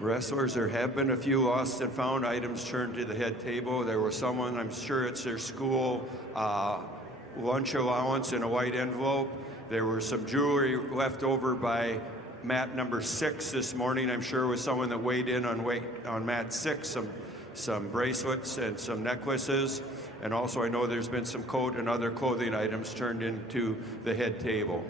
Wrestlers, there have been a few lost and found items turned to the head table. There was someone, I'm sure it's their school lunch allowance in a white envelope. There was some jewelry left over by mat number 6 this morning. I'm sure it was someone that weighed in on mat 6, some bracelets and some necklaces. And also I know there's been some coat and other clothing items turned into the head table.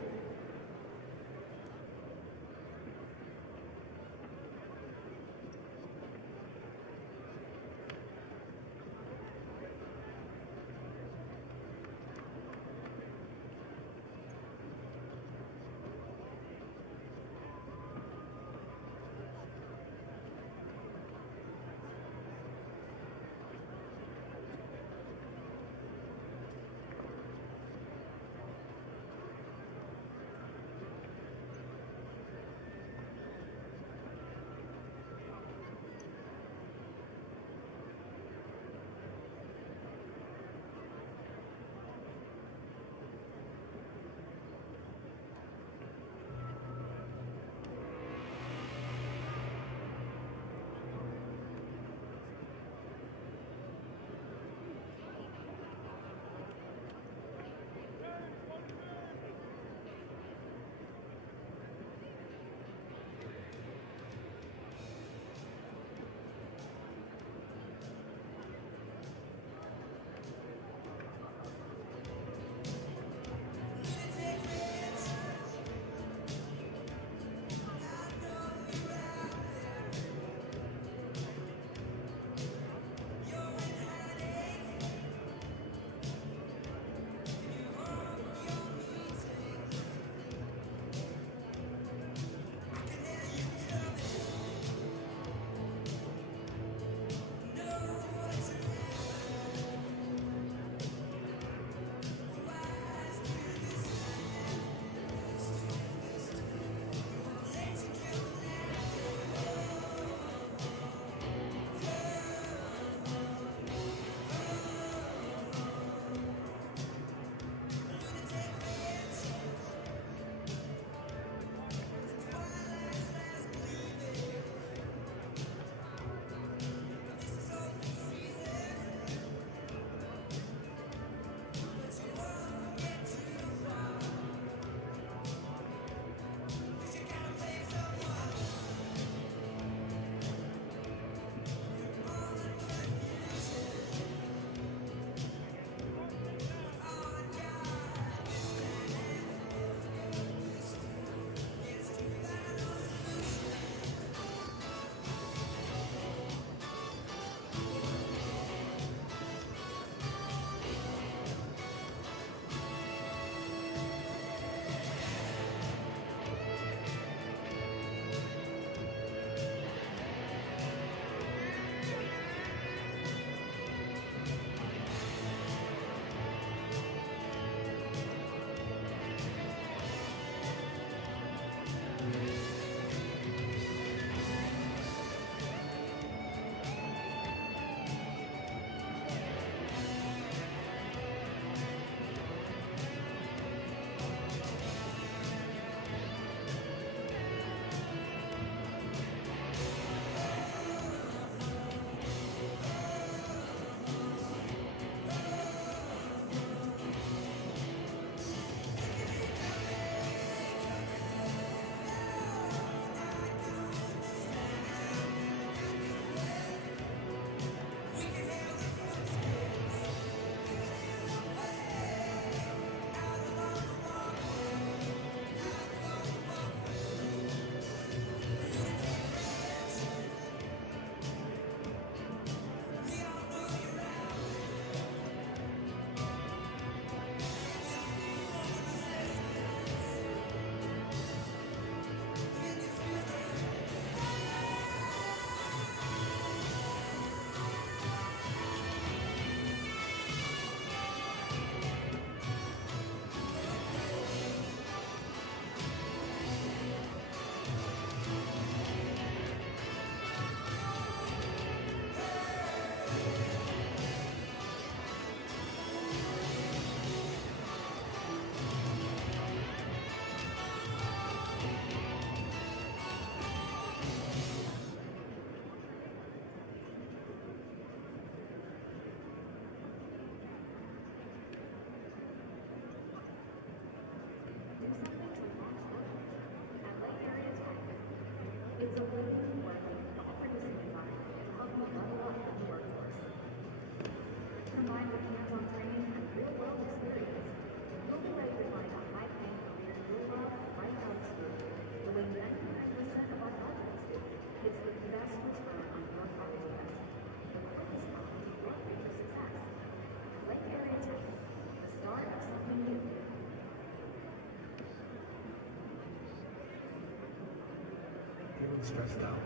stressed out,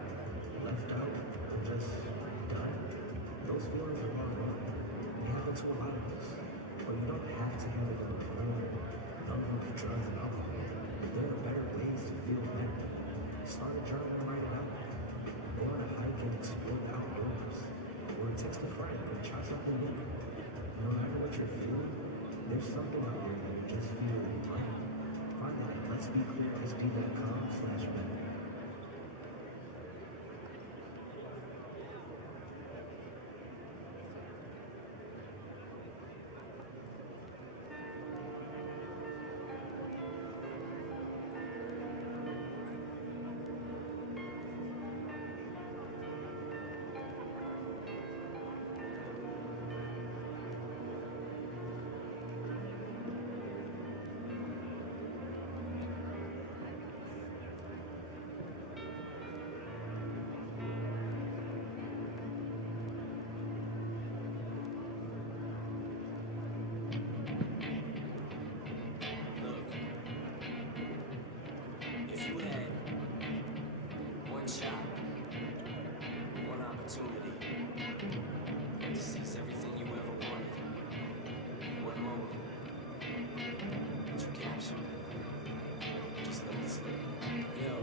left out, or just done. Those feelings are part of life. They happen to a lot of us. But you don't have to handle them alone. Don't look at drugs and alcohol. There are better ways to feel better. Start a journal and write it out. Go on a hike and explore outdoors. Or text a friend and try something new. No matter what you're feeling, there's something out there that you just feel right. Find that at letsbeclearsd.com/better. If you had one shot, one opportunity to seize everything you ever wanted, one moment, would you capture it? Just let it slip. Yo.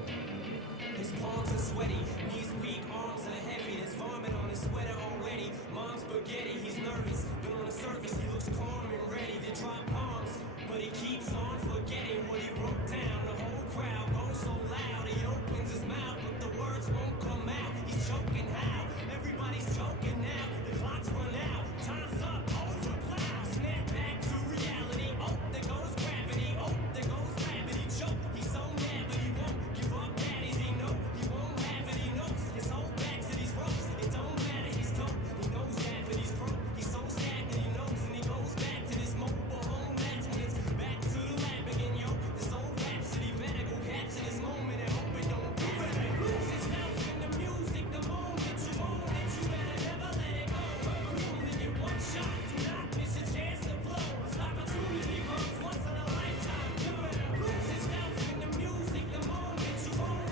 His palms are sweaty, knees weak, arms are heavy. There's vomit on his sweater already. Mom's spaghetti, he's nervous, but on the surface he looks calm and ready to drop bombs. But he keeps on forgetting what he wrote down. The whole crowd goes so loud, he opens his mouth, but the words won't come out. He's choking how? Everybody's choking now. The clock's run out, time's up, over plow. Snap back to reality. Oh, there goes gravity. Oh, there goes gravity. Choke. He's so mad, but he won't give up. That is he know he won't have it. He knows his whole back to these ropes. It don't matter. He's dope. He knows that, but he's broke. He's so stagnant. He knows, and he goes back to this mobile home. That's when it's back to the lab again, yo. This old rhapsody better go capture this moment and hope it don't pass. Lose yourself in the music, the moment you own it, you better never let it go. You only get one shot, do not miss a chance to blow. This opportunity comes once in a lifetime. You better lose yourself in the music, the moment you own it.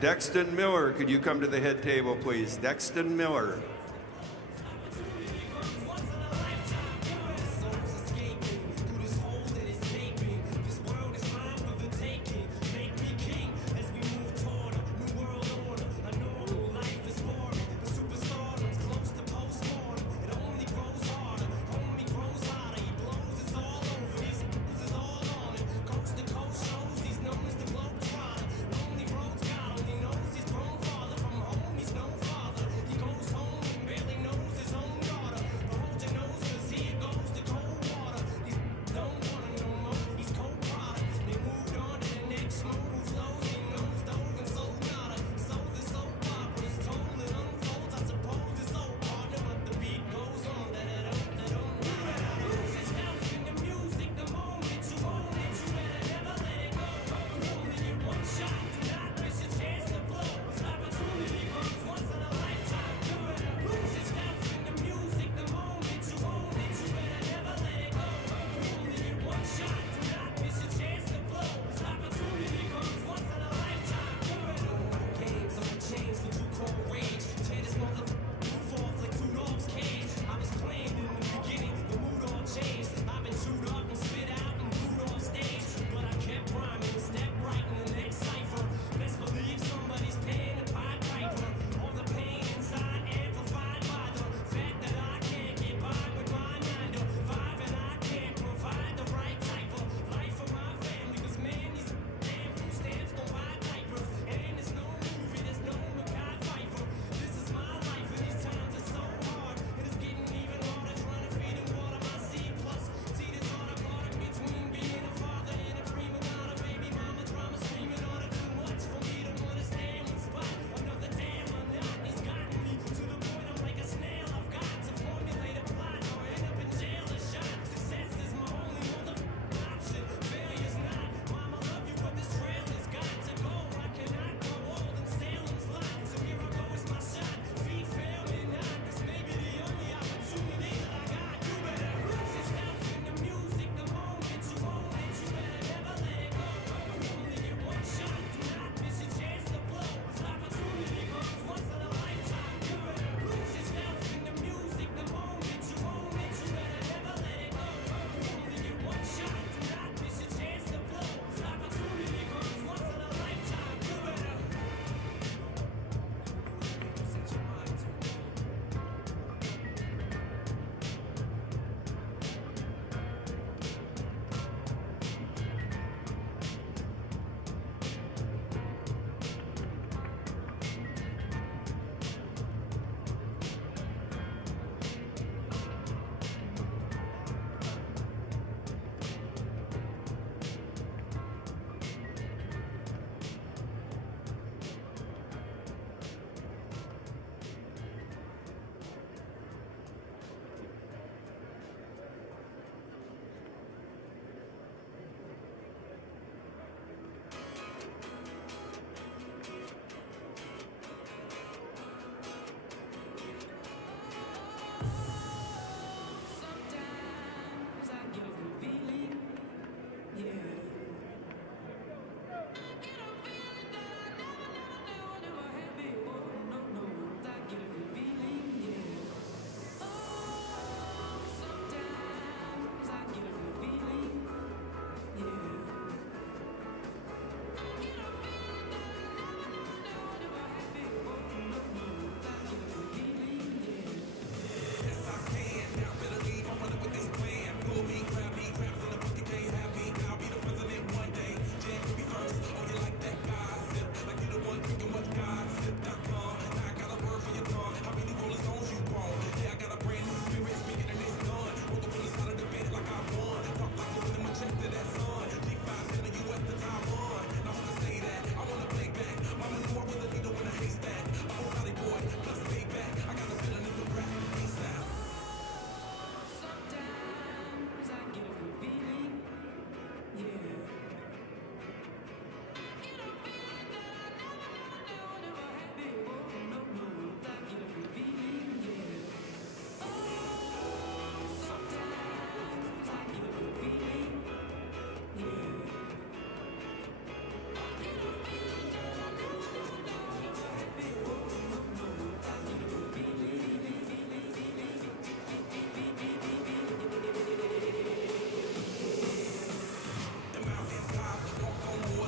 Dexton Miller, could you come to the head table, please? Dexton Miller. Only roads God only knows he's grown farther from home. He's no father. He goes home.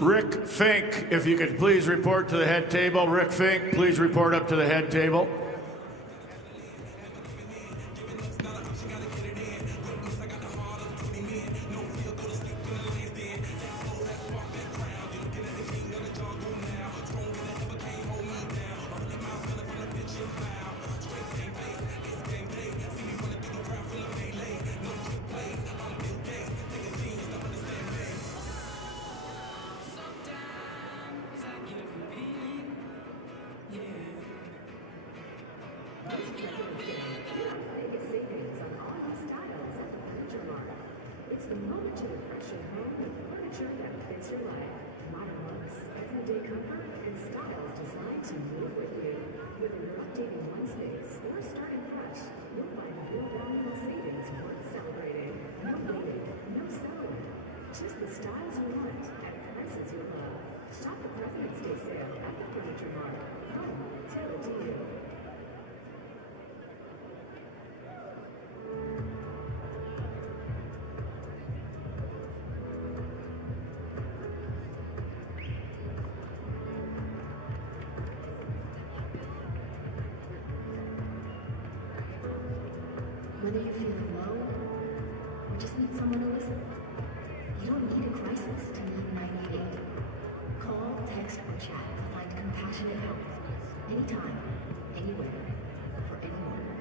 Rick Fink, if you could please report to the head table. Rick Fink, please report up to the head table. It's the moment to refresh your home with furniture that fits your life. Modern Lux, everyday comfort and styles designed to move with you. Whether you're updating one space or starting fresh, you'll find real valuable savings worth celebrating. No waiting, no selling. Just the styles you want at prices you love. Shop the President's Day sale at the Furniture Mart. Home tailored to you. Whether you're feeling low or just need someone to listen, you don't need a crisis to need 988. Call, text, or chat to find compassionate help. Anytime, anywhere, for anyone.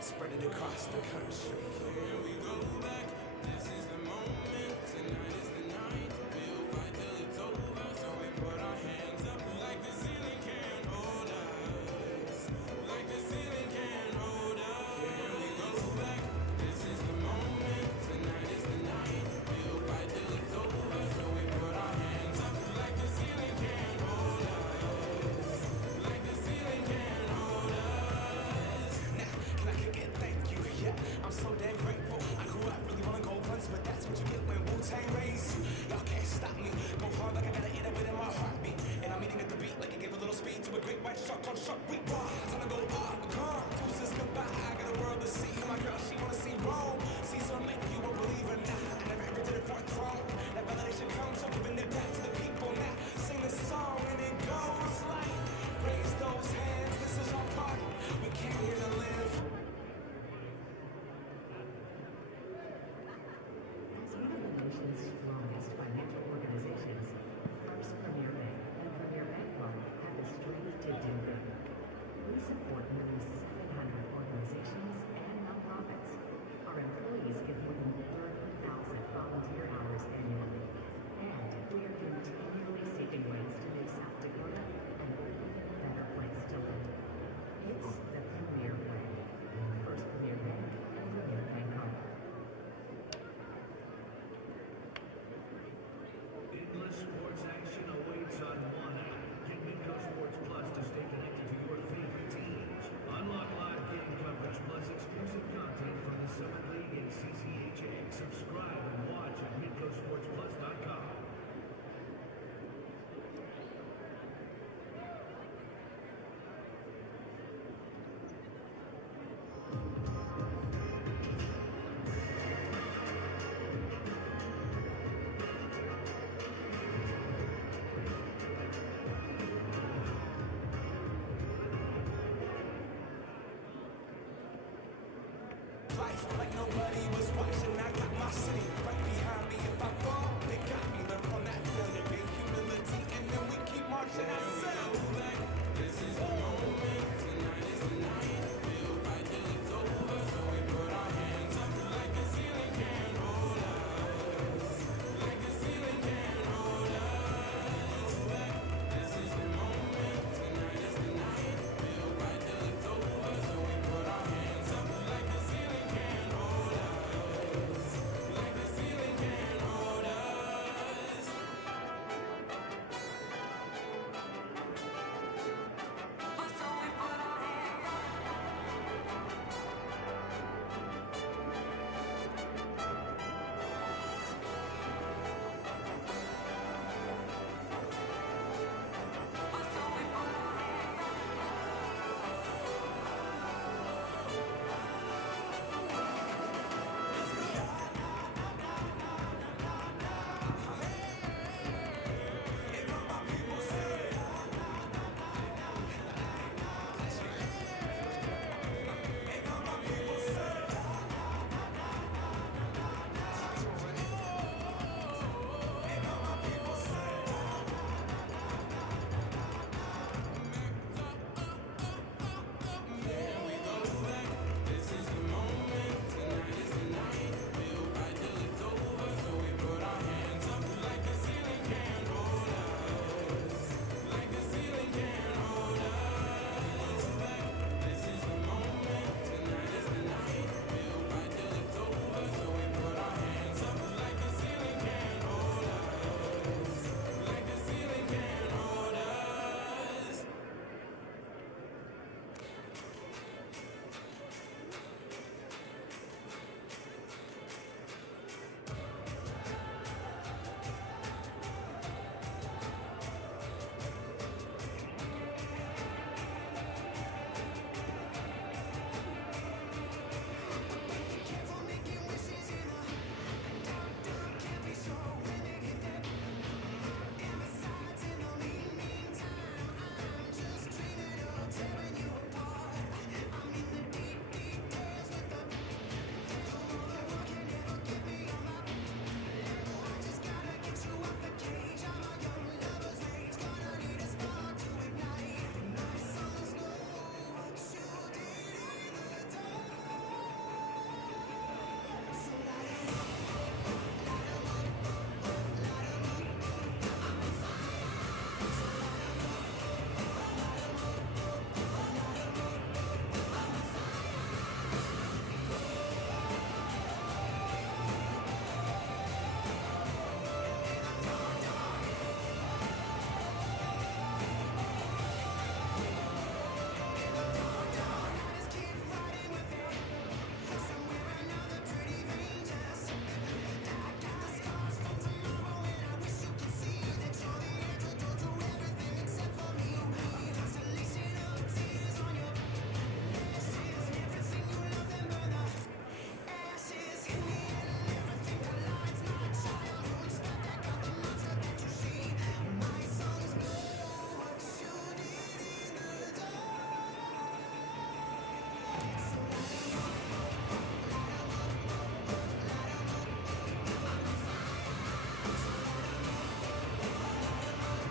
Spread it across the country. Here we go. As one of the nation's strongest financial organizations, First Premier Bank and Premier Bancorp have the strength to do good. We support nearly 700 organizations and nonprofits. Our employees give more than 30,000 volunteer hours annually. And we are continually seeking ways to make South Dakota an even better place to live. It's the Premier Way. First Premier Bank and Premier Bancorp. Endless sports action awaits on one app. Get Midco Sports Plus to stay connected to your favorite teams. Unlock live game coverage plus exclusive content from the Summit League and CCHA. Subscribe and watch at MidcoSportsPlus.com. Life like nobody was watching. I got my city right behind me. If I fall, they got me. Learn from that failure, gain humility, and then we keep marching. I said, this is the moment. Tonight is the night. We'll fight till it's over. So we put our hands up like the ceiling can't hold us. Like the ceiling can't hold us. This is the moment. Tonight is the night. We'll fight till it's over. So we put our hands up like the ceiling can't hold us. Like the ceiling can't hold us.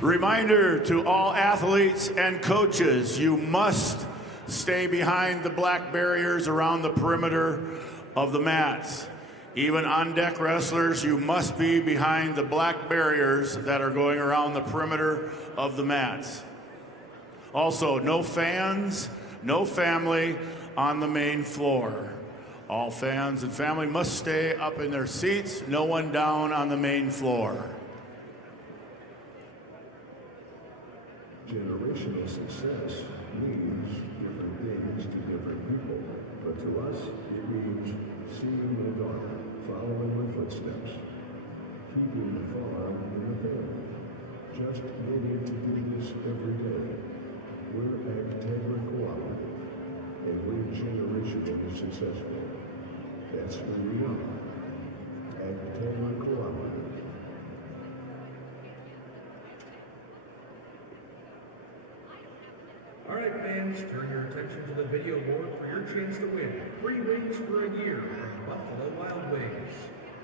Reminder to all athletes and coaches, you must stay behind the black barriers around the perimeter of the mats. Even on-deck wrestlers, you must be behind the black barriers that are going around the perimeter of the mats. Also, no fans, no family on the main floor. All fans and family must stay up in their seats, no one down on the main floor. Generational success means different things to different people, but to us, it means seeing the dark, following the footsteps, keeping the farm in the family, just needing to do this every day. We're Agtegra Cooperative, and we're generationally successful. That's who we are. Agtegra Cooperative. All right, fans, turn your attention to the video board for your chance to win 3 wings for a year from Buffalo Wild Wings.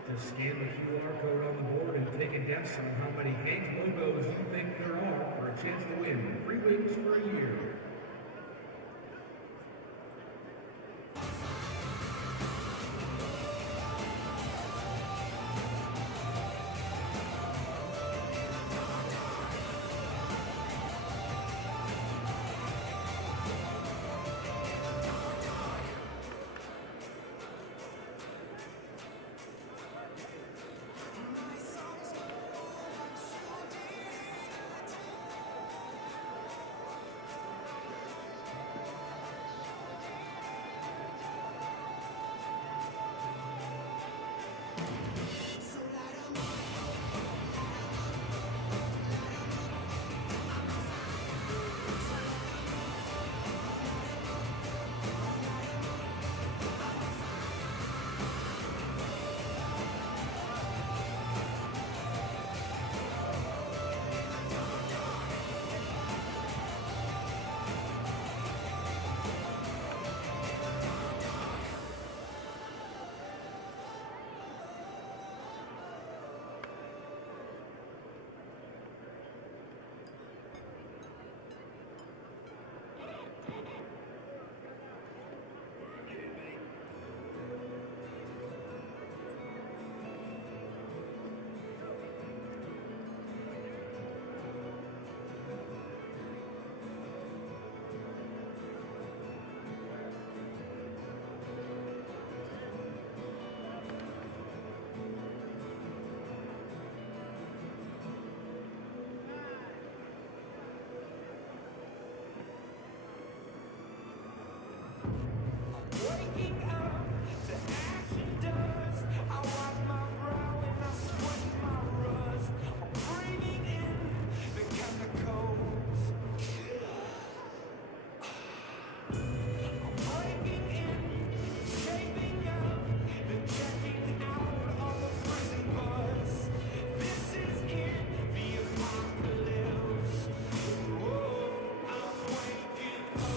Just scan the QR code on the board and take a guess on how many Hank logos you think there are for a chance to win 3 wings for a year. Waking up to ash and dust. I wipe my brow and I sweat my rust. I'm breathing in the chemicals. I'm breaking in, shaping up, then checking out on the prison bus. This is it, the apocalypse. Whoa, I'm waking up.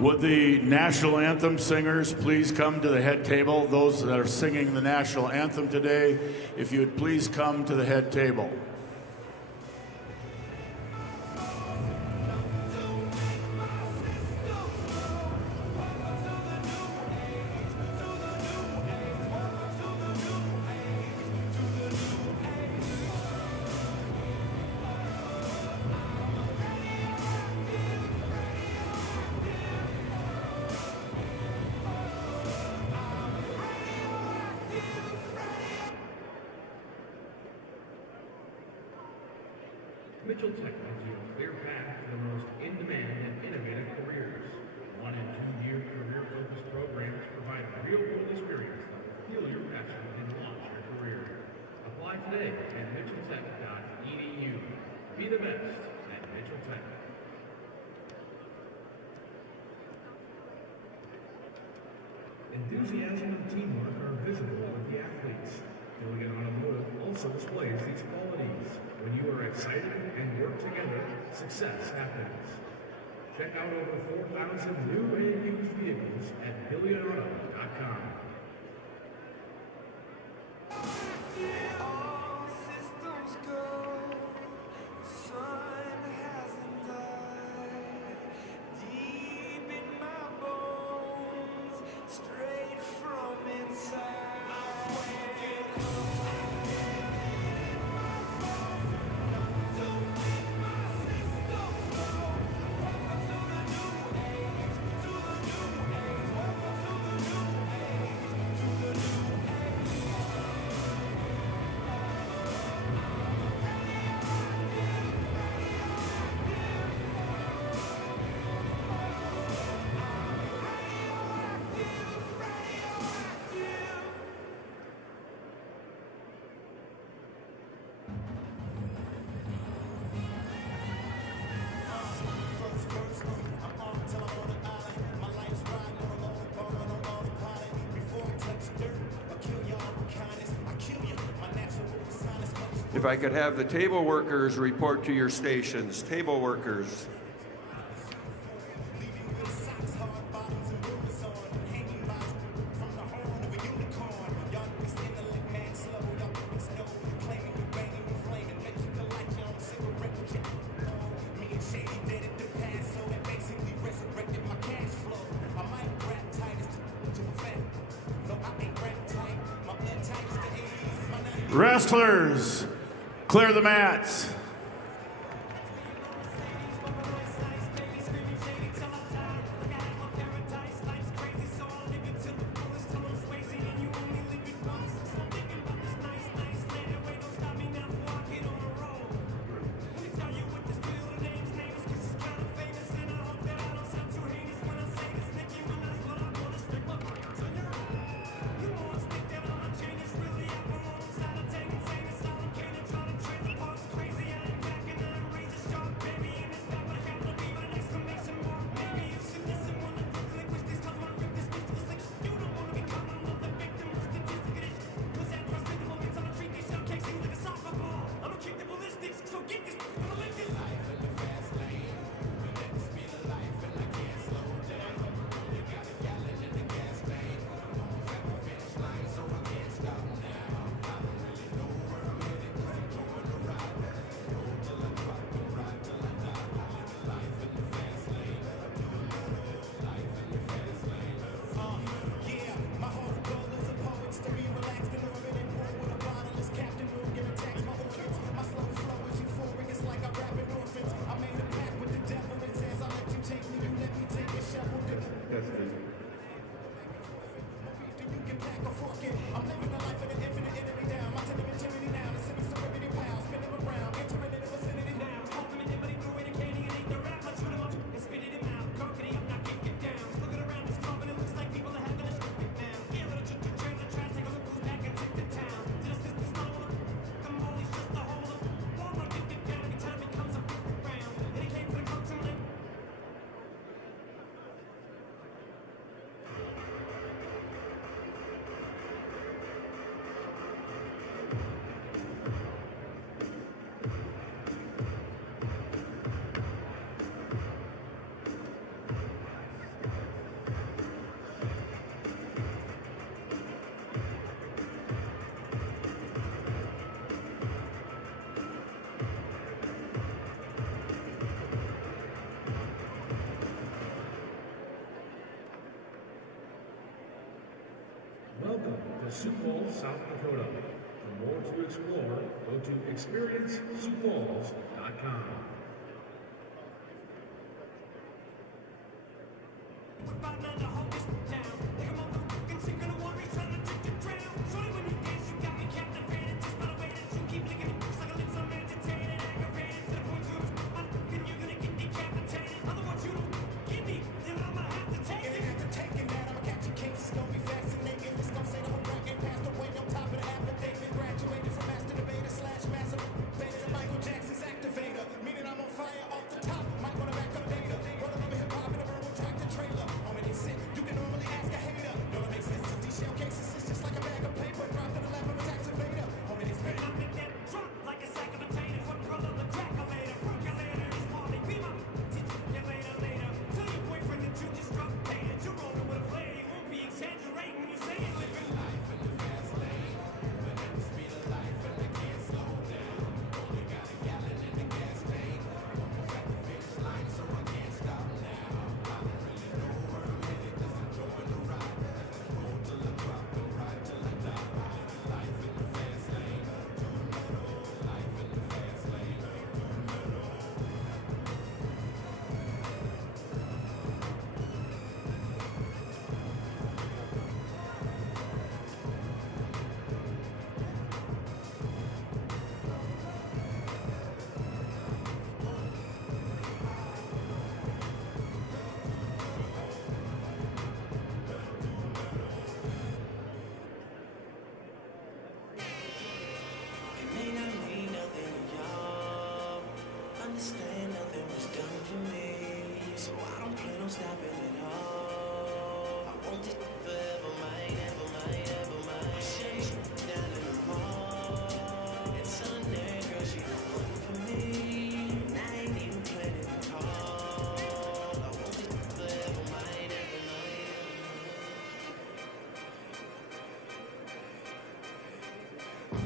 Would the national anthem singers please come to the head table? Those that are singing the national anthem today, if you would please come to the head table. Mitchell Tech gives you a clear path to the most in-demand and innovative careers. 1 and 2 year career-focused programs provide real-world experience that will fuel your passion and launch your career. Apply today at mitchelltech.edu. Be the best at Mitchell Tech. Enthusiasm and teamwork are visible with the athletes. Gilligan Automotive also displays these qualities. When you are excited and work together, success happens. Check out over 4,000 new and used vehicles at GilliganAuto.com. All systems go. Sun hasn't died. Deep in my bones, straight from inside. If I could have the table workers report to your stations. Table workers. Wrestlers, clear the mats. Welcome to Sioux Falls, South Dakota. For more to explore, go to experienceSiouxFalls.com.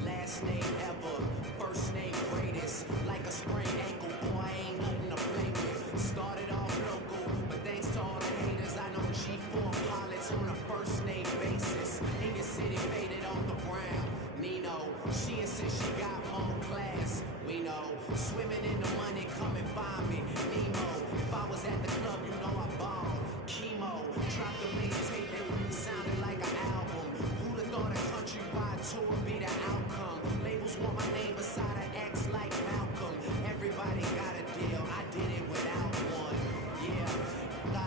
Last name ever, first name greatest. Like a sprained ankle, boy, I ain't nothing to play with. Started off local, but thanks to all the haters, I know G4 pilots on a first name basis. In your city, faded off the ground. Nino, she insists she got more class. We know, swimming in the money, come and find me. Nemo, if I was at the club, you know I balled. Chemo, dropped the mixtape that sounded like an album. Who'da thought a countrywide tour be the outcome? Labels want my name beside an X like Malcolm. Everybody got a deal, I did it without one. Yeah,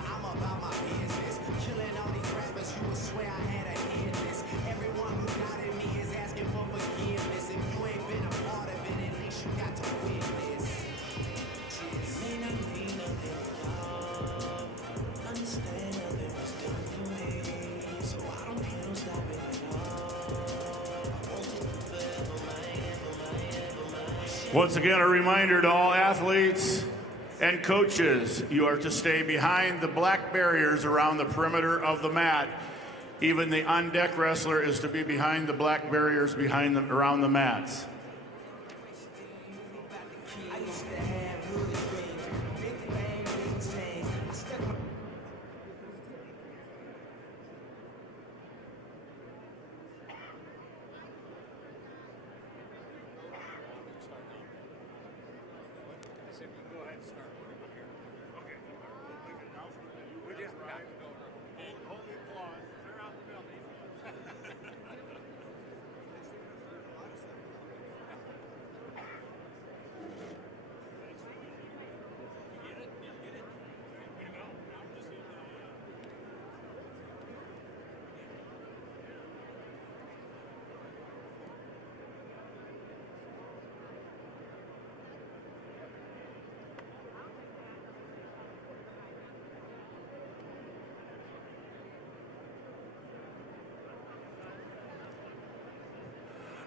I'm about my business. Killing all these rappers, you would swear I had a hit list. Everyone who doubted me is asking for forgiveness. If you ain't been a part of it, at least you got to witness. Cheers. May not mean nothing to y'all. Understand nothing was done for me. So I don't care, don't stop it at all. Once again, a reminder to all athletes and coaches, you are to stay behind the black barriers around the perimeter of the mat. Even the on-deck wrestler is to be behind the black barriers behind them around the mats. I used to have hood dreams, big fame, big chains. I stepped my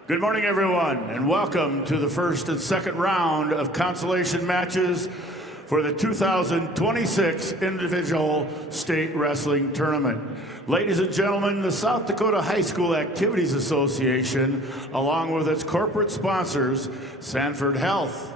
Good morning, everyone, and welcome to the first and second round of consolation matches for the 2026 Individual State Wrestling Tournament. Ladies and gentlemen, the South Dakota High School Activities Association, along with its corporate sponsors, Sanford Health,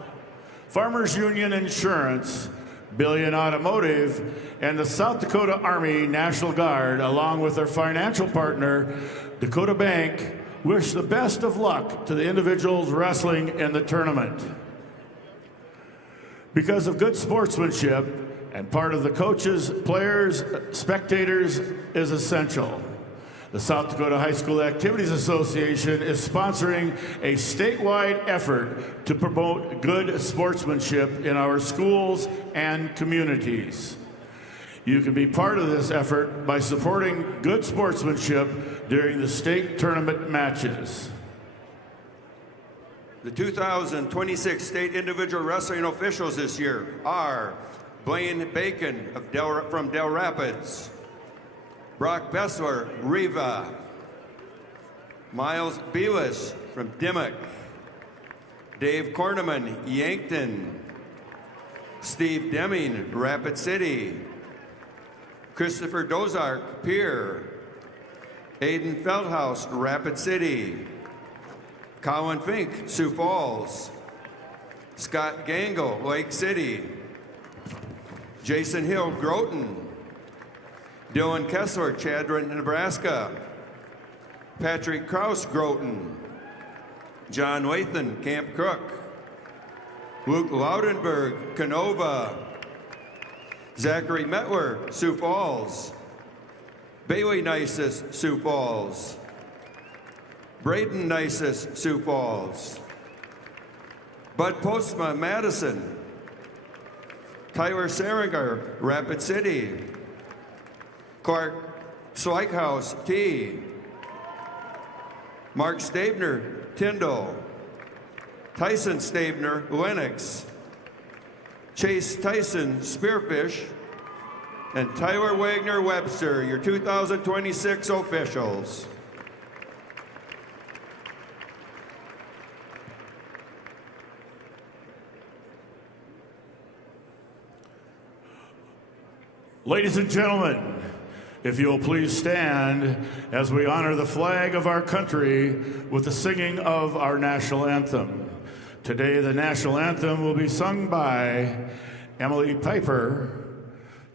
Farmers Union Insurance, Billion Automotive, and the South Dakota Army National Guard, along with their financial partner, Dakota Bank, wish the best of luck to the individuals wrestling in the tournament. Because of good sportsmanship and part of the coaches, players, spectators is essential. The South Dakota High School Activities Association is sponsoring a statewide effort to promote good sportsmanship in our schools and communities. You can be part of this effort by supporting good sportsmanship during the state tournament matches. The 2026 state individual wrestling officials this year are Blaine Bacon from Del Rapids, Brock Bessler, Riva, Miles Beavis from Dimmock, Dave Korneman, Yankton, Steve Deming, Rapid City, Christopher Dozark, Pierre, Aiden Feldhaus, Rapid City, Colin Fink, Sioux Falls, Scott Gangle, Lake City, Jason Hill, Groton, Dylan Kessler, Chadron, Nebraska, Patrick Kraus, Groton, John Wathan, Camp Crook, Luke Laudenberg, Canova, Zachary Metler, Sioux Falls, Bailey Nisus, Sioux Falls, Braden Nisus, Sioux Falls, Bud Postma, Madison, Tyler Seringer, Rapid City, Clark Slykehouse, T, Mark Stabner, Tyndall, Tyson Stabner, Lennox, Chase Tyson, Spearfish, and Tyler Wagner Webster, your 2026 officials. Ladies and gentlemen, if you'll please stand as we honor the flag of our country with the singing of our national anthem. Today, the national anthem will be sung by Emily Piper,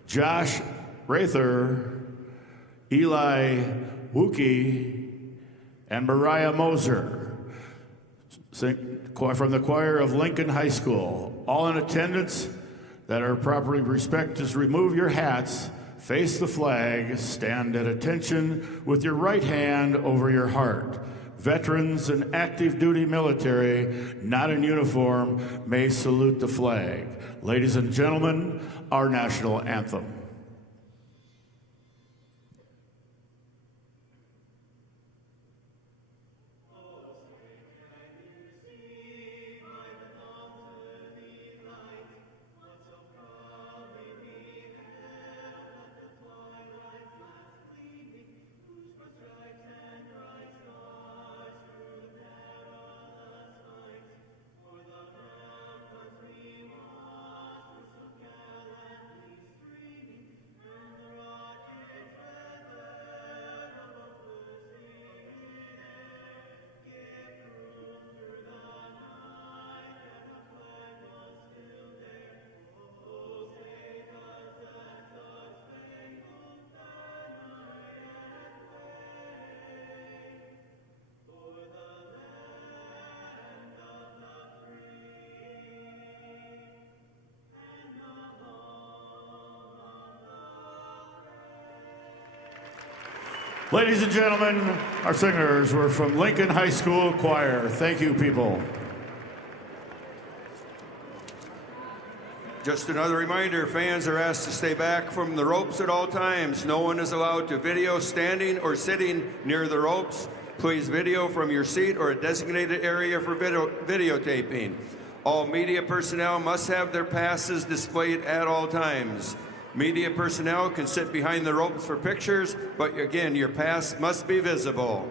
Josh Rather, Eli Wookie, and Mariah Moser from the choir of Lincoln High School. All in attendance that are properly respected, remove your hats, face the flag, stand at attention with your right hand over your heart. Veterans and active duty military, not in uniform, may salute the flag. Ladies and gentlemen, our national anthem. Ladies and gentlemen, our singers were from Lincoln High School Choir. Thank you, people. Just another reminder, fans are asked to stay back from the ropes at all times. No one is allowed to video standing or sitting near the ropes. Please video from your seat or a designated area for videotaping. All media personnel must have their passes displayed at all times. Media personnel can sit behind the ropes for pictures, but again, your pass must be visible.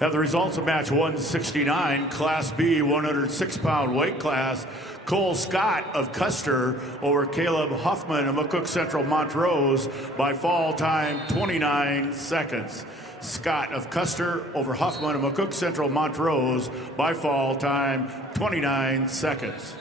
Have the results of match 169, Class B, 106-pound weight class. Cole Scott of Custer over Caleb Huffman of McCook Central Montrose by fall time 29 seconds. Scott of Custer over Huffman of McCook Central Montrose by fall time 29 seconds.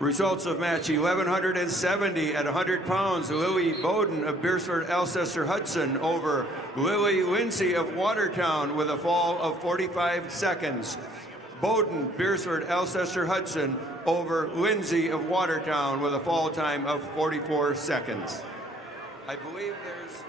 Results of match 1170 at 100 pounds. Lily Bowden of Beersford Alcester Hudson over Lily Lindsay of Watertown with a fall of 45 seconds. Bowden, Beersford Alcester Hudson over Lindsay of Watertown with a fall time of 44 seconds. I believe there's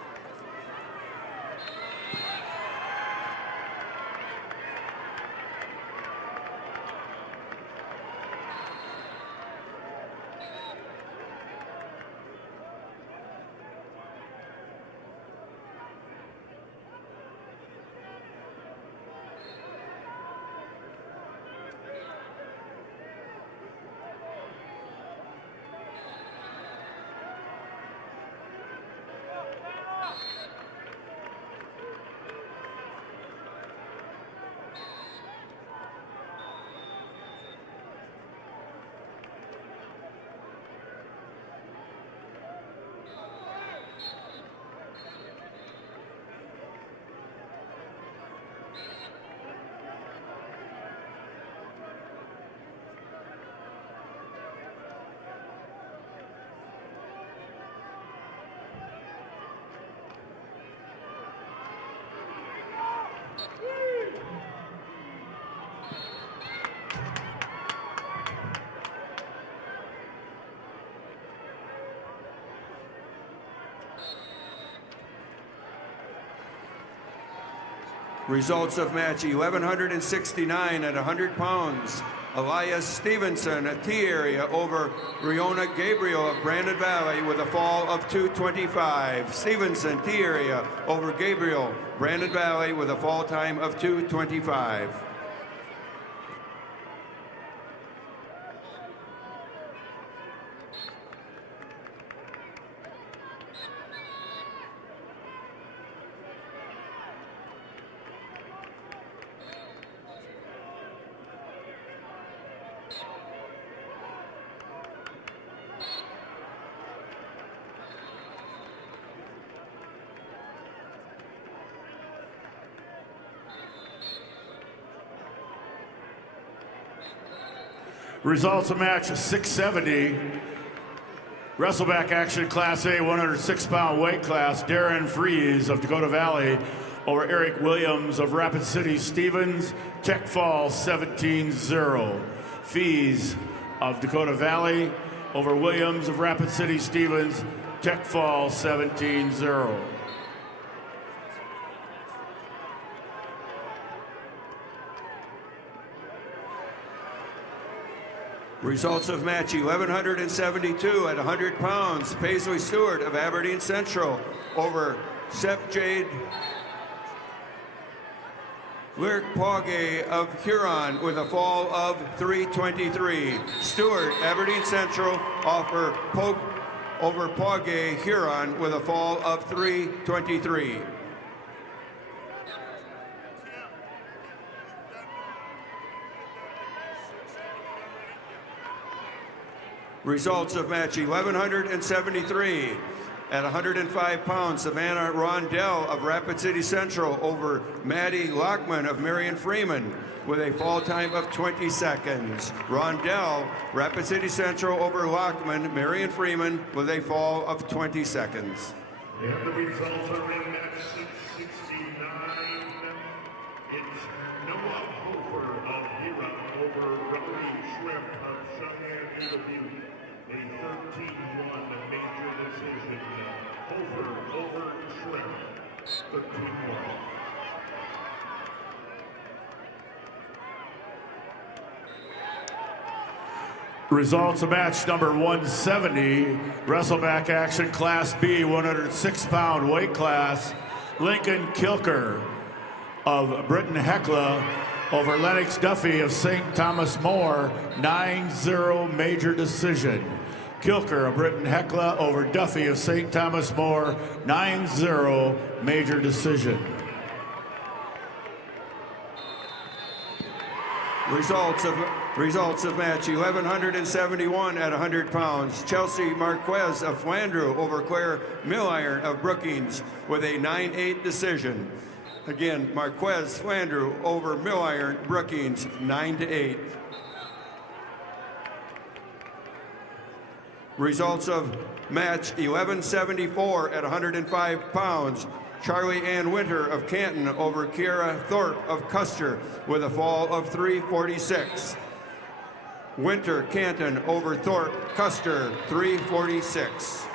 results of match 1169 at 100 pounds. Elias Stevenson, a T area over Riona Gabriel of Brandon Valley with a fall of 225. Stevenson, T area over Gabriel, Brandon Valley with a fall time of 225. Results of match 670. Wrestleback action Class A 106-pound weight class. Darren Fries of Dakota Valley over Eric Williams of Rapid City Stevens. Tech fall 17-0. Fees of Dakota Valley over Williams of Rapid City Stevens. Tech fall 17-0. Results of match 1172 at 100 pounds. Paisley Stewart of Aberdeen Central over Sep Jade Lyric Pogge of Huron with a fall of 323. Stewart, Aberdeen Central over Pogge, Huron with a fall of 323. Results of match 1173 at 105 pounds. Savannah Rondell of Rapid City Central over Maddie Lockman of Marion Freeman with a fall time of 20 seconds. Rondell, Rapid City Central over Lockman, Marion Freeman with a fall of 20 seconds. And the results are in match 669. It's Noah Hofer of Huron over Rowdy Shrimp of Cheyenne Interview. A 13-1 major decision. Hofer over Shrimp. 13-1. Results of match number 170, wrestleback action Class B 106-pound weight class. Lincoln Kilker of Britton Hecla over Lennox Duffy of St. Thomas More, 9-0 major decision. Kilker of Britton Hecla over Duffy of St. Thomas More, 9-0 major decision. Results of match 1171 at 100 pounds. Chelsea Marquez of Flandreau over Claire Milliron of Brookings with a 9-8 decision. Again, Marquez Flandreau over Milliron Brookings, 9-8. Results of match 1174 at 105 pounds. Charlie Ann Winter of Canton over Kiara Thorpe of Custer with a fall of 346. Winter Canton over Thorpe Custer, 346.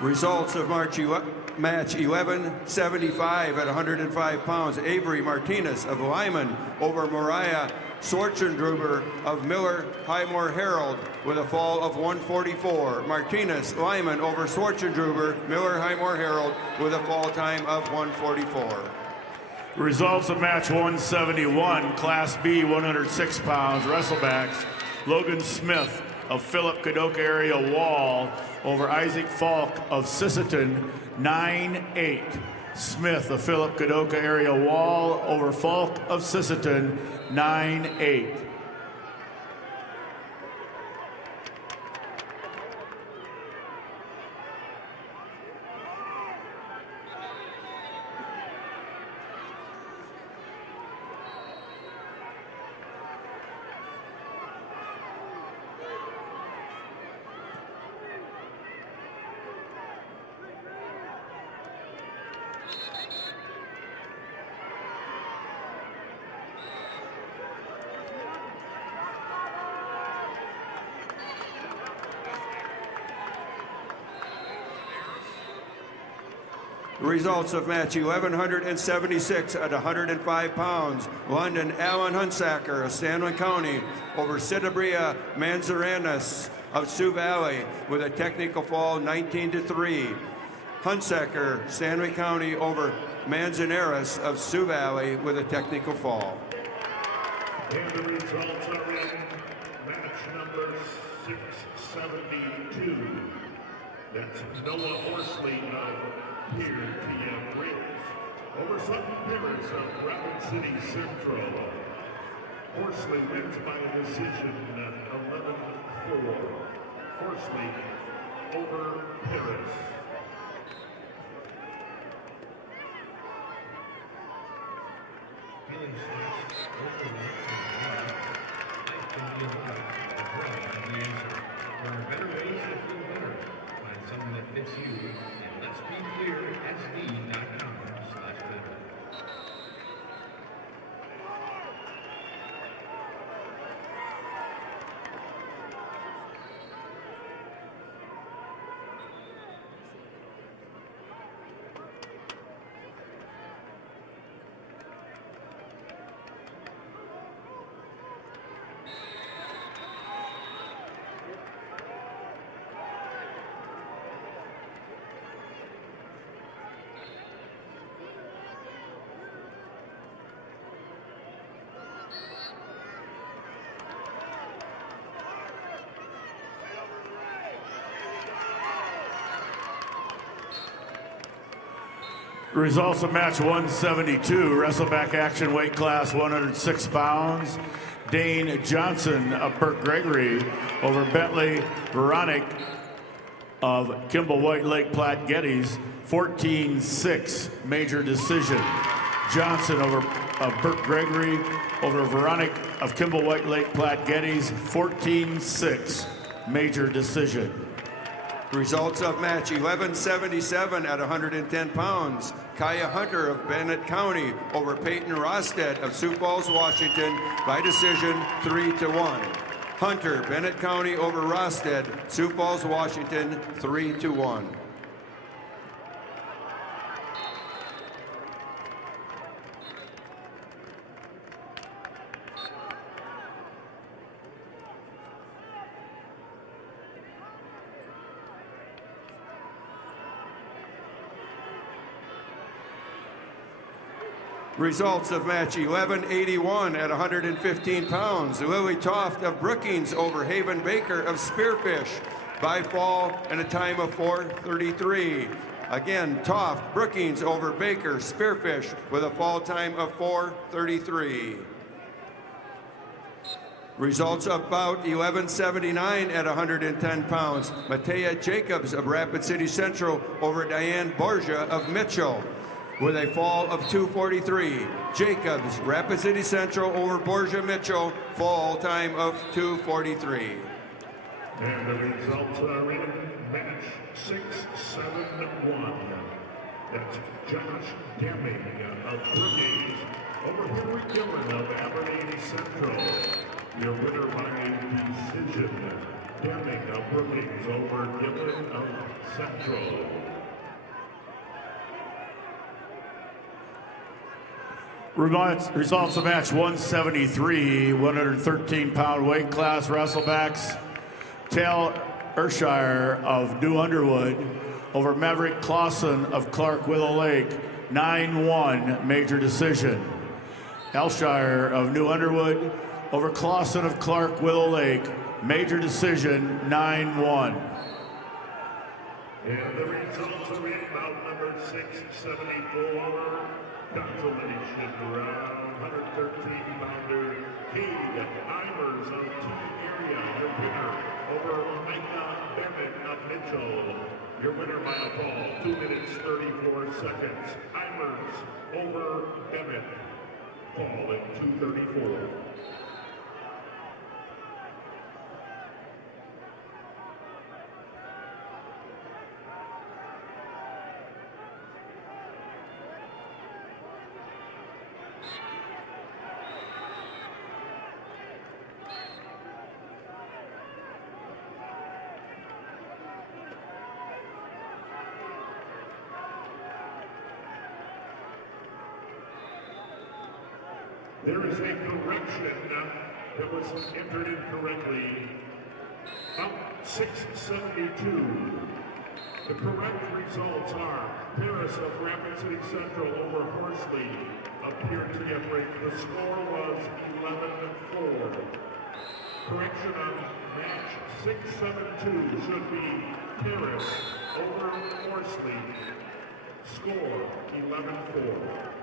Results of match 1175 at 105 pounds. Avery Martinez of Lyman over Mariah Schwartzendruber of Miller Highmore Herald with a fall of 144. Martinez, Lyman over Schwartzendruber, Miller Highmore Herald with a fall time of 144. Results of match 171, Class B, 106 pounds, wrestlebacks. Logan Smith of Philip Kadoka area Wall over Isaac Falk of Sisseton, 9-8. Smith of Philip Kadoka area Wall over Falk of Sisseton, 9-8. Results of match 1176 at 105 pounds. London Alan Hunsacker of Stanley County over Citabria Manzaranas of Sioux Valley with a technical fall 19-3. Hunsacker, Stanley County over Manzanares of Sioux Valley with a technical fall. And the results are in match number 672. That's Noah Horsley of Pier TM Ridge over Sutton Pivers of Rapid City Central. Horsley wins by a decision 11-4. Horsley over Pivers. Feeling stressed, overwhelmed, life can be a lot. Well, the answer. There are better ways to feel better. Find something that fits you at Let's Be Clear SD.com/better. Results of match 172, wrestleback action, weight class 106 pounds. Dane Johnson of Burke Gregory over Bentley Veronic of Kimball White Lake Platte Geddes, 14-6 major decision. Johnson of Burke Gregory over Veronic of Kimball White Lake Platte Geddes, 14-6 major decision. Results of match 1177 at 110 pounds. Kaya Hunter of Bennett County over Peyton Rosted of Sioux Falls, Washington by decision 3-1. Hunter, Bennett County over Rosted, Sioux Falls, Washington, 3-1. Results of match 1181 at 115 pounds. Lily Toft of Brookings over Haven Baker of Spearfish by fall and a time of 4:33. Again, Toft, Brookings over Baker, Spearfish with a fall time of 4:33. Results of bout 1179 at 110 pounds. Matea Jacobs of Rapid City Central over Diane Borgia of Mitchell with a fall of 2:43. Jacobs, Rapid City Central over Borgia Mitchell, fall time of 2:43. And the results are in match 6-7-1. That's Josh Deming of Brookings over Henry Dillon of Aberdeen Central. Your winner by decision, Deming of Brookings over Dillon of Central. Results of match 173, 113-pound weight class wrestlebacks. Tal Ershire of New Underwood over Maverick Clausen of Clark Willow Lake, 9-1 major decision. Elshire of New Underwood over Clausen of Clark Willow Lake, major decision, 9-1. And the results are in bout number 674. Consolation round 113-pounder Cade Imers of Team Area, your winner over Micah Bennett of Mitchell. Your winner by a fall, 2 minutes 34 seconds. Imers over Bennett, fall at 2:34. There is a correction that was entered incorrectly. Up 672. The correct results are Paris of Rapid City Central over Horsley appeared to get break. The score was 11-4. Correction on match 672 should be Paris over Horsley. Score 11-4.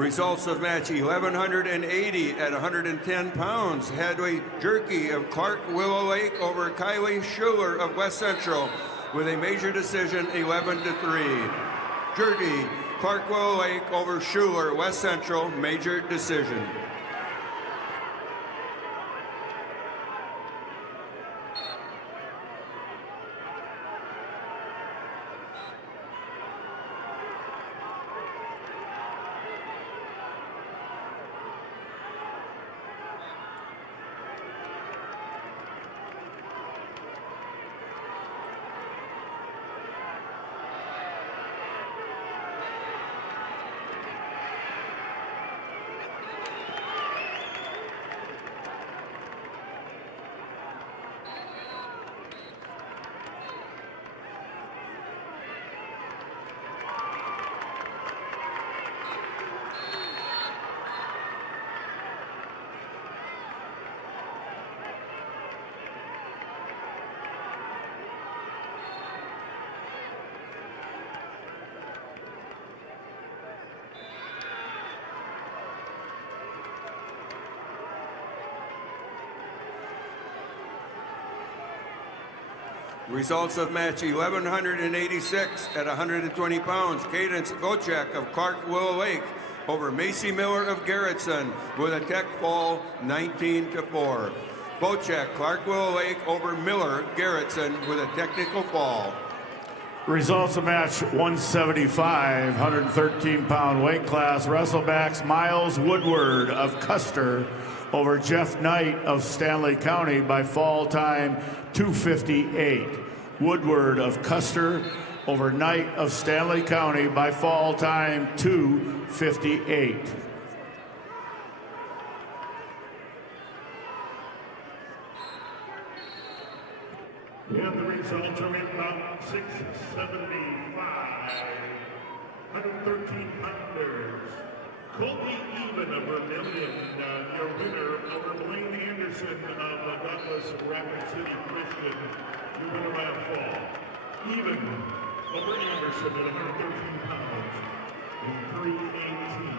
Results of match 1180 at 110 pounds. Hadley Jerky of Clark Willow Lake over Kylie Schuler of West Central with a major decision 11-3. Jerky, Clark Willow Lake over Schuler, West Central, major decision. Results of match 1186 at 120 pounds. Cadence Gochek of Clark Willow Lake over Macy Miller of Garrettson with a tech fall 19-4. Gochek, Clark Willow Lake over Miller, Garrettson with a technical fall. Results of match 175, 113-pound weight class. Wrestlebacks Miles Woodward of Custer over Jeff Knight of Stanley County by fall time 2:58. Woodward of Custer over Knight of Stanley County by fall time 2:58. And the results are in bout 675, 113-pounders. Colby Even of Vermillion, your winner over Blaine Anderson of Douglas Rapid City Christian. You winner by a fall. Even over Anderson at 113 pounds in 3:18.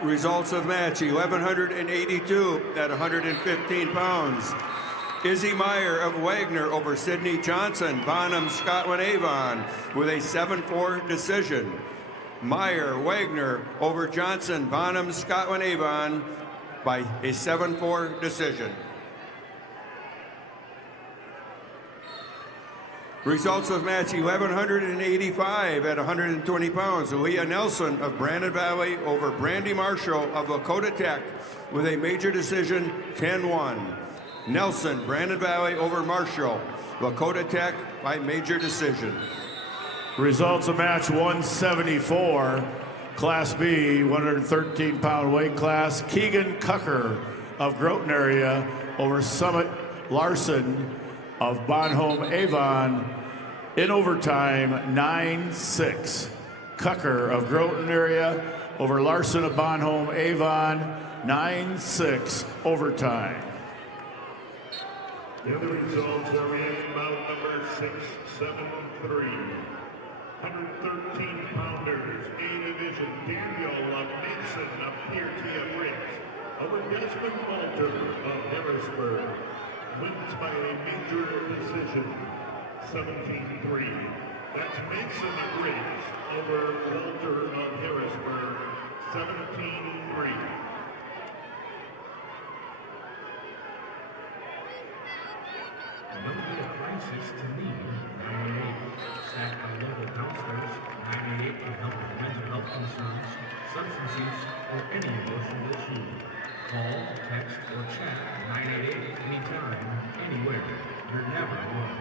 Results of match 1182 at 115 pounds. Izzy Meyer of Wagner over Sidney Johnson, Bonham, Scotland Avon with a 7-4 decision. Meyer, Wagner over Johnson, Bonham, Scotland Avon by a 7-4 decision. Results of match 1185 at 120 pounds. Leah Nelson of Brandon Valley over Brandy Marshall of Lakota Tech with a major decision 10-1. Nelson, Brandon Valley over Marshall, Lakota Tech by major decision. Results of match 174, Class B, 113-pound weight class. Keegan Cucker of Groton area over Summit Larson of Bonhomme Avon in overtime 9-6. Cucker of Groton area over Larson of Bonhomme Avon 9-6 overtime. And the results are in bout number 673. 113-pounders, A Division, Daniel Mason of Piertia Briggs over Desmond Walter of Harrisburg. Wins by a major decision, 17-3. That's Mason of Briggs over Walter of Harrisburg, 17-3. Don't be a crisis to me. 98. Staffed by local counselors. 98 can help with mental health concerns, substance use, or any emotional issue. Call, text, or chat 988 anytime, anywhere. You're never alone.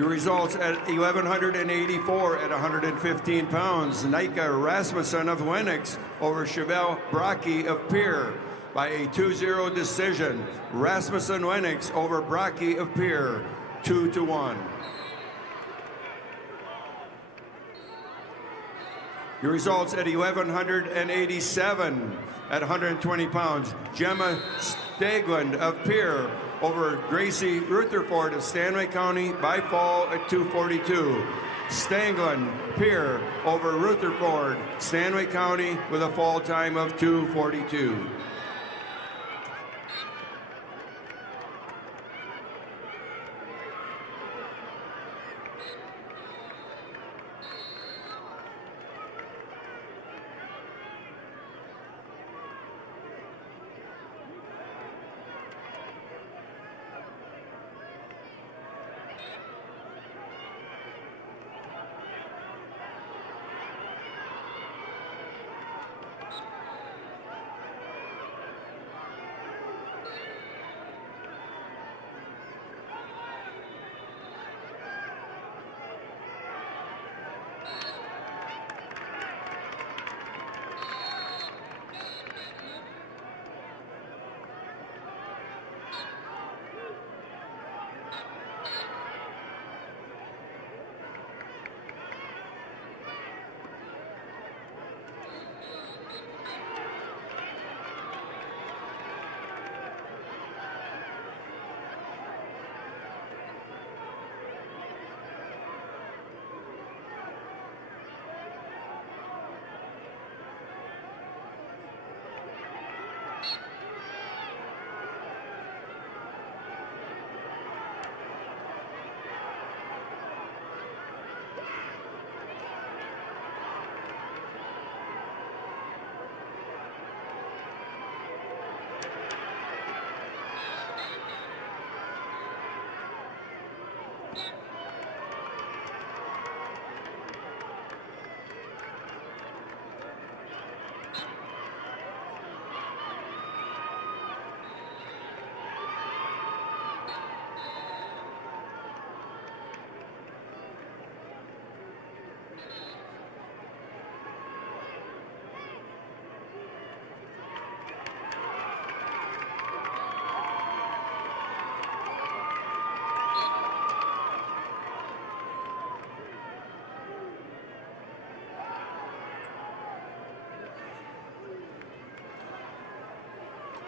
Your results at 1,184 at 115 pounds. Nika Rasmussen of Lennox over Chevelle Brocky of Pierre by a 2-0 decision. Rasmussen Lennox over Brocky of Pierre, 2-1. Your results at 1,187 at 120 pounds. Gemma Stagland of Pierre over Gracie Rutherford of Stanley County by fall at 242. Stangland, Pierre over Rutherford, Stanley County with a fall time of 2:42.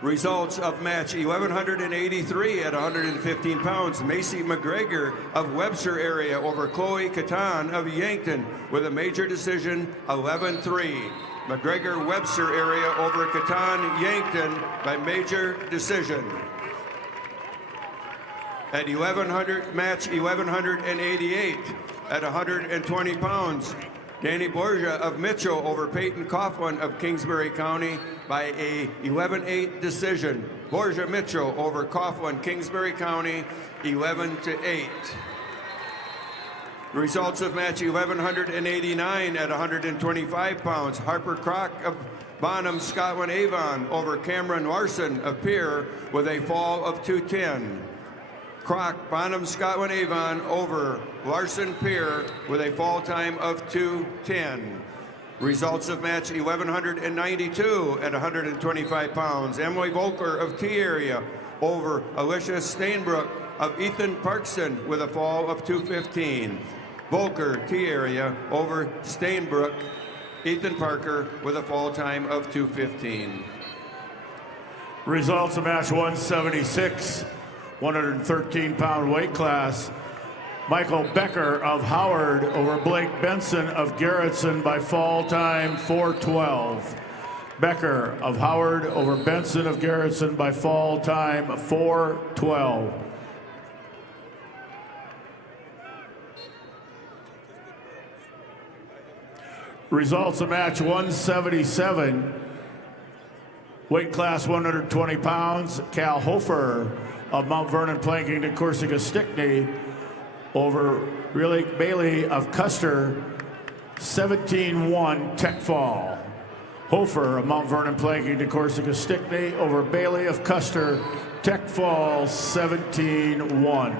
Results of match 1,183 at 115 pounds. Macy McGregor of Webster area over Chloe Catan of Yankton with a major decision, 11-3. McGregor Webster area over Catan Yankton by major decision. At 1,100, match 1,188 at 120 pounds. Danny Borgia of Mitchell over Peyton Coughlin of Kingsbury County by a 11-8 decision. Borgia Mitchell over Coughlin, Kingsbury County, 11-8. Results of match 1,189 at 125 pounds. Harper Crock of Bonham, Scotland Avon over Cameron Larson of Pierre with a fall of 210. Crock, Bonham, Scotland Avon over Larson Pier with a fall time of 2:10. Results of match 1,192 at 125 pounds. Emily Volker of T area over Alicia Stainbrook of Ethan Parkson with a fall of 2:15. Volker, T area over Stainbrook, Ethan Parker with a fall time of 2:15. Results of match 176. 113-pound weight class. Michael Becker of Howard over Blake Benson of Garrettson by fall time 4:12. Becker of Howard over Benson of Garrettson by fall time 4:12. Results of match 177. Weight class 120 pounds. Cal Hofer of Mount Vernon Planking to Corsica Stickney over Riley Bailey of Custer, 17-1 tech fall. Hofer of Mount Vernon Planking to Corsica Stickney over Bailey of Custer, tech fall 17-1.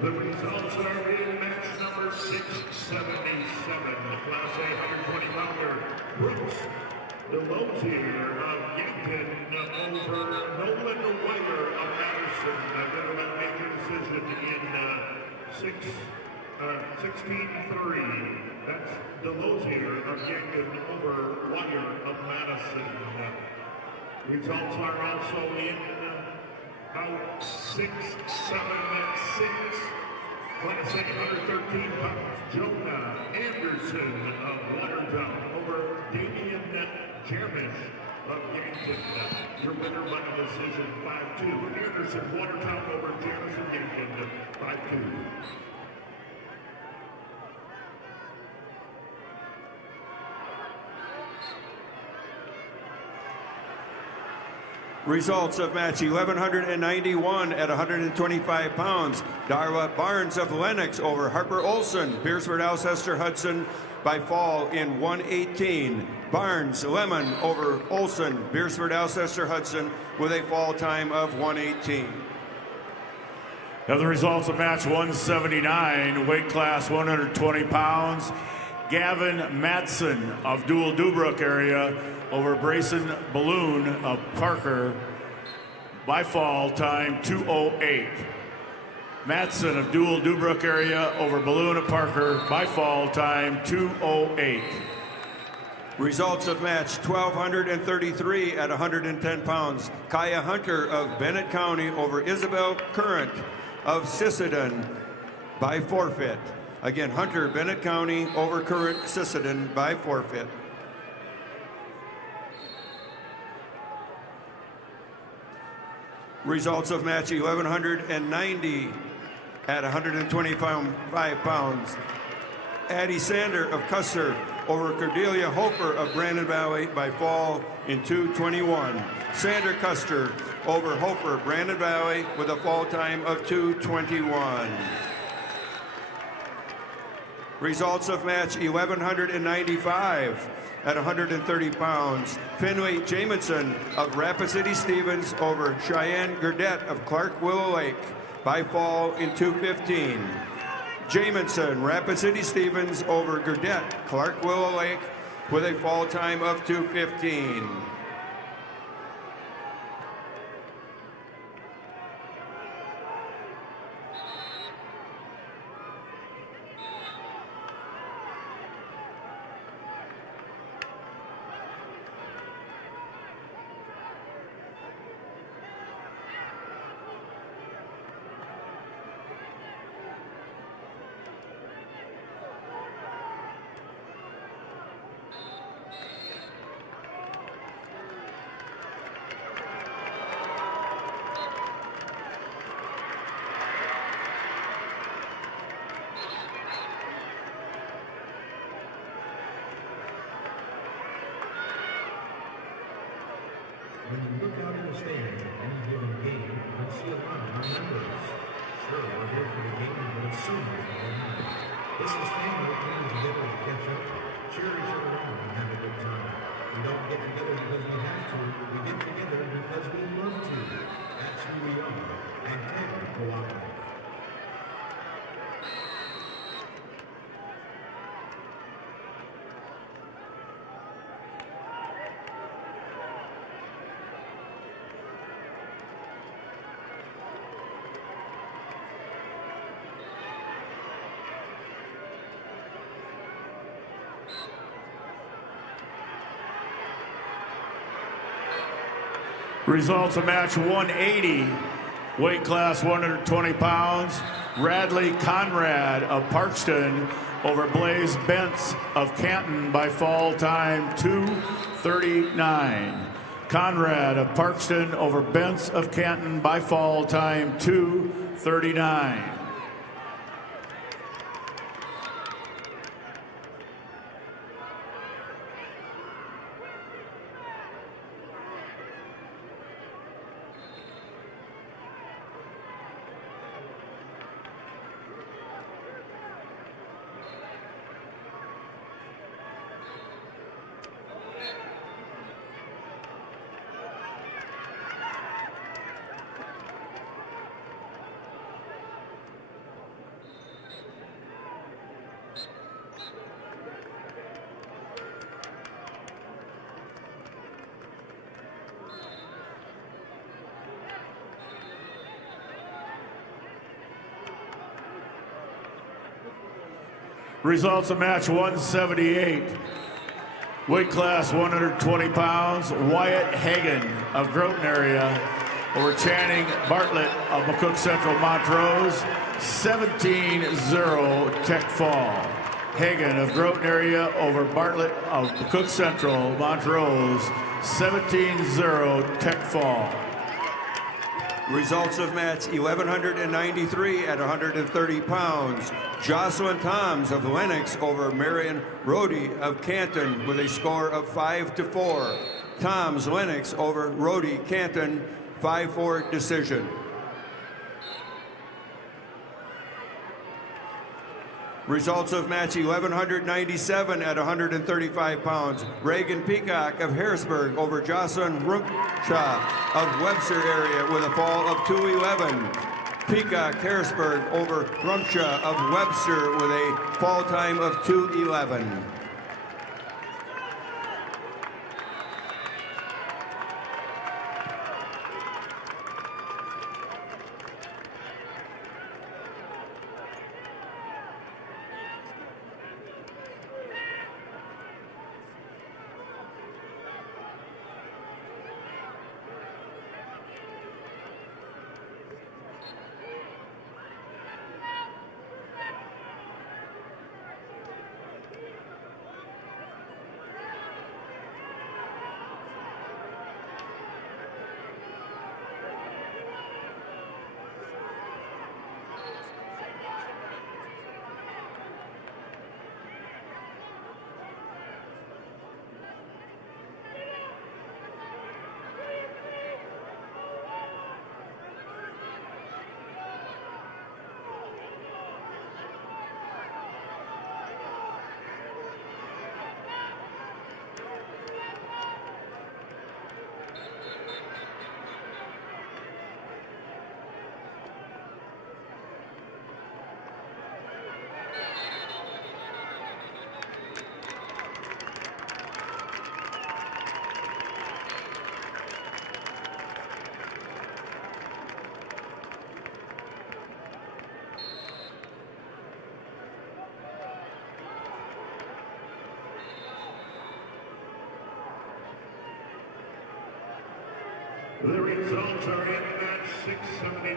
The results are in match number 677, Class A 120-pounder, Brooks Delosier of Yankton over Nolan Whiter of Madison. Winner by major decision in 16-3. That's Delosier of Yankton over Whiter of Madison. Results are also in out 676. Class A 113 pounds, Jonah Anderson of Watertown over Damian Jermish of Yankton. Your winner by decision 5-2. Anderson, Watertown over Jamison Yankton 5-2. Results of match 1191 at 125 pounds. Darla Barnes of Lennox over Harper Olson, Beersford Alcester Hudson by fall in 118. Barnes Lemon over Olson, Beersford Alcester Hudson with a fall time of 118. Now the results of match 179, weight class 120 pounds. Gavin Matson of Dual Dubrook area over Brayson Balloon of Parker by fall time 2:08. Matson of Dual Dubrook area over Balloon of Parker by fall time 2:08. Results of match 1233 at 110 pounds. Kaya Hunter of Bennett County over Isabel Current of Sisseton by forfeit. Again, Hunter, Bennett County over Current Sisseton by forfeit. Results of match 1190 at 125 pounds. Addie Sander of Custer over Cordelia Hofer of Brandon Valley by fall in 2:21. Sander Custer over Hofer, Brandon Valley with a fall time of 2:21. Results of match 1195 at 130 pounds. Finley Jamison of Rapid City Stevens over Cheyenne Gurdett of Clark Willow Lake by fall in 2:15. Jamison, Rapid City Stevens over Gurdett, Clark Willow Lake with a fall time of 2:15. When you look out in the stands at any given game, you'll see a lot of new members. Sure, we're here for the game, but it's so much more than that. This is family coming together to catch up, cheer each other on, and have a good time. We don't get together because we have to. We get together because we love to. That's who we are. And Taylor Cooperative. Results of match 180, weight class 120 pounds. Radley Conrad of Parkston over Blaze Bentz of Canton by fall time 2:39. Conrad of Parkston over Bentz of Canton by fall time 2:39. Results of match 178. Weight class 120 pounds. Wyatt Hagan of Groton area over Channing Bartlett of McCook Central Montrose. 17-0 Tech Fall. Hagan of Groton area over Bartlett of McCook Central Montrose. 17-0 Tech Fall. Results of match 1193 at 130 pounds. Jocelyn Toms of Lennox over Marion Rhodey of Canton with a score of 5-4. Toms Lennox over Rhodey Canton 5-4 decision. Results of match 1197 at 135 pounds. Reagan Peacock of Harrisburg over Jocelyn Rumshaw of Webster area with a fall of 2:11. Peacock Harrisburg over Rumshaw of Webster with a fall time of 2:11. The results are in match 679.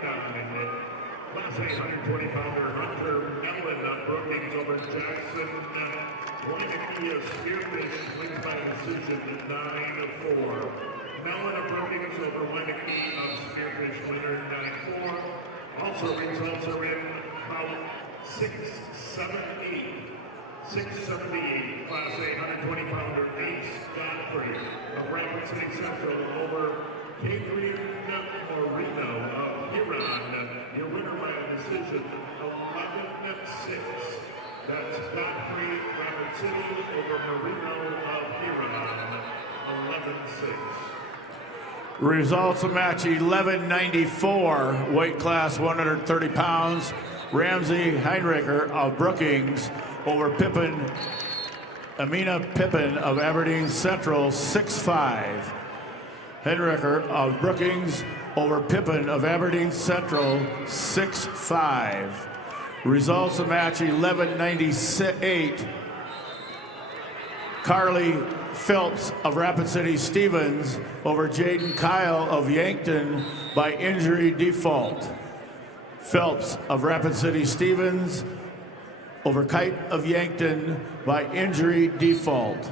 Class A 120-pounder Hunter Ellen of Brookings over Jackson Weineke of Spearfish wins by decision 9-4. Mellon of Brookings over Weineke of Spearfish winner 9-4. Also results are in bout 678. 678, Class A 120-pounder Ace Godfrey of Rapid City Central over Adrian Moreno of Huron. Your winner by a decision 11-6. That's Godfrey Rapid City over Moreno of Huron. 11-6. Results of match 1194, weight class 130 pounds. Ramsey Heinricher of Brookings over Amina Pippin of Aberdeen Central, 6-5. Heinricher of Brookings over Pippin of Aberdeen Central, 6-5. Results of match 1198. Carly Phelps of Rapid City Stevens over Jaden Kyle of Yankton by injury default. Phelps of Rapid City Stevens over Kite of Yankton by injury default.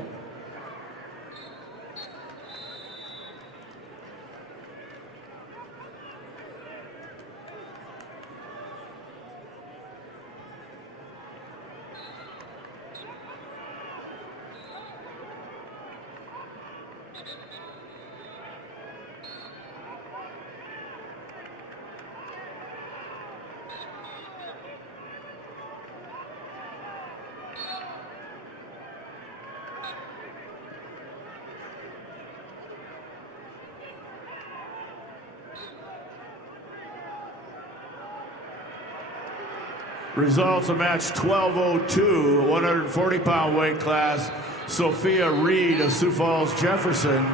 Results of match 1202, 140-pound weight class. Sophia Reed of Sioux Falls Jefferson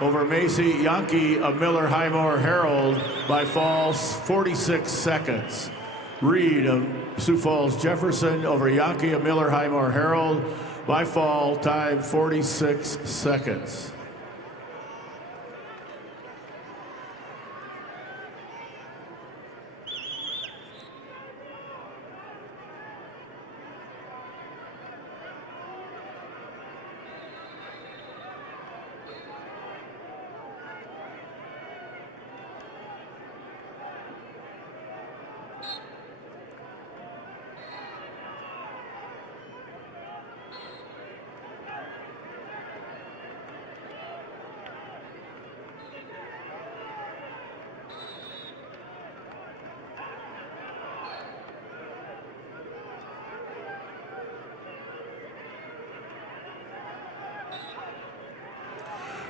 over Macy Yankee of Miller Highmore Herald by falls 46 seconds. Reed of Sioux Falls Jefferson over Yankee of Miller Highmore Herald by fall time 46 seconds.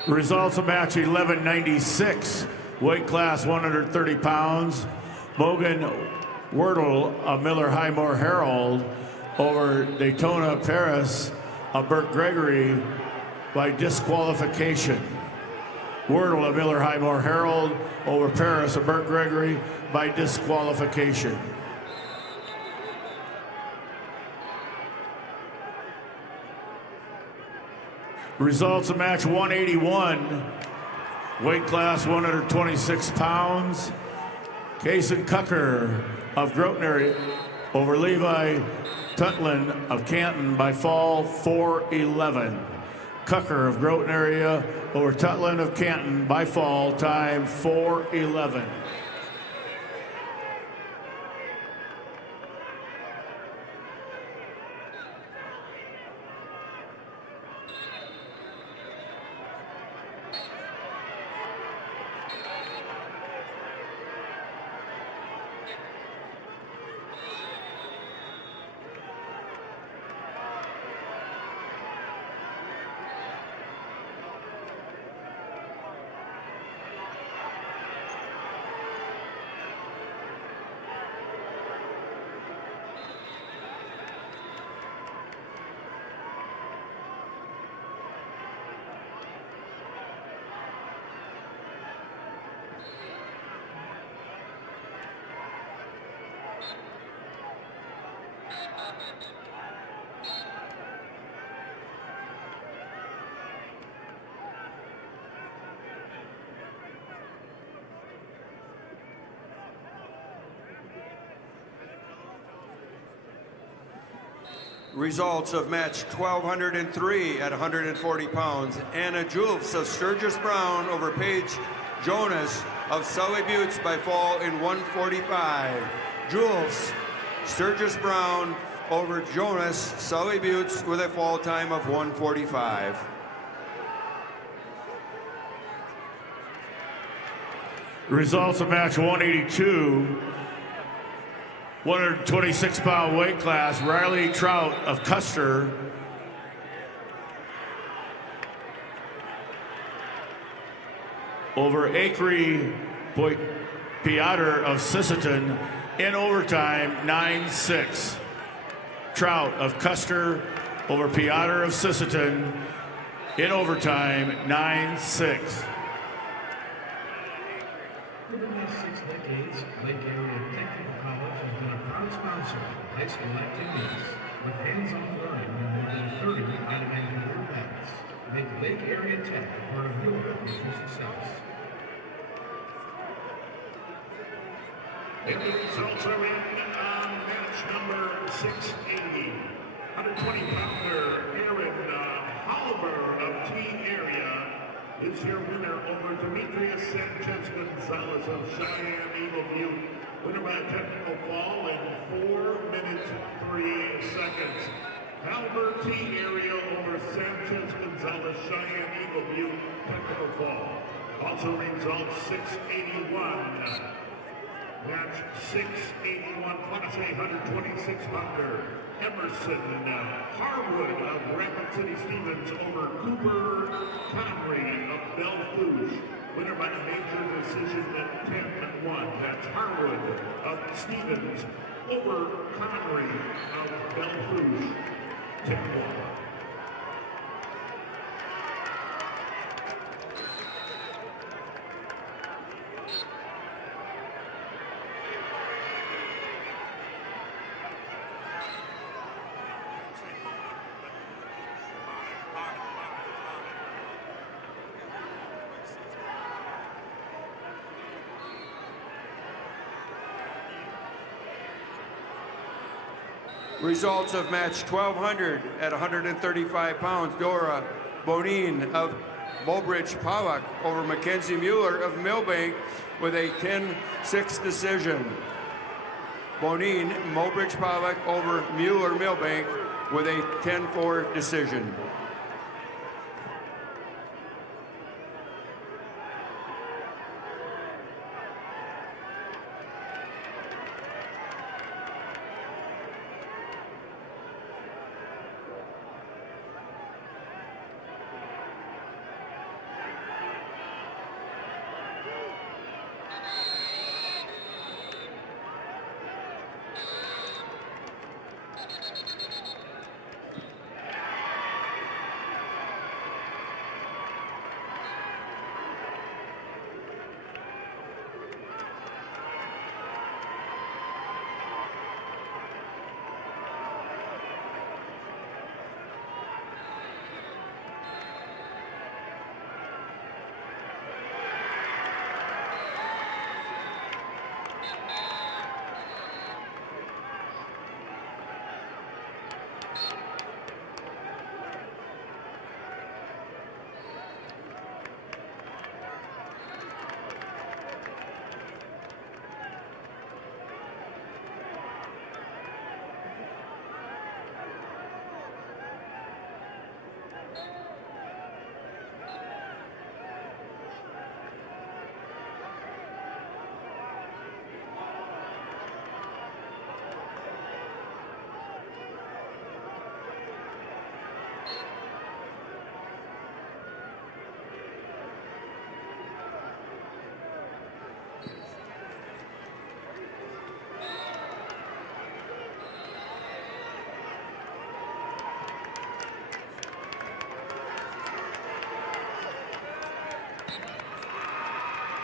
Results of match 1196, weight class 130 pounds. Mogan Wordle of Miller Highmore Herald over Daytona Paris of Burt Gregory by disqualification. Wordle of Miller Highmore Herald over Paris of Burt Gregory by disqualification. Results of match 181, weight class 126 pounds. Kason Cucker of Grotner over Levi Tutlin of Canton by fall 4:11. Cucker of Groton area over Tutlin of Canton by fall time 4:11. Results of match 1203 at 140 pounds. Anna Julfs of Sturgis Brown over Paige Jonas of Sully Buttes by fall in 145. Julfs, Sturgis Brown over Jonas, Sully Buttes with a fall time of 145. Results of match 182, 126-pound weight class, Riley Trout of Custer over Acre Piotr of Sisseton in overtime, 9-6. Trout of Custer over Piotr of Sisseton in overtime, 9-6. For the last 6 decades, Lake Area Technical College has been a proud sponsor of high school activities with hands-on learning in more than 30 automatic paths. Make Lake Area Tech a part of your future success. And the results are in on match number 680. 120-pounder Aaron Oliver of T Area is your winner over Demetrius Sanchez Gonzalez of Cheyenne Eagle View. Winner by technical fall in 4 minutes 3 seconds. Albert T Area over Sanchez Gonzalez, Cheyenne Eagle View, technical fall. Also results 681. Match 681, Class A 126-pounder. Emerson Harwood of Rapid City Stevens over Cooper Connery of Belle-Fourche. Winner by major decision at 10-1. That's Harwood of Stevens over Connery of Belle-Fourche. 10-1. Results of match 1200 at 135 pounds. Dora Bonin of Mobridge Pollock over Mackenzie Mueller of Millbank with a 10-6 decision. Bonin, Mobridge Pollock over Mueller Millbank with a 10-4 decision.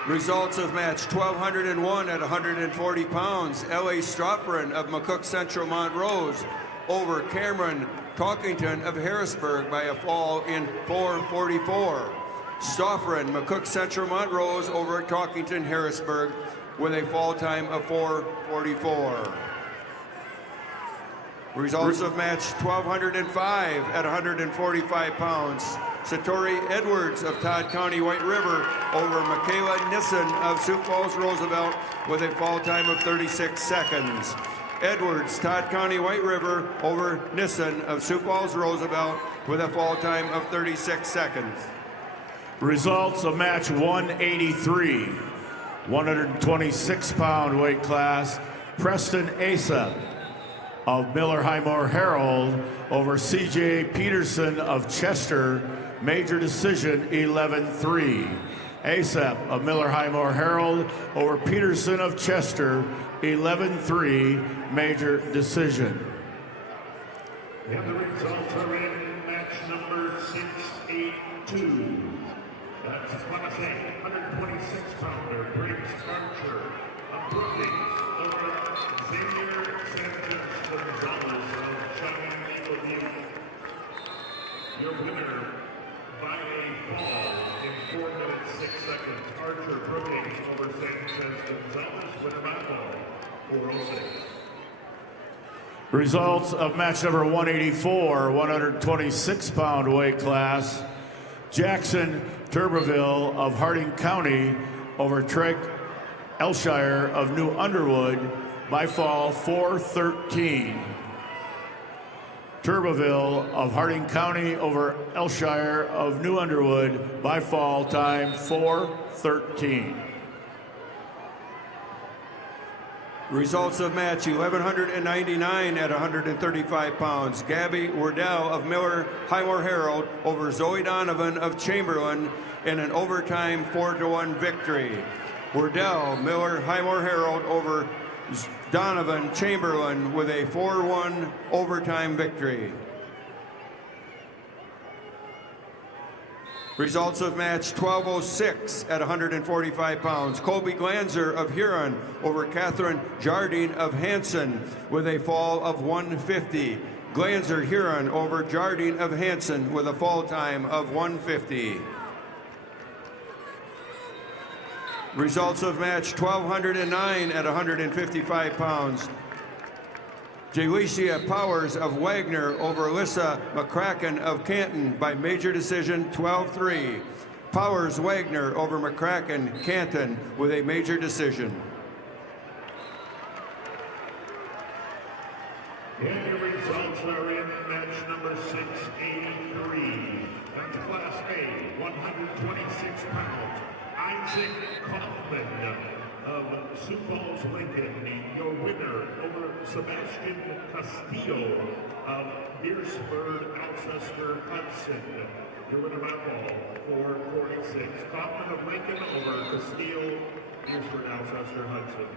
Results of match 1201 at 140 pounds. L.A. Strophren of McCook Central Montrose over Cameron Talkington of Harrisburg by a fall in 4:44. Strophren, McCook Central Montrose over Talkington Harrisburg with a fall time of 4:44. Results of match 1205 at 145 pounds. Satori Edwards of Todd County White River over Michaela Nissen of Sioux Falls Roosevelt with a fall time of 36 seconds. Edwards, Todd County White River over Nissen of Sioux Falls Roosevelt with a fall time of 36 seconds. Results of match 183, 126-pound weight class. Preston Asa of Miller Highmore Herald over CJ Peterson of Chester, major decision 11-3. ASAP of Miller Highmore Herald over Peterson of Chester, 11-3, major decision. And the results are in match number 682. That's Class A, 126-pounder, Briggs Archer of Brookings over Xavier Sanchez Gonzalez of Cheyenne Eagle. Your winner by a fall in 4 minutes 6 seconds. Archer Brookings over Sanchez Gonzalez, winner by fall, 406. Results of match number 184, 126-pound weight class. Jackson Turbeville of Harding County over Treg Elshire of New Underwood by fall 4-13. Turbeville of Harding County over Elshire of New Underwood by fall time 4-13. Results of match 1199 at 135 pounds. Gabby Wardell of Miller Highmore Herald over Zoe Donovan of Chamberlain in an overtime 4-1 victory. Wardell, Miller Highmore Herald over Donovan Chamberlain with a 4-1 overtime victory. Results of match 1206 at 145 pounds. Colby Glanzer of Huron over Catherine Jardine of Hanson with a fall of 150. Glanzer Huron over Jardine of Hanson with a fall time of 150. Results of match 1209 at 155 pounds. Jalicia Powers of Wagner over Alyssa McCracken of Canton by major decision 12-3. Powers Wagner over McCracken Canton with a major decision. And the results are in match number 683. And Class A, 126 pounds, Isaac Kaufman of Sioux Falls, Lincoln, your winner over Sebastian Castillo of Beersford, Alcester, Hudson. Your winner by fall, 446. Kaufman of Lincoln over Castillo, Beersford, Alcester, Hudson.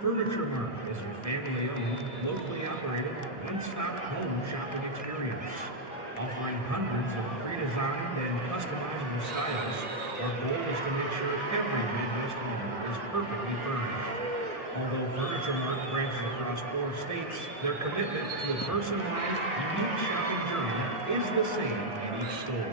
Furniture Mart is your family-owned, locally operated, one-stop home shopping experience. Offering hundreds of pre-designed and customizable styles, our goal is to make sure every Midwest home is perfectly furnished. Although Furniture Mart branches across 4 states, their commitment to a personalized, unique shopping journey is the same in each store.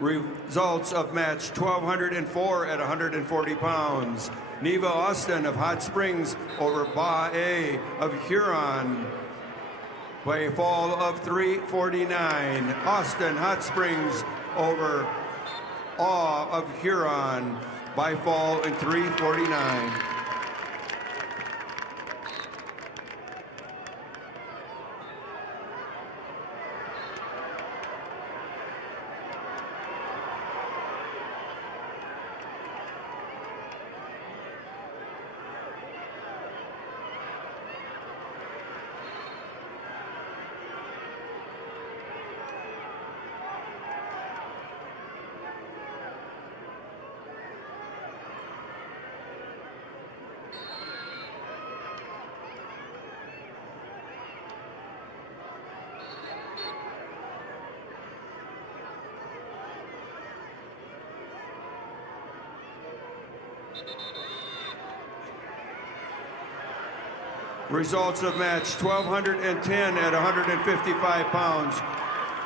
Results of match 1204 at 140 pounds. Neva Austin of Hot Springs over Ba A of Huron by a fall of 349. Austin Hot Springs over Awe of Huron by fall in 349. Results of match 1210 at 155 pounds.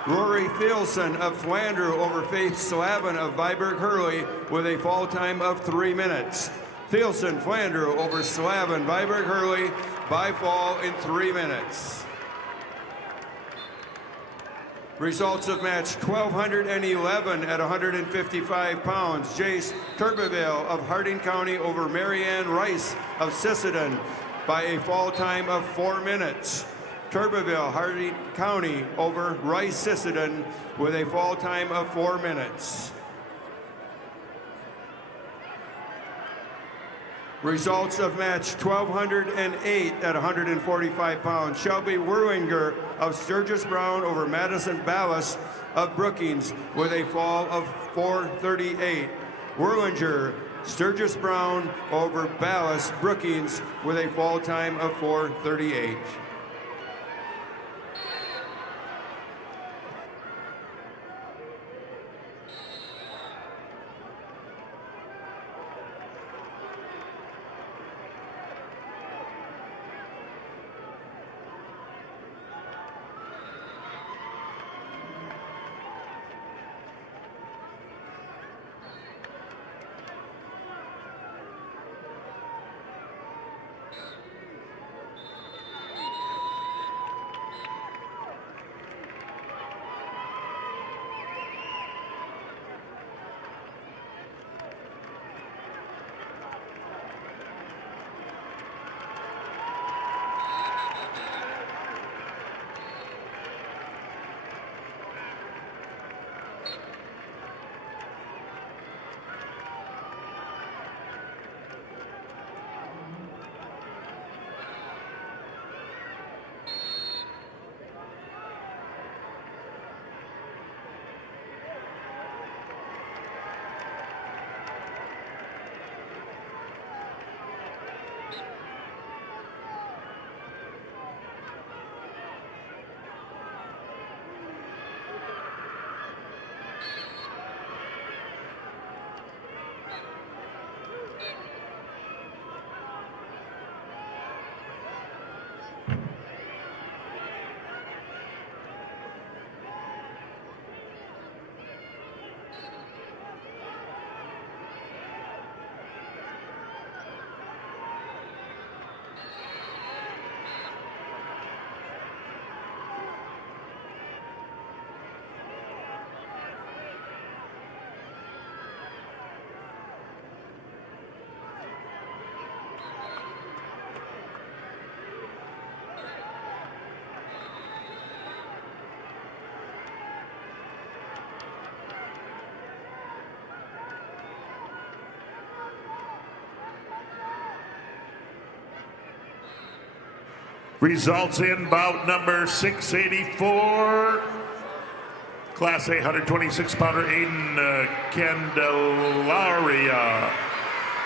Rory Thielson of Flandreau over Faith Slavin of Viborg Hurley with a fall time of 3 minutes. Thielson Flandreau over Slavin Viborg Hurley by fall in 3 minutes. Results of match 1211 at 155 pounds. Jace Turbeville of Harding County over Marianne Rice of Sisseton by a fall time of 4 minutes. Turbeville, Harding County over Rice Sisseton with a fall time of 4 minutes. Results of match 1208 at 145 pounds. Shelby Werlinger of Sturgis Brown over Madison Ballas of Brookings with a fall of 438. Werlinger, Sturgis Brown over Ballas Brookings with a fall time of 438. Results in bout number 684. Class A 126-pounder Aiden Candelaria.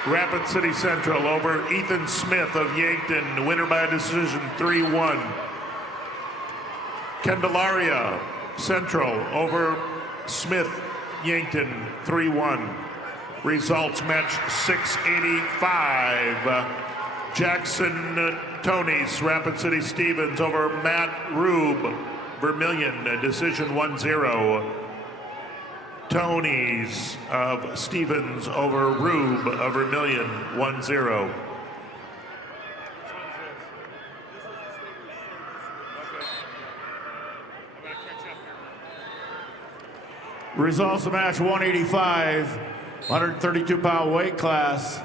Rapid City Central over Ethan Smith of Yankton. Winner by decision 3-1. Candelaria Central over Smith Yankton 3-1. Results match 685. Jackson Tonys, Rapid City Stevens over Matt Rube, Vermillion, decision 1-0. Tonys of Stevens over Rube of Vermillion, 1-0. Results of match 185, 132-pound weight class.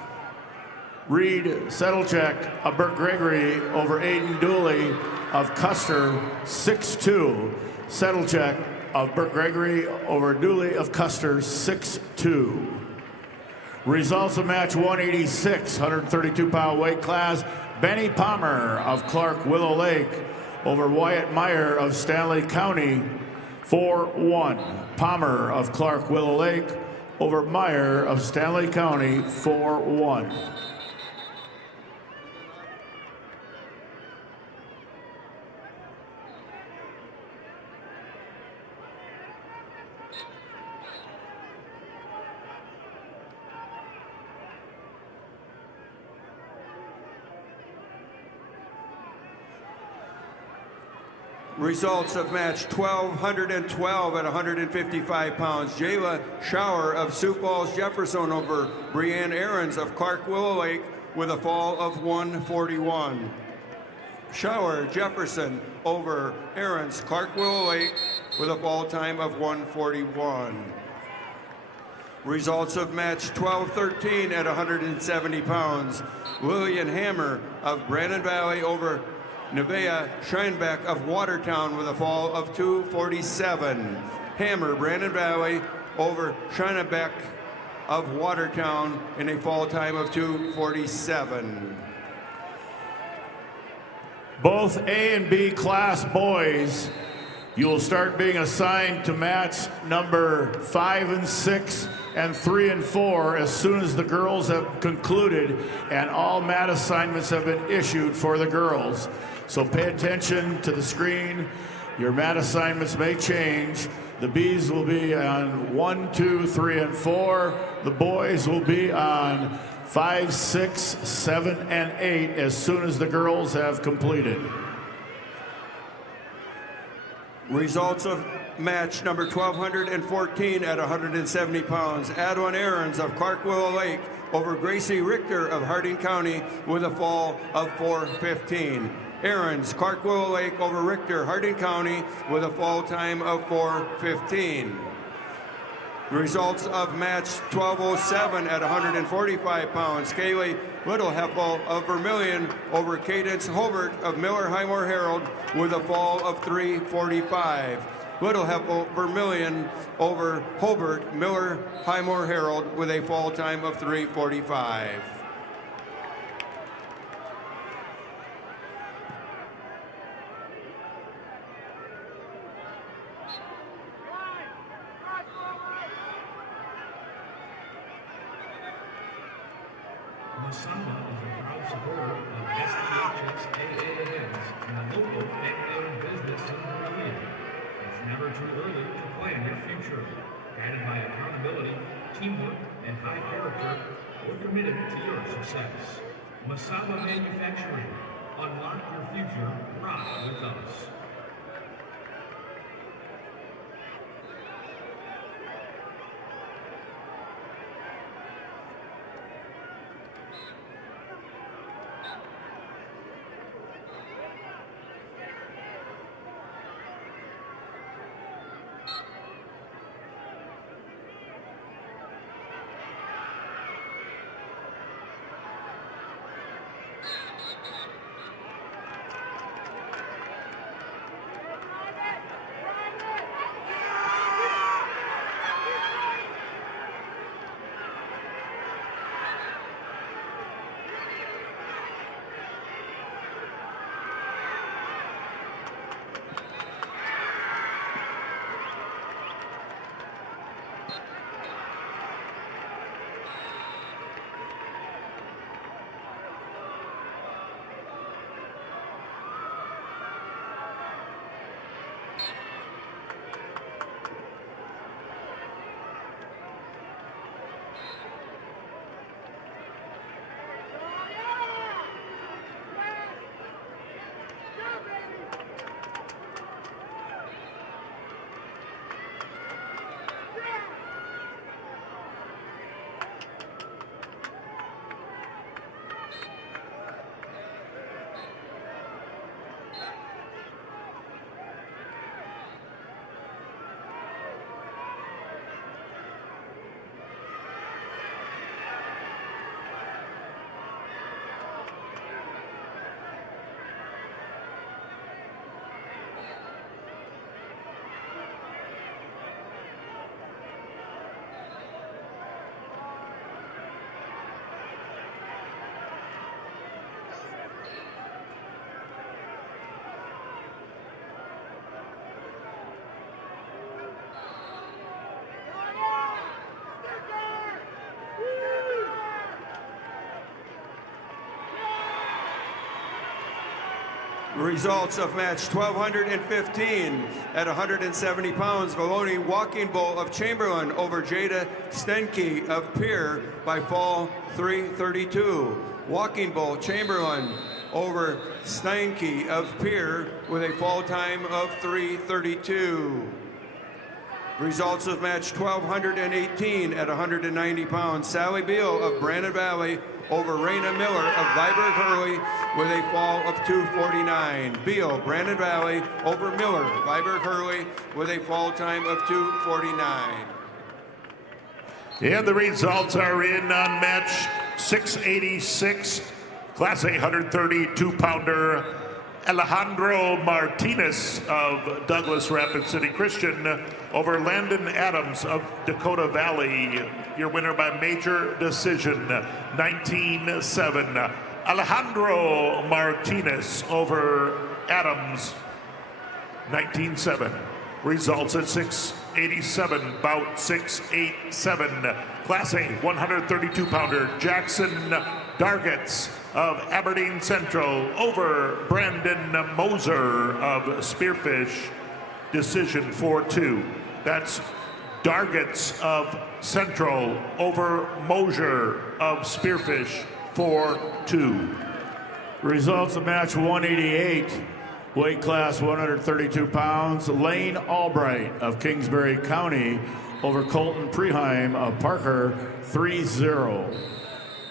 Reed Settlecheck of Burt Gregory over Aiden Dooley of Custer, 6-2. Settlecheck of Burt Gregory over Dooley of Custer, 6-2. Results of match 186, 132-pound weight class. Benny Palmer of Clark Willow Lake over Wyatt Meyer of Stanley County, 4-1. Palmer of Clark Willow Lake over Meyer of Stanley County, 4-1. Results of match 1212 at 155 pounds. Jayla Shower of Sioux Falls Jefferson over Brianne Aarons of Clark Willow Lake with a fall of 141. Shower Jefferson over Aarons Clark Willow Lake with a fall time of 141. Results of match 1213 at 170 pounds. Lillian Hammer of Brandon Valley over Nevaeh Scheinbeck of Watertown with a fall of 247. Hammer, Brandon Valley over Scheinbeck of Watertown in a fall time of 247. Both A and B class boys, you will start being assigned to match number 5 and 6 and 3 and 4 as soon as the girls have concluded and all mat assignments have been issued for the girls. So pay attention to the screen. Your mat assignments may change. The B's will be on 1, 2, 3, and 4. The boys will be on 5, 6, 7, and 8 as soon as the girls have completed. Results of match number 1214 at 170 pounds. Adwin Aarons of Clark Willow Lake over Gracie Richter of Harding County with a fall of 415. Aarons, Clark Willow Lake over Richter, Harding County with a fall time of 4:15. The results of match 1207 at 145 pounds. Kaylee Littleheffel of Vermillion over Cadence Hobart of Miller Highmore Herald with a fall of 3:45. Littleheffel Vermillion over Hobart Miller Highmore Herald with a fall time of 3:45. Masamba is a proud supporter of STHS AAAS and a local family-owned business in Vermillion. It's never too early to plan your future. Guided by accountability, teamwork, and high character, we're committed to your success. Masamba Manufacturing. Unlock your future. Ride with us. Results of match 1215 at 170 pounds. Maloney Walking Bull of Chamberlain over Jada Stenke of Pier by fall 332. Walking Bull Chamberlain over Steinke of Pier with a fall time of 332. Results of match 1218 at 190 pounds. Sally Beal of Brandon Valley over Raina Miller of Viborg Hurley with a fall of 249. Beal, Brandon Valley over Miller, Viborg Hurley with a fall time of 249. And the results are in on match 686, Class A 132-pounder. Alejandro Martinez of Douglas Rapid City Christian over Landon Adams of Dakota Valley. Your winner by major decision, 19-7. Alejandro Martinez over Adams, 19-7. Results at 687, bout 687. Class A 132-pounder Jackson Dargets of Aberdeen Central over Brandon Moser of Spearfish, decision 4-2. That's Dargets of Central over Moser of Spearfish, 4-2. Results of match 188, weight class 132 pounds. Lane Albright of Kingsbury County over Colton Preheim of Parker, 3-0.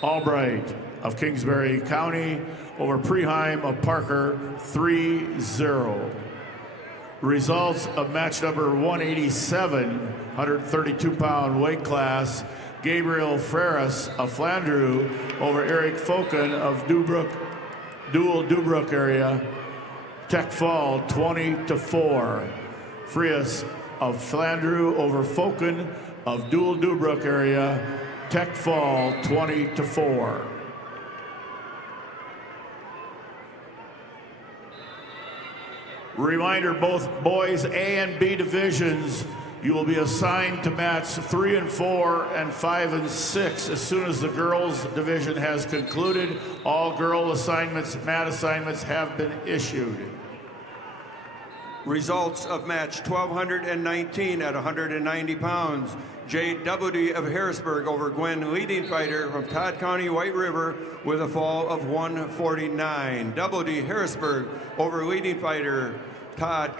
Albright of Kingsbury County over Preheim of Parker, 3-0. Results of match number 187, 132-pound weight class. Gabriel Freris of Flandreau over Eric Foken of Dual-Dubrook area. Tech fall 20-4. Freris of Flandreau over Foken of Dual-Dubrook area. Tech fall 20-4. Reminder, both boys A and B divisions, you will be assigned to match 3 and 4 and 5 and 6 as soon as the girls division has concluded. All girl assignments, mat assignments have been issued. Results of match 1219 at 190 pounds. Jade Doubleday of Harrisburg over Gwen Leading Fighter from Todd County, White River with a fall of 149. Doubleday Harrisburg over Leading Fighter Todd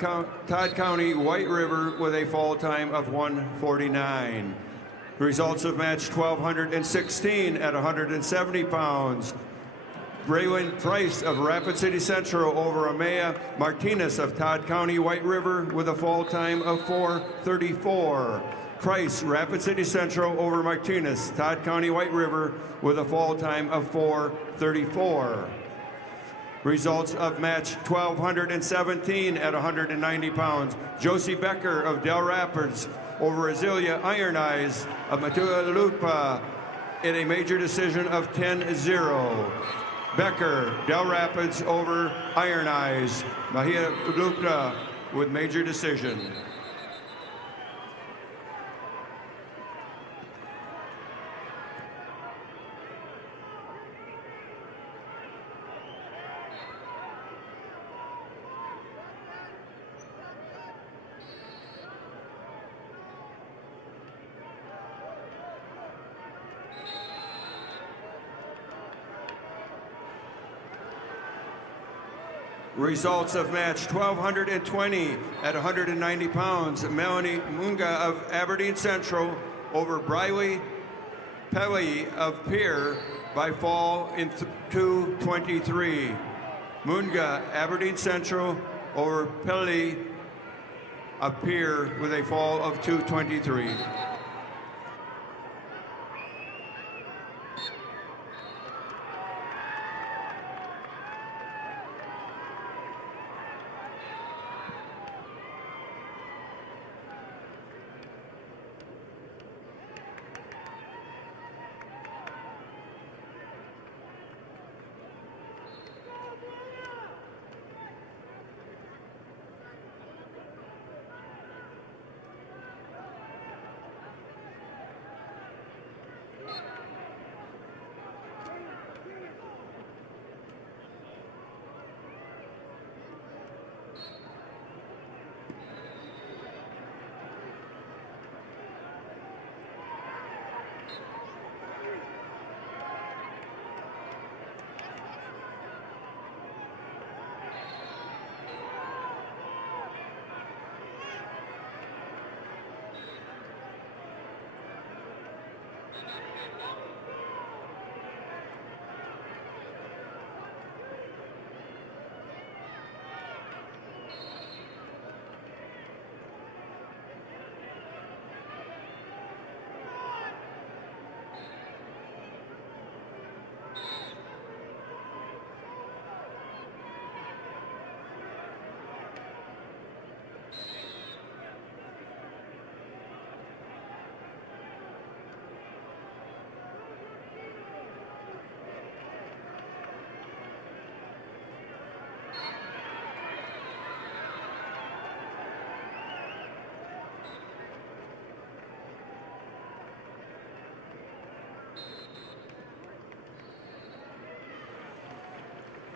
County, White River with a fall time of 149. Results of match 1216 at 170 pounds. Braylon Price of Rapid City Central over Amaya Martinez of Todd County, White River with a fall time of 4:34. Price, Rapid City Central over Martinez, Todd County, White River with a fall time of 4:34. Results of match 1217 at 190 pounds. Josie Becker of Del Rapids over Azealia Iron Eyes of Matualupa in a major decision of 10-0. Becker, Del Rapids over Iron Eyes. Mahia Lupta with major decision. Results of match 1220 at 190 pounds. Melanie Munga of Aberdeen Central over Briley Pelly of Pier by fall in 2:23. Munga, Aberdeen Central over Pelly of Pier with a fall of 2:23.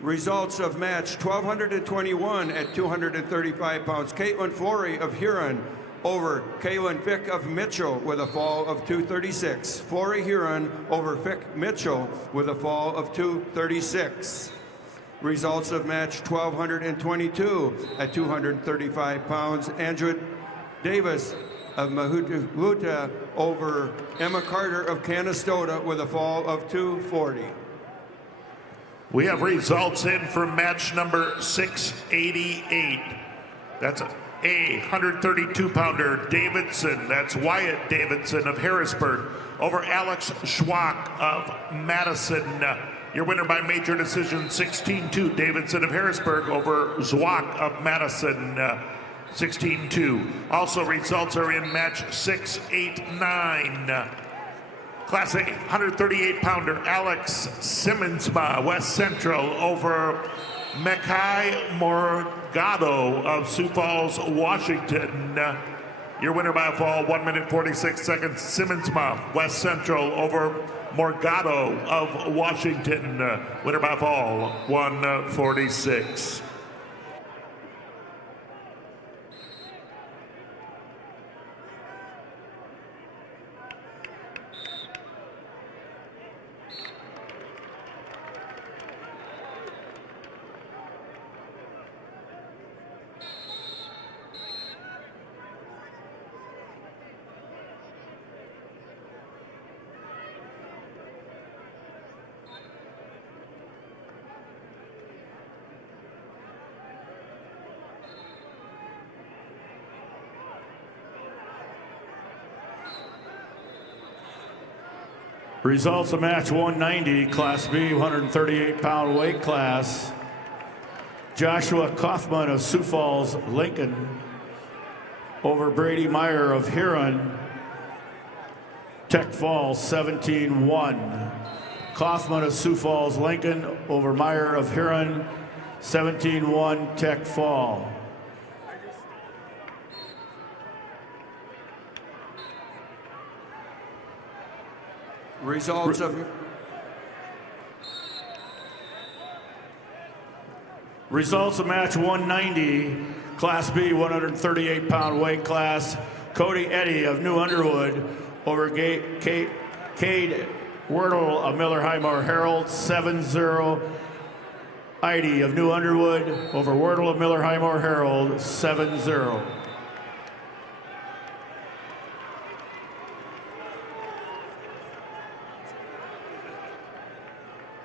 Results of match 1221 at 235 pounds. Caitlin Flory of Huron over Kaylin Fick of Mitchell with a fall of 236. Flory Huron over Fick Mitchell with a fall of 236. Results of match 1222 at 235 pounds. Andrew Davis of Mahuta over Emma Carter of Canastota with a fall of 240. We have results in from match number 688. That's a 132-pounder Davidson. That's Wyatt Davidson of Harrisburg over Alex Schwach of Madison. Your winner by major decision, 16-2. Davidson of Harrisburg over Schwach of Madison, 16-2. Also results are in match 689. Class A 138-pounder Alex Simmonsma, West Central over Mekai Morgado of Sioux Falls, Washington. Your winner by a fall, 1 minute 46 seconds. Simmonsma, West Central over Morgado of Washington. Winner by a fall, 1:46. Results of match 190, Class B, 138-pound weight class. Joshua Kaufman of Sioux Falls, Lincoln, over Brady Meyer of Huron, Tech Falls, 17-1. Kaufman of Sioux Falls, Lincoln, over Meyer of Huron, 17-1, Tech Fall. Results of match 190, Class B, 138-pound weight class. Cody Eddy of New Underwood over Cade Wordle of Miller Highmore Herald, 7-0. Eddy of New Underwood over Wordle of Miller Highmore Herald, 7-0.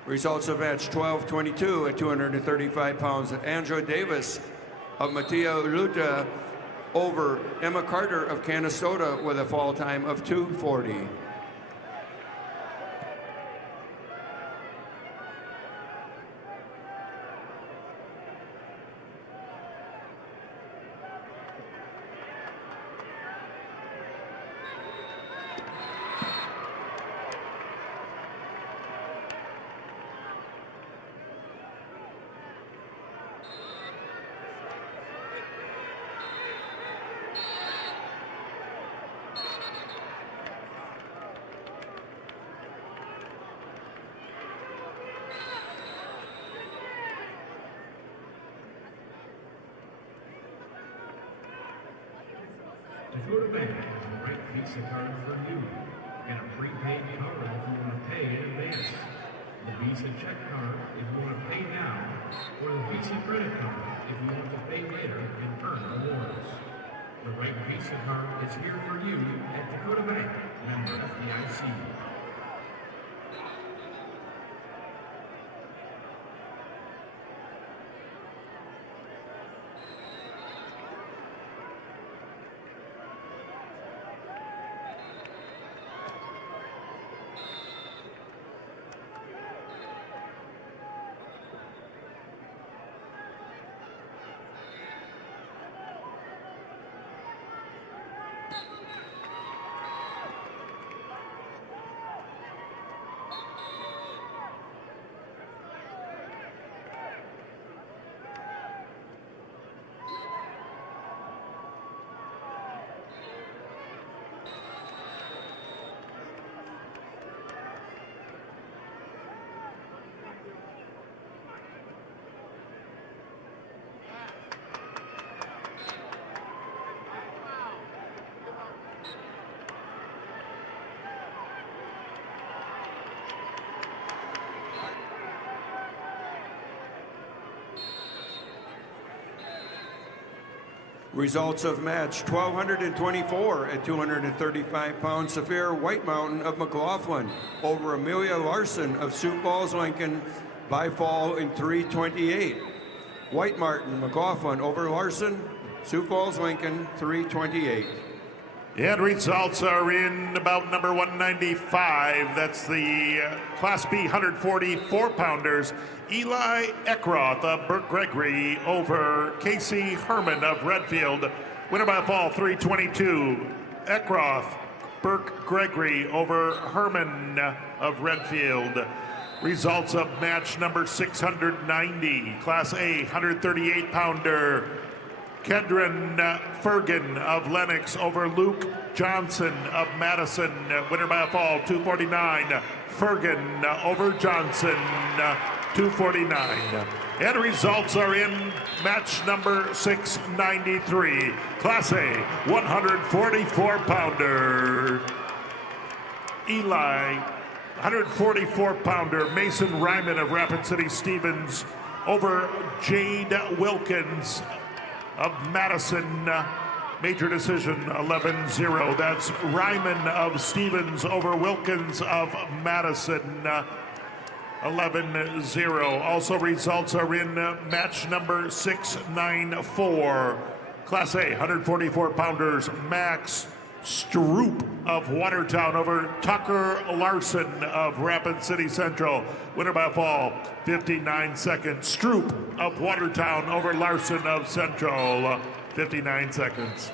Results of match 1222 at 235 pounds. Andrew Davis of Mattia Luta over Emma Carter of Canastota with a fall time of 240. Dakota Bank has the right Visa card for you and a prepaid card if you want to pay in advance. The Visa check card if you want to pay now, or the Visa credit card if you want to pay later and earn rewards. The right Visa card is here for you at Dakota Bank, member FDIC. Results of match 1,224 at 235 pounds. Saphir White Mountain of McLaughlin over Amelia Larson of Sioux Falls, Lincoln by fall in 3:28. White Martin McLaughlin over Larson, Sioux Falls, Lincoln 3:28. And results are in about number 195. That's the Class B 144-pounders. Eli Eckroth of Burke Gregory over Casey Herman of Redfield. Winner by fall 3:22. Eckroth, Burke Gregory over Herman of Redfield. Results of match number 690. Class A 138-pounder. Kedron Fergan of Lennox over Luke Johnson of Madison. Winner by a fall, 249. Fergan over Johnson, 249. And results are in match number 693. Class A 144-pounder. Eli, 144-pounder. Mason Ryman of Rapid City Stevens over Jade Wilkins of Madison. Major decision 11-0. That's Ryman of Stevens over Wilkins of Madison. 11-0. Also results are in match number 694. Class A 144-pounders. Max Stroop of Watertown over Tucker Larson of Rapid City Central. Winner by fall, 59 seconds. Stroop of Watertown over Larson of Central, 59 seconds.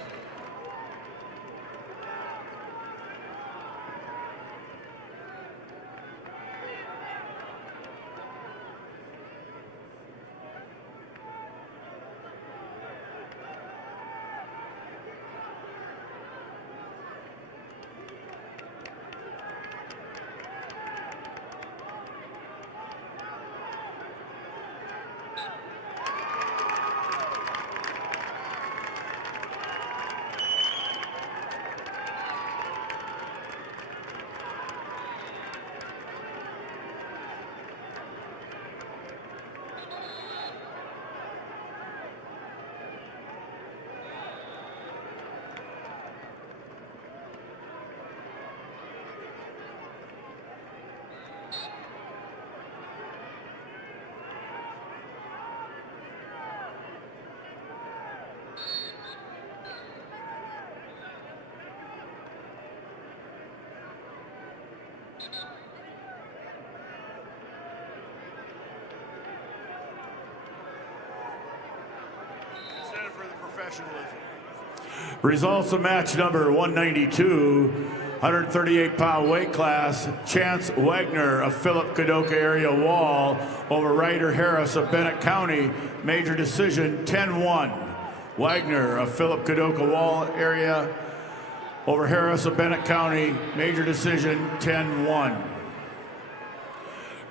Results of match number 192, 138-pound weight class. Chance Wagner of Philip Kadoka area Wall over Ryder Harris of Bennett County. Major decision 10-1. Wagner of Philip Kadoka Wall area over Harris of Bennett County. Major decision 10-1.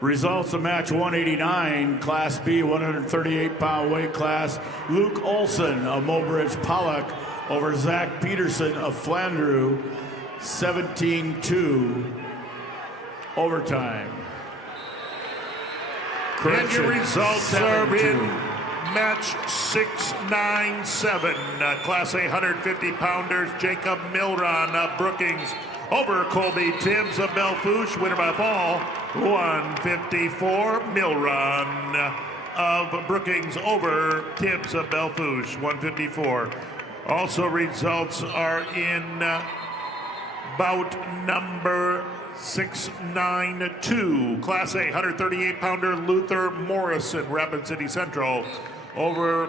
Results of match 189, Class B 138-pound weight class. Luke Olson of Mobridge Pollock over Zach Peterson of Flandreau, 17-2, overtime. And your results are in match 697. Class A 150-pounders, Jacob Milron of Brookings over Colby Tibbs of Belfouche. Winner by fall, 154. Milron of Brookings over Tibbs of Belfouche, 154. Also results are in bout number 692. Class A 138-pounder Luther Morrison, Rapid City Central over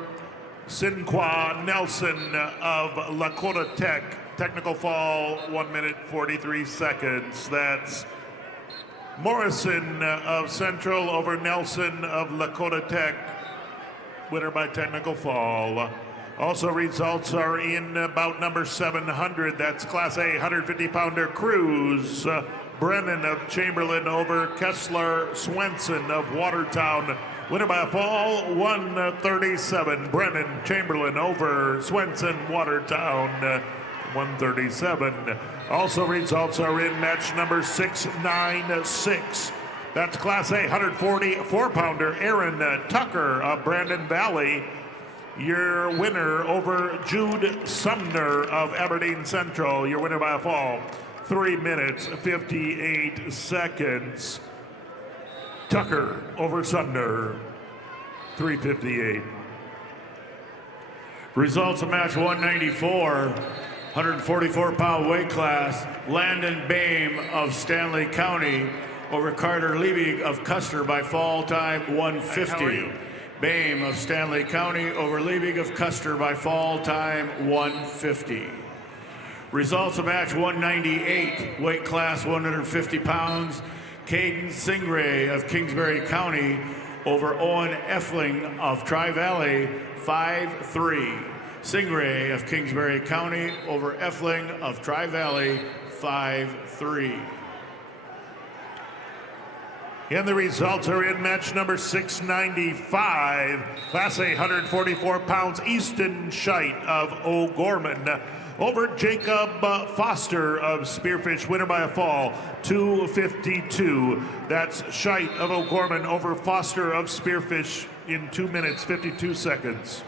Sinqua Nelson of Lakota Tech. technical fall, 1 minute 43 seconds. That's Morrison of Central over Nelson of Lakota Tech. Winner by technical fall. Also, results are in bout number 700. That's Class A 150-pounder Cruz. Brennan of Chamberlain over Kessler Swenson of Watertown. Winner by a fall, 137. Brennan Chamberlain over Swenson Watertown, 137. Also, results are in match number 696. That's Class A 144-pounder Aaron Tucker of Brandon Valley. Your winner over Jude Sumner of Aberdeen Central. Your winner by a fall, 3 minutes 58 seconds. Tucker over Sumner, 3:58. Results of match 194, 144-pound weight class. Landon Bame of Stanley County over Carter Liebig of Custer by fall time 150. Bame of Stanley County over Liebig of Custer by fall time 150. Results of match 198, weight class 150 pounds. Caden Singray of Kingsbury County over Owen Effling of Tri-Valley, 5-3. Singray of Kingsbury County over Effling of Tri-Valley, 5-3. And the results are in match number 695. Class A 144 pounds, Easton Scheit of O'Gorman over Jacob Foster of Spearfish. Winner by a fall, 2:52. That's Scheit of O'Gorman over Foster of Spearfish in 2 minutes 52 seconds.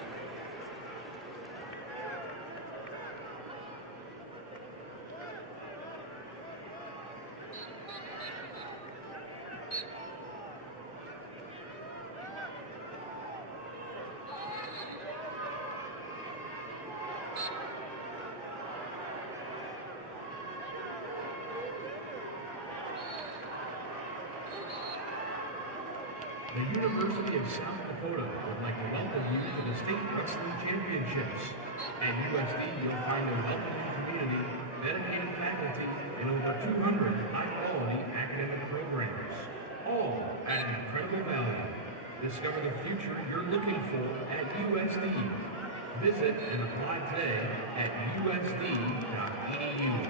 The University of South Dakota would like to welcome you to the State Wrestling Championships. At USD, you'll find a welcoming community, dedicated faculty, and over 200 high-quality academic programs, all at an incredible value. Discover the future you're looking for at USD. Visit and apply today at usd.edu.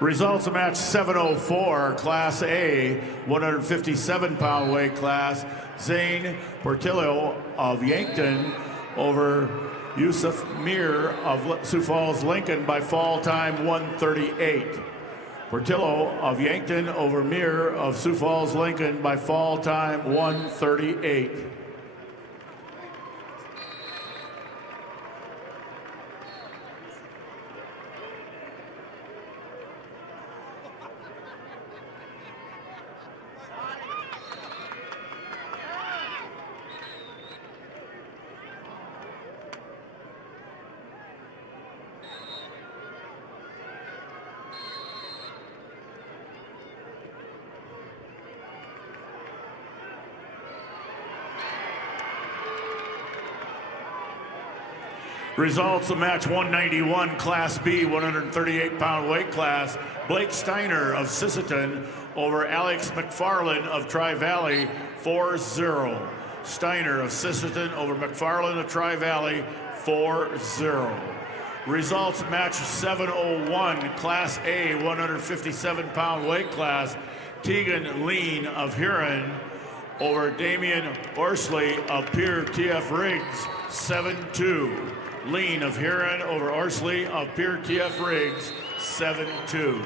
Results of match 704, Class A, 157-pound weight class. Zane Portillo of Yankton over Yusuf Mir of Sioux Falls, Lincoln by fall time 138. Portillo of Yankton over Mir of Sioux Falls, Lincoln by fall time 138. Results of match 191, Class B, 138-pound weight class. Blake Steiner of Sisseton over Alex McFarland of Tri-Valley, 4-0. Steiner of Sisseton over McFarland of Tri-Valley, 4-0. Results match 701, Class A, 157-pound weight class. Tegan Lean of Huron over Damian Orsley of Pierre TF Riggs, 7-2. Lean of Huron over Orsley of Pierre TF Riggs, 7-2.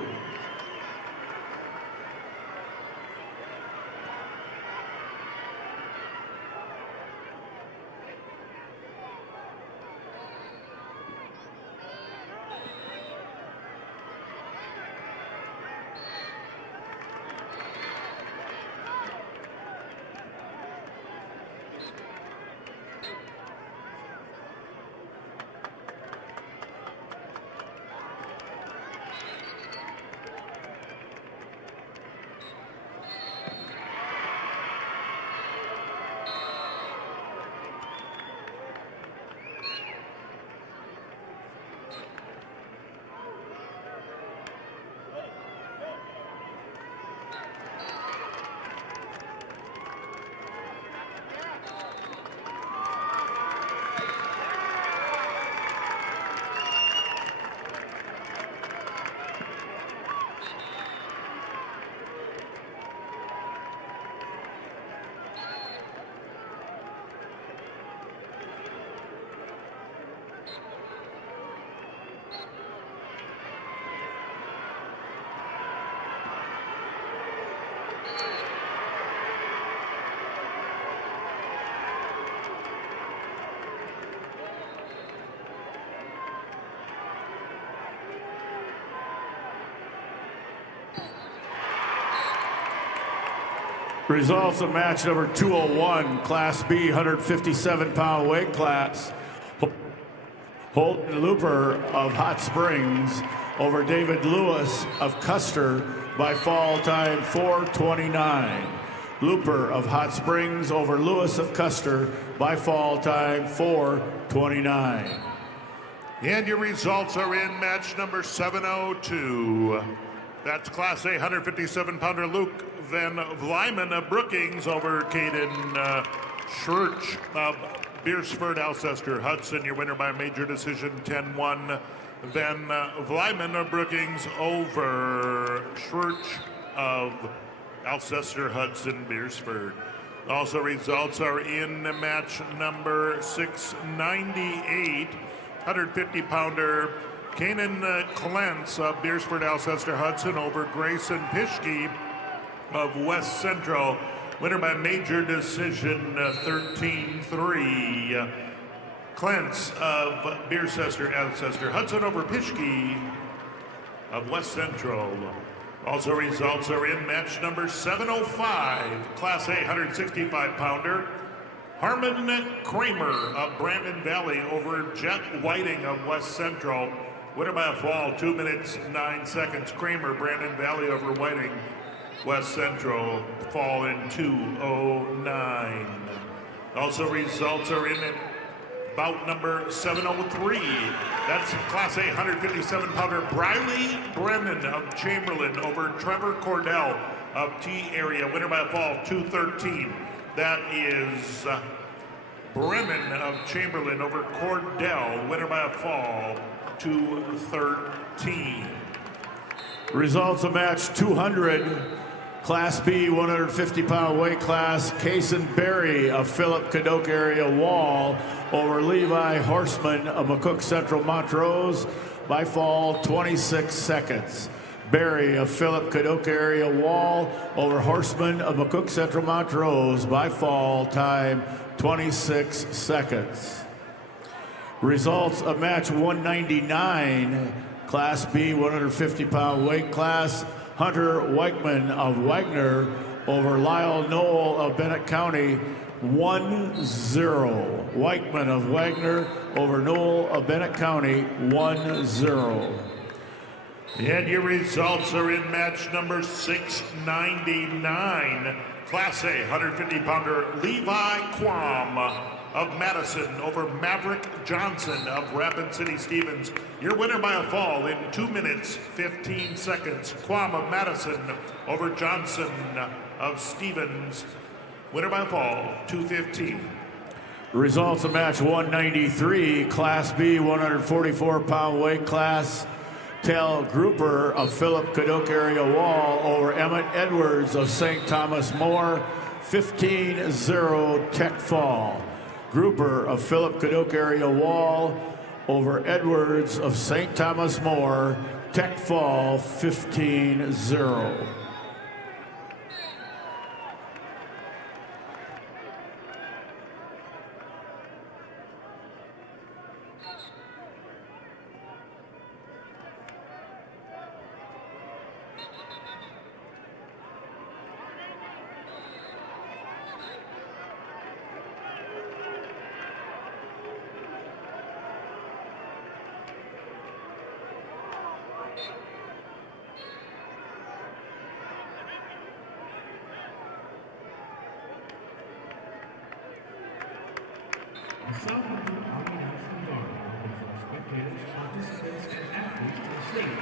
Results of match number 201, Class B, 157-pound weight class. Holton Looper of Hot Springs over David Lewis of Custer by fall time 4:29. Looper of Hot Springs over Lewis of Custer by fall time 4:29. And your results are in match number 702. That's Class A 157-pounder Luke Van Vlyman of Brookings over Caden Schurch of Beersford, Alcester, Hudson. Your winner by major decision 10-1. Van Vlyman of Brookings over Schurch of Alcester, Hudson, Beersford. Also results are in match number 698, 150-pounder Kanan Clance of Beersford, Alcester, Hudson over Grayson Pischke of West Central. Winner by major decision 13-3. Clance of Beercester, Alcester, Hudson over Pischke of West Central. Also results are in match number 705, Class A 165-pounder. Harmon Kramer of Brandon Valley over Jet Whiting of West Central. Winner by a fall, 2 minutes, 9 seconds. Kramer, Brandon Valley over Whiting, West Central, fall in 2:09. Also results are in at bout number 703. That's Class A 157-pounder Briley Brennan of Chamberlain over Trevor Cordell of T area. Winner by a fall, 2:13. That is Brennan of Chamberlain over Cordell. Winner by a fall, 2:13. Results of match 200, Class B, 150-pound weight class. Kason Berry of Philip Cadoc area Wall over Levi Horseman of McCook Central Montrose by fall 26 seconds. Berry of Philip Cadoc area Wall over Horseman of McCook Central Montrose by fall time 26 seconds. Results of match 199, Class B, 150-pound weight class. Hunter Weichman of Wagner over Lyle Knoll of Bennett County, 1-0. Weichman of Wagner over Knoll of Bennett County, 1-0. And your results are in match number 699. Class A 150-pounder Levi Quam of Madison over Maverick Johnson of Rapid City Stevens. Your winner by a fall in 2 minutes, 15 seconds. Quam of Madison over Johnson of Stevens. Winner by a fall, 2:15. Results of match 193, Class B, 144-pound weight class. Tel Grouper of Philip Cadoc area Wall over Emmett Edwards of St. Thomas More, 15-0 tech fall. Grouper of Philip Cadoc area Wall over Edwards of St. Thomas More, tech fall, 15-0. The Southampton Army National Guard opens for spectators, participants, and athletes to the state of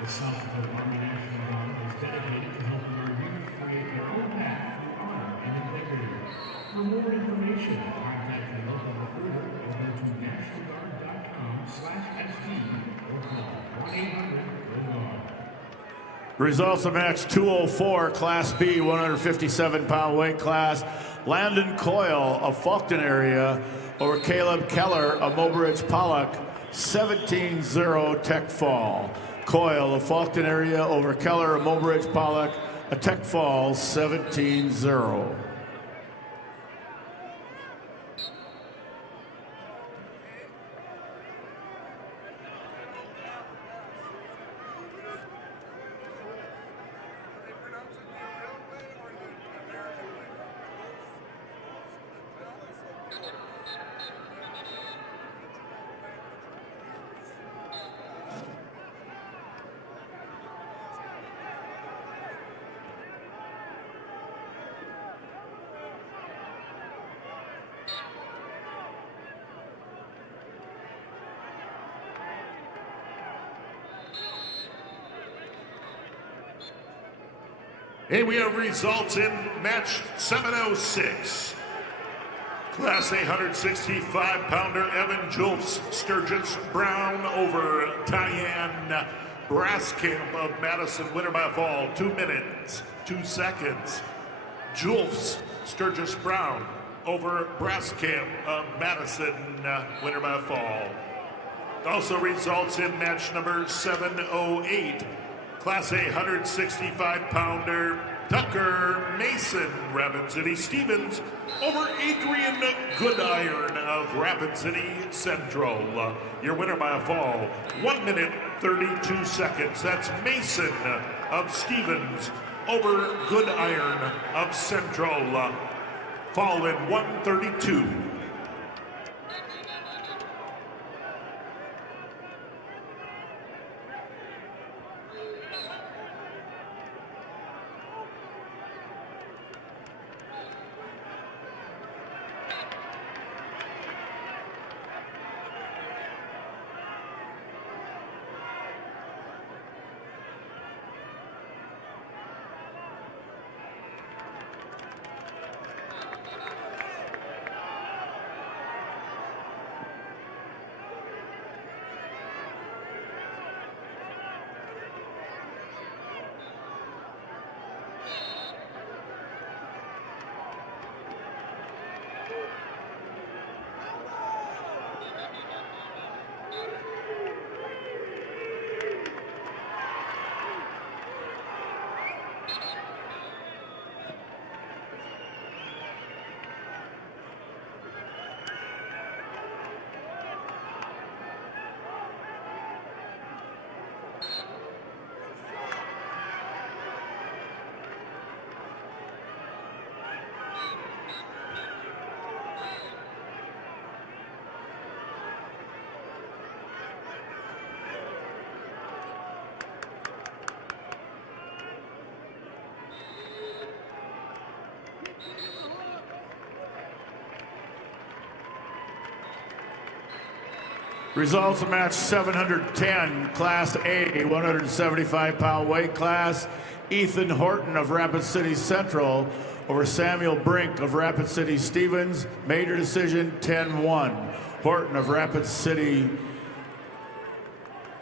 the Southampton Army National Guard is dedicated to helping our youth create their own path through honor and integrity. For more information, contact your local recruiter or go to nationalguard.com/SD or call 1-800-GO-GUARD. Results of match 204, Class B, 157-pound weight class. Landon Coyle of Faulkton area over Caleb Keller of Mobridge Pollock, 17-0 tech fall. Coyle of Faulkton area over Keller of Mobridge Pollock, a tech fall, 17-0. Hey, we have results in match 706. Class A 165-pounder Evan Julfs Sturgis Brown over Tyann Braskamp of Madison. Winner by a fall, 2 minutes, 2 seconds. Julfs Sturgis Brown over Braskamp of Madison. Winner by a fall. Also results in match number 708. Class A 165-pounder Tucker Mason, Rapid City Stevens, over Adrian Goodiron of Rapid City Central. Your winner by a fall, 1 minute, 32 seconds. That's Mason of Stevens over Goodiron of Central. Fall in 132. Results of match 710, Class A, 175-pound weight class. Ethan Horton of Rapid City Central over Samuel Brink of Rapid City Stevens. Major decision 10-1. Horton of Rapid City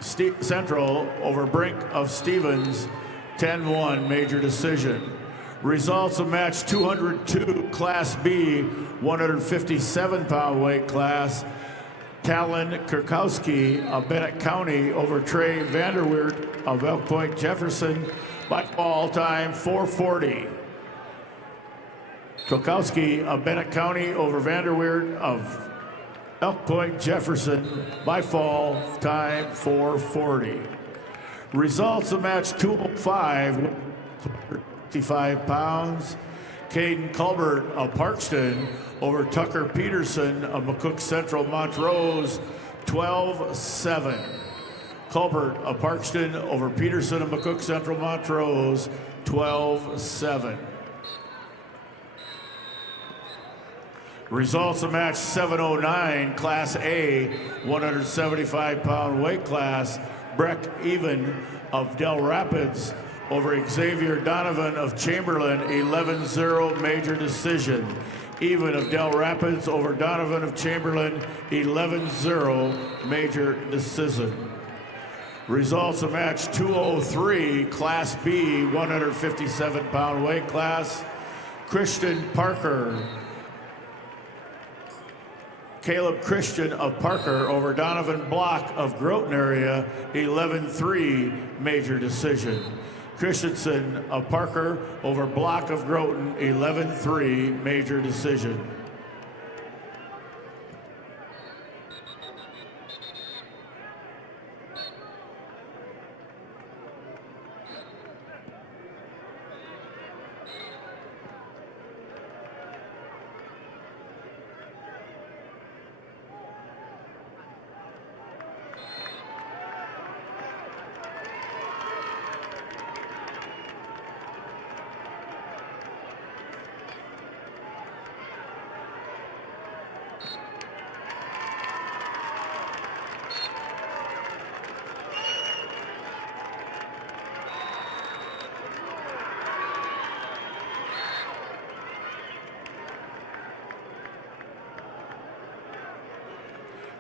Central over Brink of Stevens. 10-1, major decision. Results of match 202, Class B, 157-pound weight class. Talon Kurkowski of Bennett County over Trey Vanderweert of Elk Point Jefferson by fall time 4:40. Kurkowski of Bennett County over Vanderweert of Elk Point Jefferson by fall time 4:40. Results of match 205, 55 pounds. Caden Culbert of Parkston over Tucker Peterson of McCook Central Montrose, 12-7. Culbert of Parkston over Peterson of McCook Central Montrose, 12-7. Results of match 709, Class A, 175-pound weight class. Breck Even of Del Rapids over Xavier Donovan of Chamberlain, 11-0 major decision. Even of Del Rapids over Donovan of Chamberlain, 11-0 major decision. Results of match 203, Class B, 157-pound weight class. Christian Parker, Caleb Christian of Parker over Donovan Block of Groton area, 11-3 major decision. Christensen of Parker over Block of Groton, 11-3 major decision.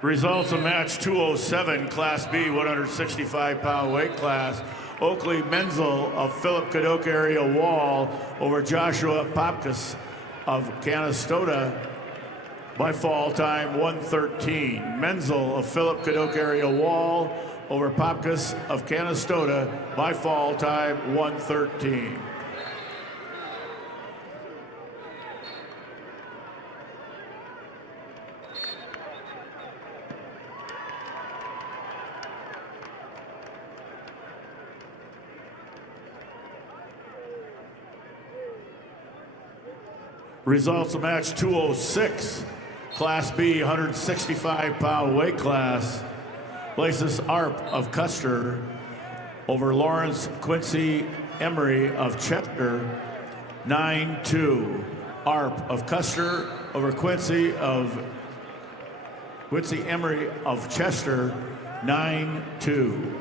Results of match 207, Class B, 165-pound weight class. Oakley Menzel of Philip Cadoc area Wall over Joshua Popkus of Canastota by fall time 1:13. Menzel of Philip Cadoc area Wall over Popkus of Canastota by fall time 1:13. Results of match 206, Class B, 165-pound weight class. Places Arp of Custer over Lawrence Quincy Emery of Chester, 9-2. Arp of Custer over Quincy Emery of Chester, 9-2.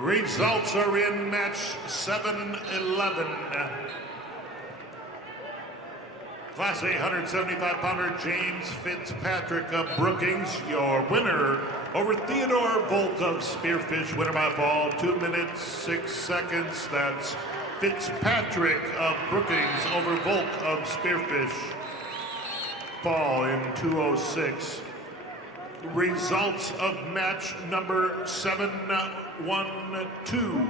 Results are in match 711. Class A 175-pounder James Fitzpatrick of Brookings, your winner over Theodore Volk of Spearfish, winner by fall, 2 minutes, 6 seconds. That's Fitzpatrick of Brookings over Volk of Spearfish, fall in 2:06. Results of match number 712.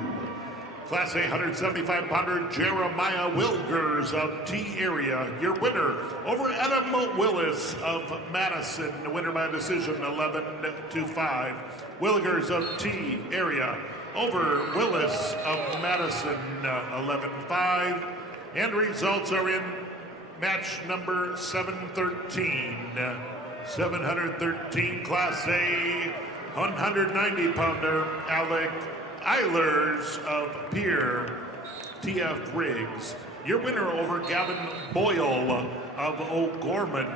Class A 175-pounder Jeremiah Wilgers of T area, your winner over Adam Willis of Madison, winner by decision 11-5. Wilgers of T area over Willis of Madison 11-5. And results are in match number 713. 713 Class A 190-pounder Alec Eilers of Pier, TF Riggs. Your winner over Gavin Boyle of O'Gorman.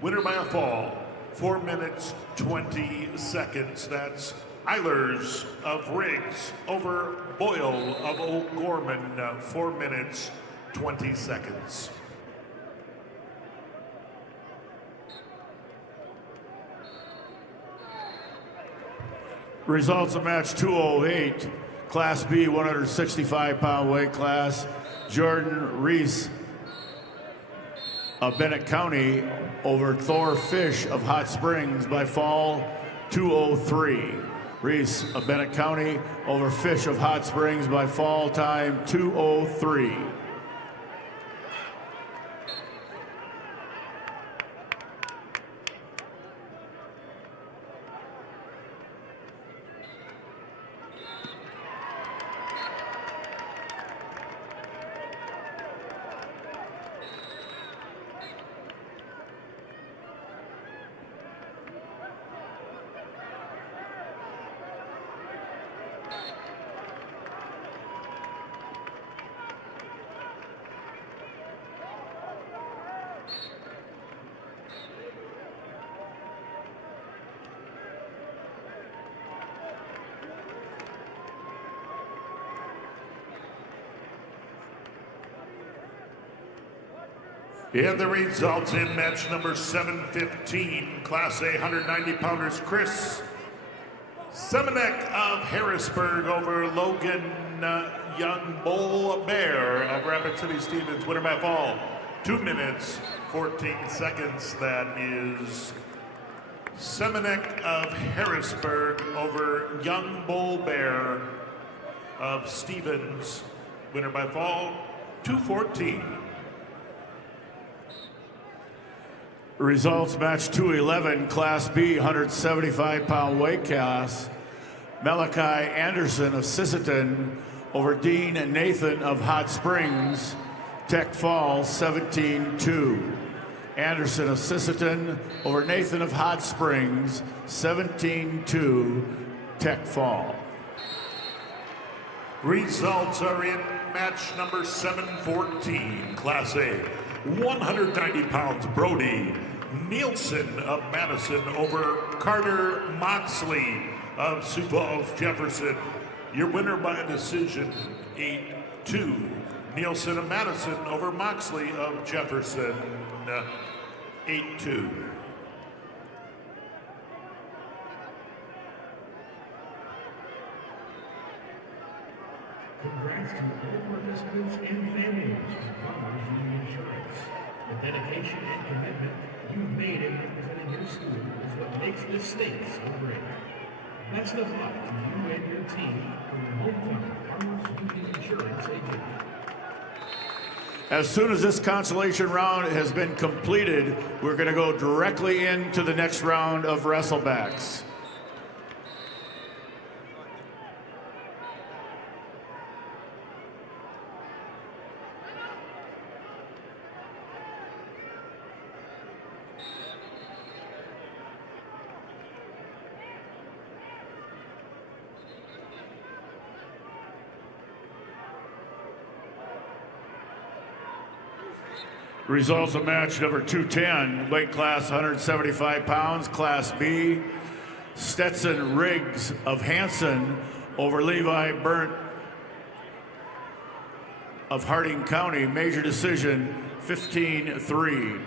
Winner by a fall, 4 minutes 20 seconds. That's Eilers of Riggs over Boyle of O'Gorman, 4 minutes 20 seconds. Results of match 208, Class B 165-pound weight class. Jordan Reese of Bennett County over Thor Fish of Hot Springs by fall 203. Reese of Bennett County over Fish of Hot Springs by fall time 203. And the results in match number 715, Class A 190-pounders, Chris Semenek of Harrisburg over Logan Young Bull Bear of Rapid City Stevens, winner by fall, 2 minutes, 14 seconds. That is Semenek of Harrisburg over Young Bull Bear of Stevens, winner by fall, 2:14. Results match 211, Class B 175-pound weight class. Malachi Anderson of Sisseton over Dean Nathan of Hot Springs. Tech Fall 17-2. Anderson of Sisseton over Nathan of Hot Springs 17-2. Tech Fall. Results are in match number 714, Class A 190 pounds, Brody Nielsen of Madison over Carter Moxley of Sioux Falls, Jefferson. Your winner by a decision, 8-2. Nielsen of Madison over Moxley of Jefferson, 8-2. Congrats to all participants and families of Farmers Union Insurance. The dedication and commitment you've made in representing your school is what makes this state so great. Best of luck to you and your team from your hometown Farmers Union Insurance agent. As soon as this consolation round has been completed, we're going to go directly into the next round of wrestlebacks. Results of match number 210, weight class 175 pounds, Class B. Stetson Riggs of Hanson over Levi Burnt of Harding County, major decision 15-3.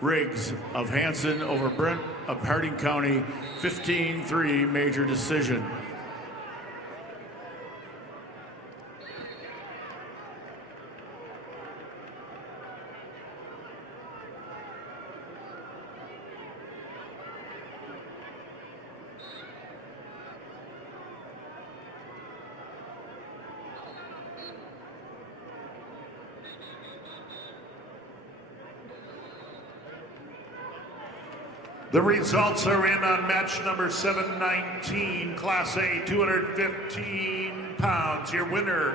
Riggs of Hanson over Brent of Harding County, 15-3, major decision. The results are in on match number 719, Class A, 215 pounds. Your winner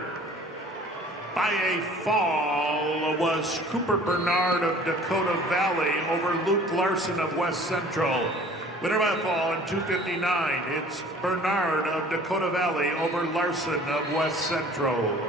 by a fall was Cooper Bernard of Dakota Valley over Luke Larson of West Central. Winner by a fall in 259, it's Bernard of Dakota Valley over Larson of West Central.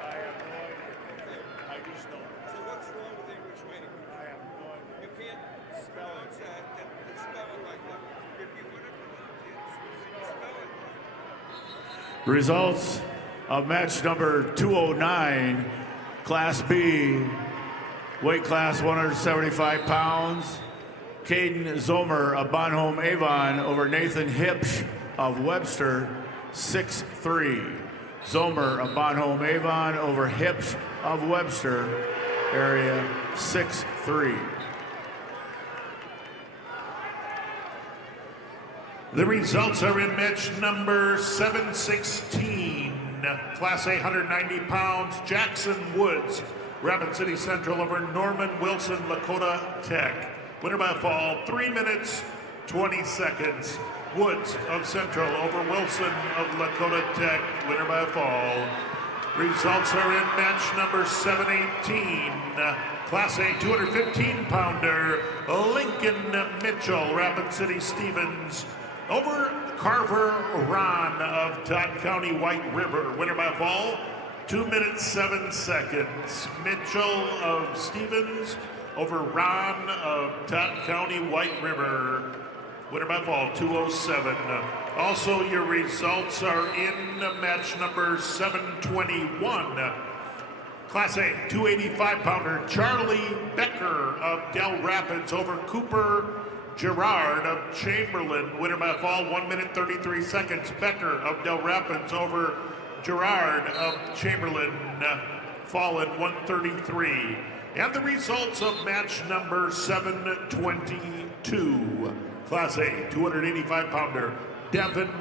I have no idea. I just know. So what's wrong with English waiting? I have no idea. You can't spell it and spell it like that. If you want to spell it right. Results of match number 209, Class B, weight class 175 pounds. Caden Zomer of Bonhomme Avon over Nathan Hipsch of Webster, 6-3. Zomer of Bonhomme Avon over Hipsch of Webster area, 6-3. The results are in match number 716, Class A 190 pounds, Jackson Woods, Rapid City Central over Norman Wilson, Lakota Tech. Winner by fall, 3 minutes, 20 seconds. Woods of Central over Wilson of Lakota Tech. Winner by fall. Results are in match number 718, Class A 215-pounder, Lincoln Mitchell, Rapid City Stevens, over Carver Ron of Todd County White River. Winner by fall, 2 minutes, 7 seconds. Mitchell of Stevens over Ron of Todd County White River. Winner by fall, 2:07. Also, your results are in match number 721. Class A 285-pounder, Charlie Becker of Del Rapids over Cooper Gerard of Chamberlain. Winner by fall, 1 minute 33 seconds. Becker of Del Rapids over Gerard of Chamberlain. Fallen 133. And the results of match number 722. Class A 285-pounder, Devin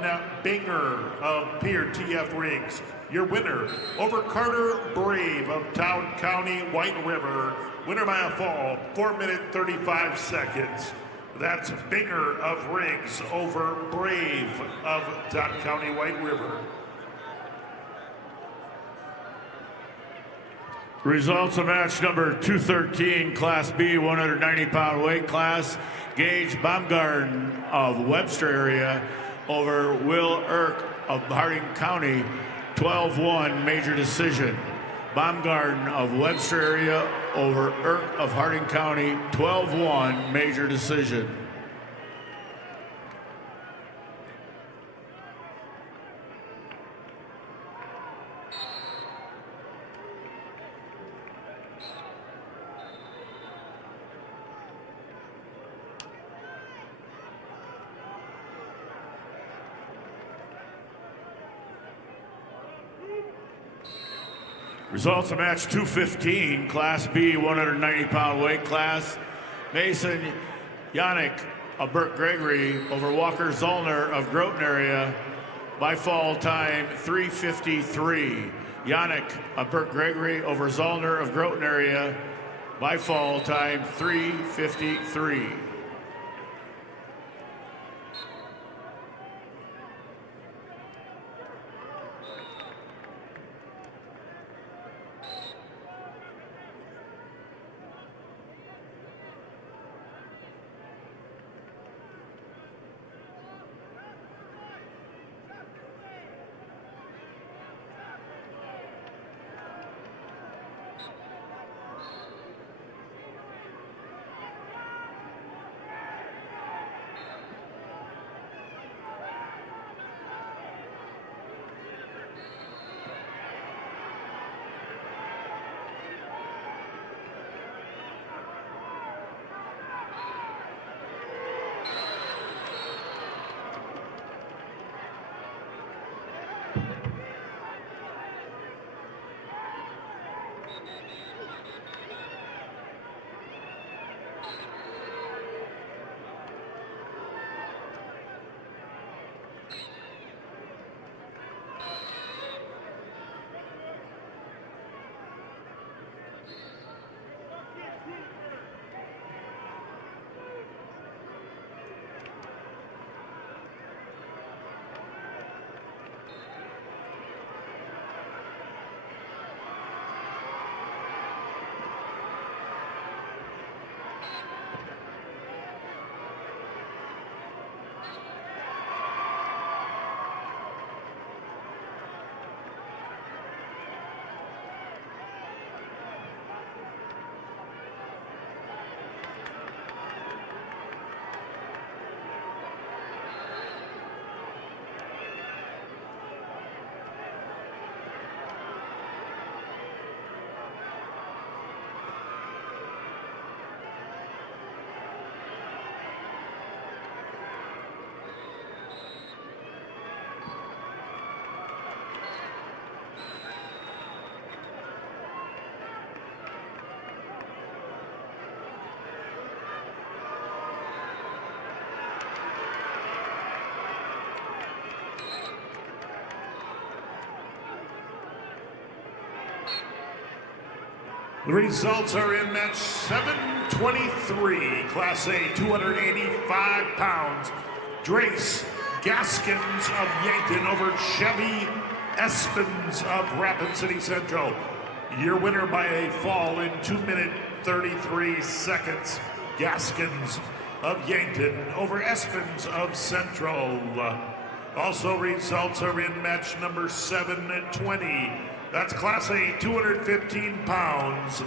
Binger of Pier TF Rigs. Your winner over Carter Brave of Town County White River. Winner by a fall, 4 minute 35 seconds. That's Binger of Riggs over Brave of Town County White River. Results of match number 213, Class B, 190-pound weight class. Gage Baumgarten of Webster area over Will Irk of Harding County, 12-1 major decision. Baumgarten of Webster area over Irk of Harding County, 12-1 major decision. Results of match 215, Class B, 190-pound weight class. Mason Yannick of Burt Gregory over Walker Zollner of Groton area by fall time 3:53. Yannick of Burt Gregory over Zollner of Groton area by fall time 3:53. The results are in match 723, Class A, 285 pounds. Drace Gaskins of Yankton over Chevy Espins of Rapid City Central. Your winner by a fall in 2 minutes 33 seconds. Gaskins of Yankton over Espins of Central. Also, results are in match number 720. That's Class A, 215 pounds.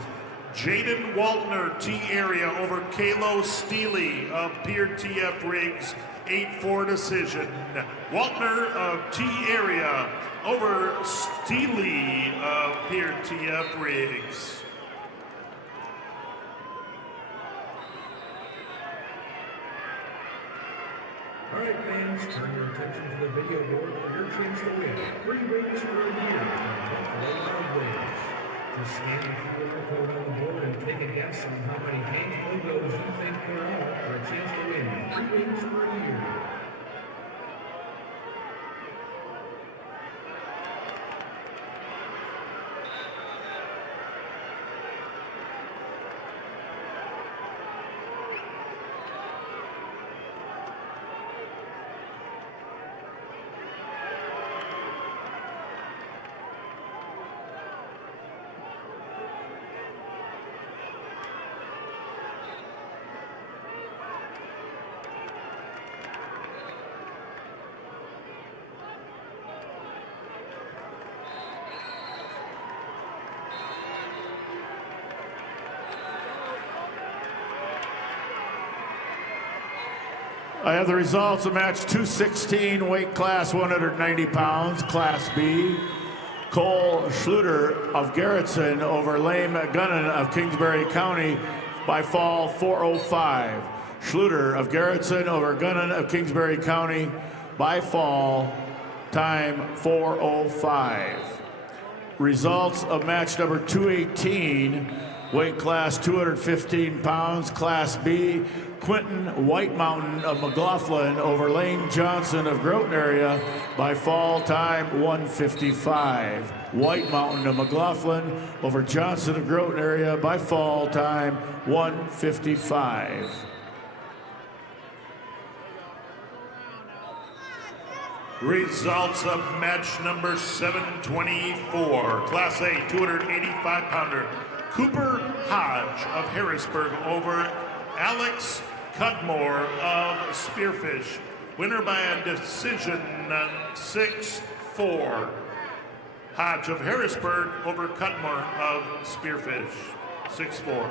Jaden Waltner, T-Area over Kalo Steely of Pier TF Riggs, 8-4 decision. Waltner of T-Area over Steely of Pier TF Riggs. All right, fans, turn your attention to the video board for your chance to win 3 rings for a year from Buffalo Wild Wings. Just scan the QR code on the board and take a guess on how many Hanes logos you think there are for a chance to win 3 rings for a year. I have the results of match 216, weight class 190 pounds, Class B. Cole Schluter of Garrettson over Lame Gunnan of Kingsbury County by fall 405. Schluter of Garrettson over Gunnan of Kingsbury County by fall time 405. Results of match number 218, weight class 215 pounds, Class B. Quentin White Mountain of McLaughlin over Lane Johnson of Groton area by fall time 155. White Mountain of McLaughlin over Johnson of Groton area by fall time 155. Results of match number 724, Class A 285 pounder. Cooper Hodge of Harrisburg over Alex Cudmore of Spearfish. Winner by a decision 6-4. Hodge of Harrisburg over Cudmore of Spearfish. 6-4.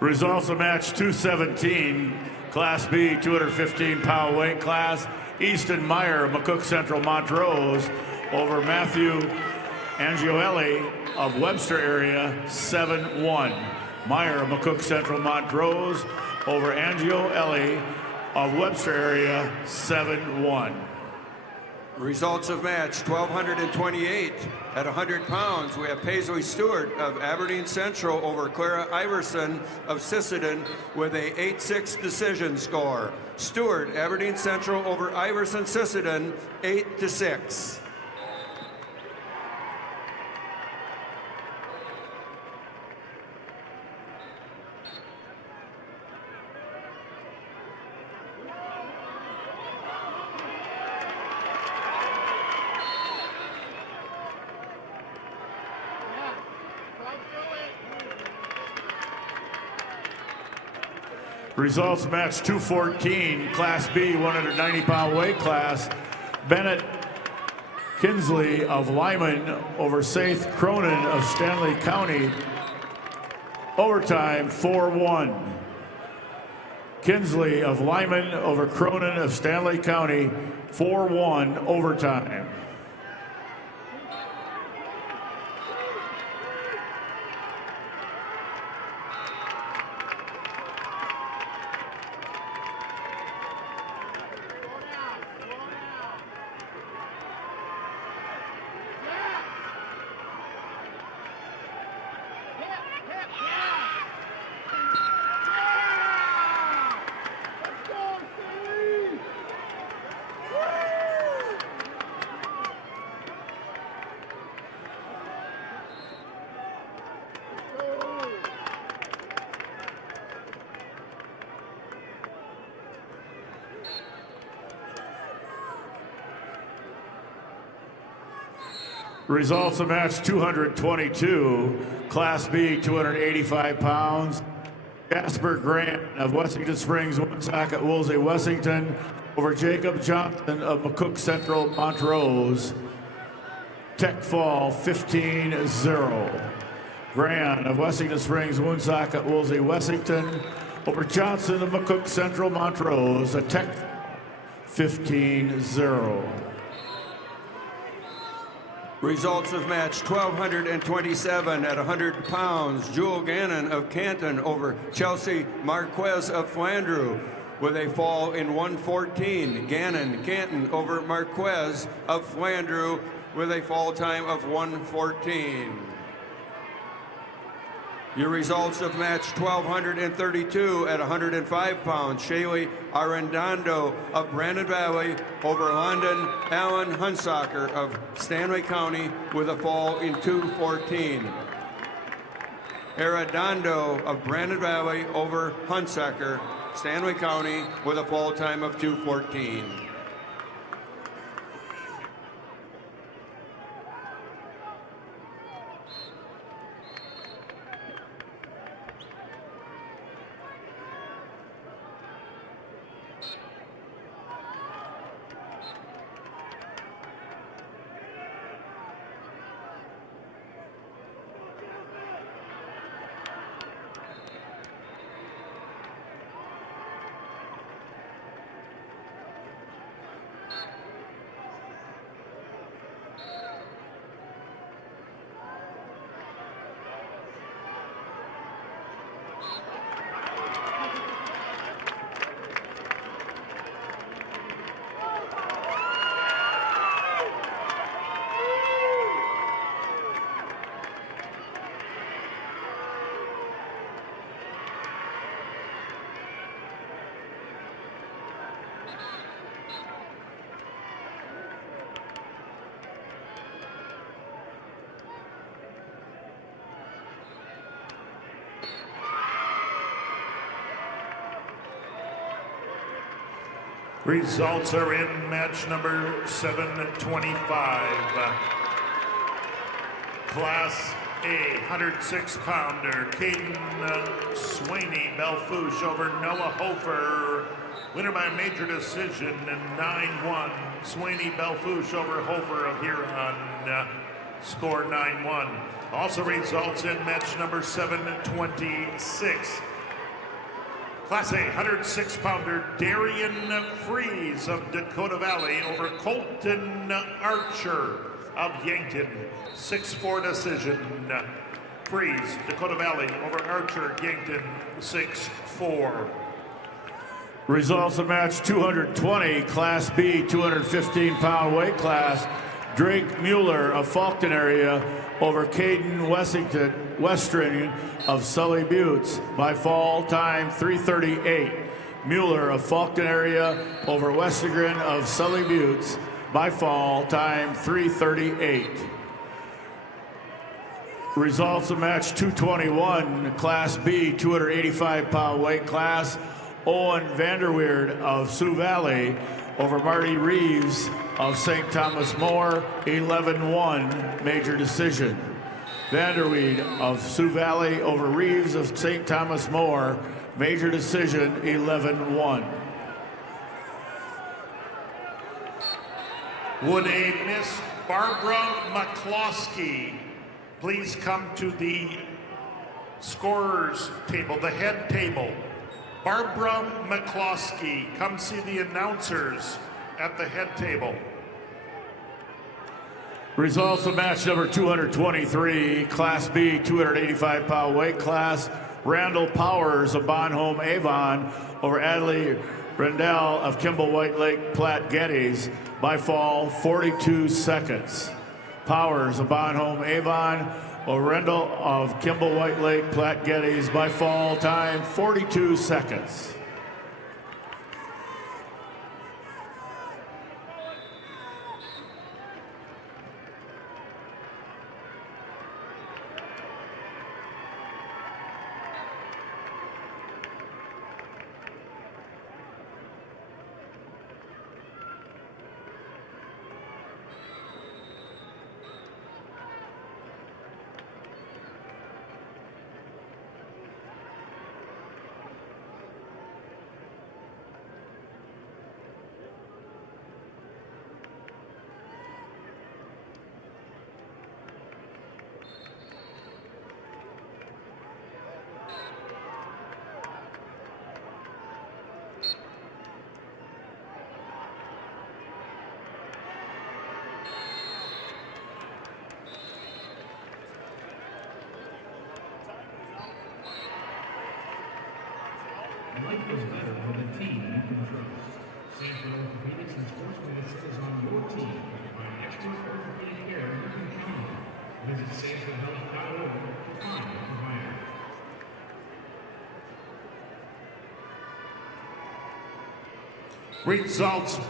Results of match 217, Class B, 215-pound weight class. Easton Meyer of McCook Central Montrose over Matthew Angioelli of Webster area, 7-1. Meyer of McCook Central Montrose over Angioelli of Webster area, 7-1. Results of match 1,228 at 100 pounds. We have Paisley Stewart of Aberdeen Central over Clara Iverson of Sisseton with a 8-6 decision score. Stewart, Aberdeen Central over Iverson Sisseton, 8-6. Results match 214, Class B, 190-pound weight class. Bennett Kinsley of Lyman over Saith Cronin of Stanley County. Overtime, 4-1. Kinsley of Lyman over Cronin of Stanley County, 4-1 overtime. Results of match 222, Class B, 285 pounds. Jasper Grant of Wessington Springs, Woonsocket, Woolsey, Wessington over Jacob Johnson of McCook Central, Montrose. Tech fall 15-0. Grant of Wessington Springs, Woonsocket, Woolsey, Wessington over Johnson of McCook Central, Montrose. A tech 15-0. Results of match 1227 at 100 pounds. Jewel Gannon of Canton over Chelsea Marquez of Flandreau with a fall in 1:14. Gannon, Canton over Marquez of Flandreau with a fall time of 1:14. Your results of match 1232 at 105 pounds. Shaylee Arredondo of Brandon Valley over London Allen Hunsaker of Stanley County with a fall in 2:14. Arredondo of Brandon Valley over Hunsaker, Stanley County with a fall time of 2:14. Results are in match number 725. Class A, 106-pounder, Caden Swaney Belfouche over Noah Hofer. Winner by major decision, 9-1. Swaney Belfouche over Hofer of Huron, score 9-1. Also results in match number 726. Class A, 106-pounder, Darian Freeze of Dakota Valley over Colton Archer of Yankton. 6-4 decision. Freeze, Dakota Valley over Archer, Yankton, 6-4. Results of match 220, Class B, 215-pound weight class. Drake Mueller of Faulkton area over Caden Westring of Sully Buttes by fall time 3:38. Mueller of Faulkton area over Westergren of Sully Buttes by fall time 3:38. Results of match 221, Class B, 285-pound weight class. Owen Vanderweerd of Sioux Valley over Marty Reeves of St. Thomas More, 11-1, major decision. Vanderweed of Sioux Valley over Reeves of St. Thomas More, major decision, 11-1. Would a Miss Barbara McCloskey please come to the scorers table, the head table? Barbara McCloskey, come see the announcers at the head table. Results of match number 223, Class B, 285-pound weight class. Randall Powers of Bonhomme Avon over Adley Rendell of Kimball White Lake Platte Geddes by fall 42 seconds. Powers of Bonhomme Avon over Rendell of Kimball White Lake Platte Geddes by fall time 42 seconds. is better with a team you can trust. Sanford Orthopedics and Sports Medicine is on your team. By expert orthopedic care you can count on. Visit sanfordhealth.org to find a provider. Results,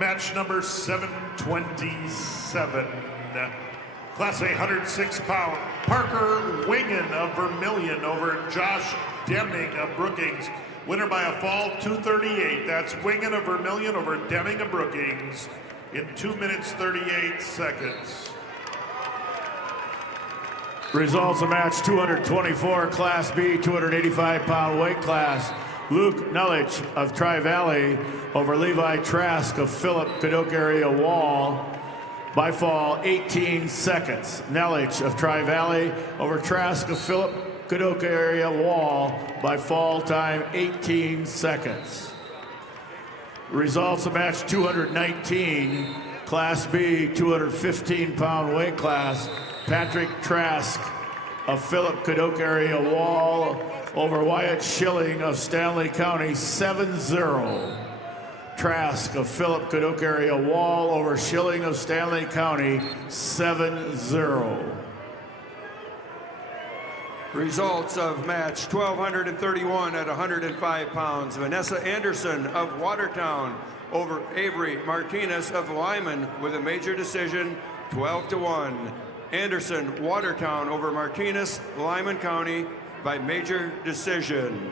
match number 727. Class A 106-pound, Parker Wingen of Vermillion over Josh Deming of Brookings. Winner by a fall, 2:38. That's Wingen of Vermillion over Deming of Brookings in 2 minutes, 38 seconds. Results of match 224, Class B, 285-pound weight class. Luke Nelich of Tri-Valley over Levi Trask of Philip Cadoc area Wall by fall 18 seconds. Nelich of Tri-Valley over Trask of Philip Cadoc area Wall by fall time 18 seconds. Results of match 219, Class B, 215-pound weight class. Patrick Trask of Philip Cadoc area Wall over Wyatt Schilling of Stanley County 7-0. Trask of Philip Cadoc area Wall over Schilling of Stanley County 7-0. Results of match 1231 at 105 pounds. Vanessa Anderson of Watertown over Avery Martinez of Lyman with a major decision, 12-1. Anderson, Watertown over Martinez, Lyman County by major decision.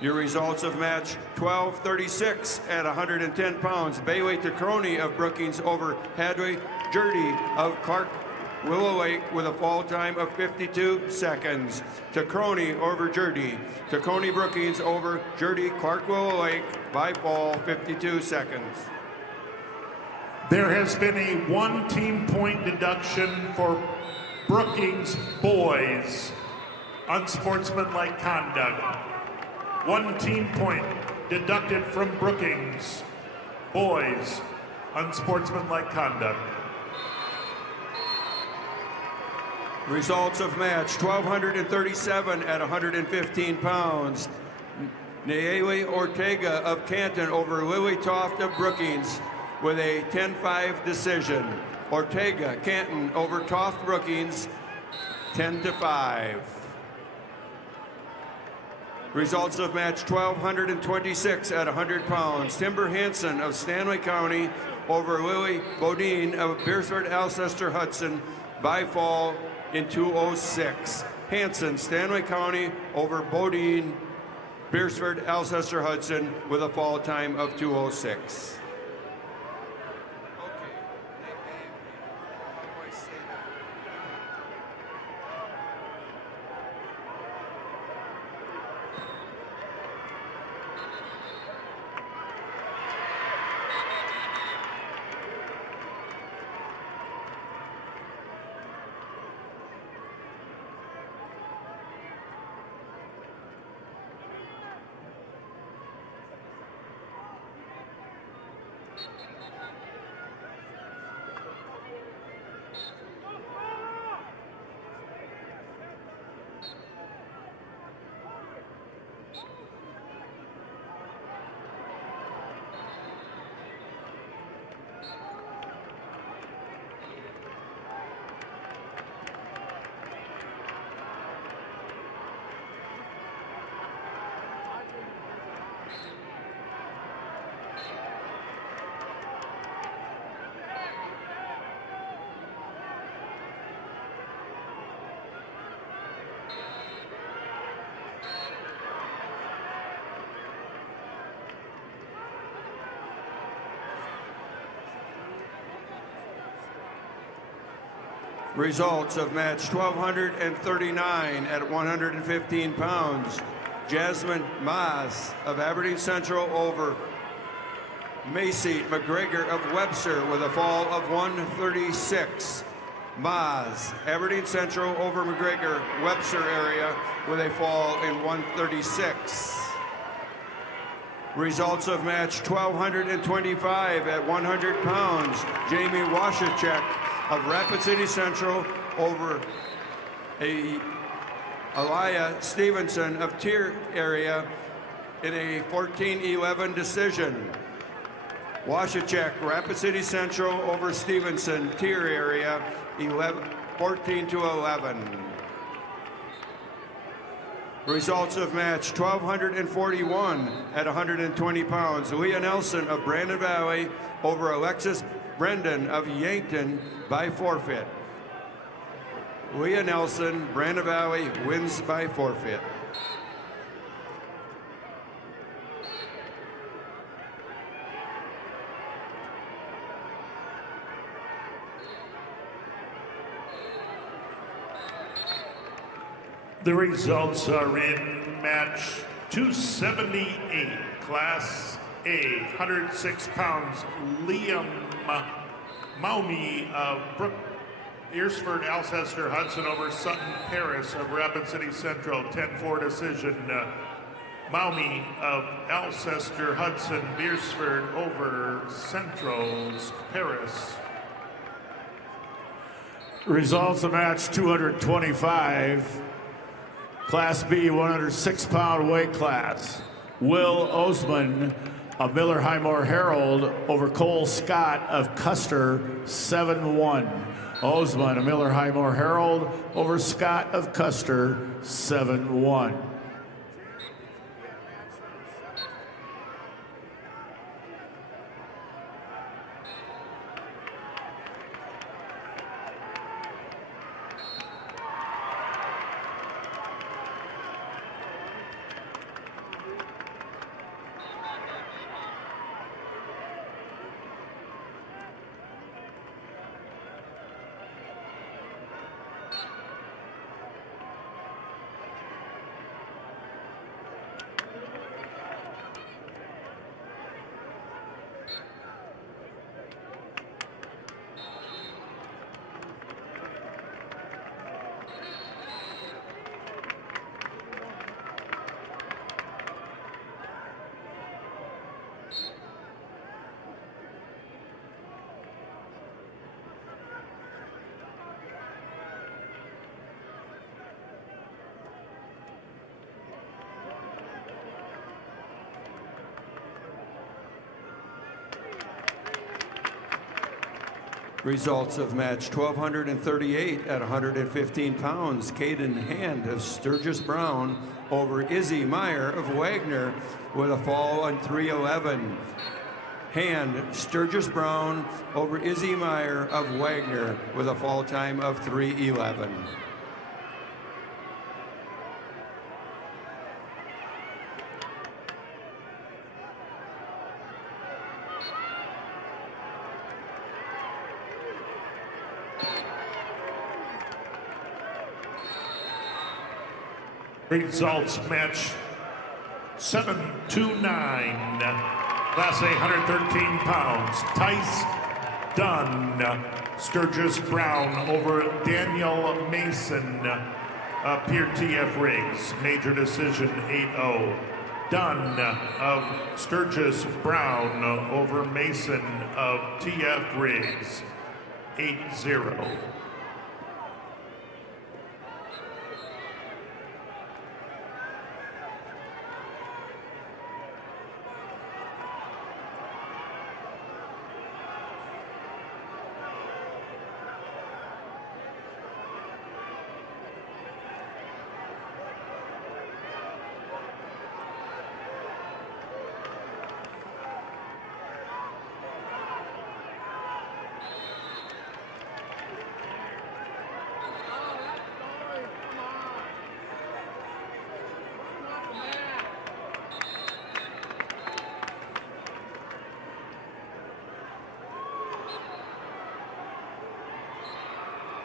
Your results of match 1236 at 110 pounds. Bailey Tacroni of Brookings over Hadley Jurdy of Clark Willow Lake with a fall time of 52 seconds. Tacroni over Jurdy. Tacroni Brookings over Jurdy Clark Willow Lake by fall 52 seconds. There has been a 1 team point deduction for Brookings boys. Unsportsmanlike conduct. 1 team point deducted from Brookings boys. Unsportsmanlike conduct. Results of match 1237 at 115 pounds. Nayeli Ortega of Canton over Lily Toft of Brookings with a 10-5 decision. Ortega, Canton over Toft Brookings, 10-5. Results of match 1226 at 100 pounds. Timber Hansen of Stanley County over Lily Bodine of Beersford Alcester Hudson by fall in 206. Hansen, Stanley County over Bodine, Beersford Alcester Hudson with a fall time of 206. Results of match 1239 at 115 pounds. Jasmine Maas of Aberdeen Central over Macy McGregor of Webster with a fall of 136. Maas, Aberdeen Central over McGregor, Webster area with a fall in 136. Results of match 1225 at 100 pounds. Jamie Washachek of Rapid City Central over Aliyah Stevenson of Tier area in a 14-11 decision. Washachek, Rapid City Central over Stevenson, tier area, 14-11. Results of match 1,241 at 120 pounds. Leah Nelson of Brandon Valley over Alexis Brendan of Yankton by forfeit. Leah Nelson, Brandon Valley wins by forfeit. The results are in match 278, Class A, 106 pounds. Liam Maumee of Brook Earsford, Alcester Hudson over Sutton Paris of Rapid City Central, 10-4 decision. Maumee of Alcester Hudson, Beersford over Central's Paris. Results of match 225. Class B, 106-pound weight class. Will Osman of Miller Highmore Herald over Cole Scott of Custer, 7-1. Osman of Miller Highmore Herald over Scott of Custer, 7-1. Results of match 1,238 at 115 pounds. Caden Hand of Sturgis Brown over Izzy Meyer of Wagner with a fall on 3:11. Hand, Sturgis Brown over Izzy Meyer of Wagner with a fall time of 3:11. Results match 7-9, Class A, 113 pounds. Tice Dunn, Sturgis Brown over Daniel Mason, Pier TF Riggs, major decision 8-0. Dunn of Sturgis Brown over Mason of TF Riggs, 8-0.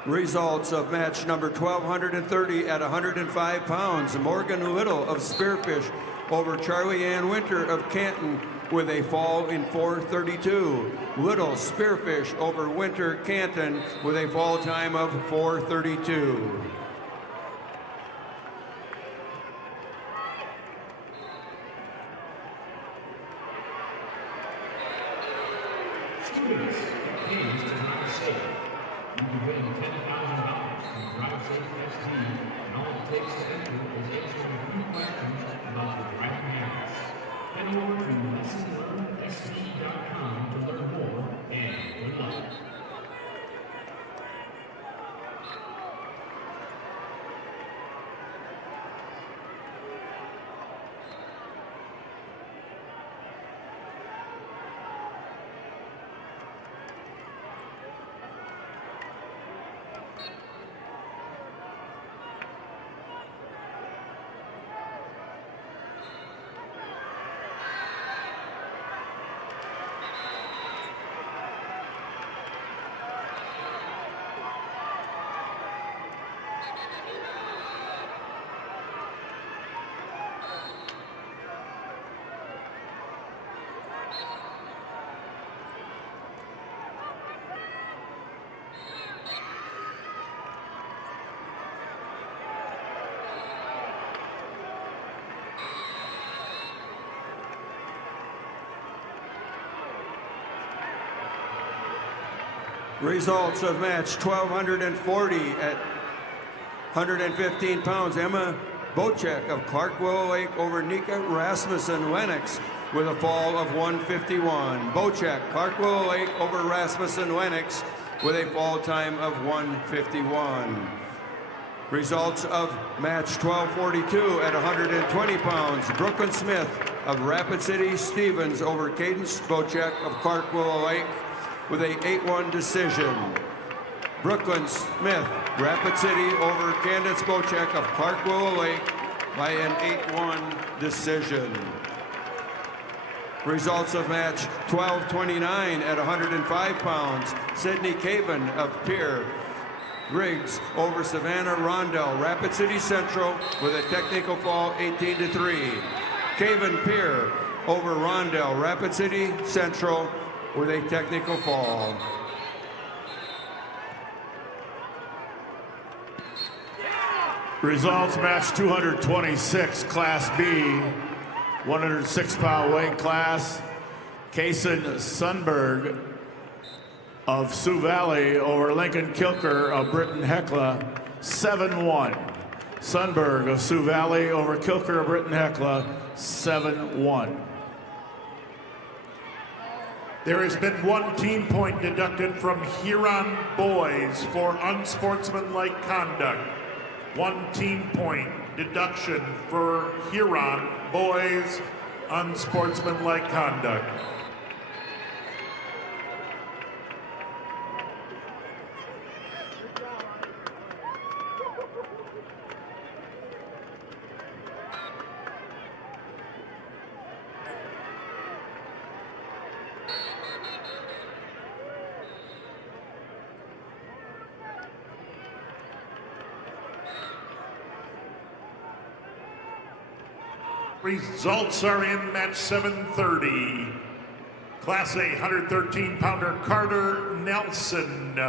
Results of match number 1,230 at 105 pounds. Morgan Little of Spearfish over Charlie Ann Winter of Canton with a fall in 4:32. Little Spearfish over Winter Canton with a fall time of 4:32. Students, please to drive safe. You can win $10,000 from Drive Safe ST, and all it takes to enter is answering a few questions about your driving habits. Results of match 1240 at 115 pounds. Emma Bocek of Clark Willow Lake over Nika Rasmussen Lennox with a fall of 151. Bocek, Clark Willow Lake over Rasmussen Lennox with a fall time of 151. Results of match 1242 at 120 pounds. Brooklyn Smith of Rapid City Stevens over Cadence Bocek of Clark Willow Lake with a 8-1 decision. Brooklyn Smith, Rapid City over Cadence Bocek of Clark Willow Lake by an 8-1 decision. Results of match 1229 at 105 pounds. Sydney Caven of Pierre Riggs over Savannah Rondell, Rapid City Central with a technical fall 18-3. Caven Pierre over Rondell, Rapid City Central with a technical fall. Results match 226, Class B, 106-pound weight class. Kason Sundberg of Sioux Valley over Lincoln Kilker of Britton Hecla, 7-1. Sundberg of Sioux Valley over Kilker of Britton Hecla, 7-1. There has been 1 team point deducted from Huron boys for unsportsmanlike conduct. 1 team point deduction for Huron boys unsportsmanlike conduct. Results are in match 730. Class A 113-pounder Carter Nelson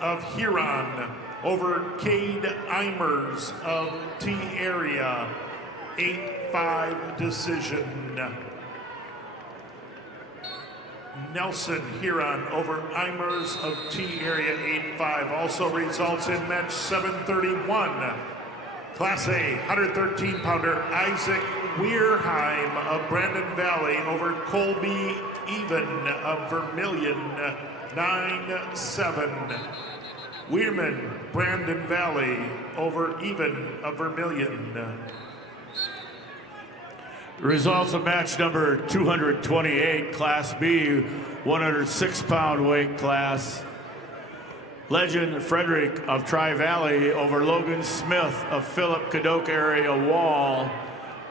of Huron over Cade Eimers of T Area, 8-5 decision. Nelson Huron over Eimers of T Area, 8-5. Also results in match 731. Class A 113-pounder Isaac Weirheim of Brandon Valley over Colby Even of Vermilion, 9-7. Weirman, Brandon Valley over Even of Vermilion. Results of match number 228, Class B, 106-pound weight class. Legend Frederick of Tri-Valley over Logan Smith of Philip Cadoc Area Wall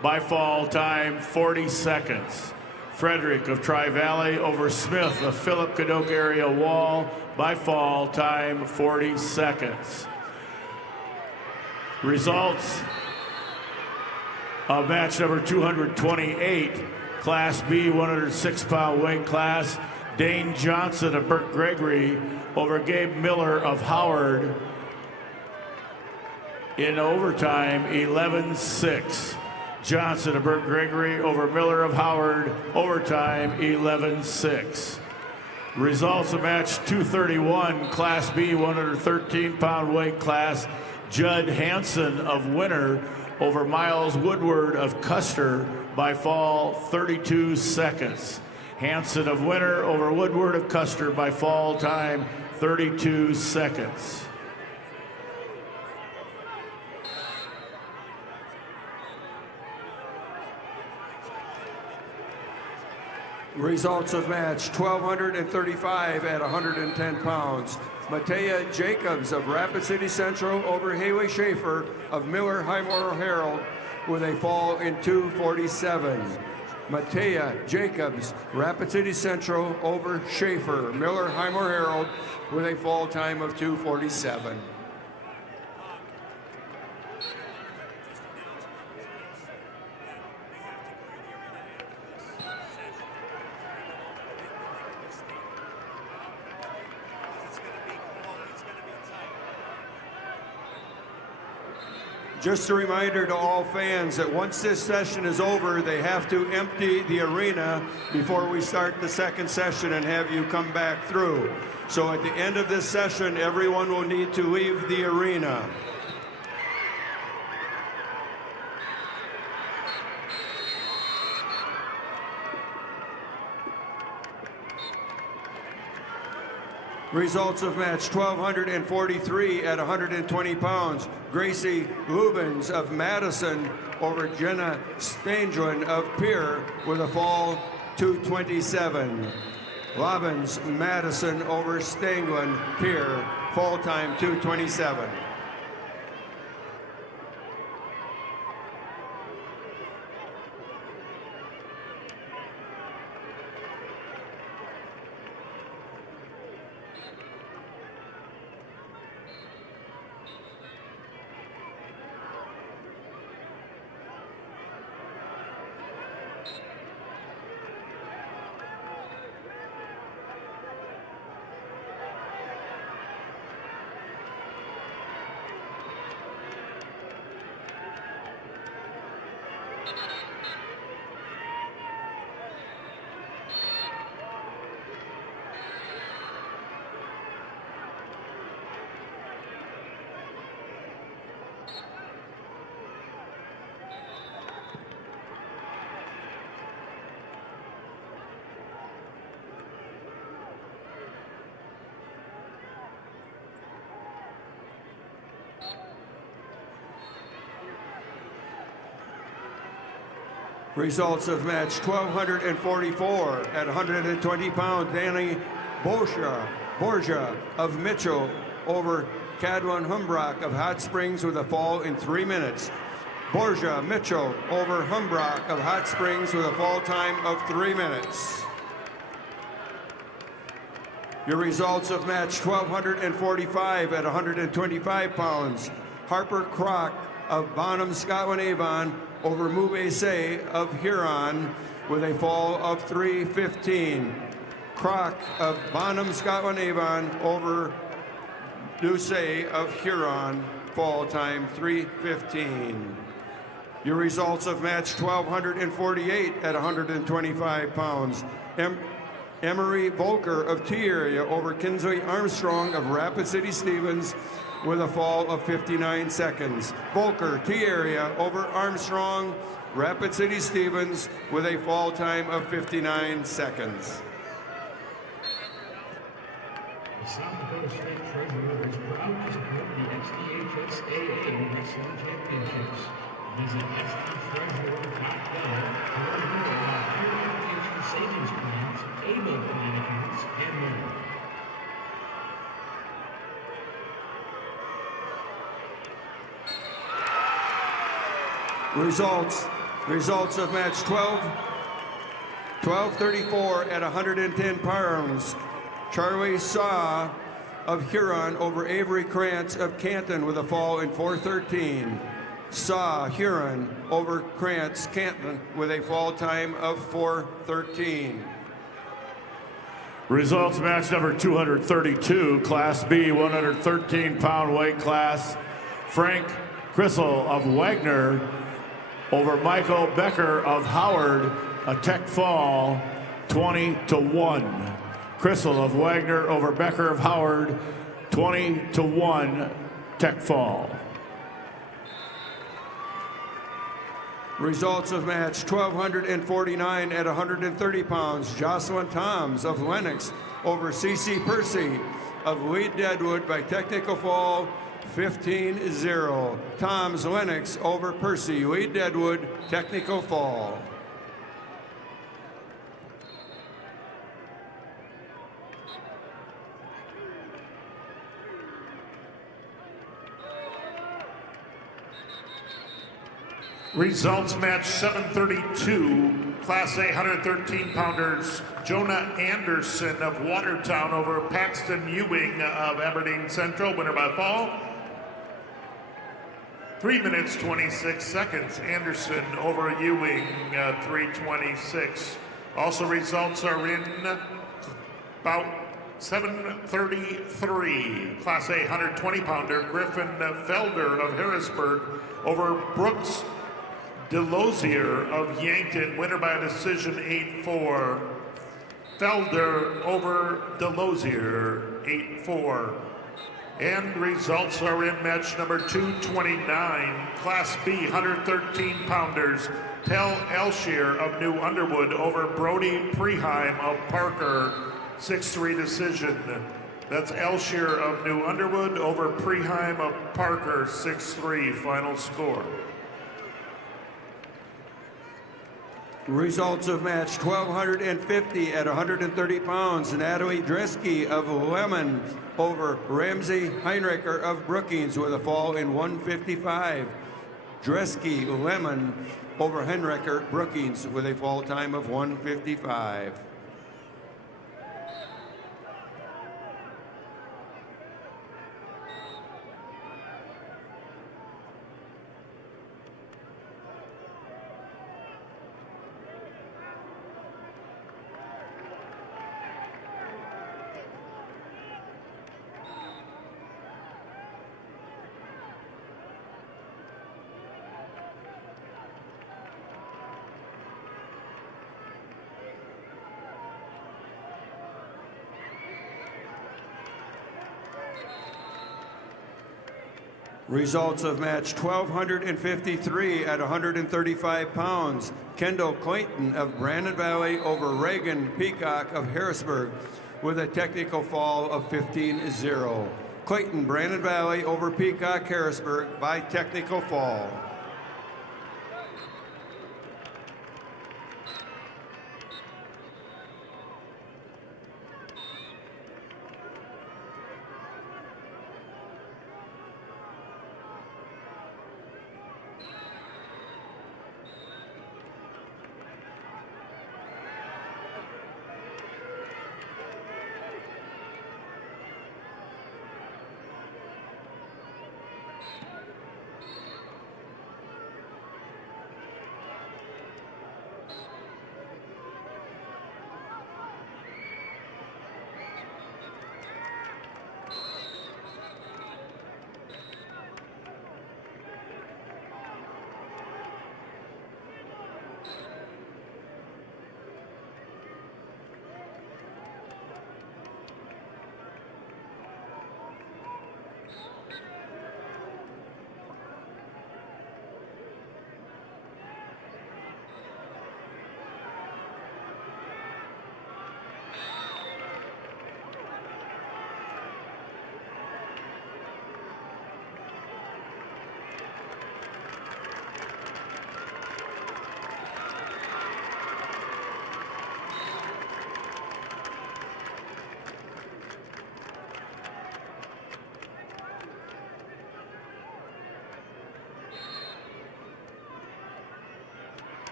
by fall time 40 seconds. Frederick of Tri-Valley over Smith of Philip Cadoc Area Wall by fall time 40 seconds. Results of match number 228, Class B, 106-pound weight class. Dane Johnson of Burke Gregory over Gabe Miller of Howard in overtime, 11-6. Johnson of Burke Gregory over Miller of Howard, overtime, 11-6. Results of match 231, Class B, 113-pound weight class. Judd Hansen of Winter over Miles Woodward of Custer by fall 32 seconds. Hansen of Winter over Woodward of Custer by fall time 32 seconds. Results of match 1235 at 110 pounds. Matea Jacobs of Rapid City Central over Haley Schaefer of Miller Highmore Herald with a fall in 2:47. Matea Jacobs, Rapid City Central over Schaefer, Miller Highmore Herald with a fall time of 2:47. Just a reminder to all fans that once this session is over, they have to empty the arena before we start the second session and have you come back through. So at the end of this session, everyone will need to leave the arena. Results of match 1243 at 120 pounds. Gracie Lubens of Madison over Jenna Stanglin of Pierre with a fall 227. Lubens, Madison over Stanglin, Pierre, fall time 227. Results of match 1244 at 120 pounds. Danny Borgia of Mitchell over Cadwan Humbrock of Hot Springs with a fall in 3 minutes. Borgia Mitchell over Humbrock of Hot Springs with a fall time of 3 minutes. Your results of match 1245 at 125 pounds. Harper Crock of Bonham, Scotland Avon over Mubese of Huron with a fall of 3:15. Crock of Bonham, Scotland Avon over Doucet of Huron, fall time 3:15. Your results of match 1248 at 125 pounds. Emery Volker of T Area over Kinsley Armstrong of Rapid City Stevens with a fall of 59 seconds. Volker, T Area over Armstrong, Rapid City Stevens with a fall time of 59 seconds. The South Dakota State Treasurer is proud to support the SDHSAA Wrestling Championships. Visit SDTreasurer.gov to learn more about periodication savings plans, ABLE plan accounts, and more. Results of match 1234 at 110 pounds. Charlie Saw of Huron over Avery Krantz of Canton with a fall in 4:13. Saw Huron over Krantz Canton with a fall time of 4:13. Results match number 232, Class B, 113-pound weight class. Frank Crissel of Wagner over Michael Becker of Howard, a tech fall, 20-1. Crissel of Wagner over Becker of Howard, 20-1, tech fall. Results of match 1249 at 130 pounds. Jocelyn Toms of Lennox over CC Percy of Wheat Deadwood by technical fall, 15-0. Toms Lennox over Percy, Wheat Deadwood, technical fall. Results match 732, Class A 113-pounders. Jonah Anderson of Watertown over Paxton Ewing of Aberdeen Central, winner by fall. 3 minutes, 26 seconds. Anderson over Ewing, 3:26. Also results are in about 7:33. Class A 120-pounder. Griffin Felder of Harrisburg over Brooks Delosier of Yankton, winner by decision 8-4. Felder over Delosier. 8-4. And results are in match number 229, Class B 113-pounders. Tel Elshier of New Underwood over Brody Preheim of Parker, 6-3 decision. That's Elshier of New Underwood over Preheim of Parker, 6-3 final score. Results of match 1250 at 130 pounds. Natalie Dresky of Lemon over Ramsey Heinricher of Brookings with a fall in 155. Dresky Lemon over Heinricher Brookings with a fall time of 155. Results of match 1253 at 135 pounds. Kendall Clayton of Brandon Valley over Reagan Peacock of Harrisburg with a technical fall of 15-0. Clayton, Brandon Valley over Peacock, Harrisburg by technical fall.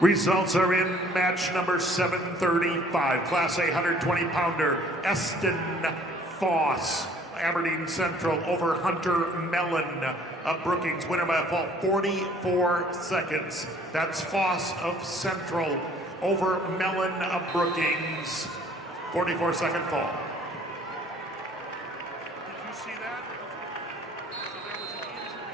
Results are in match number 735, Class A 120-pounder, Eston Foss, Aberdeen Central over Hunter Mellon of Brookings, winner by a fall 44 seconds. That's Foss of Central over Mellon of Brookings, 44-second fall. Did you see that? So there was an injury.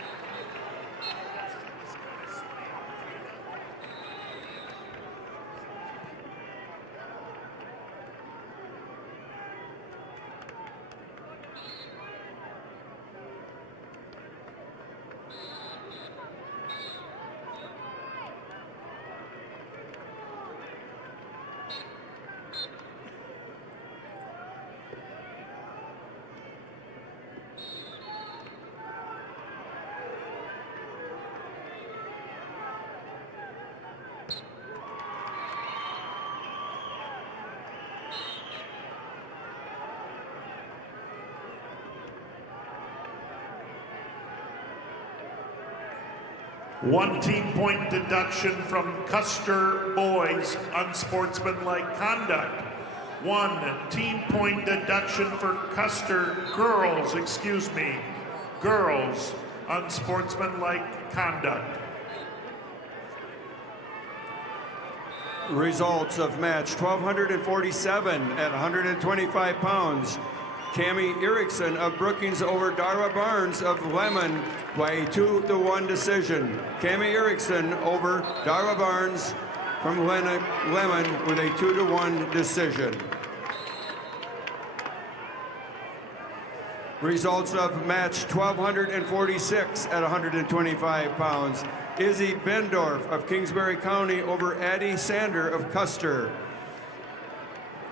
One team point deduction from Custer boys, unsportsmanlike conduct. One team point deduction for Custer girls, girls, unsportsmanlike conduct. Results of match 1247 at 125 pounds. Cami Erickson of Brookings over Dara Barnes of Lemon by a 2-1 decision. Cami Erickson over Dara Barnes from Lemon with a 2-1 decision. Results of match 1246 at 125 pounds. Izzy Bendorf of Kingsbury County over Addie Sander of Custer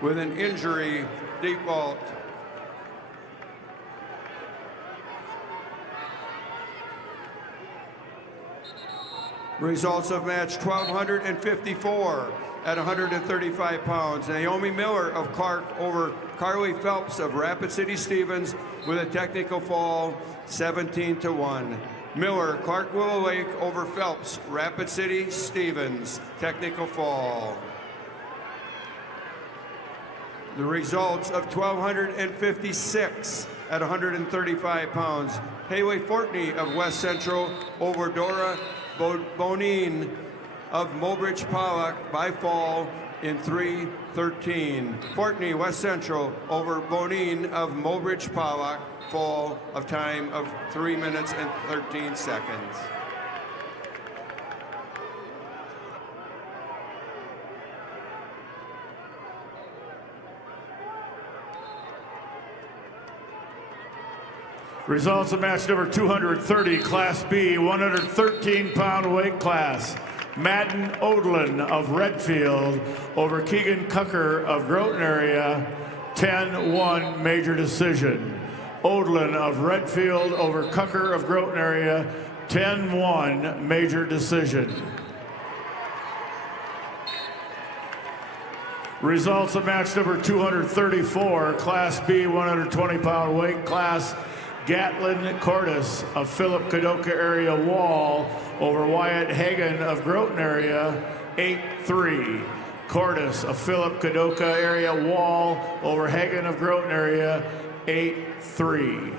with an injury default. Results of match 1254 at 135 pounds. Naomi Miller of Clark over Carly Phelps of Rapid City Stevens with a technical fall, 17-1. Miller, Clark Willow Lake over Phelps, Rapid City Stevens, technical fall. The results of 1256 at 135 pounds. Haley Fortney of West Central over Dora Bonin of Mobridge Pollock by fall in 3:13. Fortney, West Central over Bonin of Mobridge Pollock, fall of time of 3 minutes and 13 seconds. Results of match number 230, Class B, 113-pound weight class. Madden Odlin of Redfield over Keegan Cucker of Groton area, 10-1 major decision. Odlin of Redfield over Cucker of Groton area, 10-1 major decision. Results of match number 234, Class B, 120-pound weight class. Gatlin Cordes of Philip Kadoka area Wall over Wyatt Hagan of Groton area, 8-3. Cordes of Philip Kadoka area Wall over Hagan of Groton area, 8-3.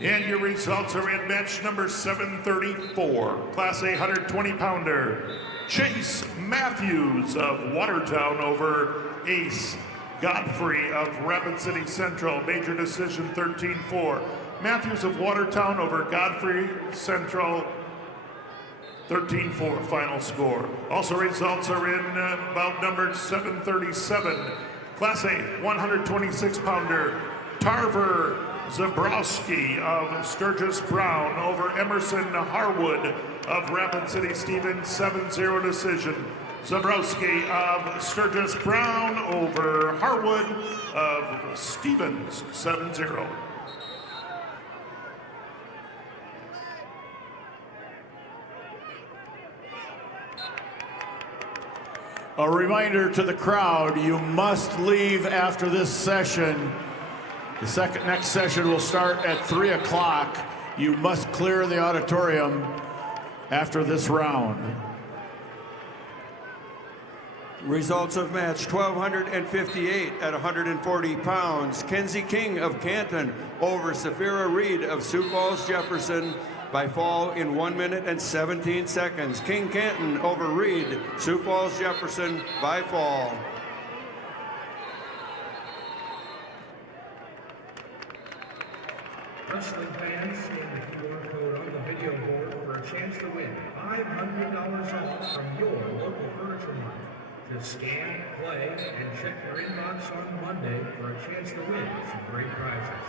And your results are in match number 734, Class A 120-pounder. Chase Matthews of Watertown over Ace Godfrey of Rapid City Central, major decision 13-4. Matthews of Watertown over Godfrey Central, 13-4 final score. Also results are in bout number 737, Class A 126-pounder. Tarver Zabrowski of Sturgis Brown over Emerson Harwood of Rapid City Stevens, 7-0 decision. Zabrowski of Sturgis Brown over Harwood of Stevens, 7-0. A reminder to the crowd, you must leave after this session. The next session will start at 3 o'clock. You must clear the auditorium after this round. Results of match 1258 at 140 pounds. Kenzie King of Canton over Safira Reed of Sioux Falls Jefferson by fall in 1 minute and 17 seconds. King Canton over Reed, Sioux Falls Jefferson by fall. Wrestling fans, scan the QR code on the video board for a chance to win $500 off from your local furniture mart. Just scan, play, and check your inbox on Monday for a chance to win some great prizes.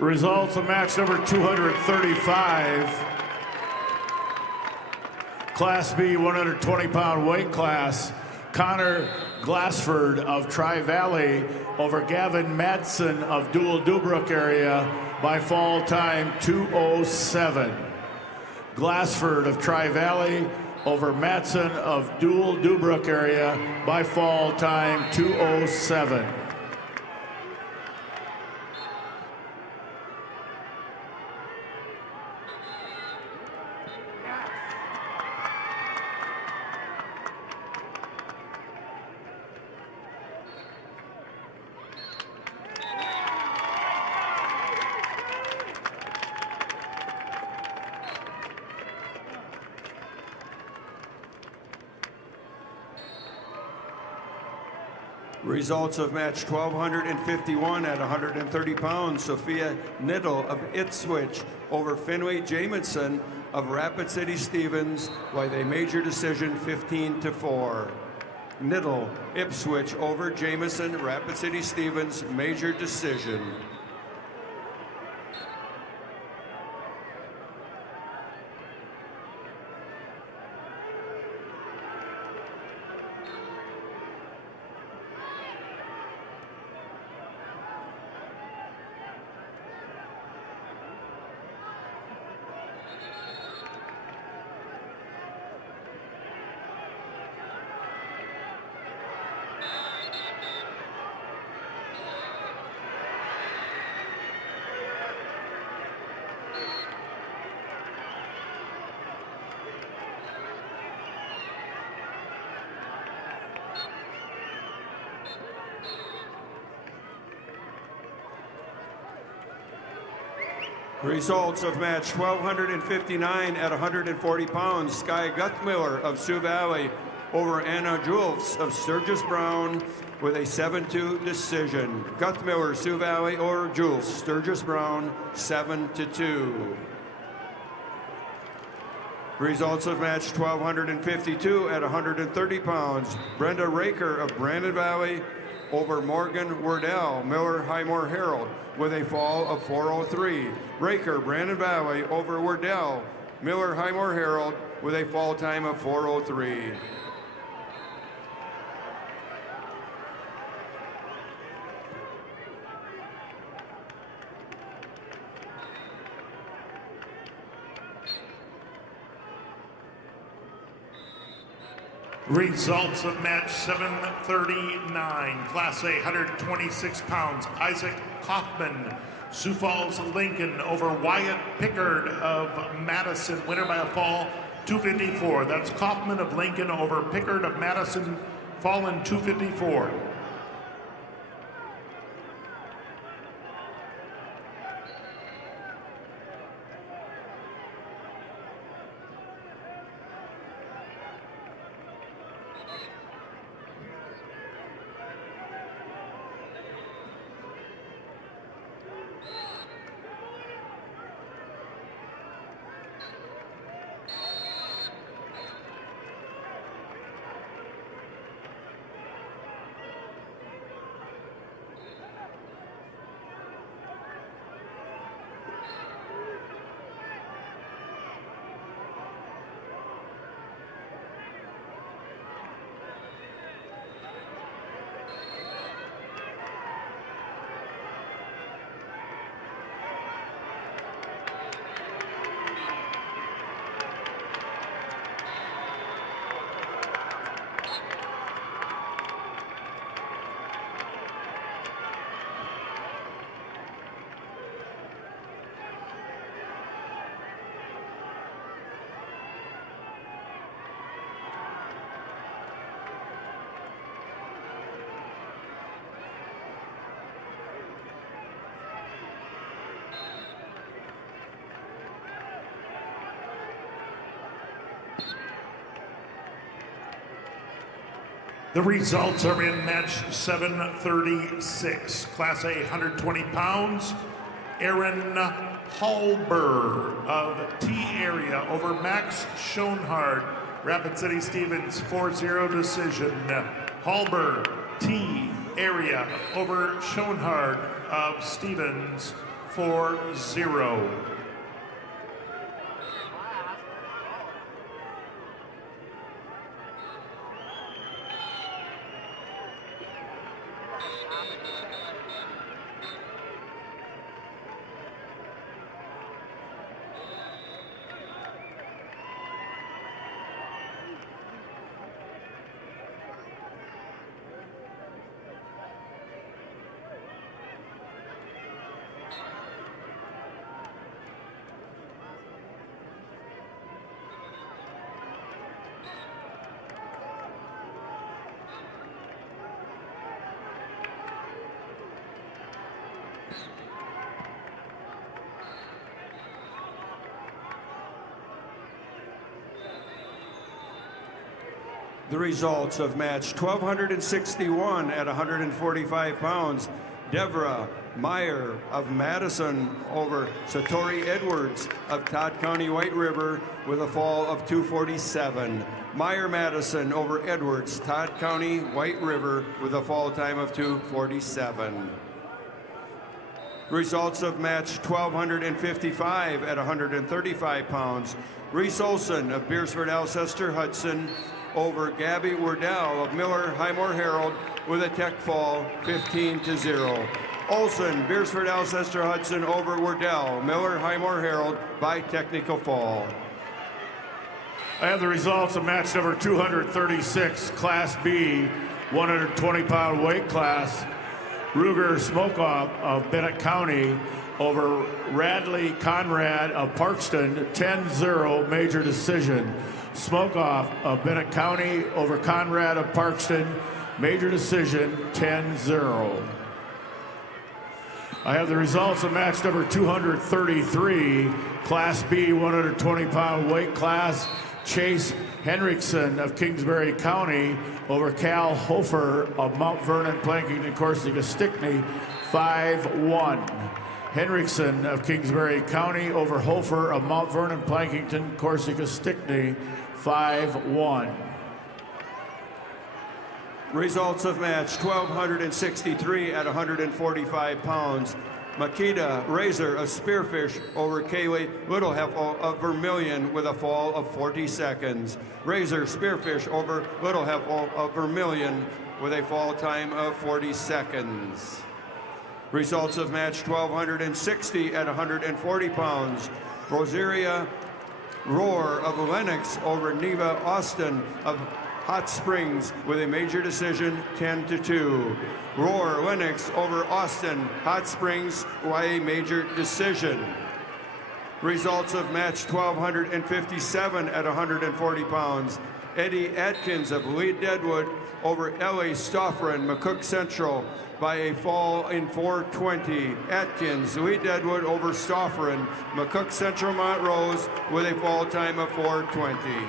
Results of match number 235. Class B 120-pound weight class. Connor Glassford of Tri-Valley over Gavin Madsen of Dual Dubrook area by fall time 2:07. Glassford of Tri-Valley over Matson of Dual Dubrook area by fall time 2:07. Results of match 1251 at 130 pounds. Sophia Niddle of Ipswich over Finway Jamison of Rapid City Stevens by a major decision 15-4. Niddle, Ipswich over Jamison, Rapid City Stevens, major decision. Results of match 1259 at 140 pounds. Sky Guthmiller of Sioux Valley over Anna Jules of Sturgis Brown with a 7-2 decision. Guthmiller, Sioux Valley over Jules, Sturgis Brown 7-2. Results of match 1252 at 130 pounds. Brenda Raker of Brandon Valley over Morgan Wardell, Miller Highmore Herald, with a fall of 403. Raker, Brandon Valley over Wardell, Miller Highmore Herald, with a fall time of 403. Results of match 739, Class A, 126 pounds. Isaac Kaufman, Sioux Falls, Lincoln over Wyatt Pickard of Madison, winner by a fall 254. That's Kaufman of Lincoln over Pickard of Madison, fallen 254. The results are in match 736, Class A, 120 pounds. Aaron Halber of T area over Max Schoenhard, Rapid City Stevens, 4-0 decision. Halber, T area over Schoenhard of Stevens, 4-0. The results of match 1261 at 145 pounds. Deborah Meyer of Madison over Satori Edwards of Todd County White River with a fall of 247. Meyer Madison over Edwards, Todd County White River with a fall time of 247. Results of match 1255 at 135 pounds. Reese Olson of Beersford Alcester Hudson over Gabby Wardell of Miller Highmore Herald with a tech fall 15-0. Olson, Beersford Alcester Hudson over Wardell, Miller Highmore Herald by technical fall. I have the results of match number 236, Class B, 120-pound weight class. Ruger Smokeoff of Bennett County over Radley Conrad of Parkston, 10-0 major decision. Smokeoff of Bennett County over Conrad of Parkston, major decision, 10-0. I have the results of match number 233, Class B, 120-pound weight class. Chase Henriksen of Kingsbury County over Cal Hofer of Mount Vernon, Plankington, Corsica, Stickney, 5-1. Henriksen of Kingsbury County over Hofer of Mount Vernon, Plankington, Corsica, Stickney, 5-1. Results of match 1263 at 145 pounds. Makita Razor of Spearfish over Kaylee Littleheffel of Vermilion with a fall of 40 seconds. Razor Spearfish over Littleheffel of Vermilion with a fall time of 40 seconds. Results of match 1260 at 140 pounds. Rosaria Roar of Lennox over Neva Austin of Hot Springs with a major decision, 10-2. Roar Lennox over Austin Hot Springs by a major decision. Results of match 1257 at 140 pounds. Eddie Atkins of Lee Deadwood over Ellie Stoffren, McCook Central by a fall in 420. Atkins, Lee Deadwood over Stoffren, McCook Central Montrose with a fall time of 420.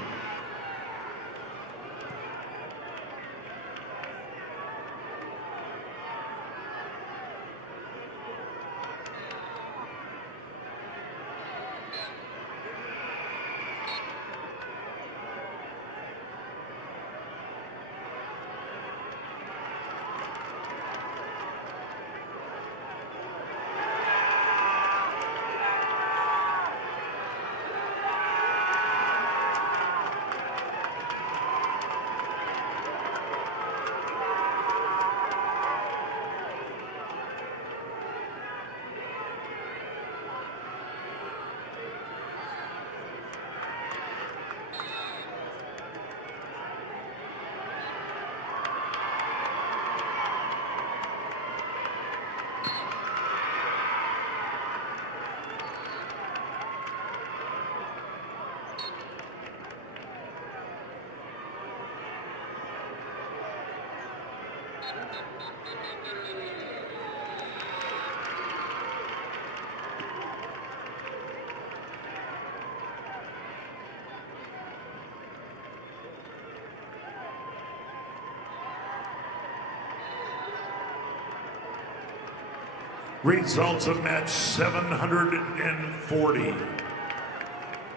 Results of match 740.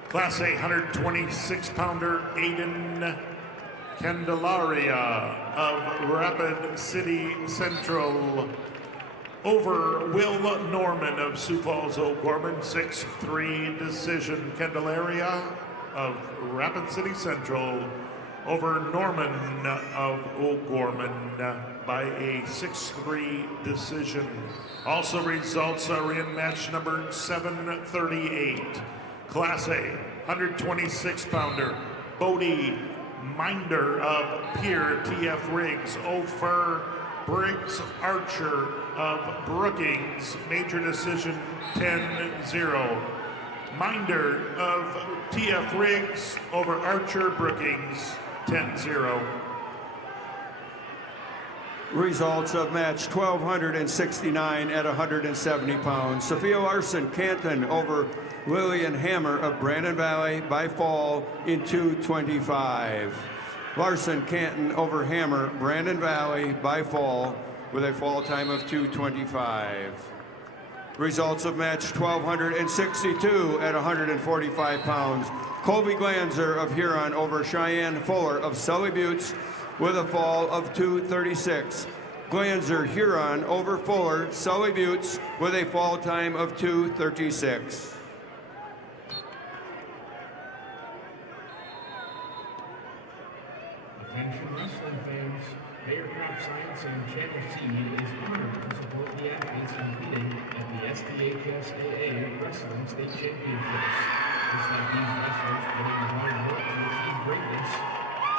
Class A 126-pounder Aiden Candelaria of Rapid City Central over Will Norman of Sioux Falls O'Gorman, 6-3 decision. Candelaria of Rapid City Central over Norman of O'Gorman by a 6-3 decision. Also results are in match number 738. Class A 126-pounder Bodie Minder of Pier TF Riggs over Briggs Archer of Brookings, major decision 10-0. Minder of TF Riggs over Archer Brookings, 10-0. Results of match 1269 at 170 pounds. Sophia Larson Canton over Lillian Hammer of Brandon Valley by fall in 225. Larson Canton over Hammer, Brandon Valley by fall with a fall time of 2:25. Results of match 1262 at 145 pounds. Colby Glanzer of Huron over Cheyenne Fuller of Sully Buttes with a fall of 2:36. Glanzer Huron over Fuller Sully Buttes with a fall time of 2:36. Attention wrestling fans, Bayer Crop Science and Channel Seed is honored to support the athletes competing at the SDHSAA Wrestling State Championships. Just like these wrestlers putting in hard work to achieve greatness,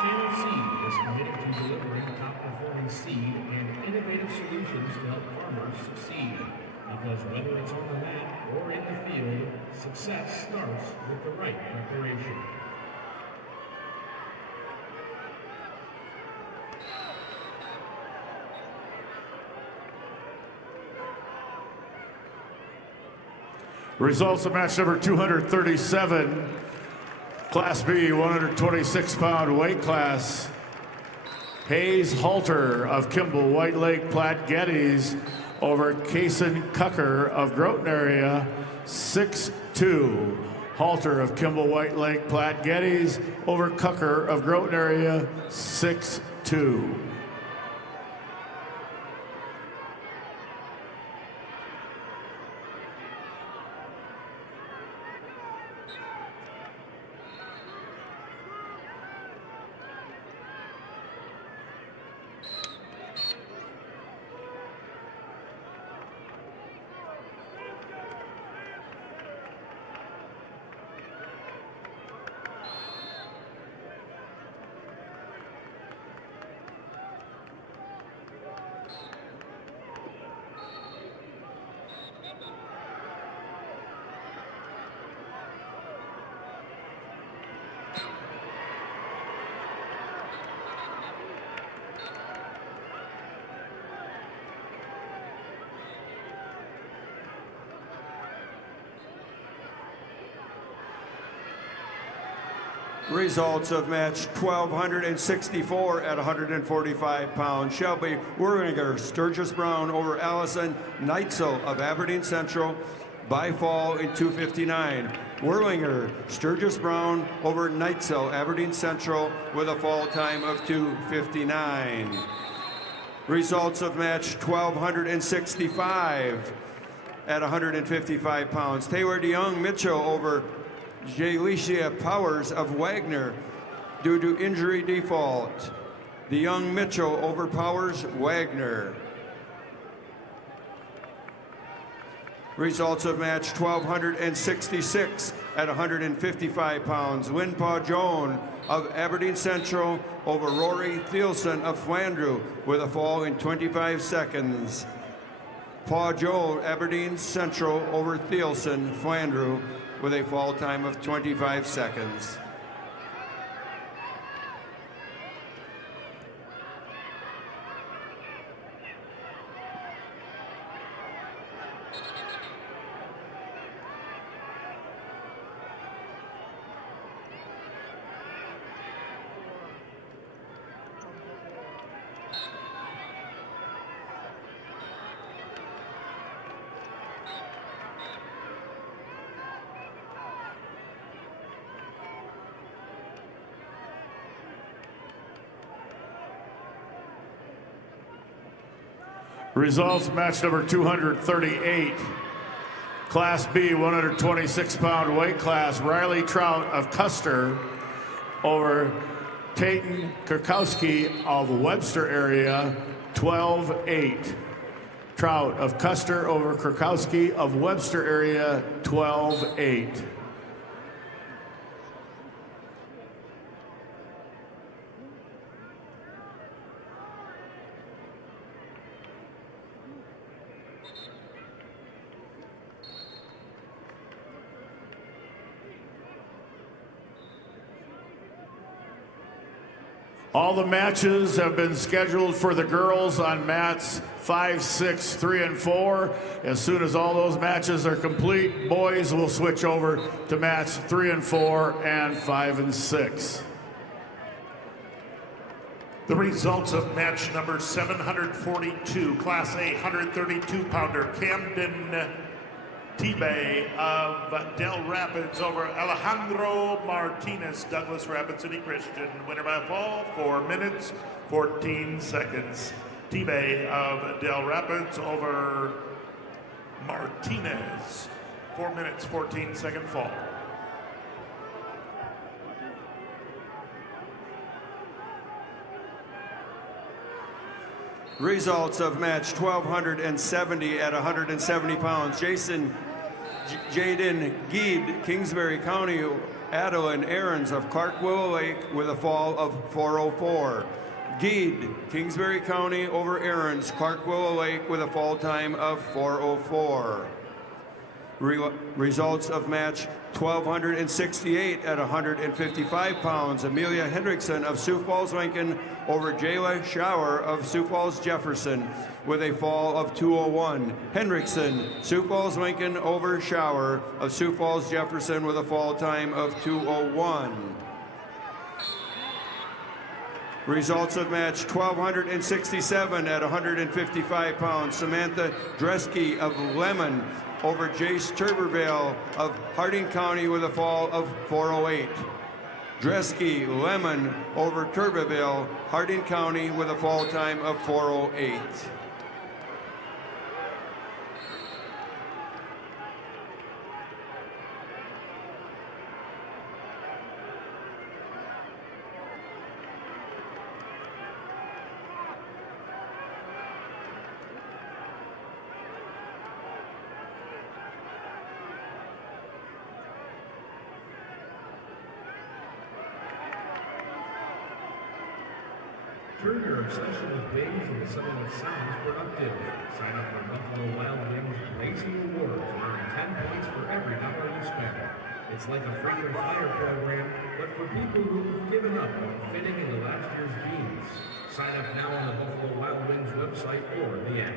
Channel Seed is committed to delivering top-performing seed and innovative solutions to help farmers succeed. Because whether it's on the mat or in the field, success starts with the right preparation. Results of match number 237, Class B, 126-pound weight class. Hayes Halter of Kimball White Lake Platte Geddes over Kason Cucker of Groton area, 6'2". Halter of Kimball White Lake Platte Geddes over Cucker of Groton area, 6'2". Results of match 1264 at 145 pounds. Shelby Werlinger Sturgis Brown over Allison Neitzel of Aberdeen Central by fall in 2:59. Werlinger Sturgis Brown over Neitzel Aberdeen Central with a fall time of 2:59. Results of match 1265 at 155 pounds. Taylor DeYoung Mitchell over Jalicia Powers of Wagner due to injury default. DeYoung Mitchell over Powers Wagner. Results of match 1266 at 155 pounds. Winpaw Joan of Aberdeen Central over Rory Thielson of Flandreau with a fall in 25 seconds. Paw Joe Aberdeen Central over Thielson Flandreau with a fall time of 25 seconds. Results match number 238. Class B, 126-pound weight class. Riley Trout of Custer over Tayton Kurkowski of Webster area, 12-8. Trout of Custer over Kurkowski of Webster area, 12-8. All the matches have been scheduled for the girls on mats 5, 6, 3, and 4. As soon as all those matches are complete, boys will switch over to mats 3 and 4 and 5 and 6. The results of match number 742, Class A 132-pounder, Camden T-Bay of Del Rapids over Alejandro Martinez, Douglas Rapid City Christian. Winner by fall, 4 minutes, 14 seconds. T-Bay of Del Rapids over Martinez, 4 minutes, 14-second fall. Results of match 1270 at 170 pounds. Jaden Geed, Kingsbury County, Adeline Aarons of Clark Willow Lake with a fall of 4:04. Geed, Kingsbury County over Aarons, Clark Willow Lake with a fall time of 4:04. Results of match 1268 at 155 pounds. Amelia Hendrickson of Sioux Falls, Lincoln over Jayla Shower of Sioux Falls, Jefferson with a fall of 2:01. Hendrickson, Sioux Falls, Lincoln over Shower of Sioux Falls, Jefferson with a fall time of 2:01. Results of match 1267 at 155 pounds. Samantha Dresky of Lemon over Jace Turberville of Harding County with a fall of 4:08. Dresky Lemon over Turberville, Harding County with a fall time of 4:08. Turn your obsession with wings into something that sounds productive. Sign up for Buffalo Wild Wings Lazy Rewards and earn 10 points for every dollar you spend. It's like a frequent flyer program, but for people who've given up on fitting into last year's jeans. Sign up now on the Buffalo Wild Wings website or the app.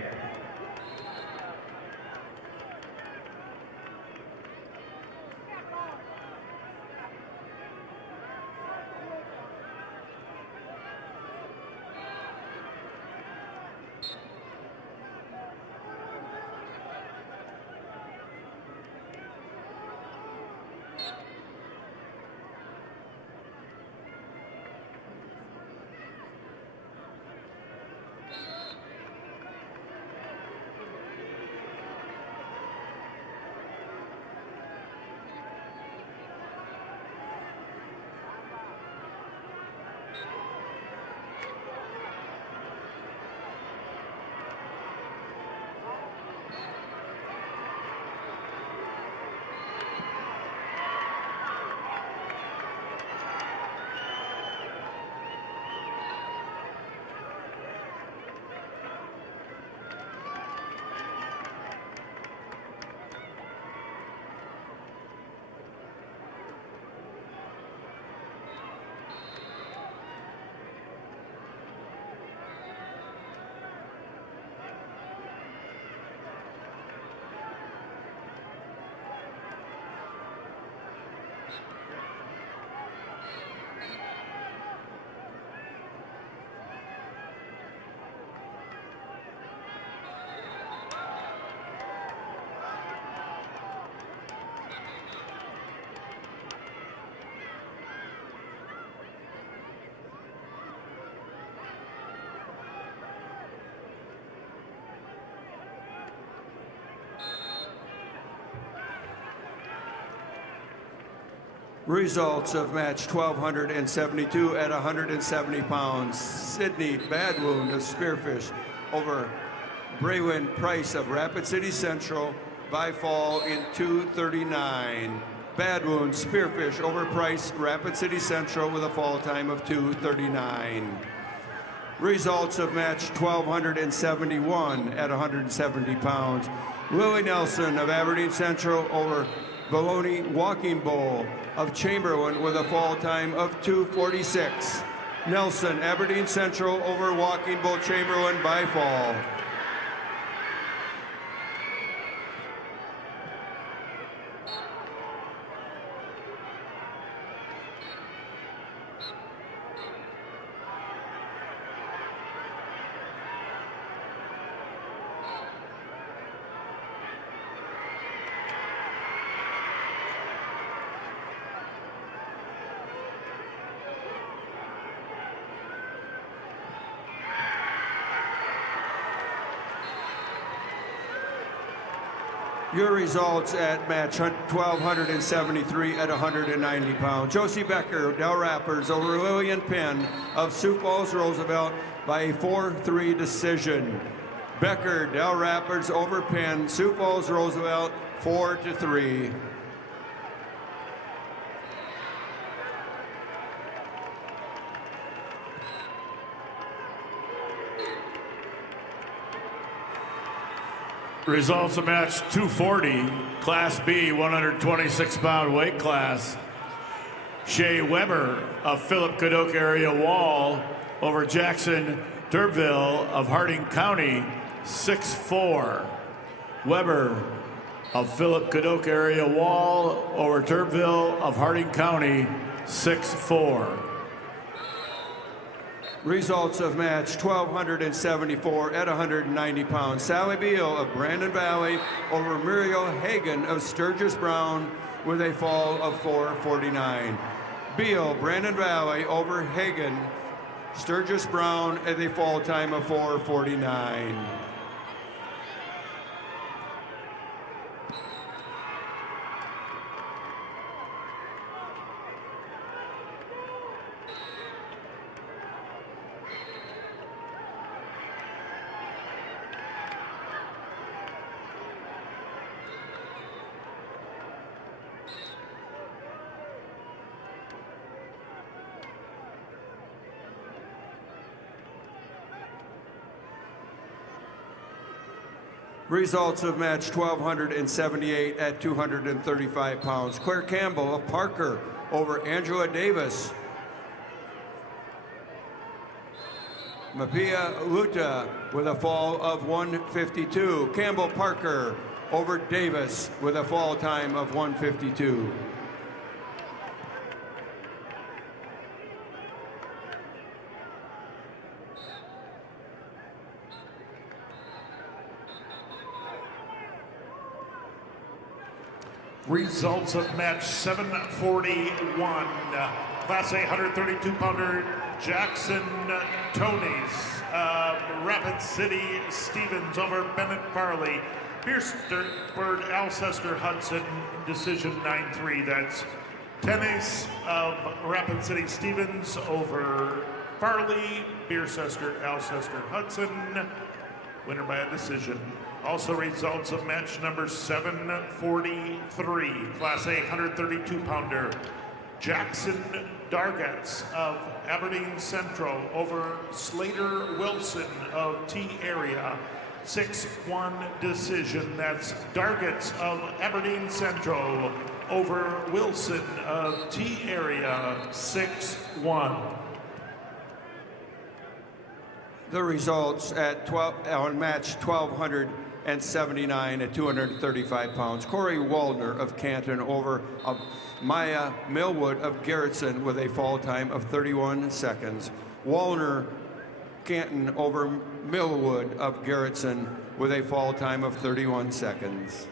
Results of match 1272 at 170 pounds. Sydney Badwound of Spearfish over Braylon Price of Rapid City Central by fall in 2:39. Badwound Spearfish over Price, Rapid City Central with a fall time of 2:39. Results of match 1271 at 170 pounds. Lily Nelson of Aberdeen Central over Baloney Walking Bowl of Chamberlain with a fall time of 2:46. Nelson, Aberdeen Central over Walking Bowl Chamberlain by fall. Your results at match 1,273 at 190 pounds. Josie Becker, Del Rappers over Lillian Penn of Sioux Falls, Roosevelt by a 4-3 decision. Becker, Del Rappers over Penn, Sioux Falls, Roosevelt, 4-3. Results of match 240, Class B, 126-pound weight class. Shea Weber of Philip Cadoc area Wall over Jackson Turbeville of Harding County, 6-4. Weber of Philip Cadoc area Wall over Turbeville of Harding County, 6-4. Results of match 1,274 at 190 pounds. Sally Beal of Brandon Valley over Muriel Hagan of Sturgis Brown with a fall of 4:49. Beal, Brandon Valley over Hagan, Sturgis Brown at a fall time of 4:49. Results of match 1,278 at 235 pounds. Claire Campbell of Parker over Angela Davis. Mapia Luta with a fall of 152. Campbell Parker over Davis with a fall time of 152. Results of match 741. Class A 132-pounder Jackson Tonys of Rapid City Stevens over Bennett Farley. Beersford Alcester Hudson, decision 9-3. That's Tennis of Rapid City Stevens over Farley. Beersford Alcester Hudson, winner by a decision. Also results of match number 743, Class A 132-pounder, Jackson Dargetts of Aberdeen Central over Slater Wilson of T Area, 6-1 decision. That's Dargetts of Aberdeen Central over Wilson of T Area, 6-1. The results at on match 1,279 at 235 pounds. Corey Waldner of Canton over Maya Millwood of Garrettson with a fall time of 31 seconds. Waldner Canton over Millwood of Garrettson with a fall time of 31 seconds.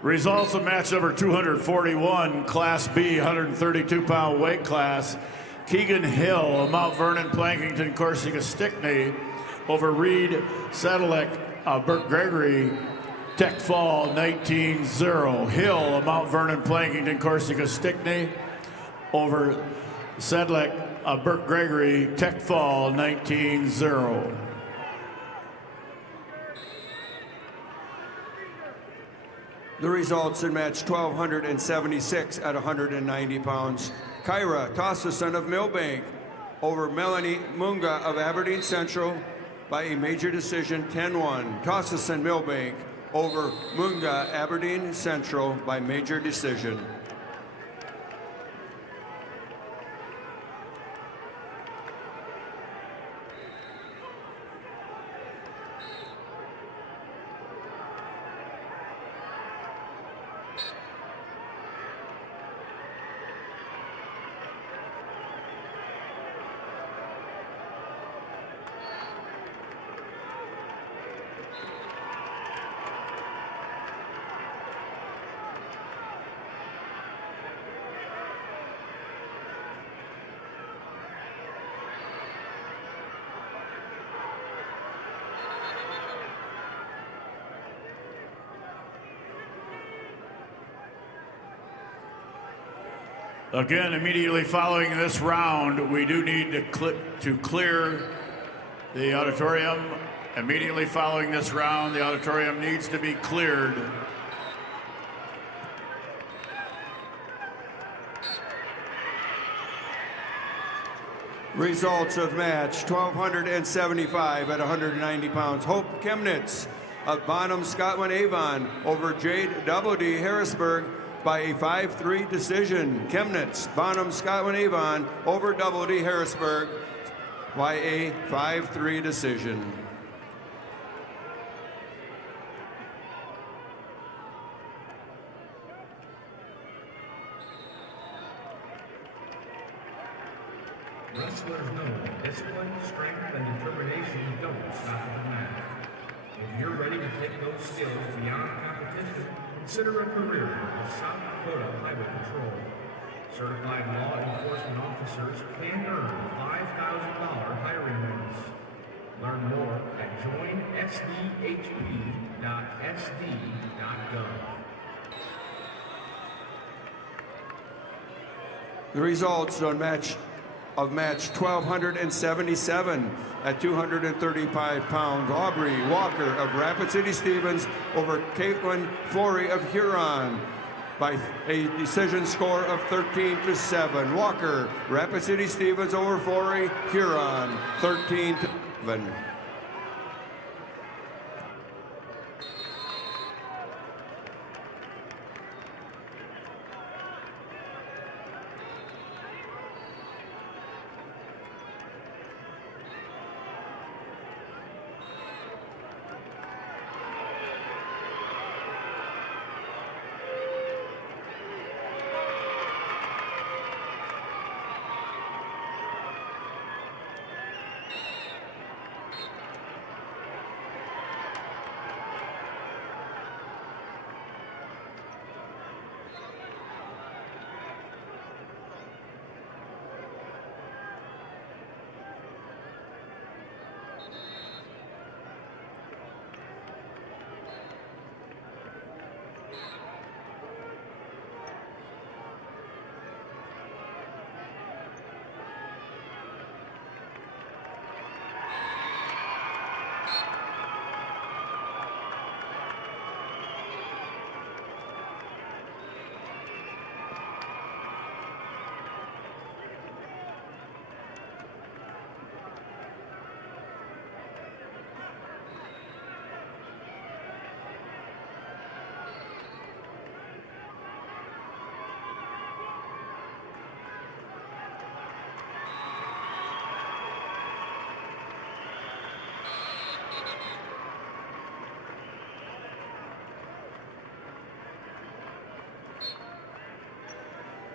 Results of match number 241, Class B, 132-pound weight class. Keegan Hill of Mount Vernon, Plankington, Corsica, Stickney over Reed Sedlec of Burke Gregory, Tech Fall, 19-0. Hill of Mount Vernon, Plankington, Corsica, Stickney over Sedlec of Burke Gregory, Tech Fall, 19-0. The results in match 1276 at 190 pounds. Kyra Tossison of Millbank over Melanie Munga of Aberdeen Central by a major decision 10-1. Tossison Millbank over Munga Aberdeen Central by major decision. Again, immediately following this round, we do need to clear the auditorium. Immediately following this round, the auditorium needs to be cleared. Results of match 1275 at 190 pounds. Hope Chemnitz of Bonham, Scotland, Avon over Jade Doubledy, Harrisburg by a 5-3 decision. Chemnitz, Bonham, Scotland, Avon over Doubledy, Harrisburg by a 5-3 decision. Wrestlers know discipline, strength, and determination don't stop at the mat. If you're ready to take those skills beyond competition, consider a career with South Dakota Highway Patrol. Certified law enforcement officers can earn $5,000 hiring bonus. Learn more at joinsdhp.sd.gov. The results on match 1277 at 235 pounds. Aubrey Walker of Rapid City Stevens over Caitlin Flory of Huron by a decision score of 13-7. Walker, Rapid City Stevens over Flory, Huron, 13-7.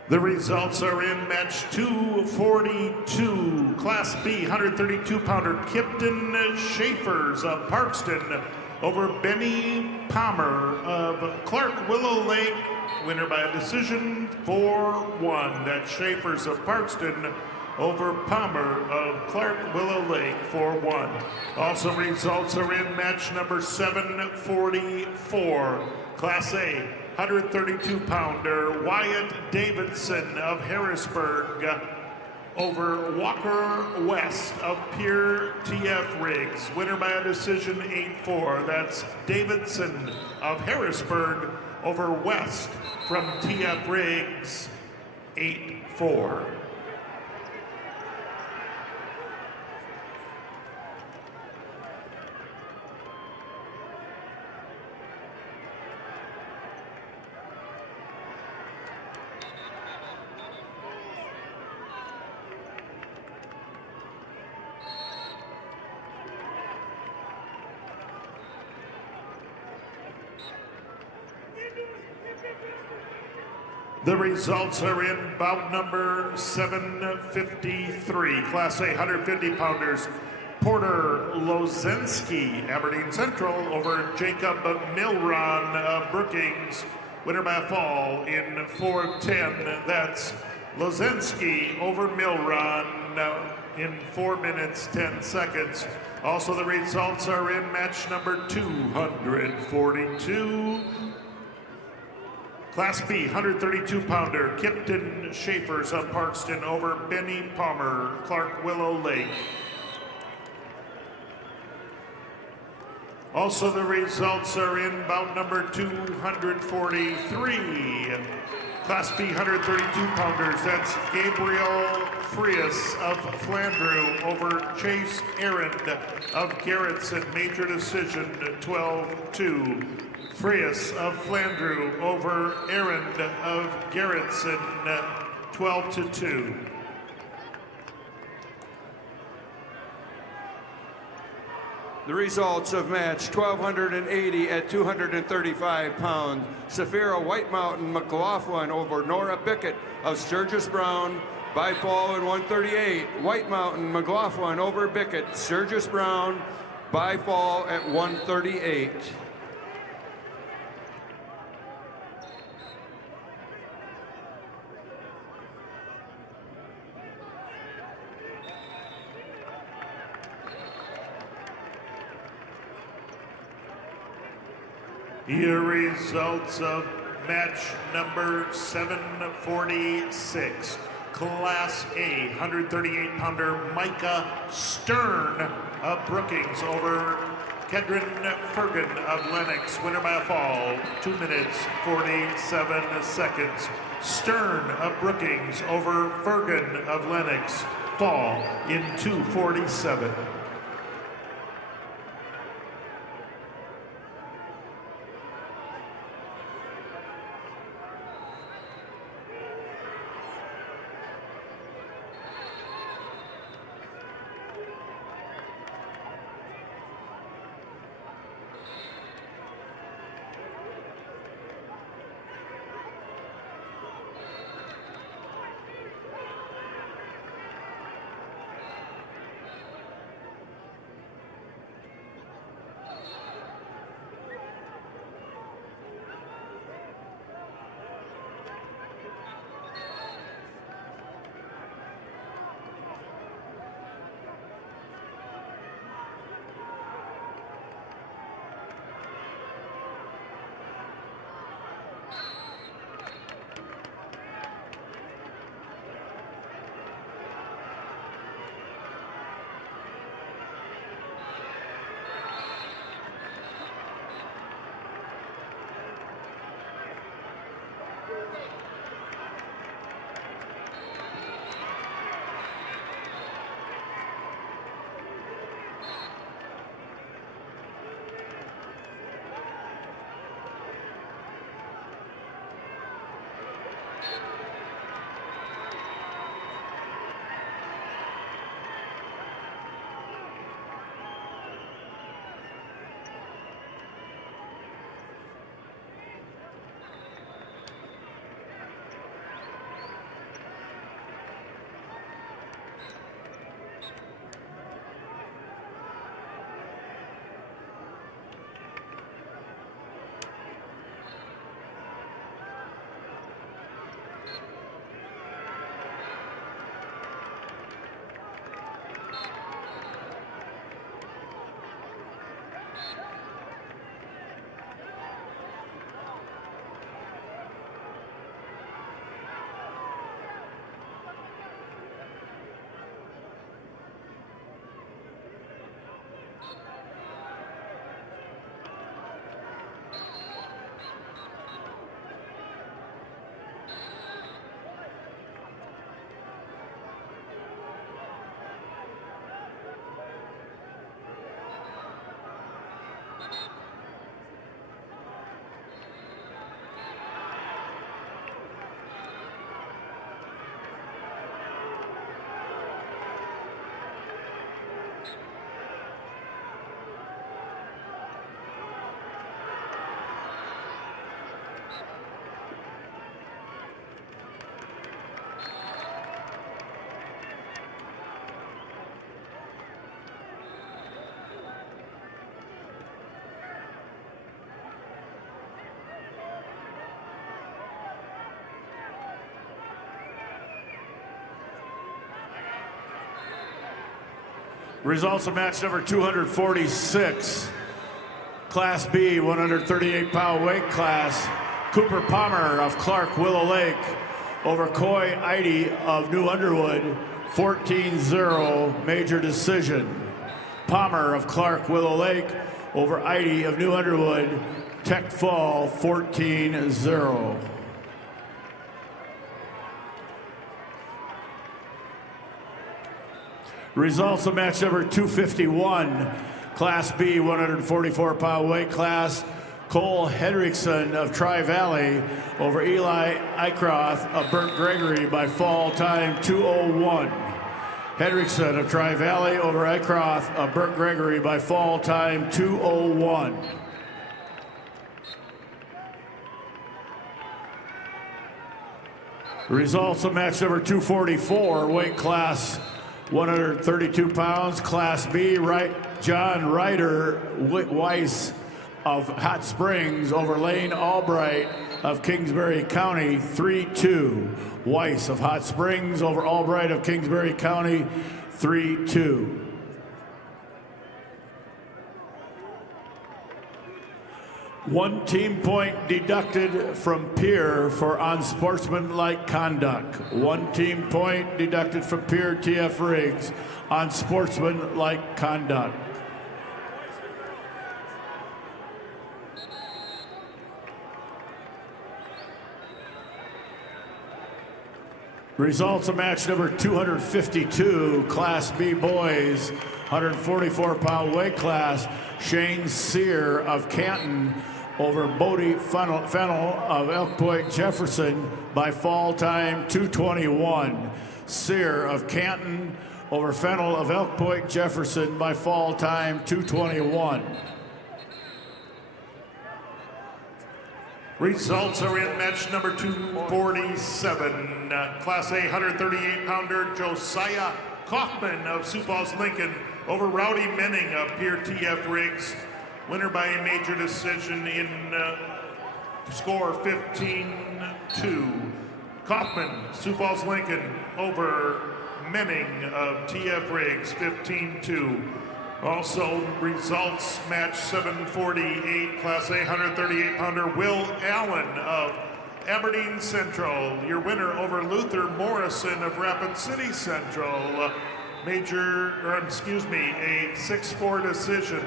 The results are in match 242, Class B, 132-pounder, Kipton Schaefers of Parkston over Benny Palmer of Clark Willow Lake, winner by a decision 4-1. That's Schaefer's of Parkston over Palmer of Clark Willow Lake 4-1. Also results are in match number 744, Class A, 132-pounder Wyatt Davidson of Harrisburg over Walker West of Pier TF Riggs. Winner by a decision 8-4. That's Davidson of Harrisburg over West from TF Riggs 8-4. The results are in bout number 753, Class A 150-pounders. Porter Lozensky, Aberdeen Central, over Jacob Milron of Brookings. Winner by a fall in 4:10. That's Lozensky over Milron in 4 minutes 10 seconds. Also, the results are in match number 242. Class B, 132-pounder, Kipton Schaefer's of Parkston over Benny Palmer, Clark Willow Lake. Also, the results are in bout number 243. Class B, 132-pounders, that's Gabriel Frias of Flandreau over Chase Arend of Garrettson, major decision 12-2. Frias of Flandreau over Arend of Garrettson 12-2. The results of match 1280 at 235 pounds. Safira White Mountain McLaughlin over Nora Bickett of Sturgis Brown by fall in 138. White Mountain McLaughlin over Bickett, Sturgis Brown by fall at 138. Your results of match number 746. Class A, 138-pounder Micah Stern of Brookings over Kedron Fergan of Lennox. Winner by a fall, 2 minutes, 47 seconds. Stern of Brookings over Fergan of Lennox. Fall in 2:47. Results of match number 246. Class B, 138-pound weight class. Cooper Palmer of Clark Willow Lake over Coy Eide of New Underwood, 14-0 major decision. Palmer of Clark Willow Lake over Eide of New Underwood, Tech Fall, 14-0. Results of match number 251, Class B, 144-pound weight class. Cole Henriksen of Tri-Valley over Eli Eichroth of Burt Gregory by fall time 2:01. Henriksen of Tri-Valley over Eichroth of Burt Gregory by fall time 2:01. Results of match number 244, weight class 132 pounds, Class B, John Ryder Weiss of Hot Springs over Lane Albright of Kingsbury County, 3-2. Weiss of Hot Springs over Albright of Kingsbury County, 3-2. One team point deducted from peer for unsportsmanlike conduct. One team point deducted from peer TF Riggs on sportsmanlike conduct. Results of match number 252, Class B boys, 144-pound weight class. Shane Sear of Canton over Bodie Fennel of Elk Point Jefferson by fall time 2:21. Sear of Canton over Fennel of Elk Point Jefferson by fall time 2:21. Results are in match number 247. Class A 138-pounder Josiah Kaufman of Sioux Falls Lincoln over Rowdy Menning of Pierre TF Riggs. Winner by a major decision in score 15-2. Kaufman, Sioux Falls Lincoln over Menning of TF Riggs, 15-2. Also, results match 748, Class A 138-pounder Will Allen of Aberdeen Central. Your winner over Luther Morrison of Rapid City Central. A 6-4 decision.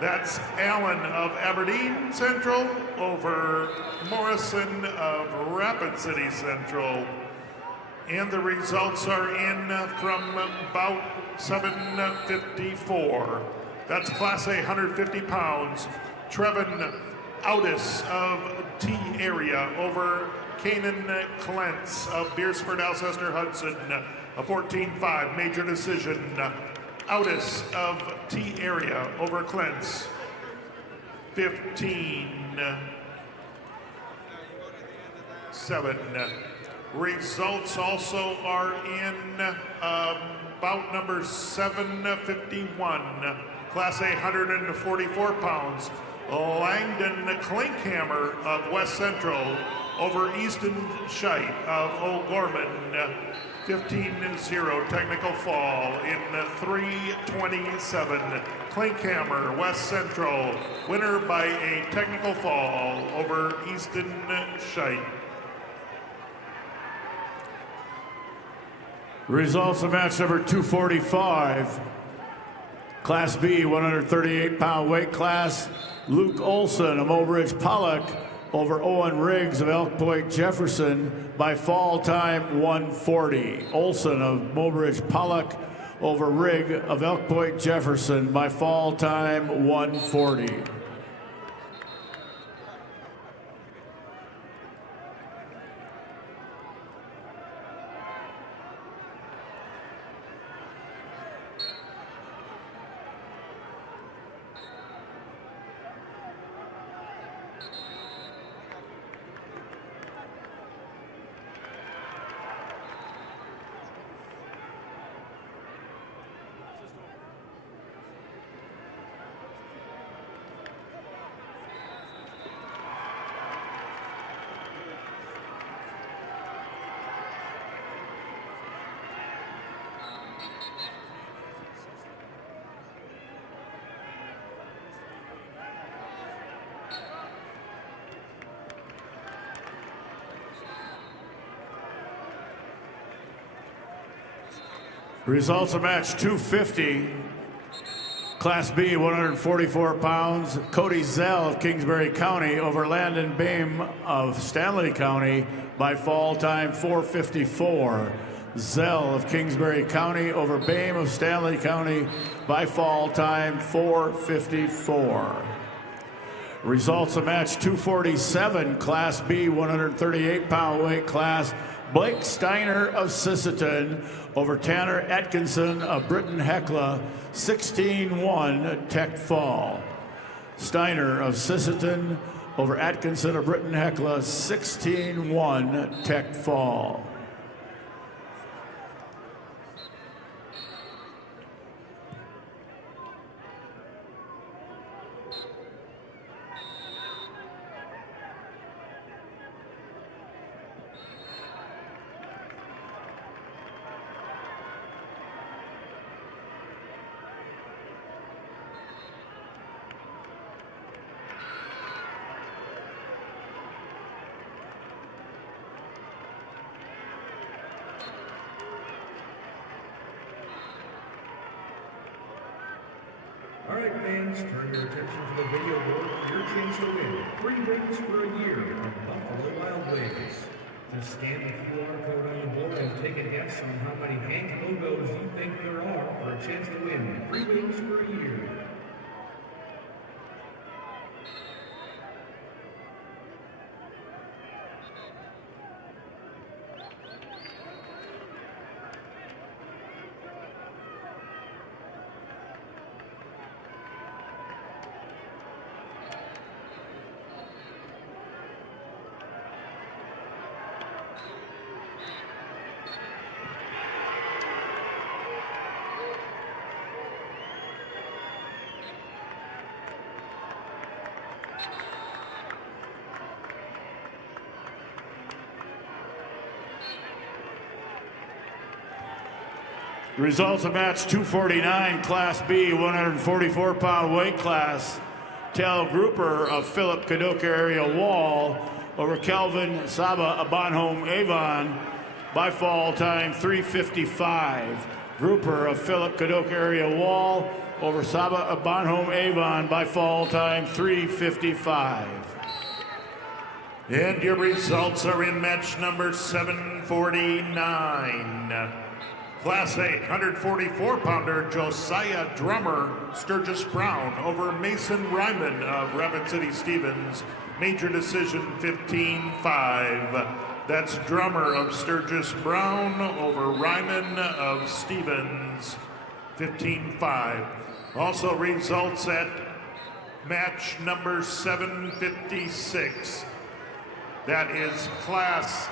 That's Allen of Aberdeen Central over Morrison of Rapid City Central. And the results are in from about 7:54. That's Class A 150 pounds. Trevin Audis of T area over Kanan Clentz of Beersford Alcester Hudson. A 14-5 major decision. Audis of T area over Clentz. 15-7. Results also are in bout number 751, Class A 144 pounds. Langdon Klinkhammer of West Central over Easton Scheit of O'Gorman. 15-0 technical fall in 3:27. Klinkhammer, West Central, winner by a technical fall over Easton Scheit. Results of match number 245. Class B, 138-pound weight class. Luke Olson of Mobridge Pollock over Owen Riggs of Elk Point Jefferson by fall time 1:40. Olson of Mobridge Pollock over Rigg of Elk Point Jefferson by fall time 1:40. Results of match 250. Class B, 144 pounds. Cody Zell of Kingsbury County over Landon Bame of Stanley County by fall time 4:54. Zell of Kingsbury County over Bame of Stanley County by fall time 4:54. Results of match 247, Class B, 138-pound weight class. Blake Steiner of Sisseton over Tanner Atkinson of Britton Hecla, 16-1 Tech fall. Steiner of Sisseton over Atkinson of Britton Hecla, 16-1 Tech fall. All right, fans, turn your attention to the video board for your chance to win 3 rings for a year from Buffalo Wild Wings. Just scan the QR code on the board and take a guess on how many Hank logos you think there are for a chance to win 3 rings for a year. Results of match 249, Class B, 144-pound weight class. Cal Grouper of Philip Cadoka Area Wall over Calvin Saba of Bonhomme Avon by fall time 3:55. Grouper of Philip Cadoka Area Wall over Saba of Bonhomme Avon by fall time 3:55. And your results are in match number 749. Class A, 144-pounder Josiah Drummer, Sturgis Brown over Mason Ryman of Rapid City Stevens. Major decision 15-5. That's Drummer of Sturgis Brown over Ryman of Stevens, 15-5. Also results at match number 756. That is Class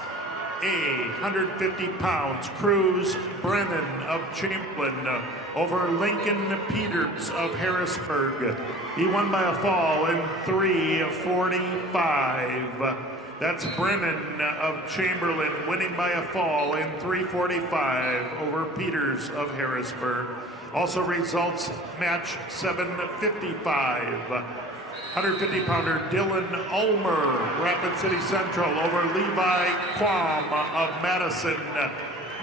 A, 150 pounds, Cruz Brennan of Champlin over Lincoln Peters of Harrisburg. He won by a fall in 3:45. That's Brennan of Chamberlain winning by a fall in 3:45 over Peters of Harrisburg. Also results match 755. 150-pounder Dylan Ulmer, Rapid City Central over Levi Quam of Madison.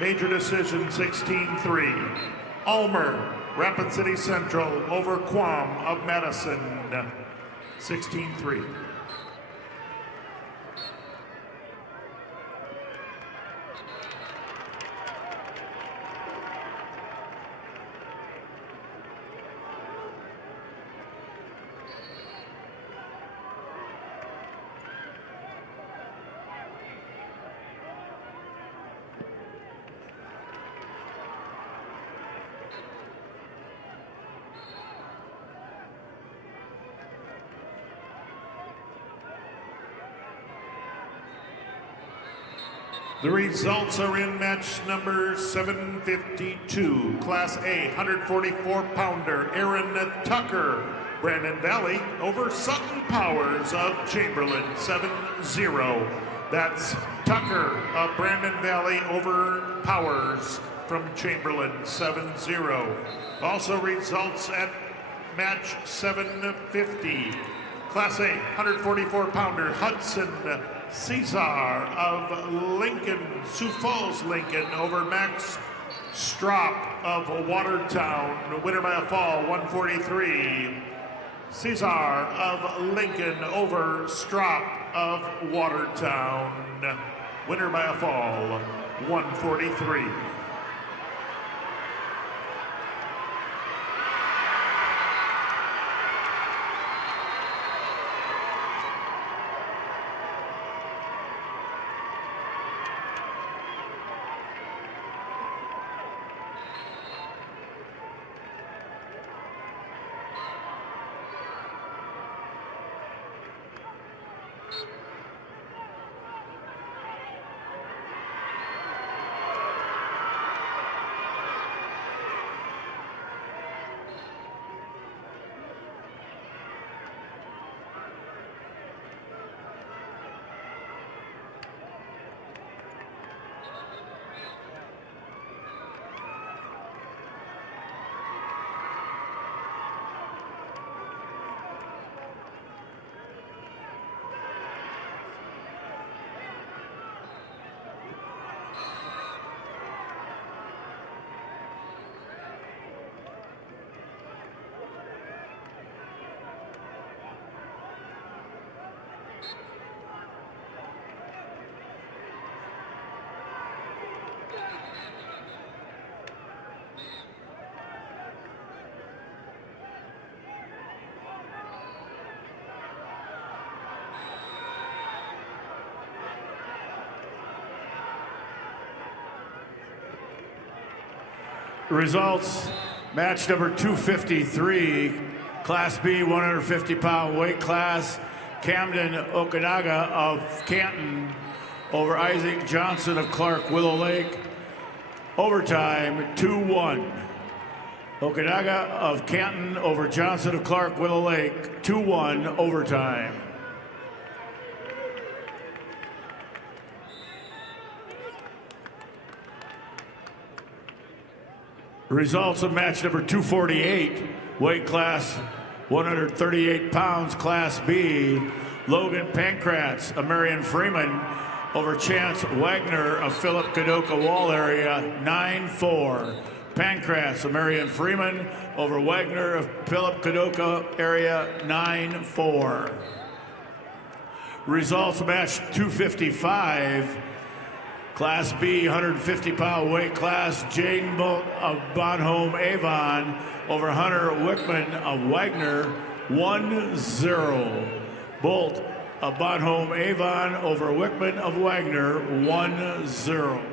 Major decision 16-3. Ulmer, Rapid City Central over Quam of Madison, 16-3. The results are in match number 752. Class A, 144-pounder Aaron Tucker, Brandon Valley over Sutton Powers of Chamberlain, 7-0. That's Tucker of Brandon Valley over Powers from Chamberlain, 7-0. Also results at match 750. Class A, 144-pounder Hudson Cesar of Lincoln, Sioux Falls, Lincoln over Max Strop of Watertown, the winner by a fall, 143. Cesar of Lincoln over Strop of Watertown, winner by a fall, 143. Results, match number 253, Class B 150-pound weight class, Camden Okanaga of Canton over Isaac Johnson of Clark Willow Lake. Overtime, 2-1. Okanaga of Canton over Johnson of Clark Willow Lake, 2-1 overtime. Results of match number 248, weight class 138 pounds, Class B. Logan Pankratz of Marion Freeman over Chance Wagner of Philip Kadoka Wall area, 9-4. Pankratz of Marion Freeman over Wagner of Philip Kadoka area, 9-4. Results of match 255, Class B 150-pound weight class, Jaden Bolt of Bonhomme Avon over Hunter Wickman of Wagner, 1-0. Bolt of Bonhomme Avon over Wickman of Wagner, 1-0.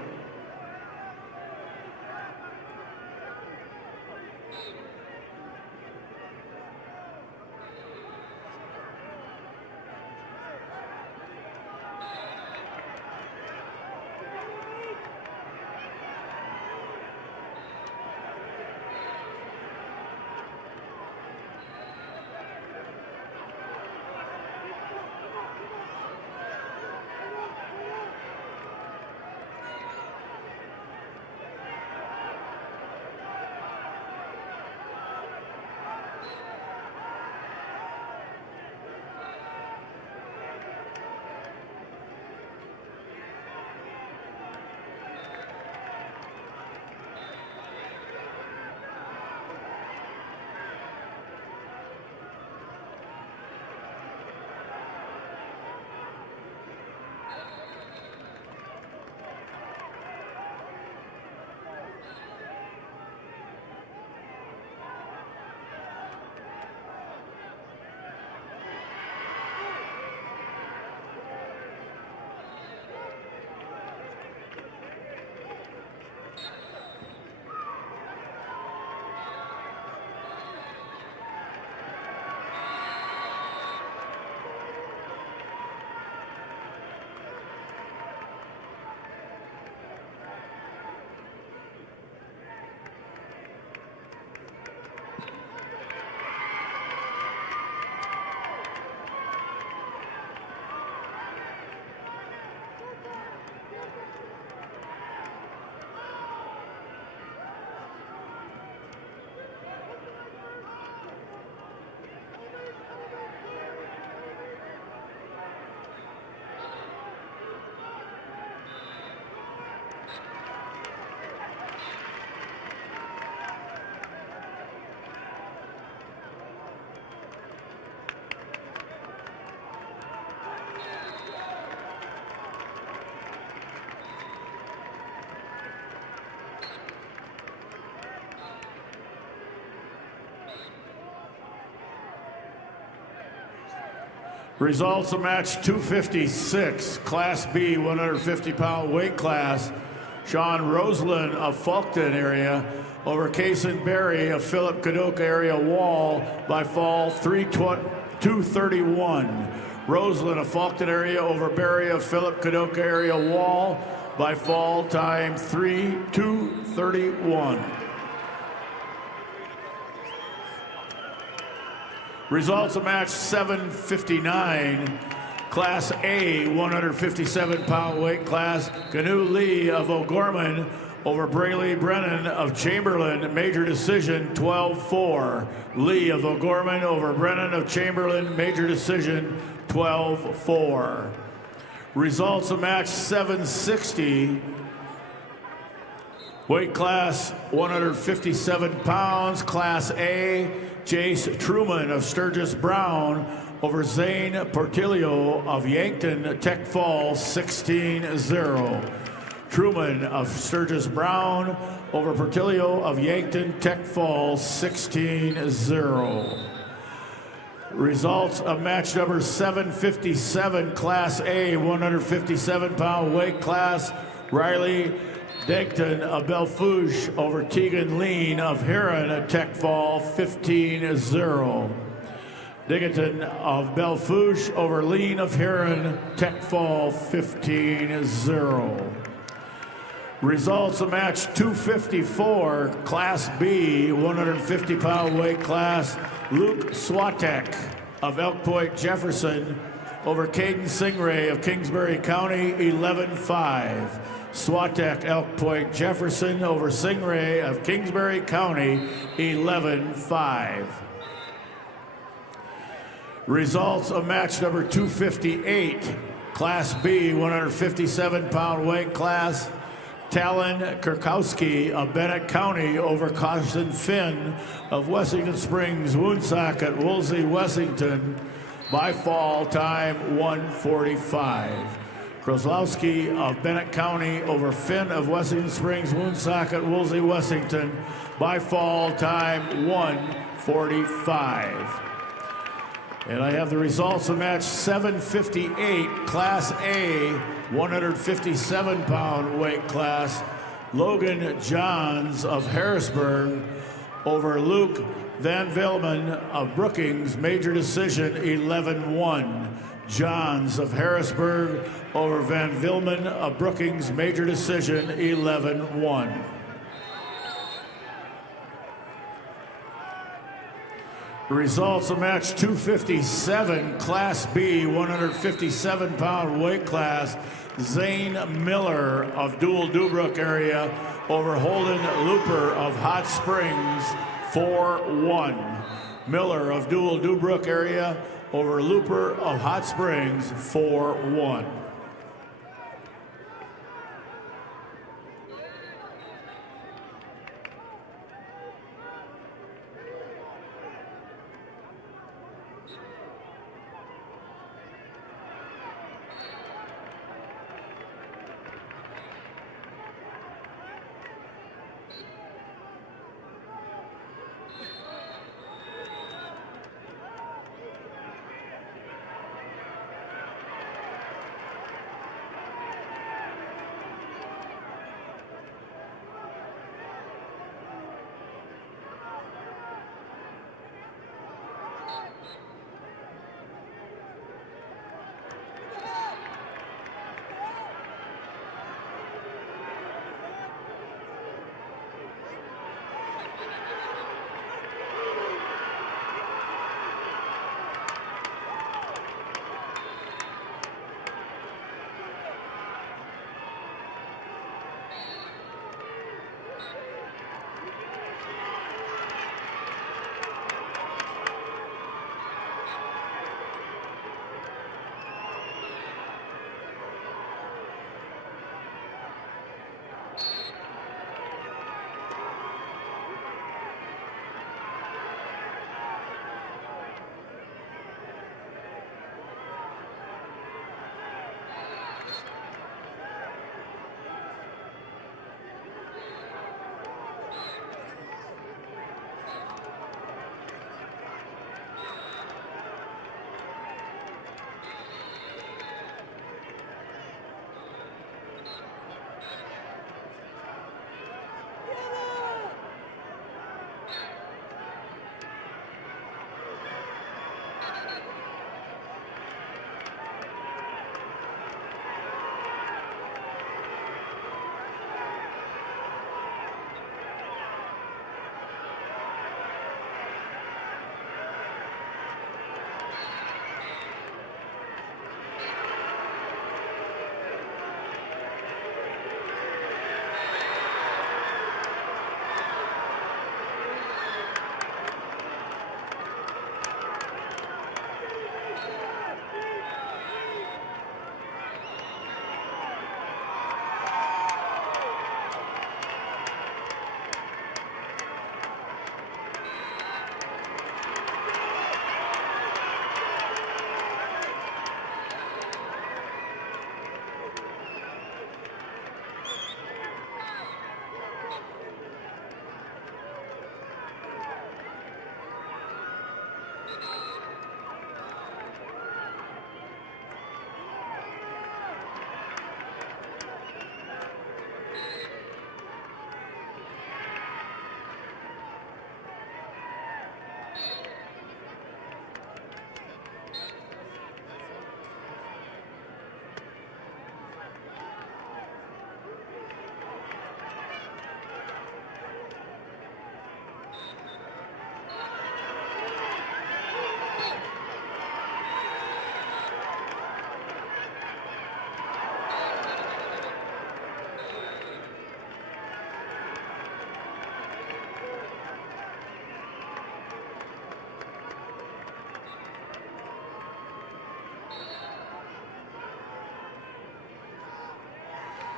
Results of match 256, Class B, 150-pound weight class. Sean Roseland of Fulton area over Kason Berry of Philip Kadoka area Wall by fall 231. Roseland of Fulton area over Berry of Philip Kadoka area Wall by fall time 231. Results of match 759, Class A, 157-pound weight class. Canoe Lee of O'Gorman over Brayley Brennan of Chamberlain, major decision 12-4. Lee of O'Gorman over Brennan of Chamberlain, major decision 12-4. Results of match 760, weight class 157 pounds, Class A, Jace Truman of Sturgis Brown over Zane Portillo of Yankton Tech Falls 16-0. Truman of Sturgis Brown over Portillo of Yankton Tech Falls 16-0. Results of match number 757, Class A, 157-pound weight class. Riley Degton of Belfouche over Tegan Lean of Heron at Tech Fall 15-0. Degton of Belfouche over Lean of Heron, Tech Fall 15-0. Results of match 254, Class B, 150-pound weight class. Luke Swatek of Elk Point Jefferson over Caden Singray of Kingsbury County 11-5. Swatek Elk Point Jefferson over Singray of Kingsbury County 11-5. Results of match number 258, Class B, 157-pound weight class. Talon Kurkowski of Bennett County over Carson Finn of Wessington Springs, Woonsocket, Woolsey, Wessington by fall time 145. Krozlowski of Bennett County over Finn of Wessington Springs, Woonsocket, Woolsey, Wessington by fall time 145. And I have the results of match 758, Class A, 157-pound weight class. Logan Johns of Harrisburg over Luke Van Vilman of Brookings, major decision 11-1. Johns of Harrisburg over Van Vilman of Brookings, major decision 11-1. The results of match 257, Class B, 157-pound weight class. Zane Miller of Dual Dubrook area over Holden Looper of Hot Springs 4-1. Miller of Dual Dubrook area over Looper of Hot Springs 4-1.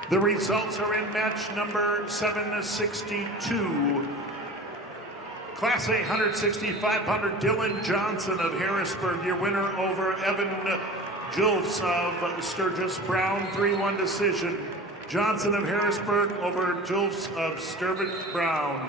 The results are in match number 762. Class A 165-pounder Dylan Johnson of Harrisburg, your winner over Evan Julfs of Sturgis. Brown, 3-1 decision. Johnson of Harrisburg over Julfs of Sturgis Brown.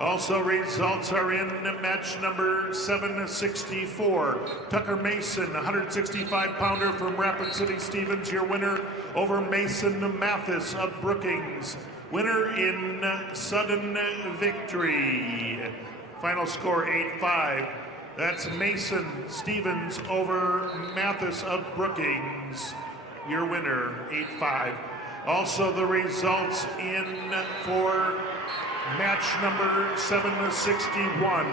Also, results are in match number 764. Tucker Mason, 165-pounder from Rapid City Stevens, your winner over Mason Mathis of Brookings. Winner in sudden victory. Final score 8-5. That's Mason Stevens over Mathis of Brookings. Your winner, 8-5. Also the results in for match number 761.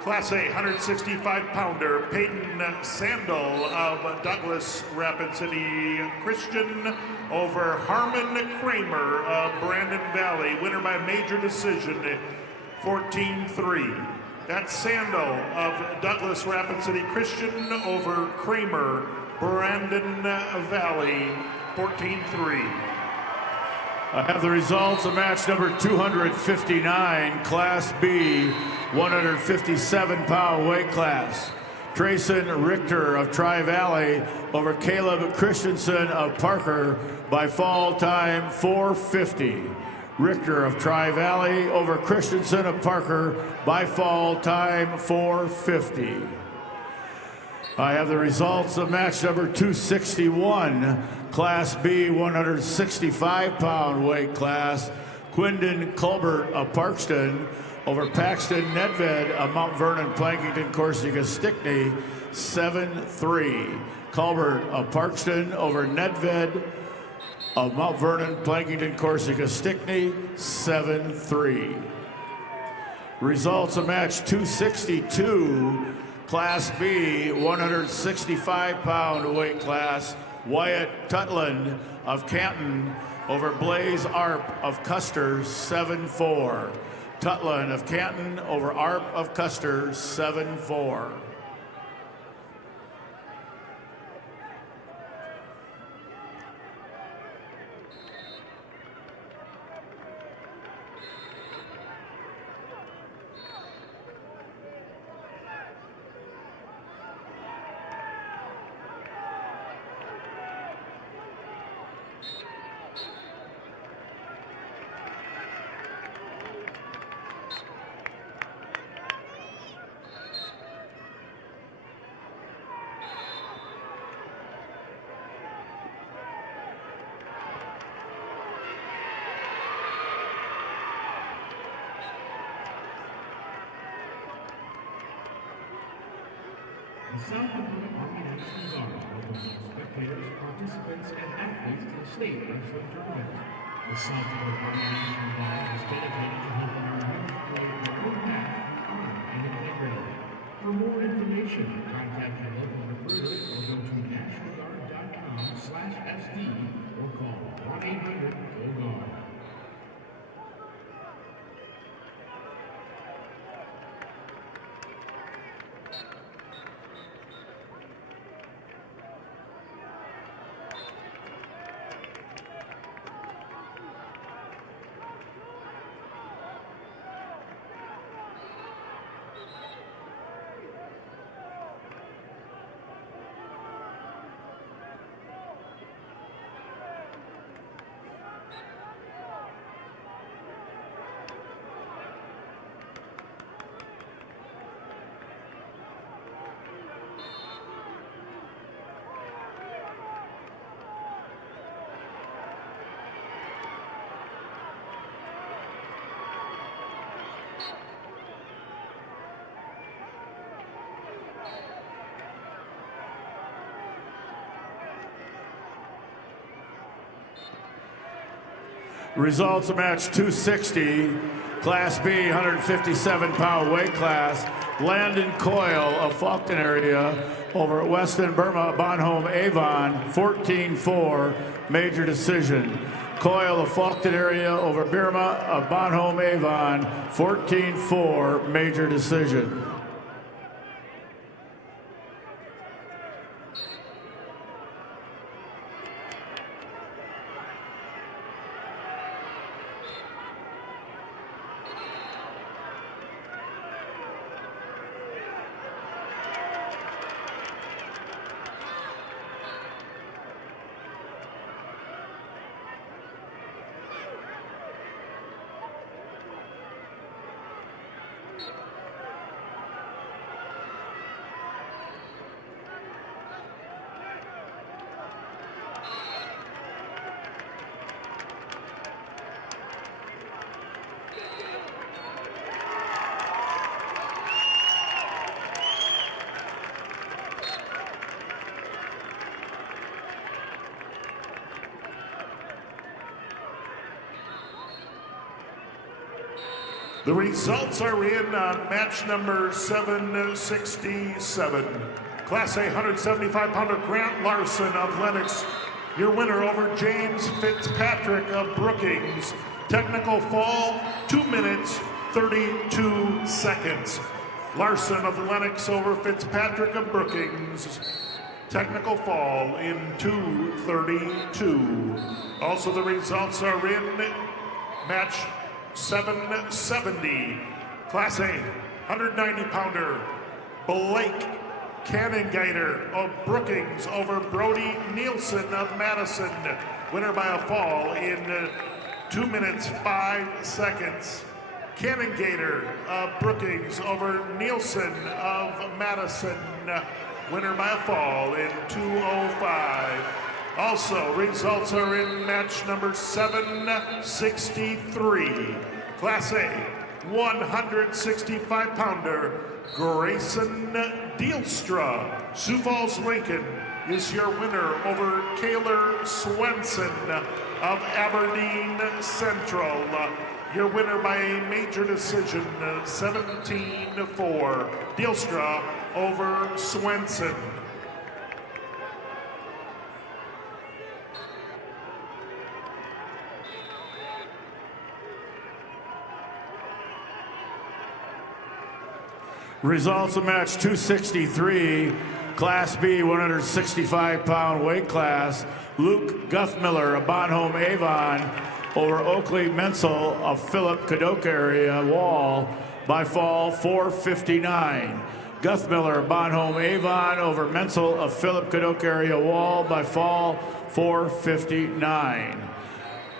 Class A 165-pounder Peyton Sandel of Douglas Rapid City Christian over Harmon Kramer of Brandon Valley. Winner by major decision, 14-3. That's Sandel of Douglas Rapid City Christian over Kramer, Brandon Valley, 14-3. I have the results of match number 259, Class B, 157-pound weight class. Trayson Richter of Tri-Valley over Caleb Christensen of Parker by fall time 4:50. Richter of Tri-Valley over Christensen of Parker by fall time 4:50. I have the results of match number 261, Class B 165-pound weight class. Quindon Colbert of Parkston over Paxton Nedved of Mount Vernon, Plankington, Corsica, Stickney, 7-3. Colbert of Parkston over Nedved of Mount Vernon, Plankington, Corsica, Stickney, 7-3. Results of match 262, Class B, 165-pound weight class. Wyatt Tutland of Canton over Blaze Arp of Custer, 7-4. Tutland of Canton over Arp of Custer, 7-4. The South Dakota Army National Guard welcomes all spectators, participants, and athletes to the state wrestling tournament. The South Dakota Army National Guard is dedicated to helping our youth play their own path of honor and integrity. For more information, contact your local recruiter or go to nationalguard.com/SD or call 1-800-GO-GUARD. Results of match 260, Class B 157-pound weight class. Landon Coyle of Faulkton area over Weston Burma Bonhomme Avon, 14-4, major decision. Coyle of Faulkton area over Burma of Bonhomme Avon, 14-4, major decision. The results are in on match number 767. Class A 175-pounder Grant Larson of Lennox, your winner over James Fitzpatrick of Brookings. Technical fall, 2 minutes, 32 seconds. Larson of Lennox over Fitzpatrick of Brookings. Technical fall in 2:32. Also, the results are in match 770. Class A 190-pounder Blake Cannongater of Brookings over Brody Nielsen of Madison. Winner by a fall in 2 minutes, 5 seconds. Cannongater of Brookings over Nielsen of Madison. Winner by a fall in 2:05. Also, results are in match number 763. Class A 165-pounder Grayson Dealstra, Sioux Falls, Lincoln, is your winner over Kaylor Swenson of Aberdeen Central. Your winner by a major decision, 17-4. Dealstra over Swenson. Results of match 263, Class B 165-pound weight class. Luke Guthmiller of Bonhomme Avon over Oakley Menzel of Philip Cadoc area Wall by fall 4:59. Guthmiller of Bonhomme Avon over Menzel of Philip Cadoc area Wall by fall 4:59.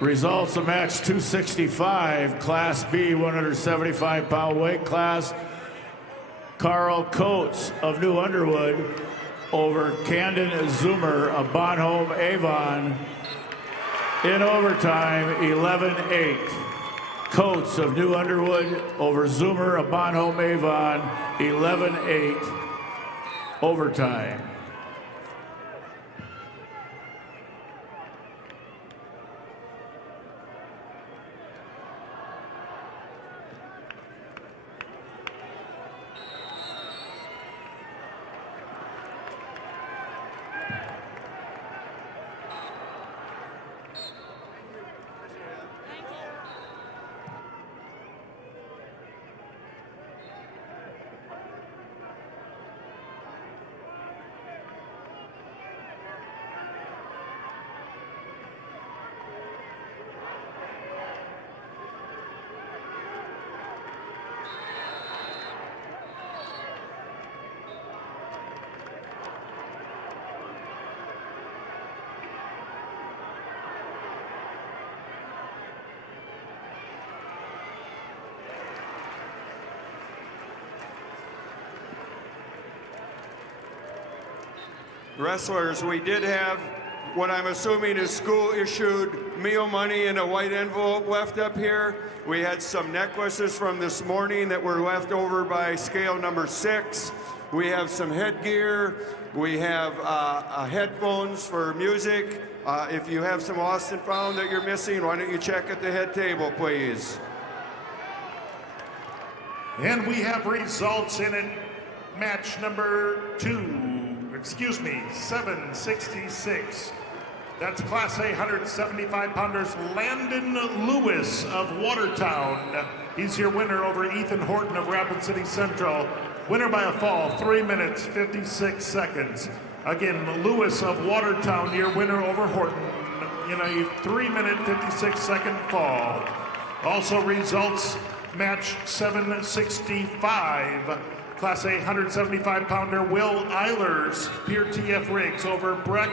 Results of match 265, Class B 175-pound weight class. Carl Coates of New Underwood over Camden Zoomer of Bonhomme Avon in overtime, 11-8. Coates of New Underwood over Zoomer of Bonhomme Avon, 11-8, overtime. Wrestlers, we did have what I'm assuming is school-issued meal money in a white envelope left up here. We had some necklaces from this morning that were left over by scale number 6. We have some headgear. We have headphones for music. If you have some lost and found that you're missing, why don't you check at the head table, please? And we have results in it. Match number 766. That's Class A 175-pounders Landon Lewis of Watertown. He's your winner over Ethan Horton of Rapid City Central. Winner by a fall, 3 minutes, 56 seconds. Again, Lewis of Watertown, your winner over Horton in a 3-minute, 56-second fall. Also results, match 765. Class A 175-pounder Will Eilers, Pier TF Riggs over Breck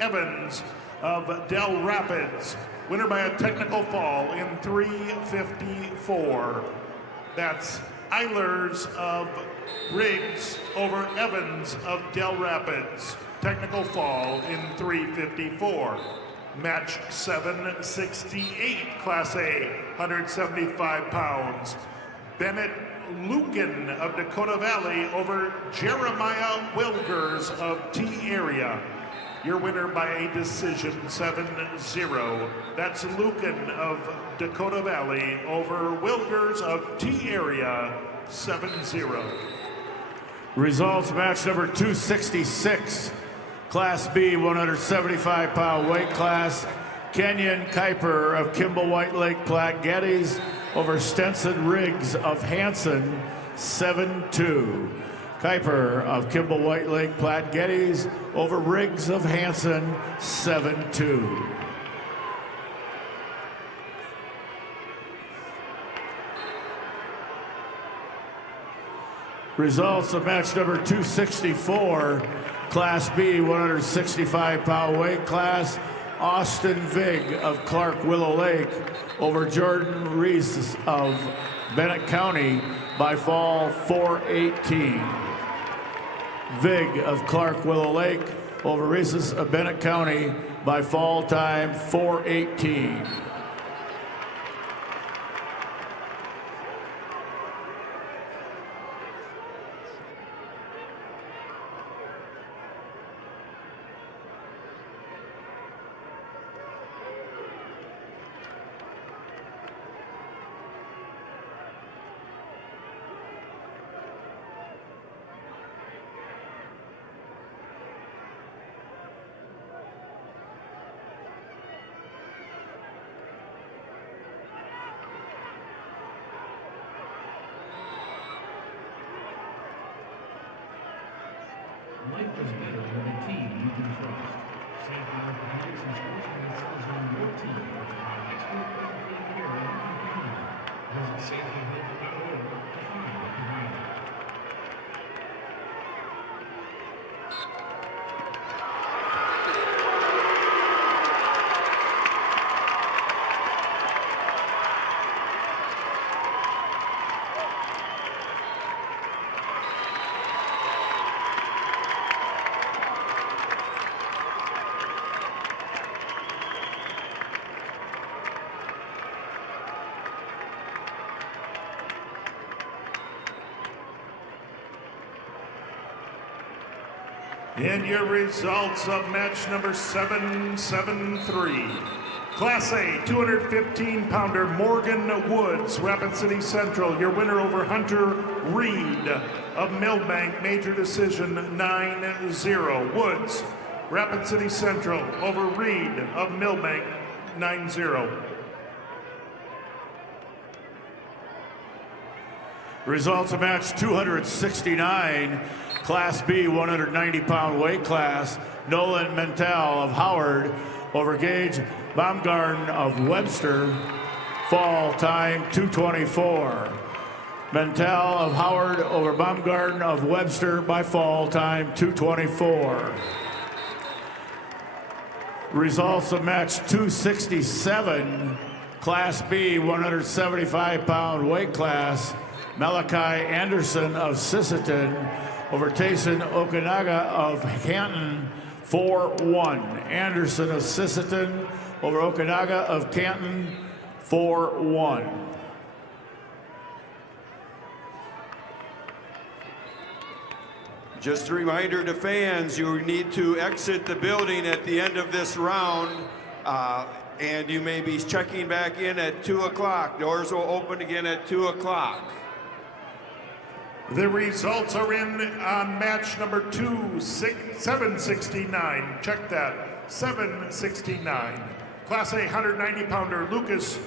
Evans of Del Rapids. Winner by a technical fall in 3:54. That's Eilers of Riggs over Evans of Del Rapids. Technical fall in 3:54. Match 768, Class A, 175 pounds. Bennett Lucan of Dakota Valley over Jeremiah Wilgers of T Area. your winner by a decision 7-0. That's Lucan of Dakota Valley over Wilgers of T-Area 7-0. Results match number 266, Class B 175-pound weight class. Kenyon Kuiper of Kimball White Lake Platte Geddes over Stenson Riggs of Hanson 7-2. Kuiper of Kimball White Lake Platte Geddes over Riggs of Hanson 7-2. Results of match number 264, Class B 165-pound weight class. Austin Vig of Clark Willow Lake over Jordan Reese of Bennett County by fall 4:18. Vig of Clark Willow Lake over Reese of Bennett County by fall time 4:18. Life is better with a team you can trust. Safety orthopedics and sports medicine is on your team. Expert orthopedic care in Lincoln County. Visit safetyhealth.org to find a provider. And your results of match number 773. Class A 215-pounder Morgan Woods, Rapid City Central, your winner over Hunter Reed of Millbank, major decision 9-0. Woods, Rapid City Central over Reed of Millbank 9-0. Results of match 269, Class B 190-pound weight class. Nolan Mentel of Howard over Gage Baumgarten of Webster. Fall time 2:24. Mentel of Howard over Baumgarten of Webster by fall time 2:24. Results of match 267, Class B 175-pound weight class. Malachi Anderson of Sisseton over Tayson Okanaga of Canton 4-1. Anderson of Sisseton over Okanaga of Canton 4-1. Just a reminder to fans, you need to exit the building at the end of this round, and you may be checking back in at 2 o'clock. Doors will open again at 2 o'clock. The results are in on match number 769. Check that, 769. Class A 190-pounder Lucas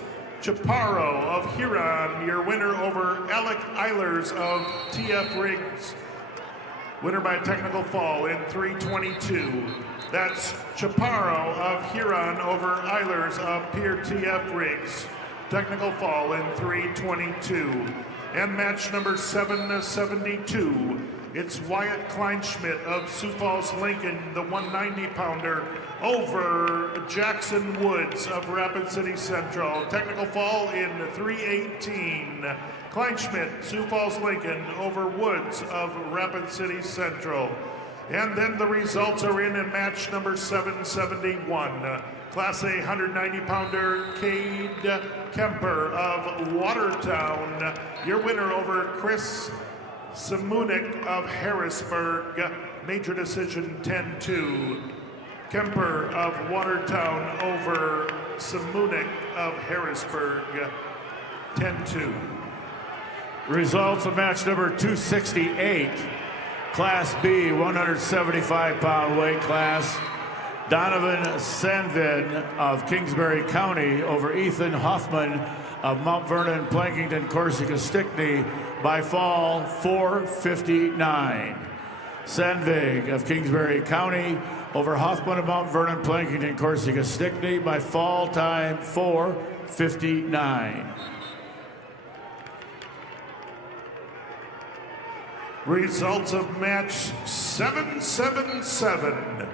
Chaparro of Huron, your winner over Alec Eilers of TF Riggs. Winner by technical fall in 3:22. That's Chaparro of Huron over Eilers of Pier TF Riggs. Technical fall in 3:22. And match number 772, it's Wyatt Kleinschmidt of Sioux Falls, Lincoln, the 190-pounder, over Jackson Woods of Rapid City Central. Technical fall in 3:18. Kleinschmidt, Sioux Falls, Lincoln, over Woods of Rapid City Central. And then the results are in match number 771. Class A 190-pounder Cade Kemper of Watertown, your winner over Chris Simunik of Harrisburg, major decision 10-2. Kemper of Watertown over Simunik of Harrisburg, 10-2. Results of match number 268, Class B, 175-pound weight class. Donovan Sandvin of Kingsbury County over Ethan Hoffman of Mount Vernon, Plankington, Corsica, Stickney by fall 4:59. Sandvig of Kingsbury County over Hoffman of Mount Vernon, Plankington, Corsica, Stickney by fall time 4:59. Results of match 777.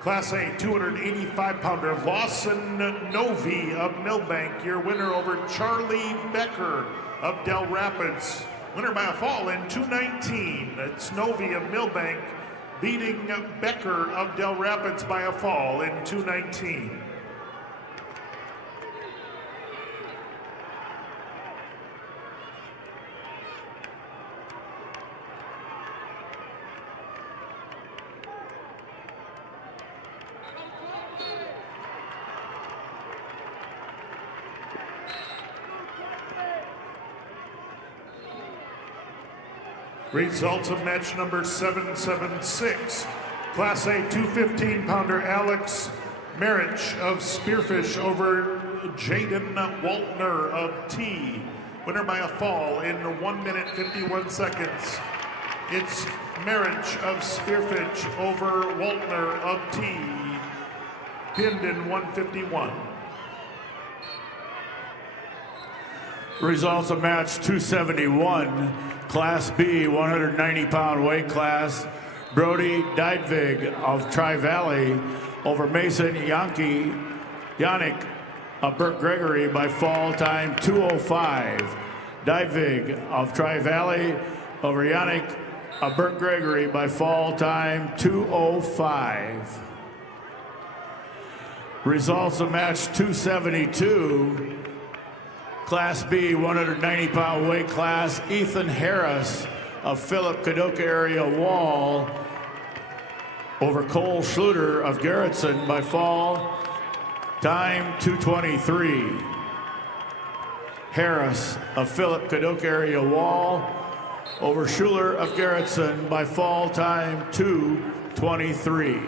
Class A 285-pounder Lawson Novi of Millbank, your winner over Charlie Becker of Del Rapids. Winner by a fall in 2:19. It's Novi of Millbank beating Becker of Del Rapids by a fall in 2:19. Results of match number 776. Class A 215-pounder Alex Marich of Spearfish over Jaden Waltner of T. Winner by a fall in 1 minute 51 seconds. It's Marich of Spearfish over Waltner of T. Pinned in 151. Results of match 271, Class B, 190-pound weight class. Brody Dydvig of Tri-Valley over Mason Yannick of Burke Gregory by fall time 2:05. Dydvig of Tri-Valley over Yannick of Burke Gregory by fall time 2:05. Results of match 272, Class B, 190-pound weight class. Ethan Harris of Philip Kadoka area Wall over Cole Schluter of Garrettson by fall time 2:23. Harris of Philip Kadoka area Wall over Schuler of Garrettson by fall time 2:23.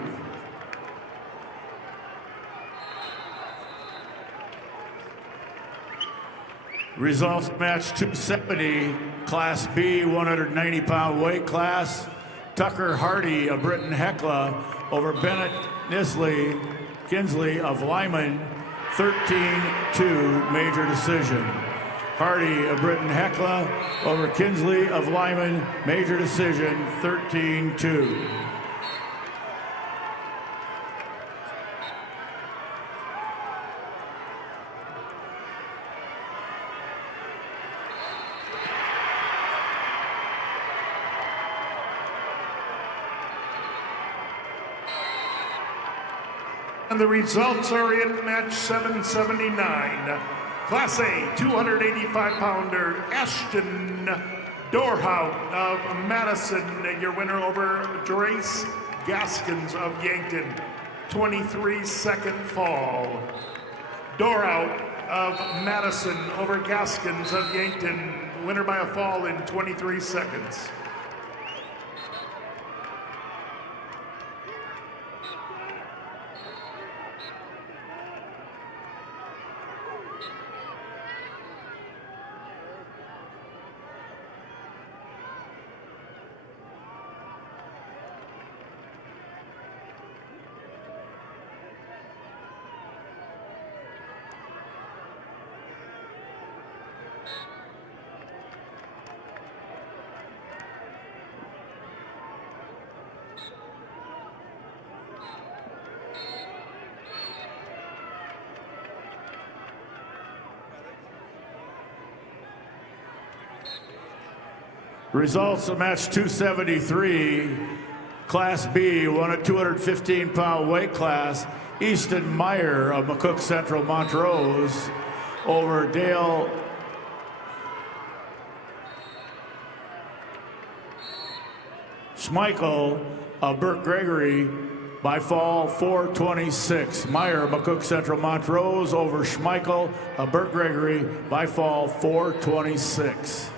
Results match 270, Class B, 190-pound weight class. Tucker Hardy of Britton Hecla over Bennett Kinsley of Lyman, 13-2 major decision. Hardy of Britton Hecla over Kinsley of Lyman, major decision, 13-2. And the results are in match 779. Class A 285-pounder Ashton Dorhout of Madison, your winner over Drace Gaskins of Yankton, 23-second fall. Dorhout of Madison over Gaskins of Yankton, winner by a fall in 23 seconds. Results of match 273, Class B, 215-pound weight class. Easton Meyer of McCook Central Montrose over Dale Schmeichel of Burke Gregory by fall 426. Meyer, McCook Central Montrose over Schmeichel of Burt Gregory by fall 426.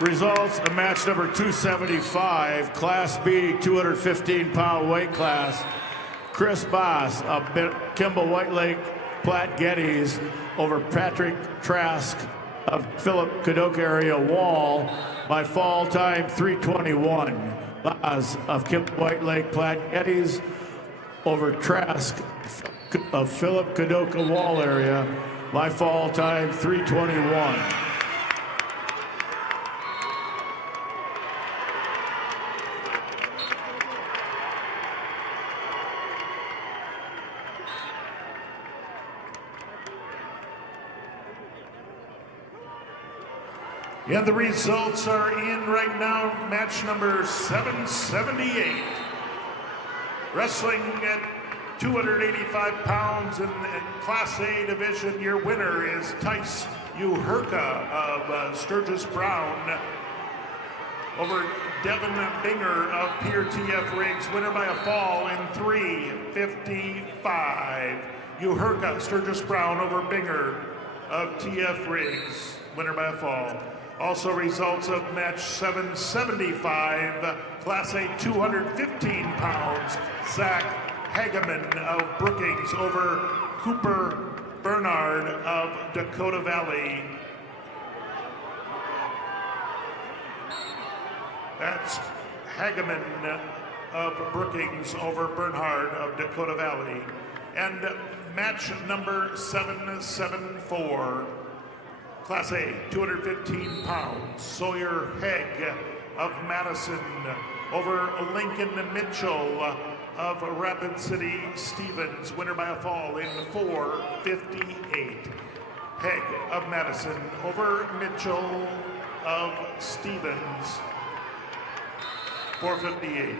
Results of match number 275, Class B 215-pound weight class. Chris Boss of Kimball White Lake Platte Geddes over Patrick Trask of Philip Kadoka area Wall by fall time 3:21. Boss of Kimball White Lake Platte Geddes over Trask of Philip Kadoka Wall area by fall time 3:21. And the results are in right now. Match number 778. Wrestling at 285 pounds in Class A division. Your winner is Tice Uherka of Sturgis Brown over Devin Binger of Pier TF Riggs. Winner by a fall in 3:55. Uherka, Sturgis Brown over Binger of TF Riggs. Winner by a fall. Also results of match 775, Class A 215 pounds, Zach Hageman of Brookings over Cooper Bernard of Dakota Valley. That's Hageman of Brookings over Bernhard of Dakota Valley. And match number 774, Class A, 215 pounds, Sawyer Hegg of Madison over Lincoln Mitchell of Rapid City Stevens. Winner by a fall in 4:58. Hegg of Madison over Mitchell of Stevens, 4:58.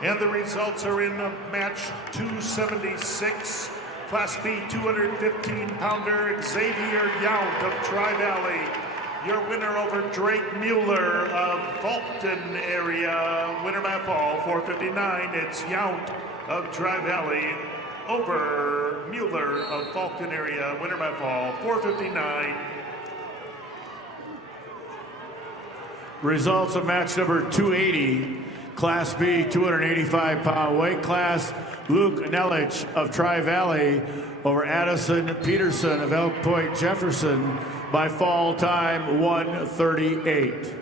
And the results are in match 276, Class B 215-pounder Xavier Yount of Tri-Valley Your winner over Drake Mueller of Fulton area, winner by fall, 459. It's Yount of Tri-Valley over Mueller of Fulton area, winner by fall, 459. Results of match number 280, Class B, 285-pound weight class. Luke Nelich of Tri-Valley over Addison Peterson of Elk Point Jefferson by fall time 1:38.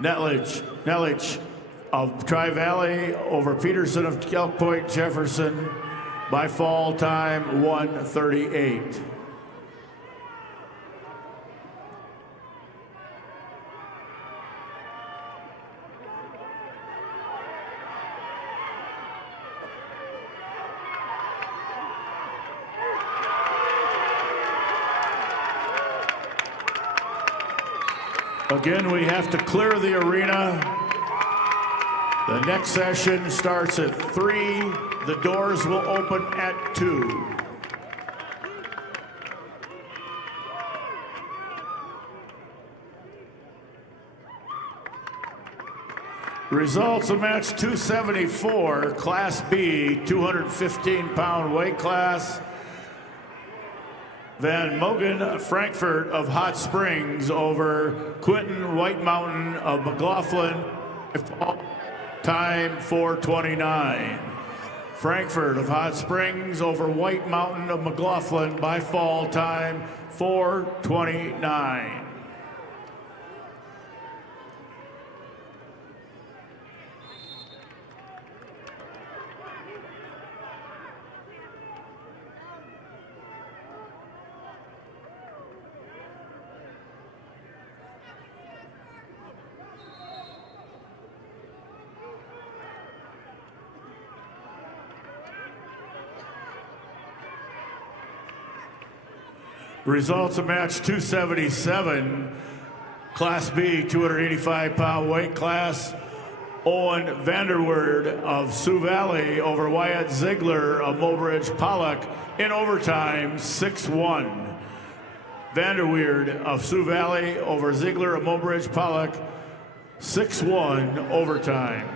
Nelich of Tri-Valley over Peterson of Elk Point Jefferson by fall time 1:38. Again, we have to clear the arena. The next session starts at 3. The doors will open at 2. Results of match 274, Class B, 215-pound weight class. Van Mogen Frankfurt of Hot Springs over Quentin White Mountain of McLaughlin, time 4:29. Frankfurt of Hot Springs over White Mountain of McLaughlin by fall time 4:29. Results of match 277, Class B, 285-pound weight class. Owen Vanderweerd of Sioux Valley over Wyatt Ziegler of Mobridge Pollock in overtime, 6-1. Vanderweerd of Sioux Valley over Ziegler of Mobridge Pollock, 6-1 overtime.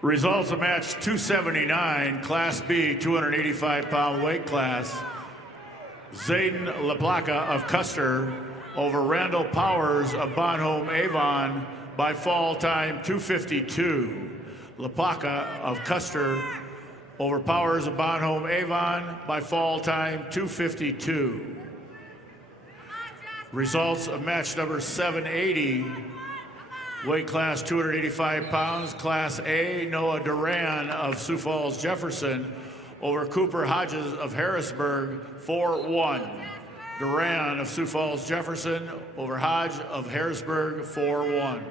Results of match 279, Class B, 285-pound weight class. Zayden LaPlaca of Custer over Randall Powers of Bonhomme Avon by fall time 252. LaPlaca of Custer over Powers of Bonhomme Avon by fall time 252. Results of match number 780, weight class 285 pounds, Class A, Noah Duran of Sioux Falls Jefferson over Cooper Hodges of Harrisburg, 4-1. Duran of Sioux Falls Jefferson over Hodge of Harrisburg, 4-1.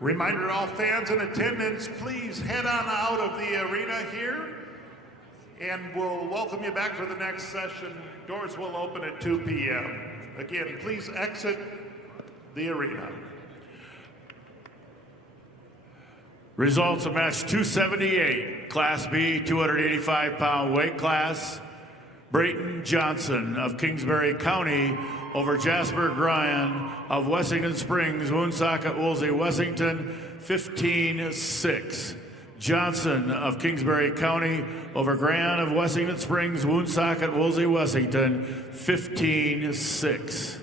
Reminder to all fans in attendance, please head on out of the arena here, and we'll welcome you back for the next session. Doors will open at 2 p.m. Again, please exit the arena. Results of match 278, Class B, 285-pound weight class. Brayton Johnson of Kingsbury County over Jasper Gryan of Wessington Springs, Woonsocket, Woolsey, Wessington, 15-6. Johnson of Kingsbury County over Gryan of Wessington Springs, Woonsocket, Woolsey, Wessington, 15-6.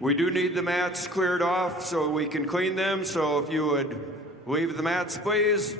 We do need the mats cleared off so we can clean them, so if you would leave the mats, please.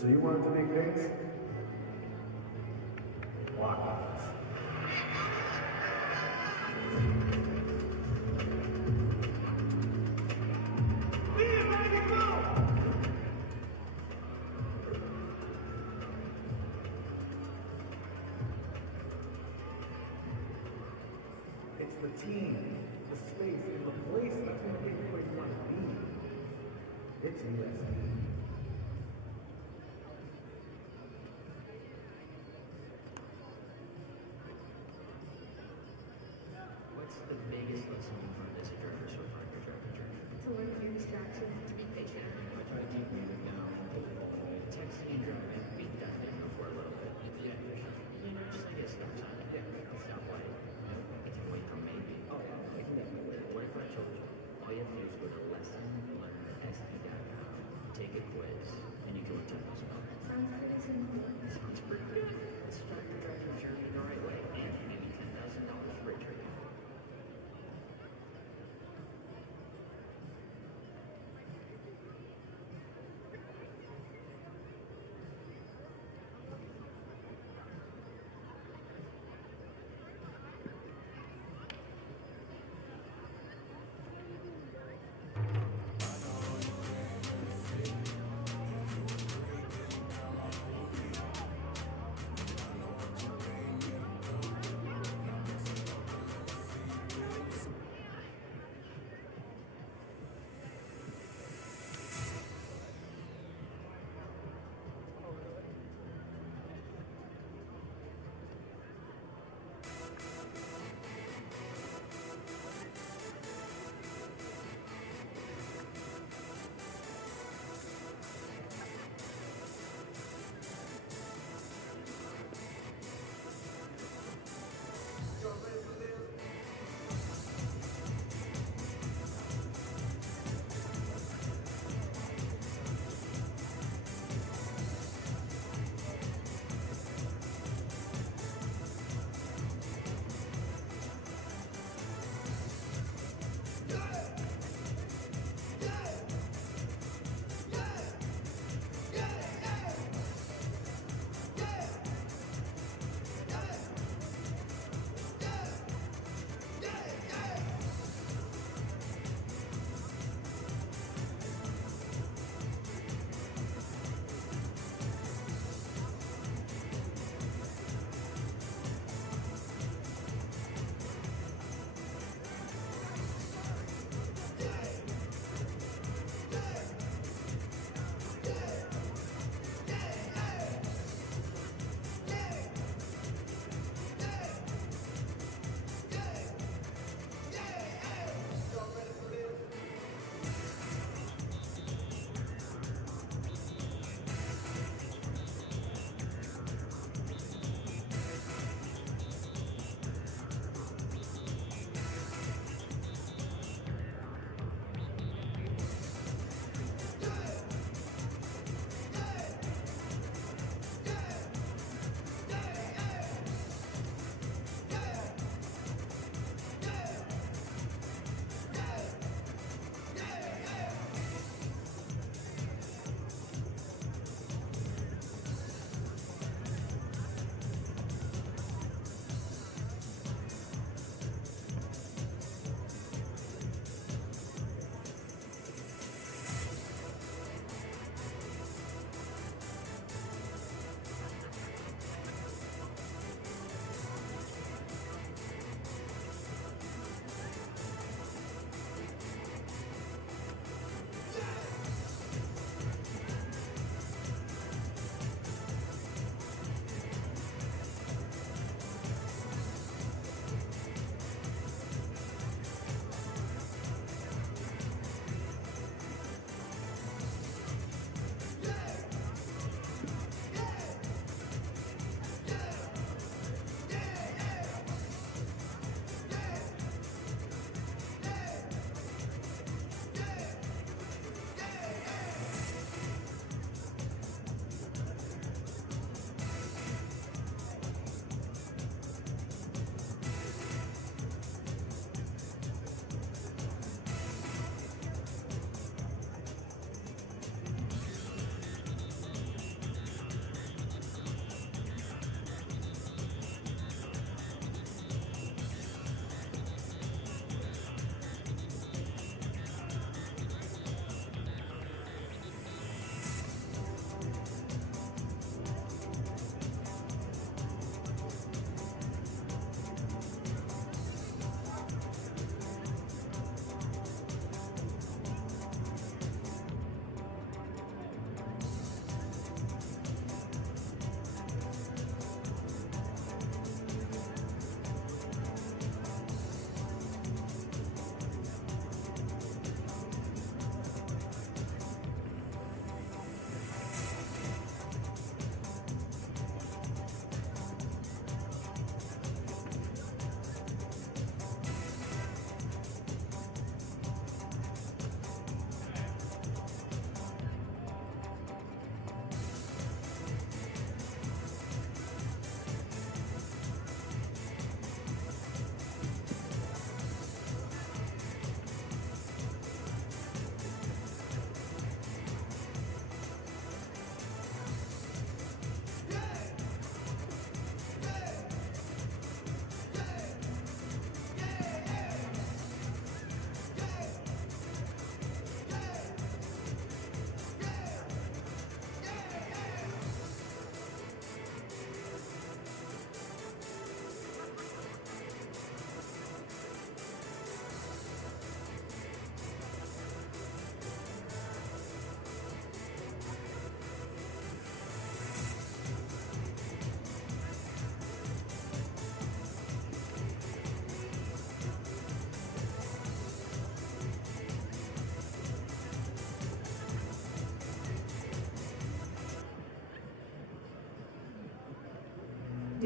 So you wanted to make things? Block office. It's the team, the space, and the place that's gonna make you where you want to be. It's ESP.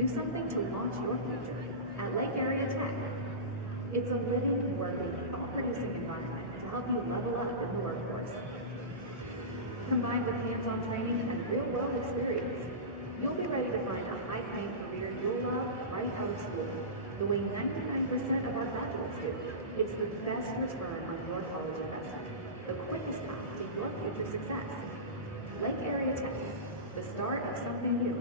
Do something to launch your future at Lake Area Tech. It's a living, working, producing environment to help you level up in the workforce. Combined with hands-on training and real-world experience, you'll be ready to find a high-paying career you'll love right out of school. The way 99% of our graduates do, it's the best return on your college investment. The quickest path to your future success. Lake Area Tech, the start of something new.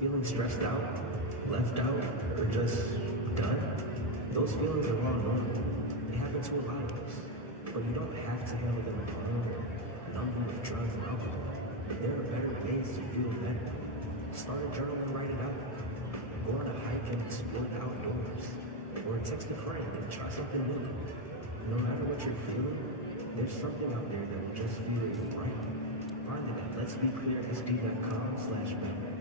Feeling stressed out, left out, or just done? Those feelings are all normal. They happen to a lot of us. But you don't have to handle them alone or numb them with drugs and alcohol. There are better ways to feel better. Start a journal and write it out. Go on a hike and explore the outdoors. Or text a friend and try something new. No matter what you're feeling, there's something out there that will just feel right. Find it at letsbeclearsd.com/better.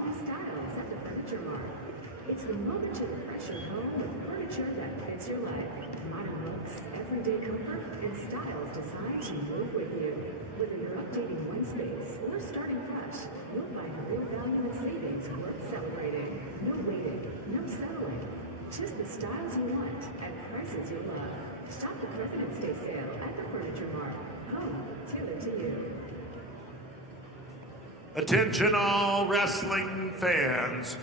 new styles at the Furniture Mart. It's the moment to refresh your home with furniture that fits your life. Modern looks, everyday comfort, and styles designed to move with you. Whether you're updating one space or starting fresh, you'll find real value and savings worth celebrating. No waiting, no settling. Just the styles you want at prices you love. Shop the President's Day sale at the Furniture Mart. Home, tailored to you. Attention all wrestling fans.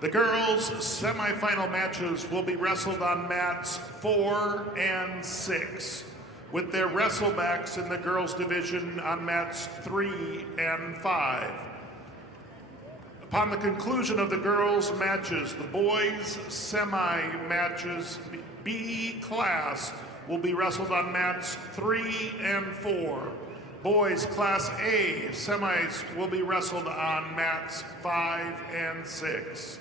The girls' semifinal matches will be wrestled on mats 4 and 6, with their wrestlebacks in the girls' division on mats 3 and 5. Upon the conclusion of the girls' matches, the boys' semi-matches B class will be wrestled on mats 3 and 4. Boys Class A semis will be wrestled on mats 5 and 6.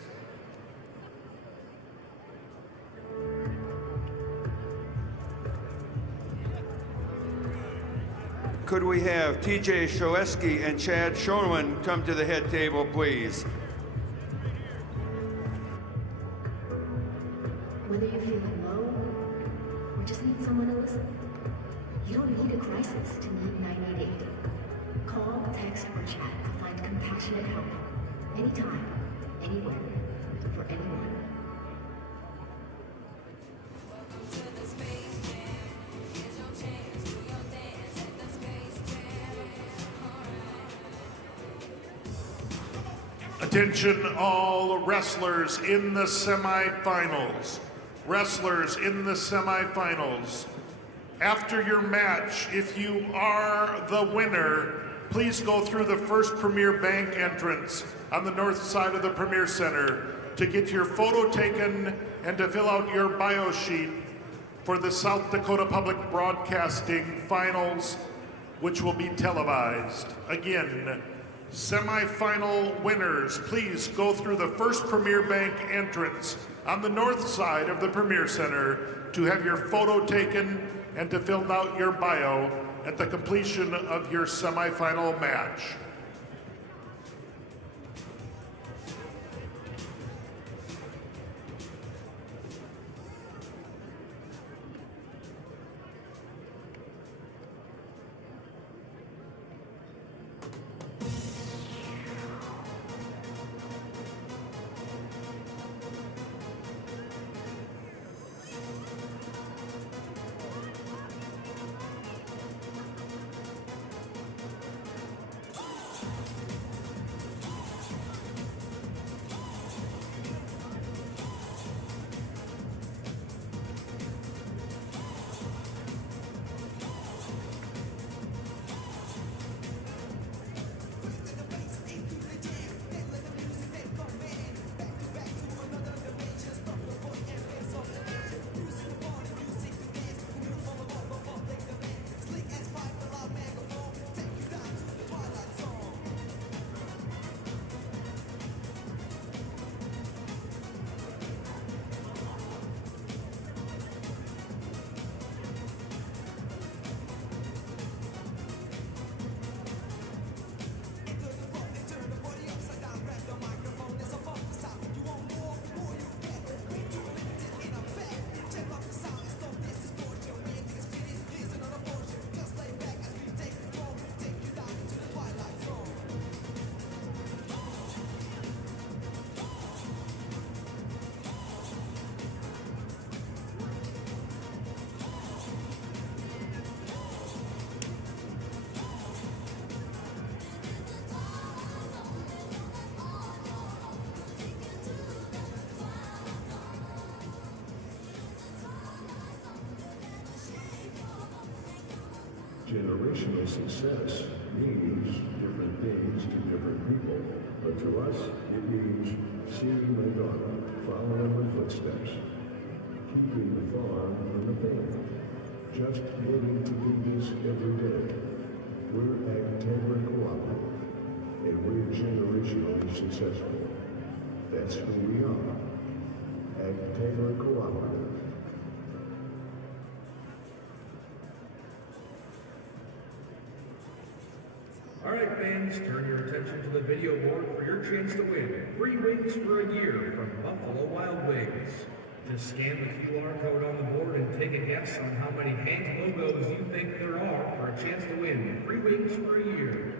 Could we have TJ Sholeski and Chad Schoenman come to the head table, please? Whether you're feeling low or just need someone to listen, you don't need a crisis to need 988. Call, text, or chat to find compassionate help. Anytime, anywhere, for anyone. Attention all wrestlers in the semifinals. Wrestlers in the semifinals. After your match, if you are the winner, please go through the first Premier Bank entrance on the north side of the Premier Center to get your photo taken and to fill out your bio sheet for the South Dakota Public Broadcasting Finals, which will be televised. Again, semifinal winners, please go through the first Premier Bank entrance on the north side of the Premier Center to have your photo taken and to fill out your bio at the completion of your semifinal match. Generational success means different things to different people, but to us, it means seeing my daughter follow in my footsteps, keeping the farm in the family, just getting to do this every day. We're Agtegra Cooperative, and we're generationally successful. That's who we are. Agtegra Cooperative. All right, fans, turn your attention to the video board for your chance to win free wings for a year from Buffalo Wild Wings. Just scan the QR code on the board and take a guess on how many Hank logos you think there are for a chance to win free wings for a year.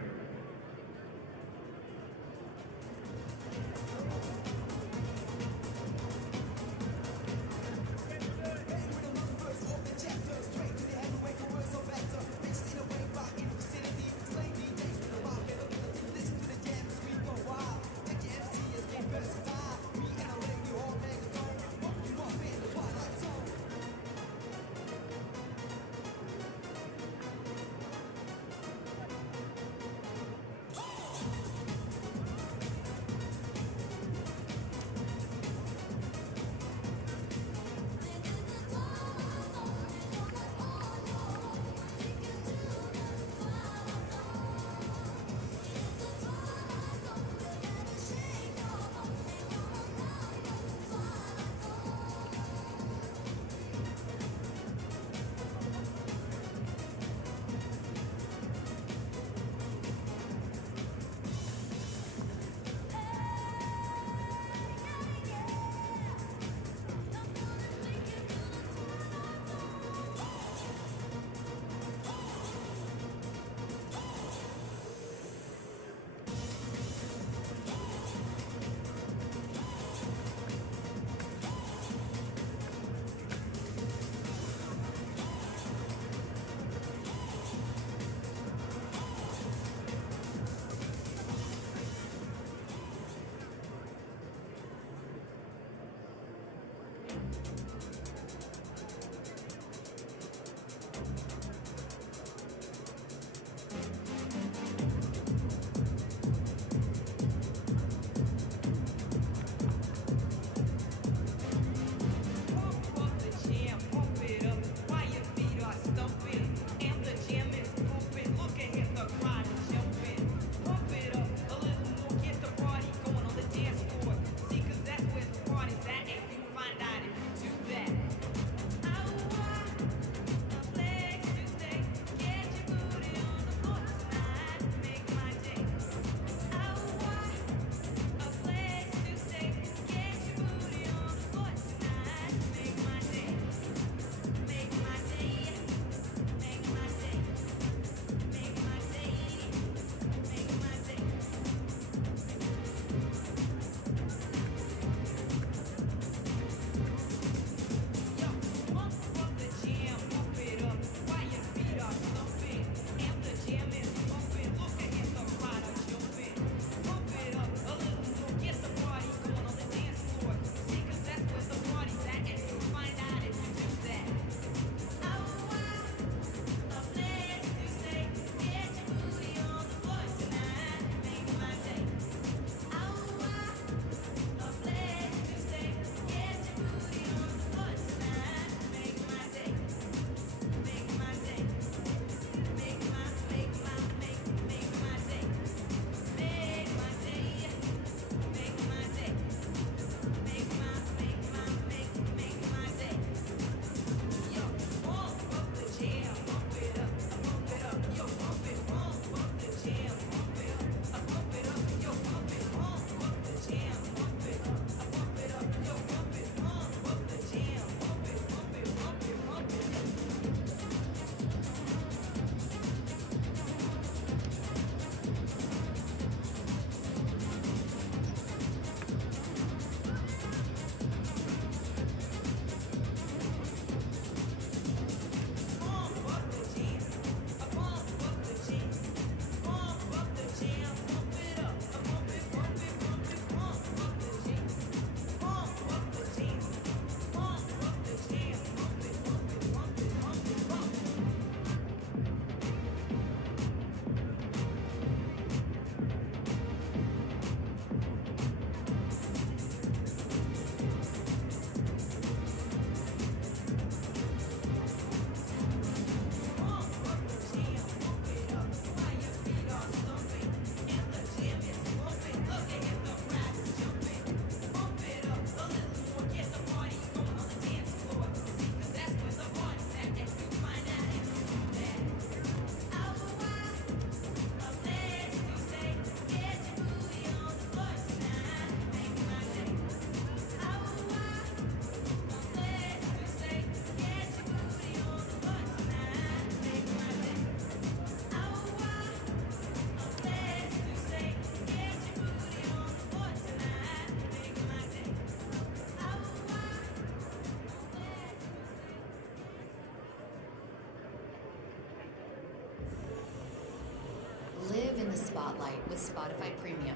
Spotlight with Spotify Premium.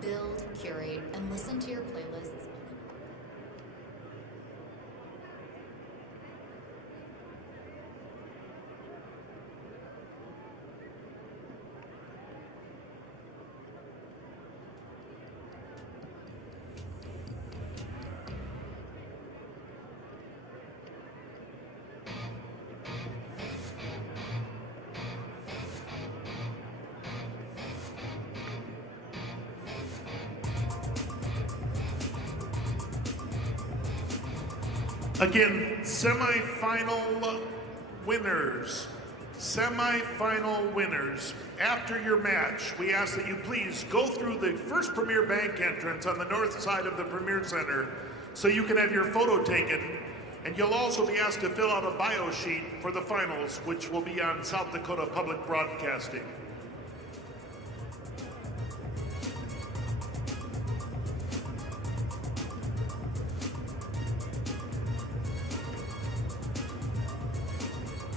Build, curate, and listen to your playlists. Again, semifinal winners. Semifinal winners. After your match, we ask that you please go through the first Premier Bank entrance on the north side of the Premier Center so you can have your photo taken. And you'll also be asked to fill out a bio sheet for the finals, which will be on South Dakota Public Broadcasting.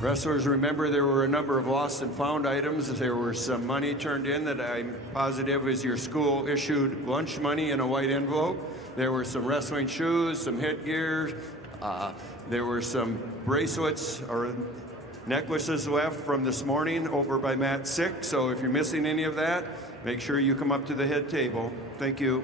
Wrestlers, remember there were a number of lost and found items. There were some money turned in that I'm positive is your school issued lunch money in a white envelope. There were some wrestling shoes, some headgear. There were some bracelets or necklaces left from this morning over by mat 6. So if you're missing any of that, make sure you come up to the head table. Thank you.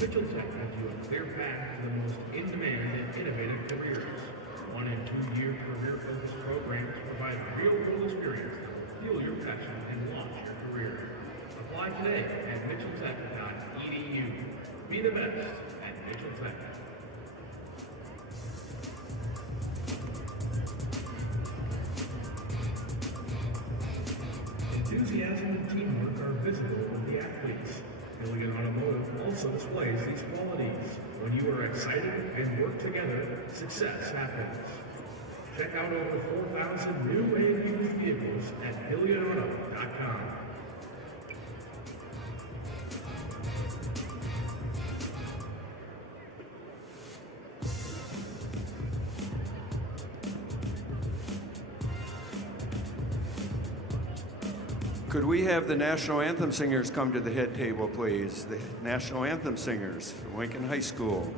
Mitchell Tech has you a clear path to the most in-demand and innovative careers. 1 and 2 year career-focused programs provide real-world experience that will fuel your passion and launch your career. Apply today at mitchelltech.edu. Be the best at Mitchell Tech. Enthusiasm and teamwork are visible in the athletes. Milligan Automotive also displays these qualities. When you are excited and work together, success happens. Check out over 4,000 new and used vehicles at HillionAuto.com. Could we have the national anthem singers come to the head table, please? The national anthem singers from Lincoln High School.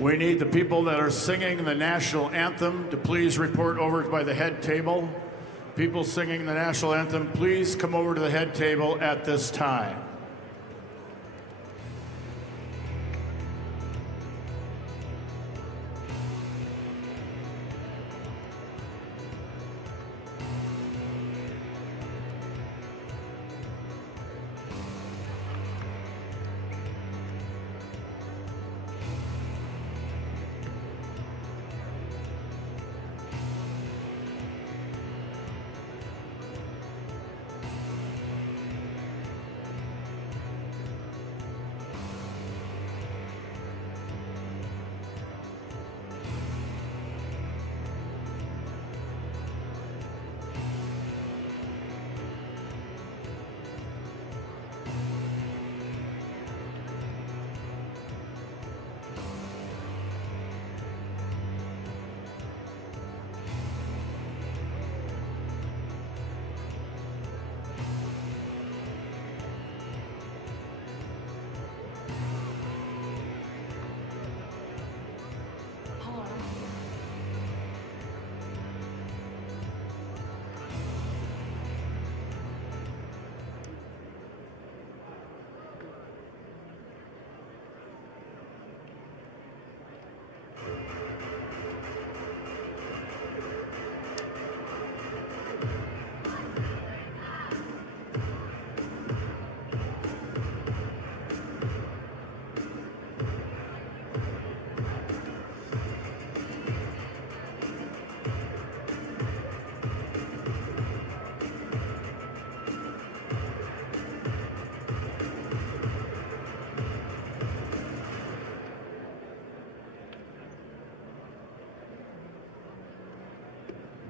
We need the people that are singing the national anthem to please report over by the head table. People singing the national anthem, please come over to the head table at this time.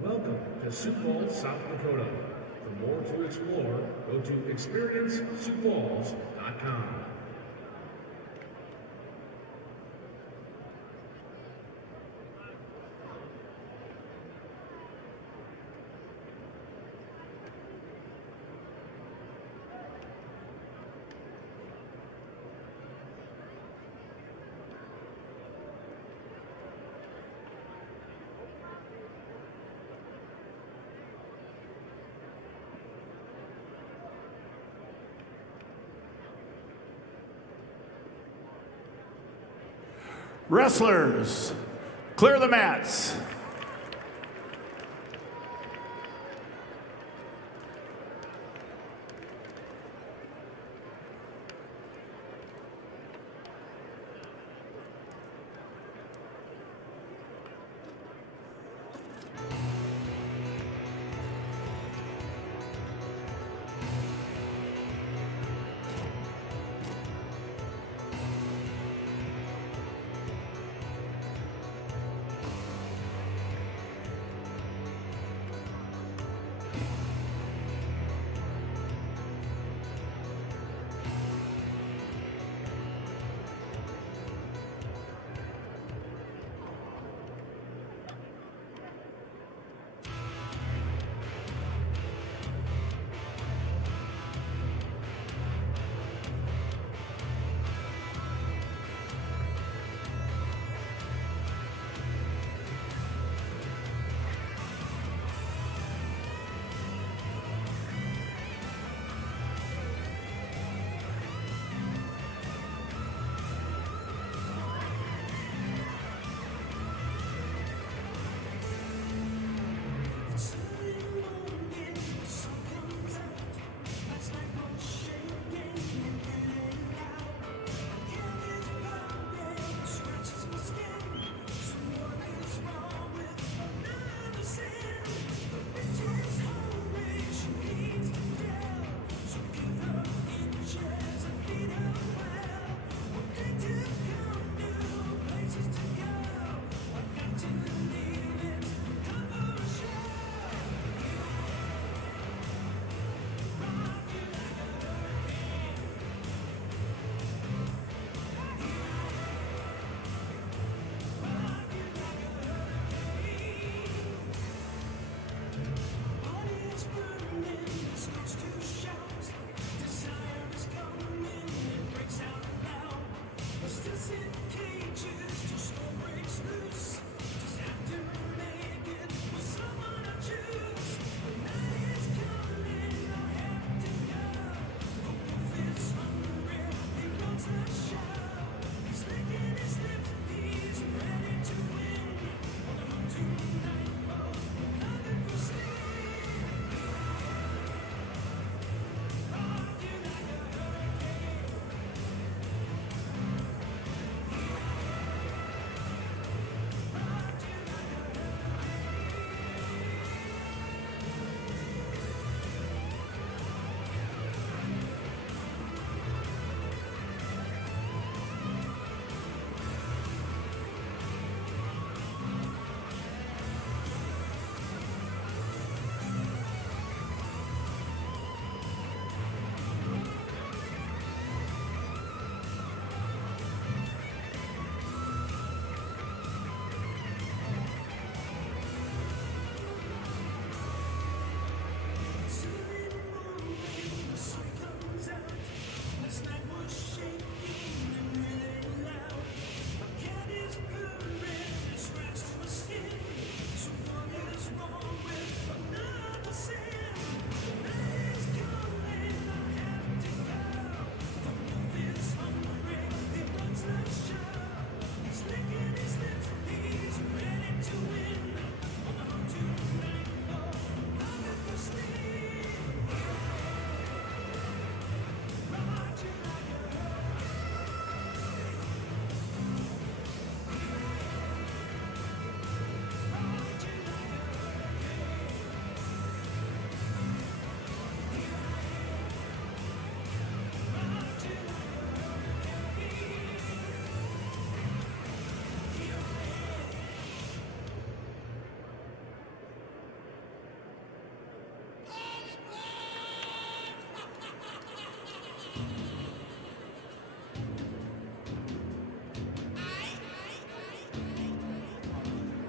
Welcome to Sioux Falls, South Dakota. For more to explore, go to experienceSiouxFalls.com. Wrestlers, clear the mats.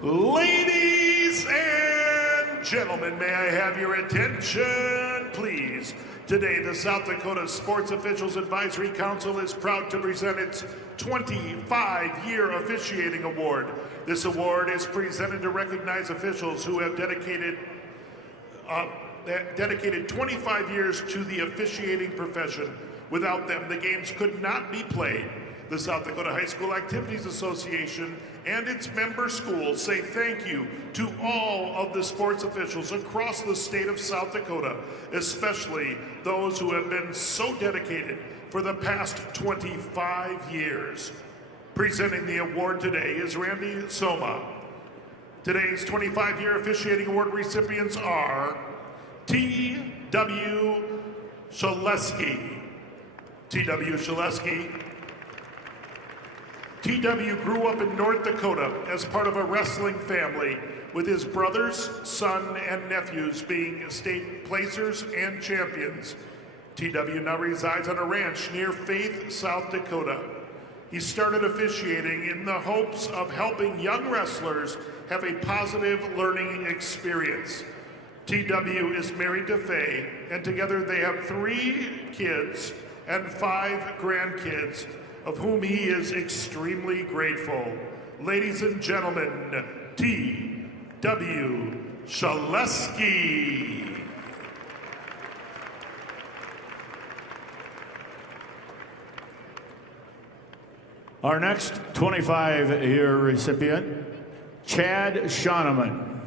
Ladies and gentlemen, may I have your attention, please? Today, the South Dakota Sports Officials Advisory Council is proud to present its 25-year officiating award. This award is presented to recognize officials who have dedicated 25 years to the officiating profession. Without them, the games could not be played. The South Dakota High School Activities Association and its member schools say thank you to all of the sports officials across the state of South Dakota, especially those who have been so dedicated for the past 25 years. Presenting the award today is Randy Soma. Today's 25-year officiating award recipients are T.W. Shaleski. T.W. Shaleski. T.W. grew up in North Dakota as part of a wrestling family, with his brothers, son, and nephews being state placers and champions. T.W. now resides on a ranch near Faith, South Dakota. He started officiating in the hopes of helping young wrestlers have a positive learning experience. T.W. is married to Faye, and together they have 3 kids and 5 grandkids, of whom he is extremely grateful. Ladies and gentlemen, T.W. Shaleski. Our next 25-year recipient, Chad Shoneman.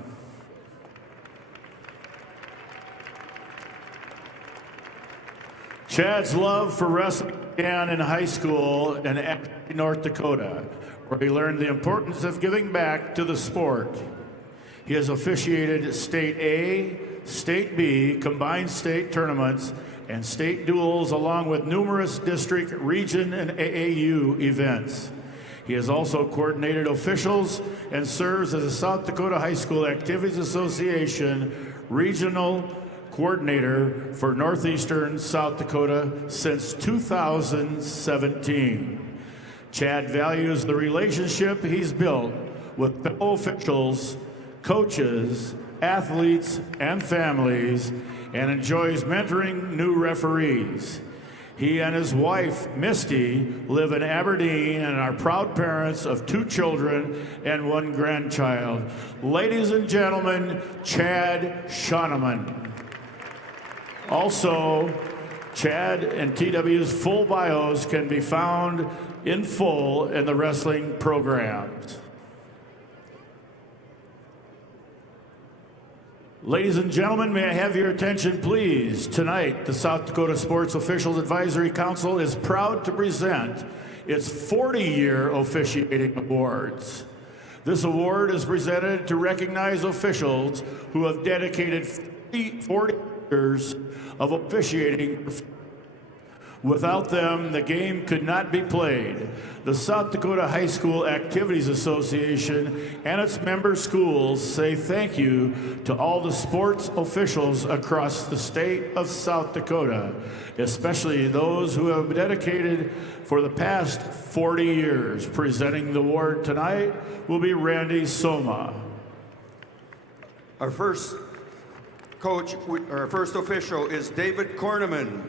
Chad's love for wrestling began in high school in Ashby, North Dakota, where he learned the importance of giving back to the sport. He has officiated State A, State B, combined state tournaments, and state duels, along with numerous district, region, and AAU events. He has also coordinated officials and serves as a South Dakota High School Activities Association regional coordinator for Northeastern South Dakota since 2017. Chad values the relationship he's built with fellow officials, coaches, athletes, and families, and enjoys mentoring new referees. He and his wife, Misty, live in Aberdeen and are proud parents of 2 children and 1 grandchild. Ladies and gentlemen, Chad Shoneman. Also, Chad and TW's full bios can be found in full in the wrestling programs. Ladies and gentlemen, may I have your attention, please? Tonight, the South Dakota Sports Officials Advisory Council is proud to present its 40-year officiating awards. This award is presented to recognize officials who have dedicated 40 years of officiating. Without them, the game could not be played. The South Dakota High School Activities Association and its member schools say thank you to all the sports officials across the state of South Dakota, especially those who have dedicated for the past 40 years. Presenting the award tonight will be Randy Soma. Our first coach, our first official is David Korneman.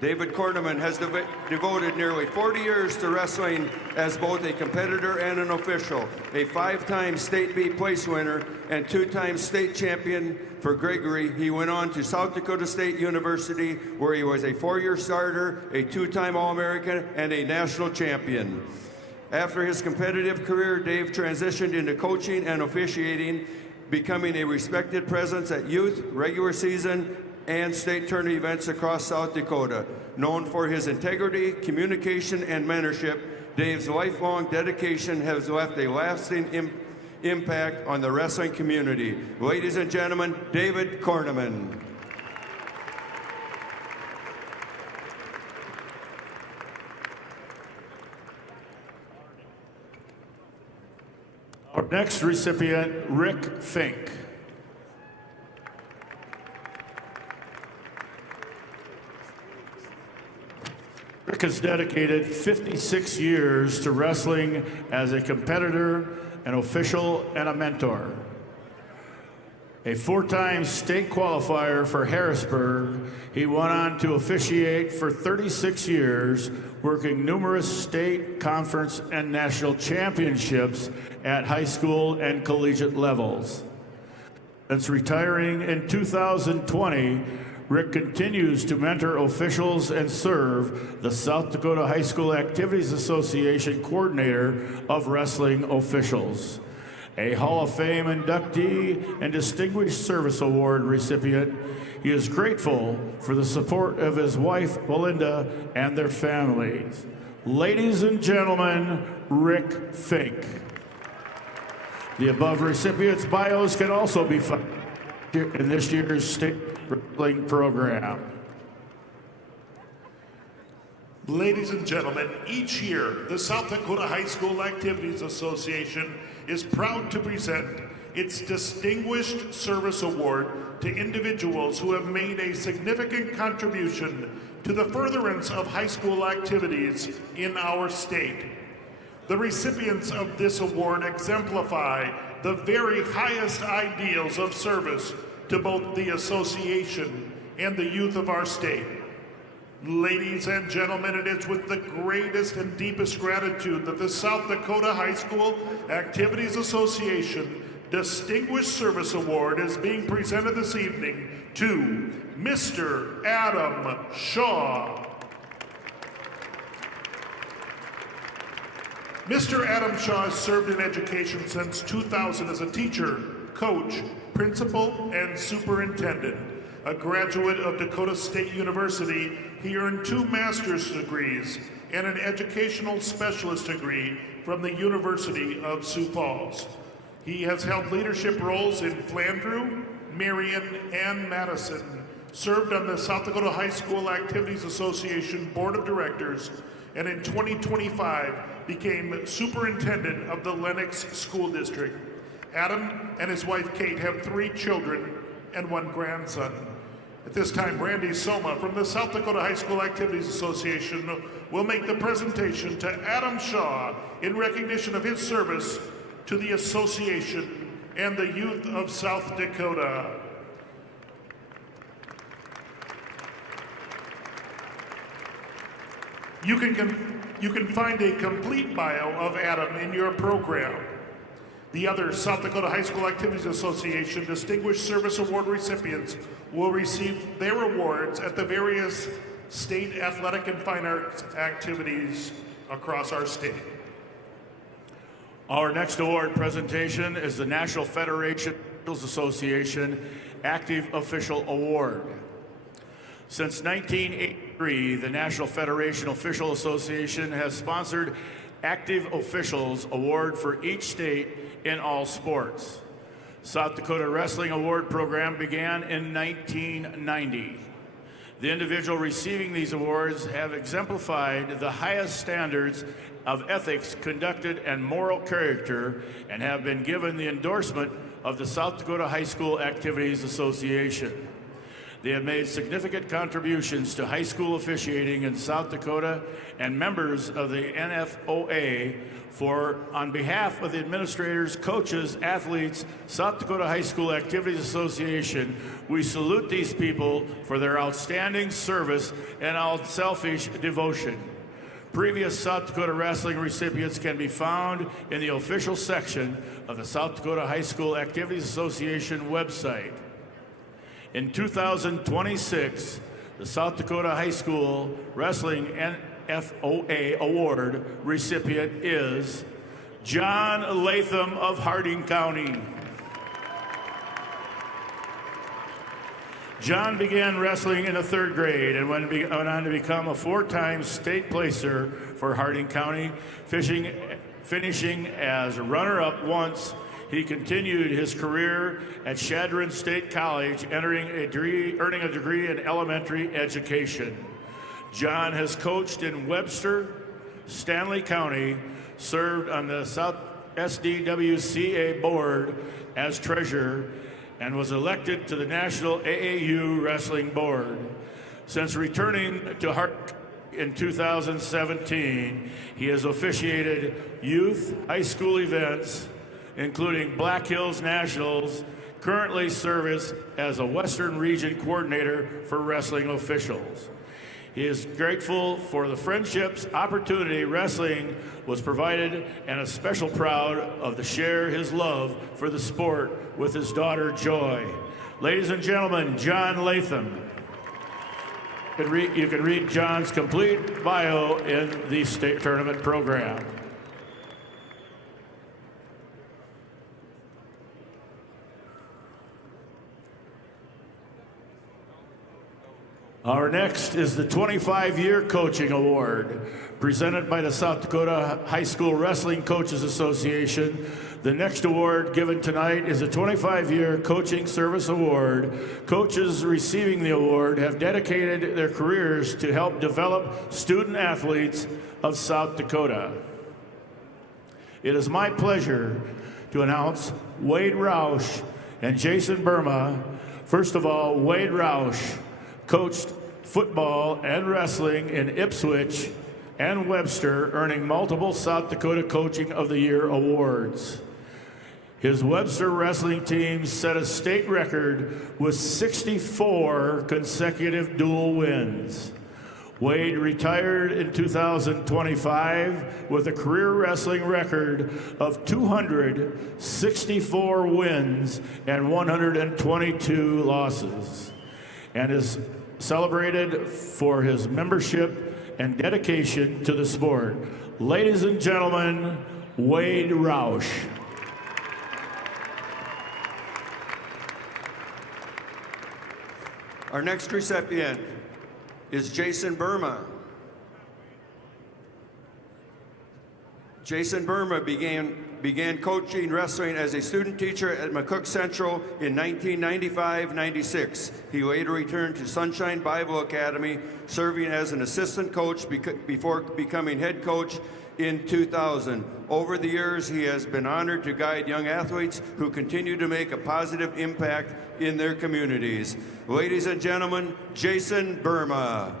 David Korneman has devoted nearly 40 years to wrestling as both a competitor and an official, a 5-time State B place winner and 2-time state champion for Gregory. He went on to South Dakota State University, where he was a 4-year starter, a 2-time All-American, and a national champion. After his competitive career, Dave transitioned into coaching and officiating, becoming a respected presence at youth, regular season, and state tournament events across South Dakota. Known for his integrity, communication, and mentorship, Dave's lifelong dedication has left a lasting impact on the wrestling community. Ladies and gentlemen, David Korneman. Our next recipient, Rick Fink. Rick has dedicated 56 years to wrestling as a competitor an official, and a mentor. A four-time state qualifier for Harrisburg, he went on to officiate for 36 years, working numerous state, conference, and national championships at high school and collegiate levels. Since retiring in 2020, Rick continues to mentor officials and serve the South Dakota High School Activities Association coordinator of wrestling officials. A Hall of Fame inductee and Distinguished Service Award recipient, he is grateful for the support of his wife, Belinda, and their families. Ladies and gentlemen, Rick Fink. The above recipients' bios can also be found in this year's state wrestling program. Ladies and gentlemen, each year, the South Dakota High School Activities Association is proud to present its Distinguished Service Award to individuals who have made a significant contribution to the furtherance of high school activities in our state. The recipients of this award exemplify the very highest ideals of service to both the association and the youth of our state. Ladies and gentlemen, it is with the greatest and deepest gratitude that the South Dakota High School Activities Association Distinguished Service Award is being presented this evening to Mr. Adam Shaw. Mr. Adam Shaw has served in education since 2000 as a teacher, coach, principal, and superintendent. A graduate of Dakota State University, he earned 2 master's degrees and an educational specialist degree from the University of Sioux Falls. He has held leadership roles in Flandreau, Marion, and Madison, served on the South Dakota High School Activities Association Board of Directors, and in 2025 became superintendent of the Lennox School District. Adam and his wife Kate have 3 children and 1 grandson. At this time, Randy Soma from the South Dakota High School Activities Association will make the presentation to Adam Shaw in recognition of his service to the association and the youth of South Dakota. You can find a complete bio of Adam in your program. The other South Dakota High School Activities Association Distinguished Service Award recipients will receive their awards at the various state athletic and fine arts activities across our state. Our next award presentation is the National Federation Officials Association Active Official Award. Since 1983, the National Federation Official Association has sponsored Active Officials Award for each state in all sports. South Dakota Wrestling Award Program began in 1990. The individual receiving these awards have exemplified the highest standards of ethics, conducted, and moral character, and have been given the endorsement of the South Dakota High School Activities Association. They have made significant contributions to high school officiating in South Dakota, and members of the NFOA on behalf of the administrators, coaches, athletes, South Dakota High School Activities Association, we salute these people for their outstanding service and unselfish devotion. Previous South Dakota wrestling recipients can be found in the official section of the South Dakota High School Activities Association website. In 2026, the South Dakota High School Wrestling NFOA Award recipient is John Latham of Harding County. John began wrestling in the 3rd grade and went on to become a 4-time state placer for Harding County, finishing as runner-up once. He continued his career at Chadron State College, earning a degree in elementary education. John has coached in Webster, Stanley County, served on the South SDWCA board as treasurer, and was elected to the National AAU Wrestling Board. Since returning to Hart in 2017, he has officiated youth, high school events, including Black Hills Nationals, currently serves as a Western Region Coordinator for wrestling officials. He is grateful for the friendships, opportunity wrestling was provided, and is special proud to share his love for the sport with his daughter, Joy. Ladies and gentlemen, John Latham. You can read John's complete bio in the state tournament program. Our next is the 25-year Coaching Award, presented by the South Dakota High School Wrestling Coaches Association. The next award given tonight is a 25-year Coaching Service Award. Coaches receiving the award have dedicated their careers to help develop student athletes of South Dakota. It is my pleasure to announce Wade Roush and Jason Burma. First of all, Wade Roush coached football and wrestling in Ipswich and Webster, earning multiple South Dakota Coaching of the Year awards. His Webster wrestling team set a state record with 64 consecutive dual wins. Wade retired in 2025 with a career wrestling record of 264 wins and 122 losses, and is celebrated for his membership and dedication to the sport. Ladies and gentlemen, Wade Roush. Our next recipient is Jason Burma. Jason Burma began coaching wrestling as a student teacher at McCook Central in 1995-96. He later returned to Sunshine Bible Academy, serving as an assistant coach before becoming head coach in 2000. Over the years, he has been honored to guide young athletes who continue to make a positive impact in their communities. Ladies and gentlemen, Jason Burma.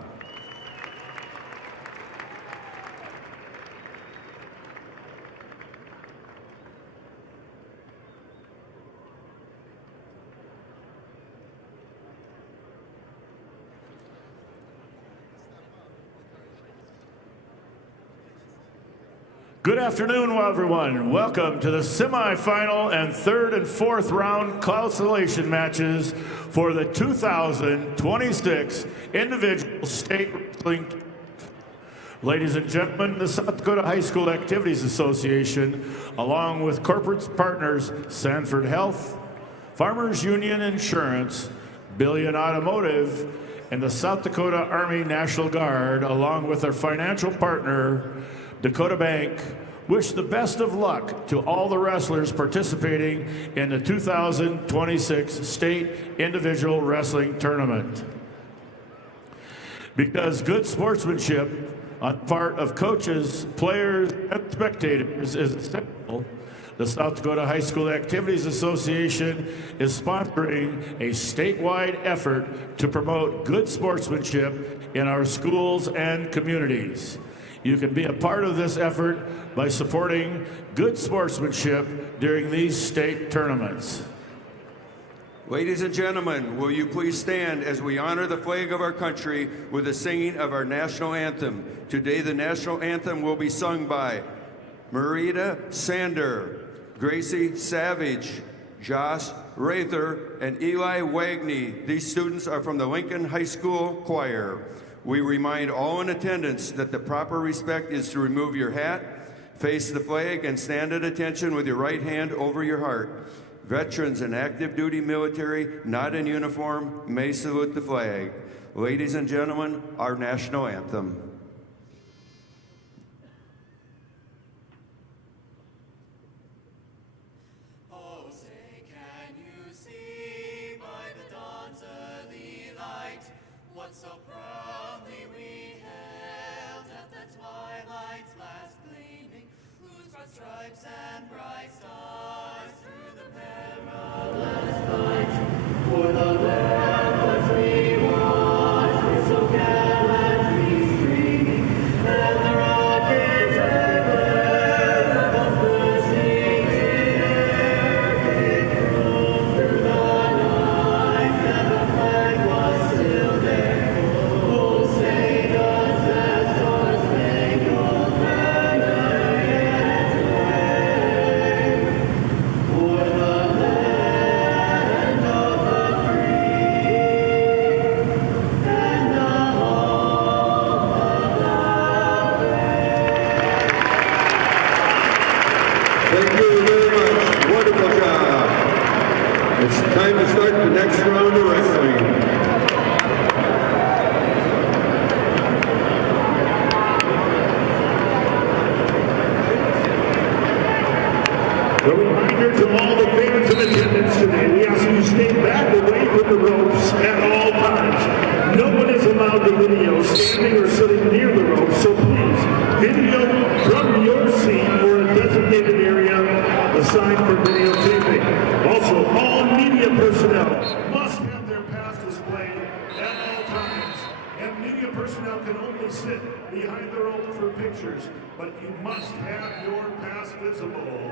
Good afternoon, everyone. Welcome to the semifinal and third and fourth round consolation matches for the 2026 Individual State Wrestling. Ladies and gentlemen, the South Dakota High School Activities Association, along with corporate partners Sanford Health, Farmers Union Insurance, Billion Automotive, and the South Dakota Army National Guard, along with their financial partner, Dakota Bank, wish the best of luck to all the wrestlers participating in the 2026 State Individual Wrestling Tournament. Because good sportsmanship on the part of coaches, players, and spectators is essential, the South Dakota High School Activities Association is sponsoring a statewide effort to promote good sportsmanship in our schools and communities. You can be a part of this effort by supporting good sportsmanship during these state tournaments. Ladies and gentlemen, will you please stand as we honor the flag of our country with the singing of our national anthem. Today, the national anthem will be sung by Marita Sander, Gracie Savage, Josh Rather, and Eli Wagney. These students are from the Lincoln High School Choir. We remind all in attendance that the proper respect is to remove your hat, face the flag, and stand at attention with your right hand over your heart. Veterans and active duty military not in uniform may salute the flag. Ladies and gentlemen, our national anthem. Oh, say, can you see by the dawn's early light what so proudly we hailed at the twilight's last gleaming, whose broad stripes and bright stars through the perilous fight for the land was we watched so gallantly streaming, and the rockets ever both bursting in. Thank you very much. Wonderful job. It's time to start the next round of wrestling. A reminder to all the fans in attendance today, we ask you to stay back away from the ropes at all times. No one is allowed to video standing or sitting near the ropes, so please video from your seat or a designated area assigned for videotaping. Also, all media personnel must have their pass displayed at all times. And media personnel can only sit behind the rope for pictures, but you must have your pass visible.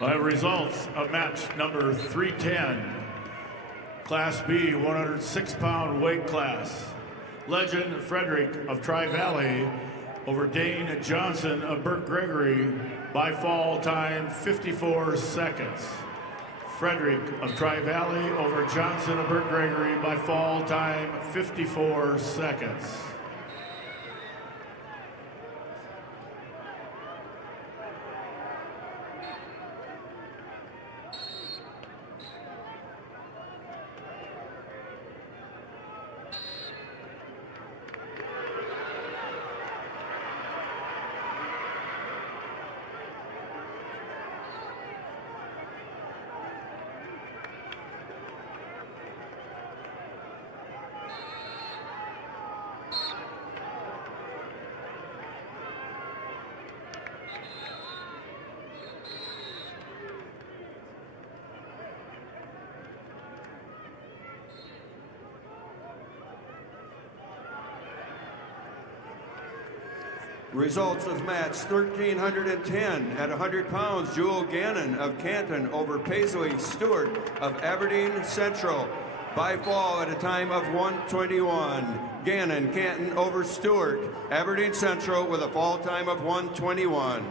By results of match number 310, Class B 106-pound weight class. Legend Frederick of Tri-Valley over Dane Johnson of Burt Gregory by fall time 54 seconds. Frederick of Tri-Valley over Johnson of Burt Gregory by fall time 54 seconds. Results of match 1310 at 100 pounds, Jewel Gannon of Canton over Paisley Stewart of Aberdeen Central by fall at a time of 1:21. Gannon, Canton over Stewart, Aberdeen Central with a fall time of 1:21.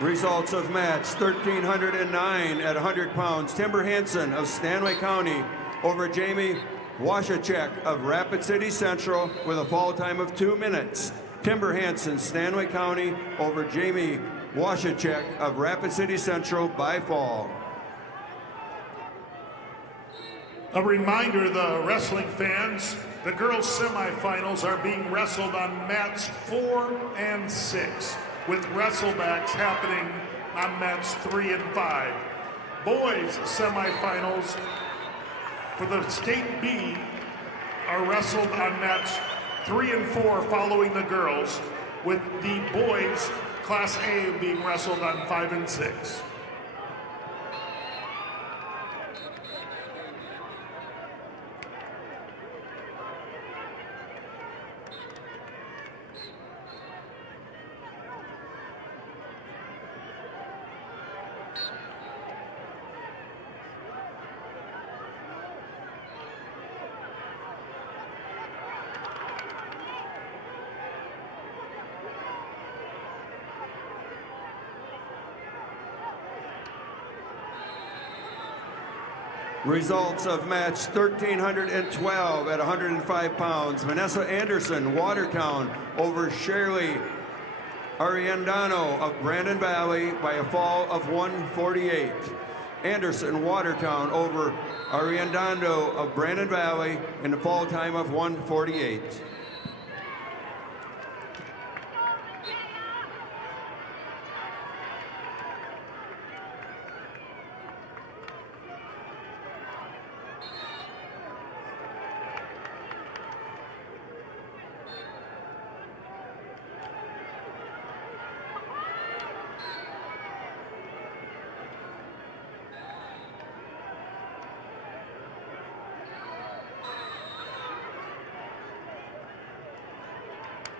Results of match 1,309 at 100 pounds. Timber Hansen of Stanley County over Jamie Washachek of Rapid City Central with a fall time of 2 minutes. Timber Hansen, Stanley County over Jamie Washachek of Rapid City Central by fall. A reminder to the wrestling fans, the girls' semifinals are being wrestled on mats 4 and 6, with wrestlebacks happening on mats 3 and 5. Boys' semifinals for the State B are wrestled on mats 3 and 4 following the girls, with the boys' Class A being wrestled on 5 and 6. Results of match 1,312 at 105 pounds. Vanessa Anderson, Watertown over Shirley Ariandano of Brandon Valley by a fall of 148. Anderson, Watertown over Ariandano of Brandon Valley in a fall time of 148.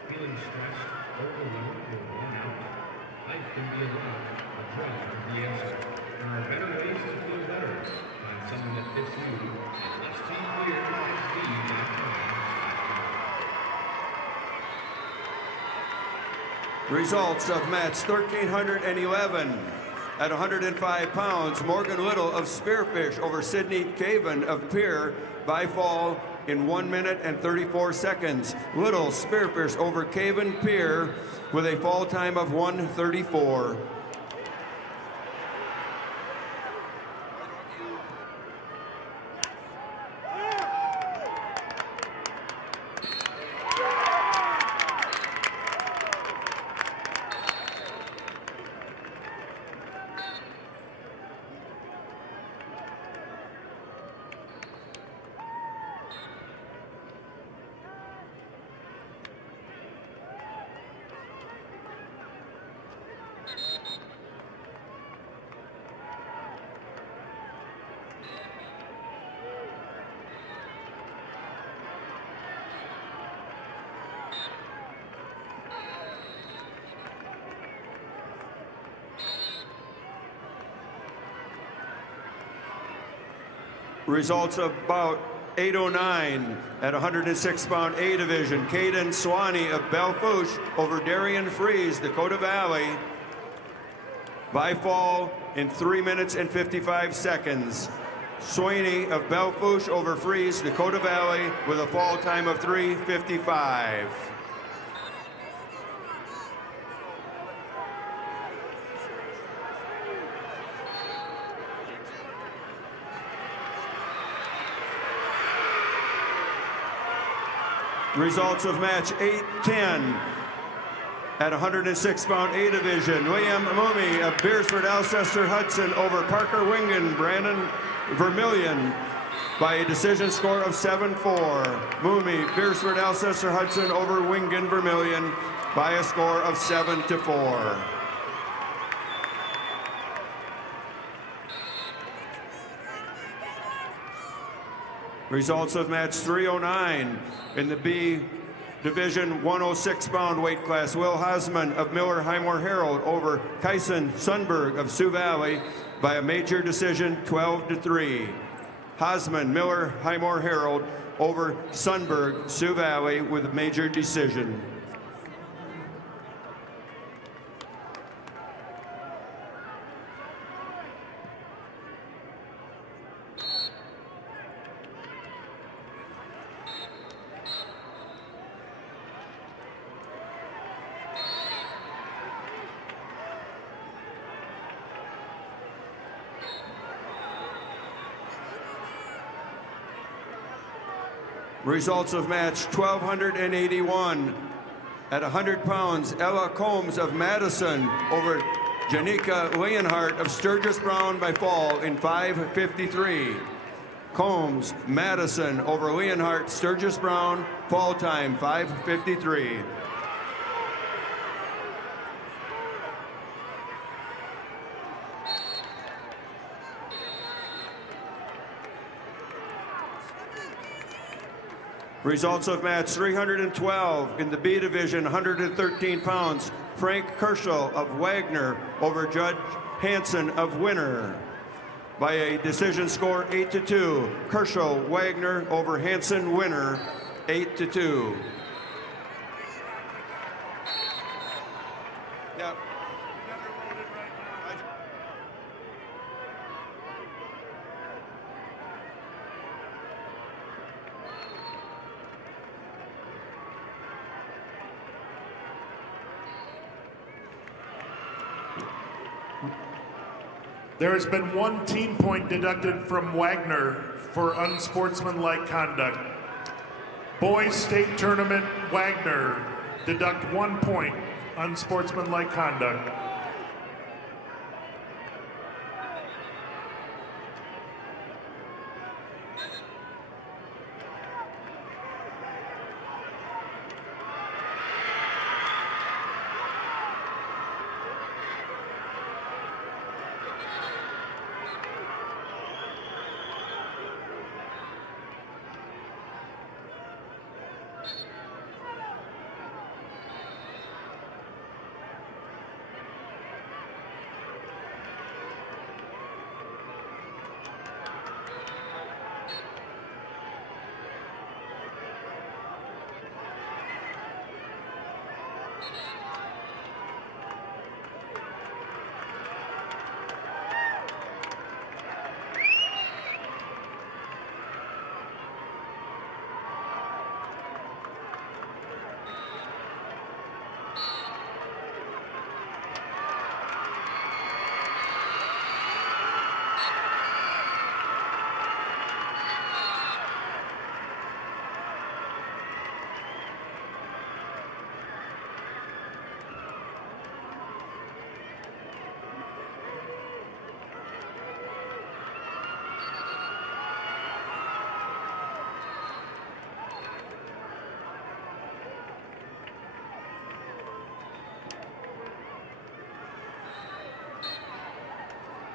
Feeling stressed, overwhelmed, or worn out? Life can be a lot, but drugs are the answer. There are better ways to feel better. Find something that fits you, and let's be clear, Results of match 1,311 at 105 pounds. Morgan Little of Spearfish over Sydney Caven of Pierre by fall in 1 minute and 34 seconds. Little Spearfish over Caven Pier with a fall time of 1:34. Results of bout 809 at 106-pound A division. Caden Swanee of Belfouche over Darian Fries, Dakota Valley, by fall in 3 minutes and 55 seconds. Swanee of Belfouche over Fries, Dakota Valley, with a fall time of 3:55. Results of match 810 at 106-pound A division. William Mummy of Beersford Alcester Hudson over Parker Wingen Brandon Vermillion by a decision score of 7-4. Mummy, Beersford Alcester Hudson over Wingen Vermillion by a score of 7-4. Results of match 309 in the B division 106-pound weight class. Will Hosman of Miller Highmore Herald over Kyson Sundberg of Sioux Valley by a major decision 12-3. Hosman, Miller Highmore Herald over Sundberg, Sioux Valley with a major decision. Results of match 1,281. At 100 pounds, Ella Combs of Madison over Janika Leonhardt of Sturgis Brown by fall in 5:53. Combs, Madison over Leonhardt, Sturgis Brown, fall time 5:53. Results of match 312 in the B division, 113 pounds. Frank Kerschel of Wagner over Judge Hansen of Winner by a decision score 8-2. Kerschel, Wagner over Hansen, Winner, 8-2. Yep. There has been 1 team point deducted from Wagner for unsportsmanlike conduct. Boys State Tournament, Wagner, deduct 1 point, unsportsmanlike conduct.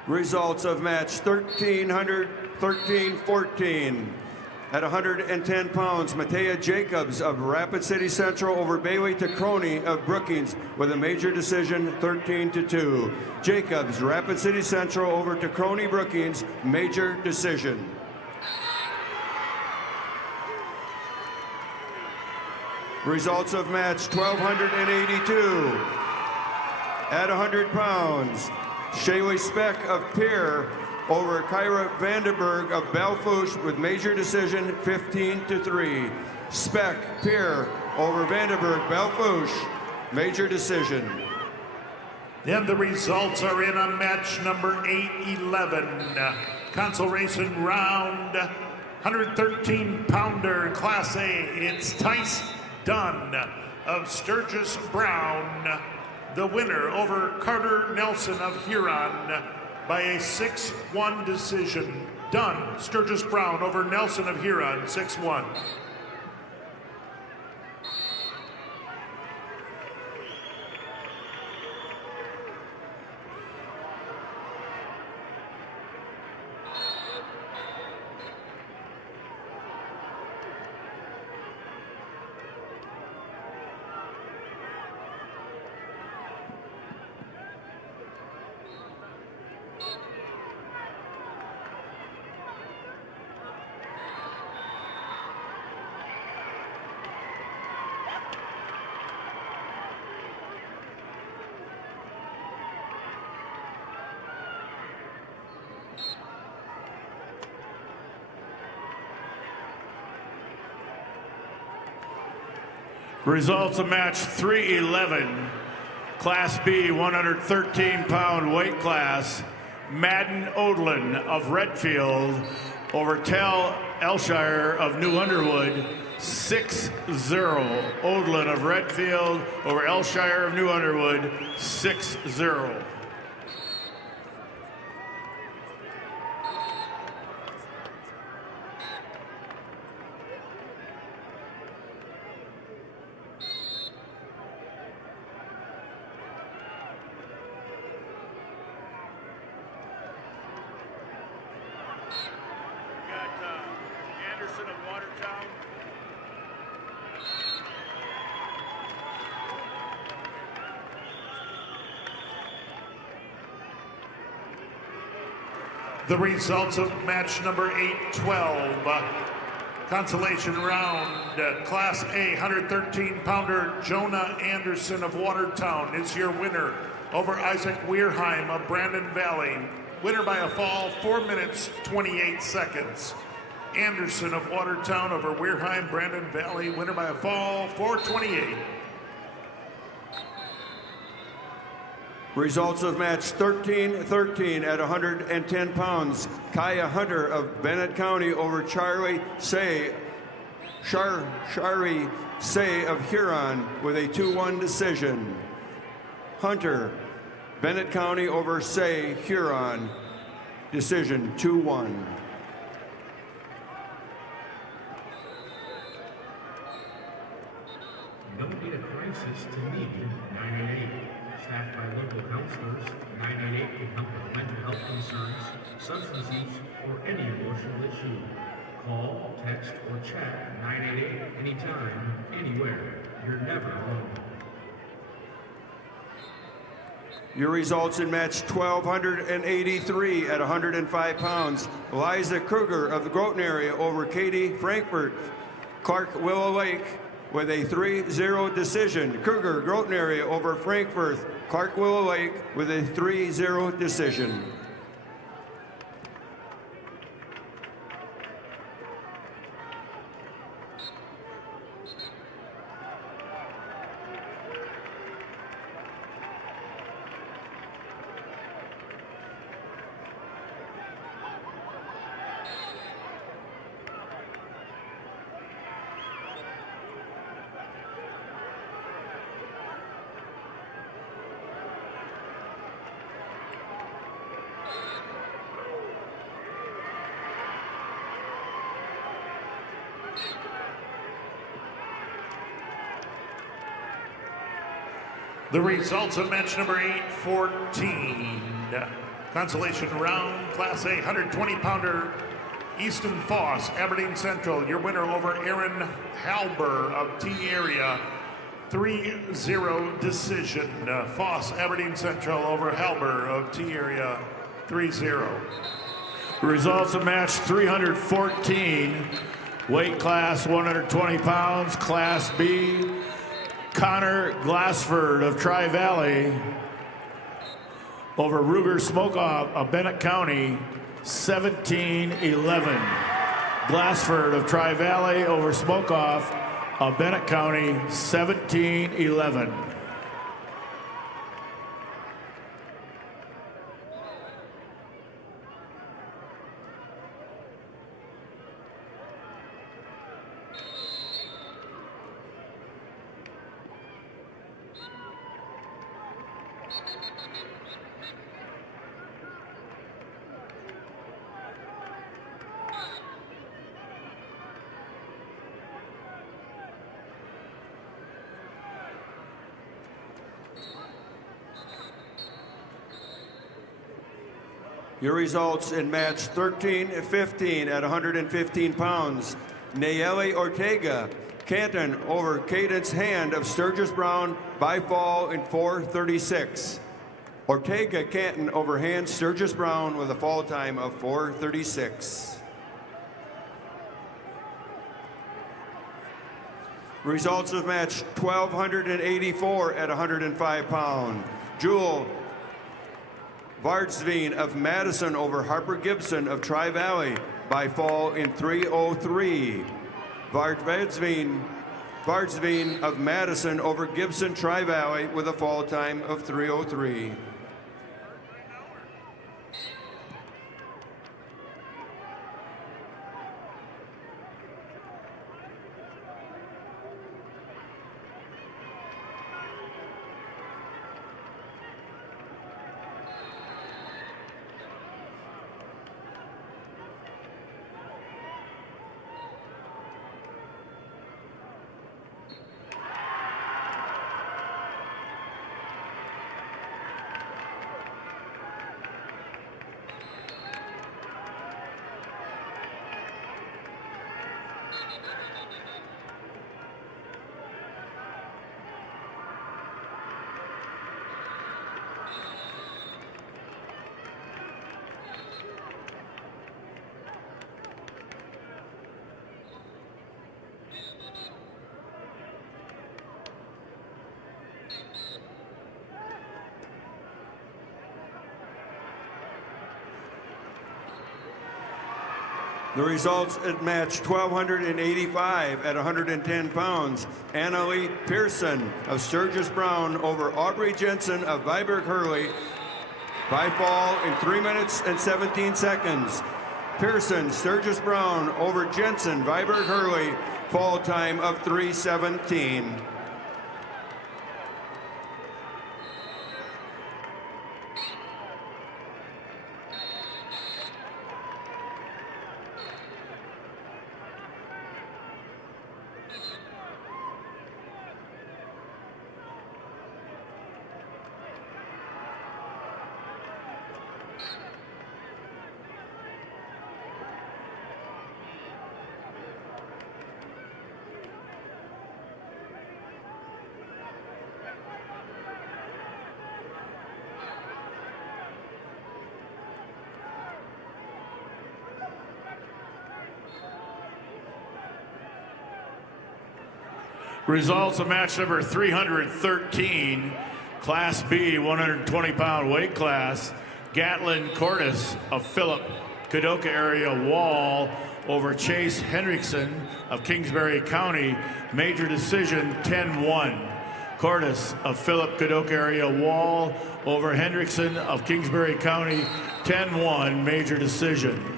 Results of match 1314. At 110 pounds, Matea Jacobs of Rapid City Central over Bailey Tacroni of Brookings with a major decision 13-2. Jacobs, Rapid City Central over Tacroni Brookings, major decision. Results of match 1282. At 100 pounds, Shaylee Speck of Pierre over Kyra Vandenberg of Belfouche with major decision 15-3. Speck, Pierre over Vandenberg, Belfouche, major decision. And the results are in on match number 811. Consolation round, 113-pounder Class A. It's Tice Dunn of Sturgis Brown, the winner over Carter Nelson of Huron by a 6-1 decision. Dunn, Sturgis Brown over Nelson of Huron, 6-1. Results of match 311, Class B 113-pound weight class. Madden Odlin of Redfield over Tel Elshire of New Underwood 6-0. Odlin of Redfield over Elshire of New Underwood 6-0. Anderson of Watertown. The results of match number 8-12. Consolation round, Class A 113-pounder Jonah Anderson of Watertown is your winner over Isaac Weirheim of Brandon Valley. Winner by a fall, 4 minutes, 28 seconds. Anderson of Watertown over Weirheim, Brandon Valley. Winner by a fall, 4:28. Results of match 13-13 at 110 pounds. Kaya Hunter of Bennett County over Charlie Say, Shari Say of Huron with a 2-1 decision. Hunter, Bennett County over Say, Huron, decision 2-1. Don't need a crisis to need 988. Staffed by local counselors, 988 can help with mental health concerns, substance use, or any emotional issue. Call, text, or chat 988 anytime, anywhere. You're never alone. Your results in match 1283 at 105 pounds. Eliza Kruger of the Groton area over Katie Frankfurt, Clark Willow Lake with a 3-0 decision. Kruger, Groton area over Frankfurt, Clark Willow Lake with a 3-0 decision. The results of match number 8-14. Consolation round, Class A 120-pounder Easton Foss, Aberdeen Central. Your winner over Aaron Halber of T area. 3-0 decision. Foss, Aberdeen Central over Halber of T area. 3-0. Results of match 314. Weight class 120 pounds, Class B. Connor Glassford of Tri-Valley over Ruger Smokeoff of Bennett County, 17-11. Glassford of Tri-Valley over Smokeoff of Bennett County, 17-11. Your results in match 13-15 at 115 pounds. Nayeli Ortega, Canton over Cadence Hand of Sturgis Brown by fall in 4:36. Ortega Canton over Hand Sturgis Brown with a fall time of 4:36. Results of match 1284 at 105 pounds. Jewel Vardsveen of Madison over Harper Gibson of Tri-Valley by fall in 3:03. Vardsveen of Madison over Gibson Tri-Valley with a fall time of 3:03. The results at match 1,285 at 110 pounds. Annalie Pearson of Sturgis Brown over Aubrey Jensen of Viborg Hurley by fall in 3 minutes and 17 seconds. Pearson, Sturgis Brown over Jensen, Viborg Hurley, fall time of 3:17. Results of match number 313, Class B, 120-pound weight class. Gatlin Cordes of Philip Kadoka area Wall over Chase Henriksen of Kingsbury County. Major decision 10-1. Cordes of Philip Kadoka area Wall over Henriksen of Kingsbury County. 10-1, major decision.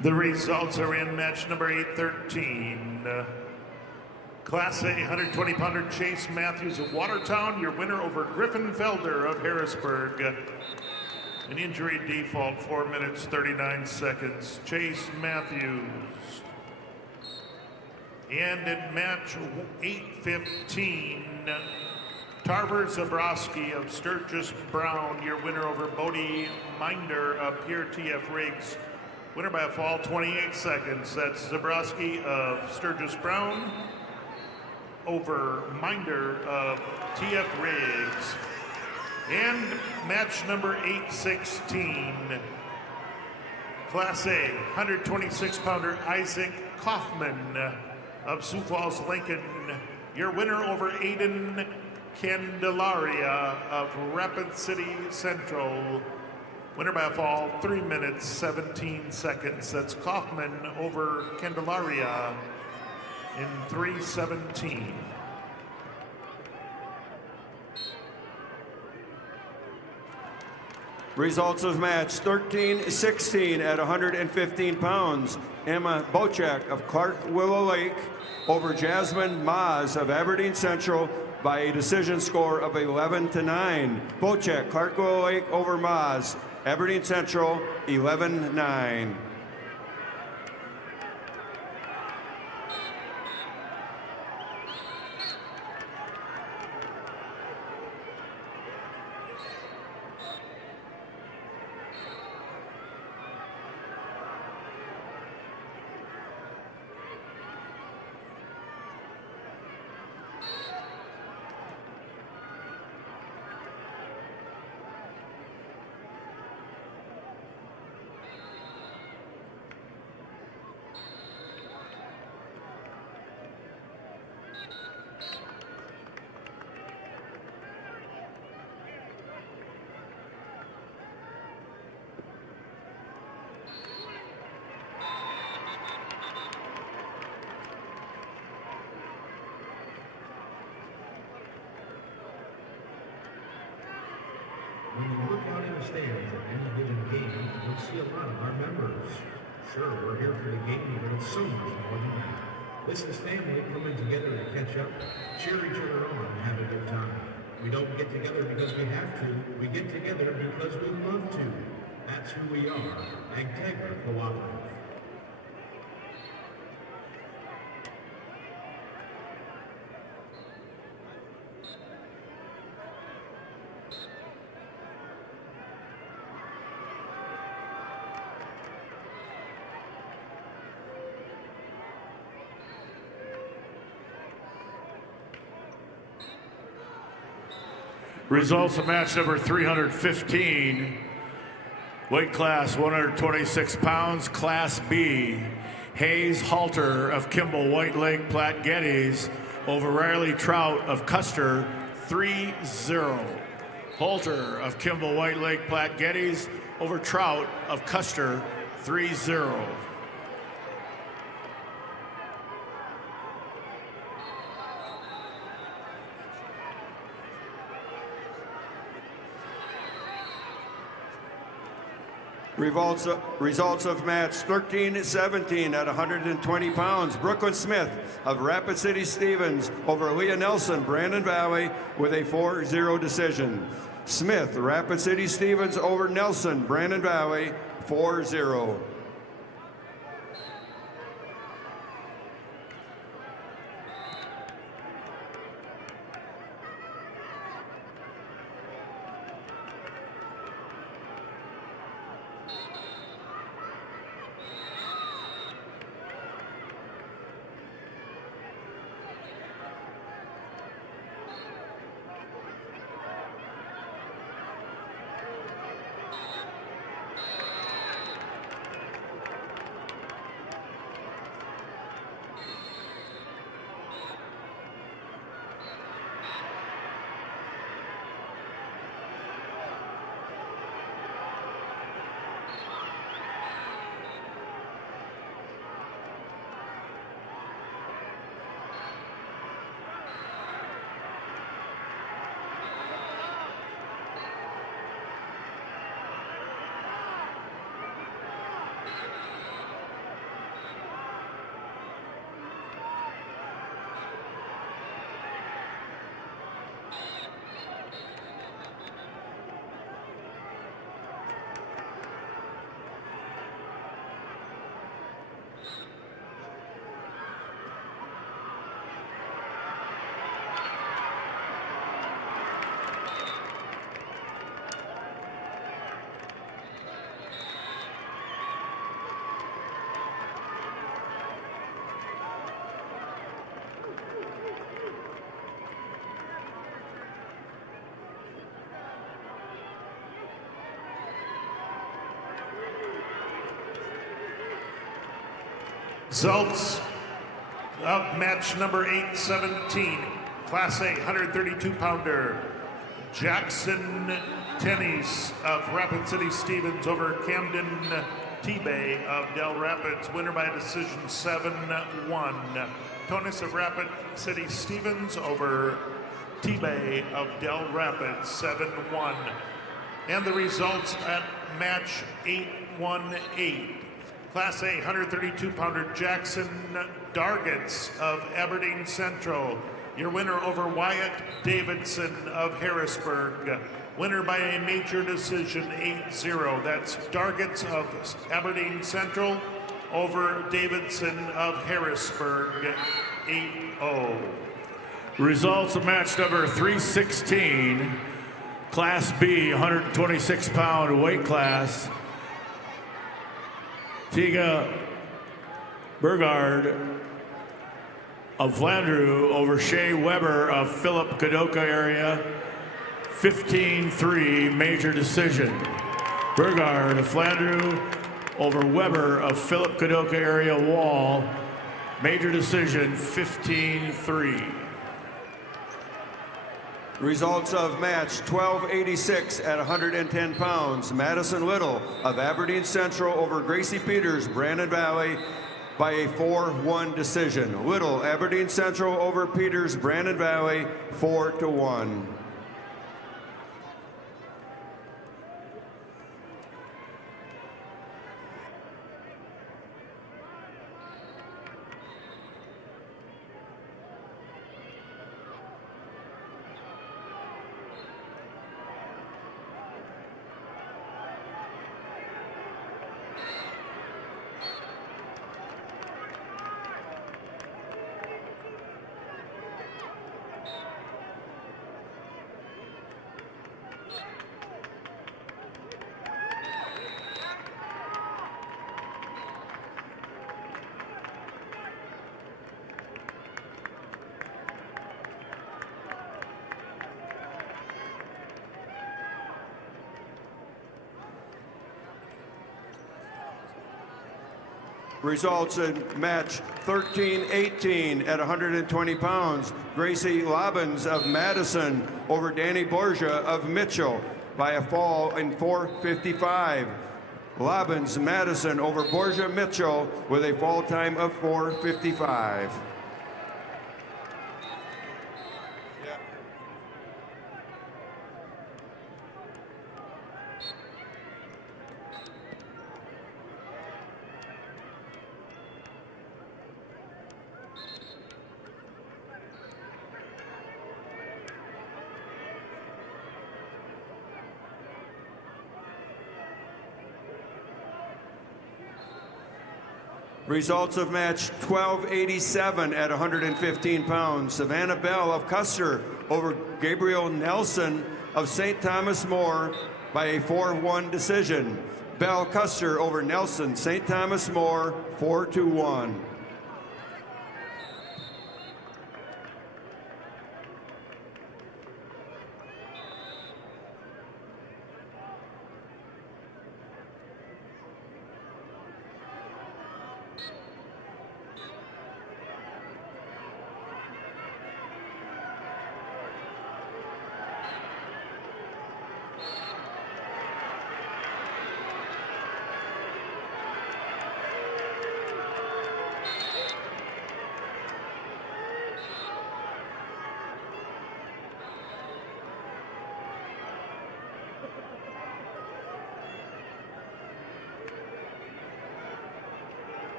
The results are in match number 813. Class A 120-pounder Chase Matthews of Watertown, your winner over Griffin Felder of Harrisburg. An injury default, 4 minutes, 39 seconds. Chase Matthews. And in match 815, Tarver Zabrowski of Sturgis Brown, your winner over Bodie Minder of Pierre T.F. Riggs. Winner by a fall, 28 seconds. That's Zabrowski of Sturgis Brown over Minder of T.F. Riggs. And match number 816, Class A, 126-pounder Isaac Kaufman of Sioux Falls, Lincoln. Your winner over Aiden Candelaria of Rapid City Central. Winner by a fall, 3 minutes, 17 seconds. That's Kaufman over Candelaria in 3:17. Results of match 13-16 at 115 pounds. Emma Bochek of Clark Willow Lake over Jasmine Maas of Aberdeen Central by a decision score of 11-9. Bochek, Clark Willow Lake over Maas. Aberdeen Central, 11-9. When you look out in the stands at any given game, you'll see a lot of our members. Sure, we're here for the game, but it's so much more than that. This is family coming together to catch up, cheer each other on, and have a good time. We don't get together because we have to. We get together because we love to. That's who we are, Agtegra Cooperative. Results of match number 315, weight class 126 pounds, Class B. Hayes Halter of Kimball White Lake Platte Geddes over Riley Trout of Custer, 3-0. Halter of Kimball White Lake Platte Geddes over Trout of Custer, 3-0. Results of match 13-17 at 120 pounds. Brooklyn Smith of Rapid City Stevens over Leah Nelson, Brandon Valley, with a 4-0 decision. Smith, Rapid City Stevens over Nelson, Brandon Valley, 4-0. Results of match number 817, Class A 132-pounder. Jackson Tennies of Rapid City Stevens over Camden T-Bay of Del Rapids, winner by decision 7-1. Tonis of Rapid City Stevens over T-Bay of Del Rapids, 7-1. And the results at match 818. Class A 132-pounder Jackson Dargits of Aberdeen Central. Your winner over Wyatt Davidson of Harrisburg. Winner by a major decision, 8-0. That's Dargits of Aberdeen Central over Davidson of Harrisburg, 8-0. Results of match number 316, Class B, 126-pound weight class. Tiga Burgard of Flandreau over Shea Weber of Philip Kadoka area, 15-3 major decision. Burgard of Flandreau over Weber of Philip Kadoka area wall, major decision, 15-3. Results of match 1286 at 110 pounds. Madison Little of Aberdeen Central over Gracie Peters, Brandon Valley, by a 4-1 decision. Little, Aberdeen Central over Peters, Brandon Valley, 4-1. Results in match 13-18 at 120 pounds. Gracie Lobbins of Madison over Danny Borgia of Mitchell by a fall in 4:55. Lobbins Madison over Borgia Mitchell with a fall time of 4:55. Results of match 1287 at 115 pounds. Savannah Bell of Custer over Gabriel Nelson of St. Thomas More by a 4-1 decision. Bell Custer over Nelson, St. Thomas More, 4-1.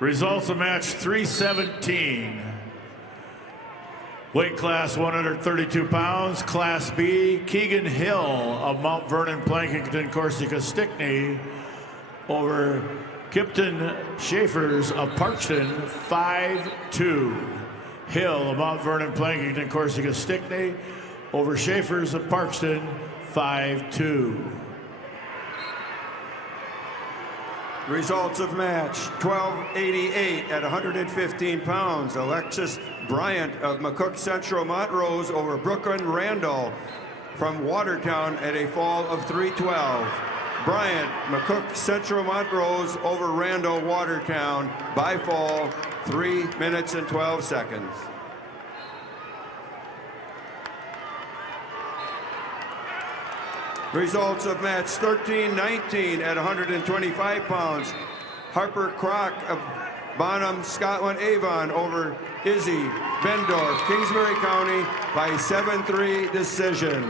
Results of match 317. Weight class 132 pounds, Class B, Keegan Hill of Mount Vernon, Plankinton, Corsica, Stickney over Kipton Schaefers of Parkston, 5-2. Hill of Mount Vernon, Plankinton, Corsica, Stickney over Schaefers of Parkston, 5-2. Results of match 1288 at 115 pounds. Alexis Bryant of McCook Central Montrose over Brooklyn Randall from Watertown at a fall of 3:12. Bryant, McCook Central Montrose over Randall Watertown by fall 3 minutes and 12 seconds. Results of match 13-19 at 125 pounds. Harper Crock of Bonham, Scotland Avon over Izzy Bendorf, Kingsbury County by 7-3 decision.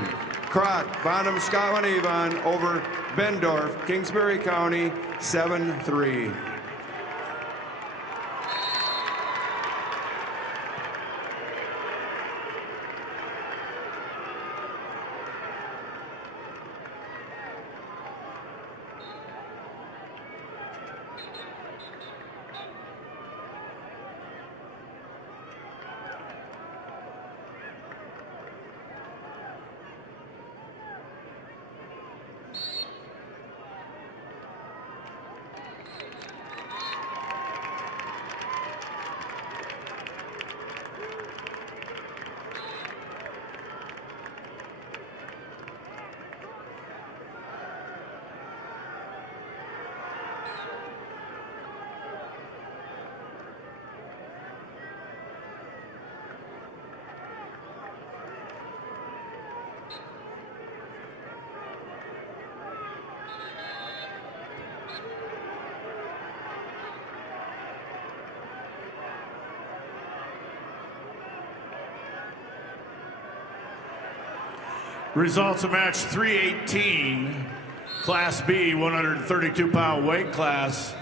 Crock, Bonham, Scotland Avon over Bendorf, Kingsbury County, 7-3. Results of match 318, Class B, 132-pound weight class.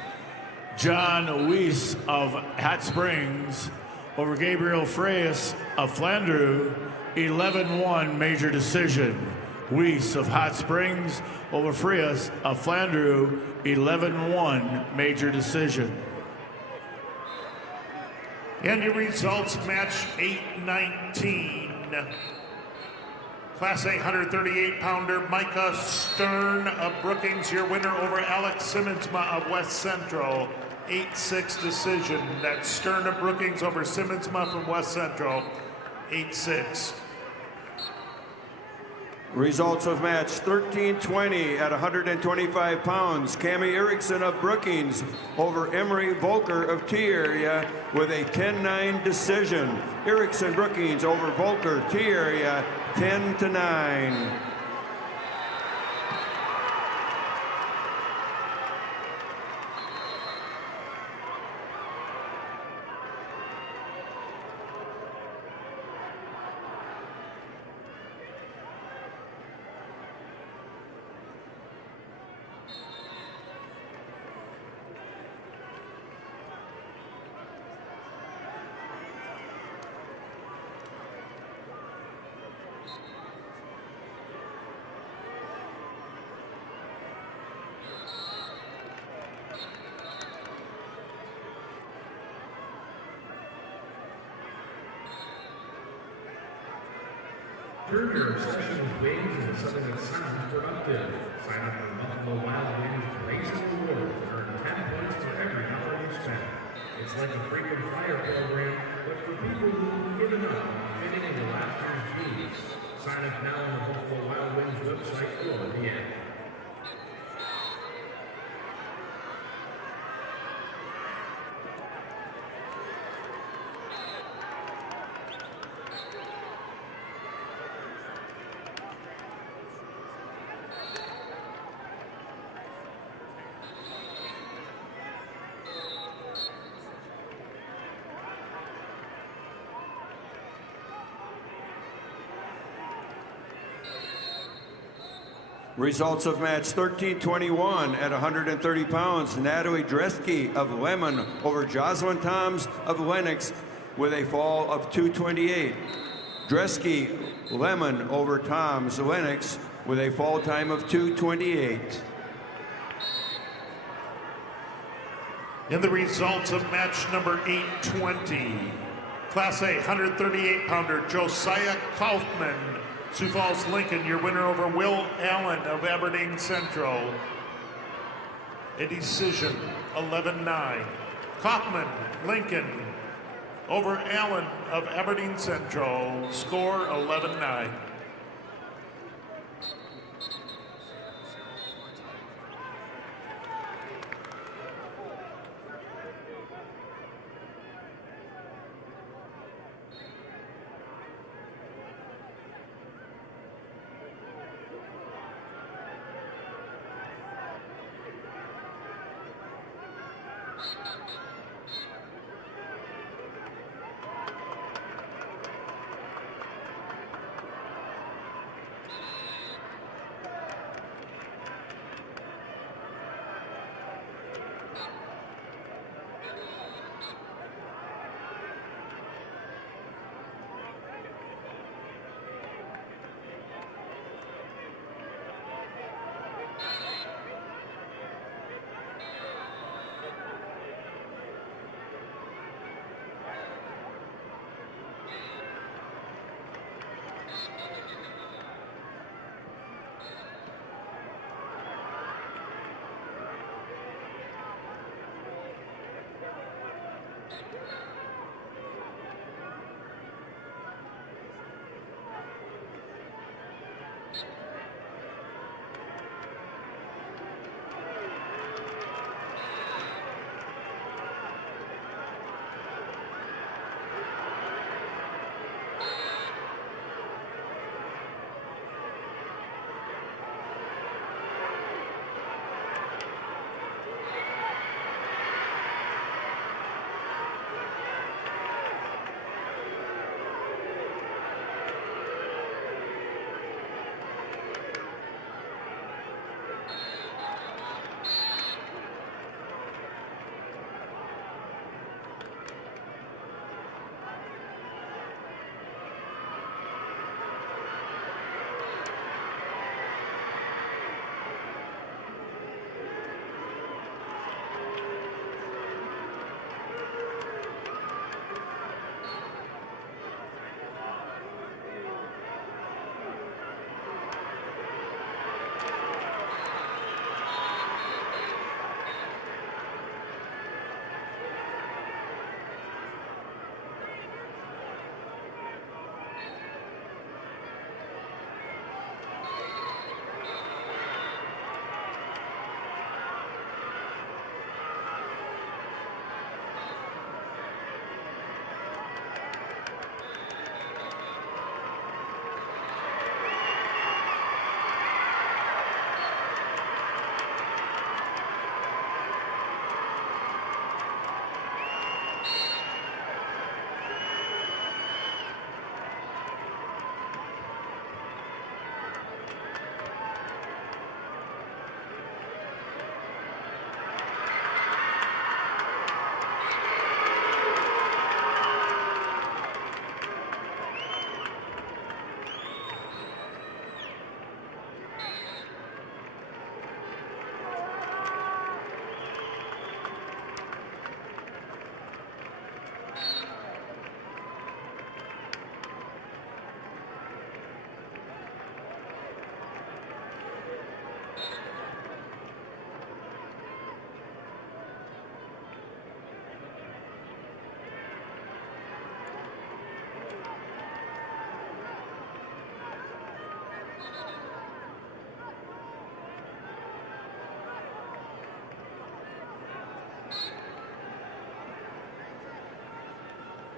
John Weiss of Hot Springs over Gabriel Freyes of Flandreau, 11-1 major decision. Weiss of Hot Springs over Freyes of Flandreau, 11-1 major decision. And your results, match 819. Class A 138-pounder Micah Stern of Brookings, your winner over Alex Simmonsma of West Central, 8-6 decision. That's Stern of Brookings over Simmonsma from West Central, 8-6. Results of match 1320 at 125 pounds. Cami Erickson of Brookings over Emery Volker of T Area with a 10-9 decision. Erickson Brookings over Volker T Area 10-9. Turn your obsession with wings into something that sounds productive. Sign up for Buffalo Wild Wings Racing Rewards and earn 10 points for every dollar you spend. It's like a frequent flyer program, but for people who've given up on fitting into last time's fees. Sign up now on the Buffalo Wild Wings website or the app. Results of match 1321 at 130 pounds. Natalie Dresky of Lemon over Jocelyn Toms of Lennox with a fall of 228. Dresky Lemon over Toms Lennox with a fall time of 228. And the results of match number 820. Class A 138-pounder Josiah Kaufman, Sioux Falls, Lincoln, your winner over Will Allen of Aberdeen Central. A decision, 11-9. Kaufman, Lincoln, over Allen of Aberdeen Central. Score, 11-9.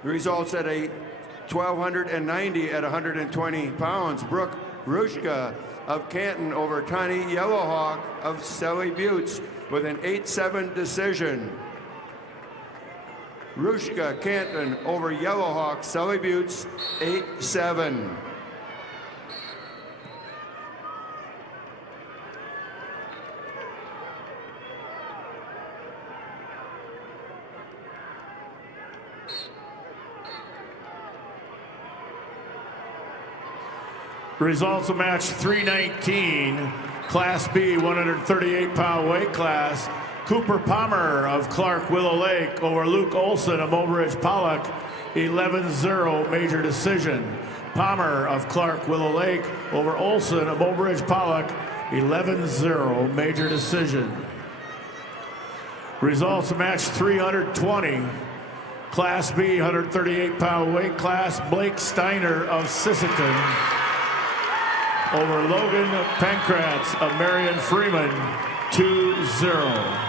Results at a 1,290 at 120 pounds. Brooke Rushka of Canton over Tani Yellowhawk of Sally Buttes with an 8-7 decision. Rushka Canton over Yellowhawk Sally Buttes 8-7. Results of match 319, Class B 138-pound weight class. Cooper Palmer of Clark Willow Lake over Luke Olson of Mobridge Pollock, 11-0 major decision. Palmer of Clark Willow Lake over Olson of Mobridge Pollock, 11-0 major decision. Results of match 320, Class B 138-pound weight class. Blake Steiner of Sisseton over Logan Pankratz of Marion Freeman, 2-0.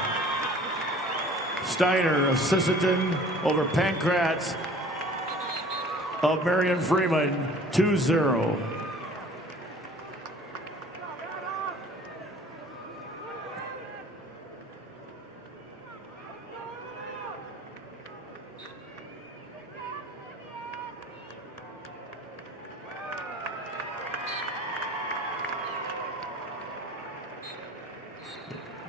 Steiner of Sisseton over Pankratz of Marion Freeman, 2-0.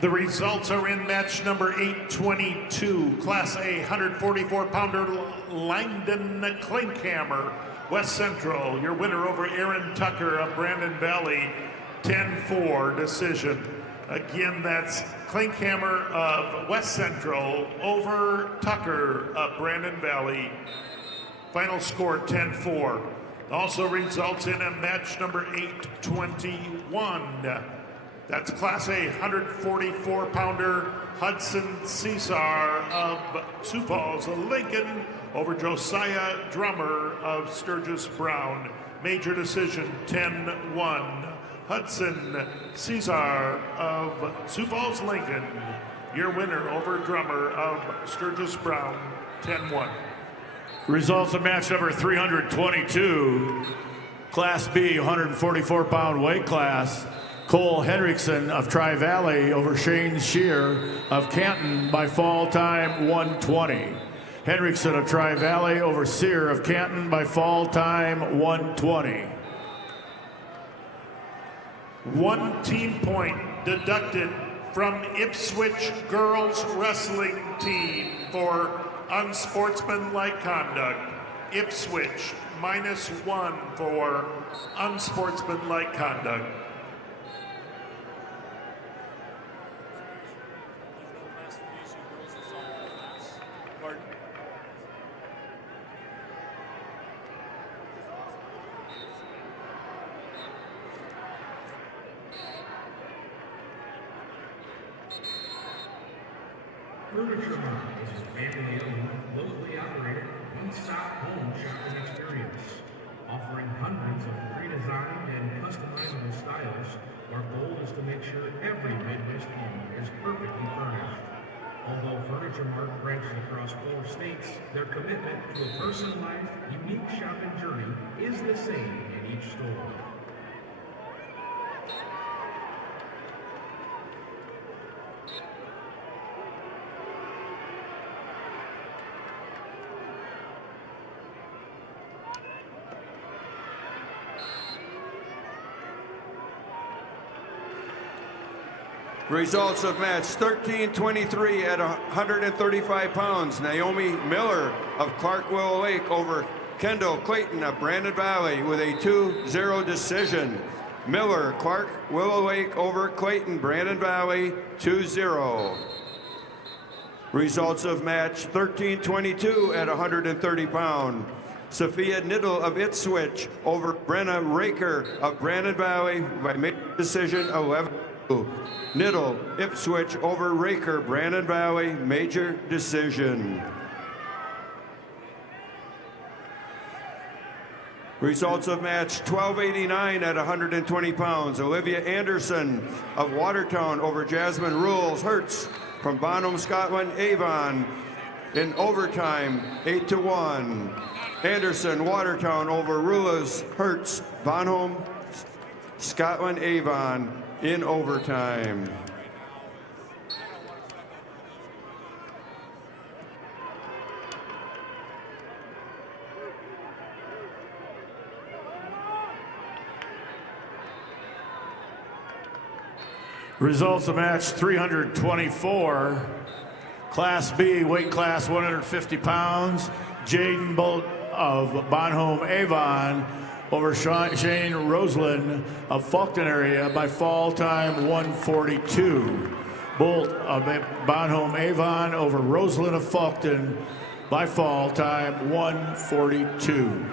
The results are in match number 822, Class A 144-pounder Langdon Klinkhammer, West Central. Your winner over Aaron Tucker of Brandon Valley, 10-4 decision. Again, that's Klinkhammer of West Central over Tucker of Brandon Valley. Final score 10-4. Also results in a match number 821. That's Class A 144-pounder Hudson Caesar of Sioux Falls, Lincoln over Josiah Drummer of Sturgis Brown. Major decision 10-1. Hudson Caesar of Sioux Falls, Lincoln. Your winner over Drummer of Sturgis Brown, 10-1. Results of match number 322, Class B 144-pound weight class. Cole Henriksen of Tri-Valley over Shane Shear of Canton by fall time 120. Henriksen of Tri-Valley over Sear of Canton by fall time 120. 1 team point deducted from Ipswich girls wrestling team for unsportsmanlike conduct. Ipswich -1 for unsportsmanlike conduct. Furniture Mart is a family-owned, locally operated, one-stop home shopping experience. Offering hundreds of pre-designed and customizable styles, our goal is to make sure every Midwest home is perfectly furnished. Although Furniture Mart branches across 4 states, their commitment to a personalized, unique shopping journey is the same in each store. Results of match 1323 at 135 pounds. Naomi Miller of Clark Willow Lake over Kendall Clayton of Brandon Valley with a 2-0 decision. Miller, Clark Willow Lake over Clayton, Brandon Valley, 2-0. Results of match 1322 at 130 pounds. Sophia Niddle of Ipswich over Brenna Raker of Brandon Valley by decision 11-2. Niddle, Ipswich over Raker, Brandon Valley, major decision. Results of match 1289 at 120 pounds. Olivia Anderson of Watertown over Jasmine Rules Hertz from Bonham, Scotland, Avon In overtime, 8-1. Anderson Watertown over Rulas Hertz Bonholm Scotland Avon in overtime. Results of match 324. Class B, weight class 150 pounds. Jaden Bolt of Bonholm Avon over Shane Roseland of Faulkton area by fall time 142. Bolt of Bonholm Avon over Roseland of Faulkton by fall time 142.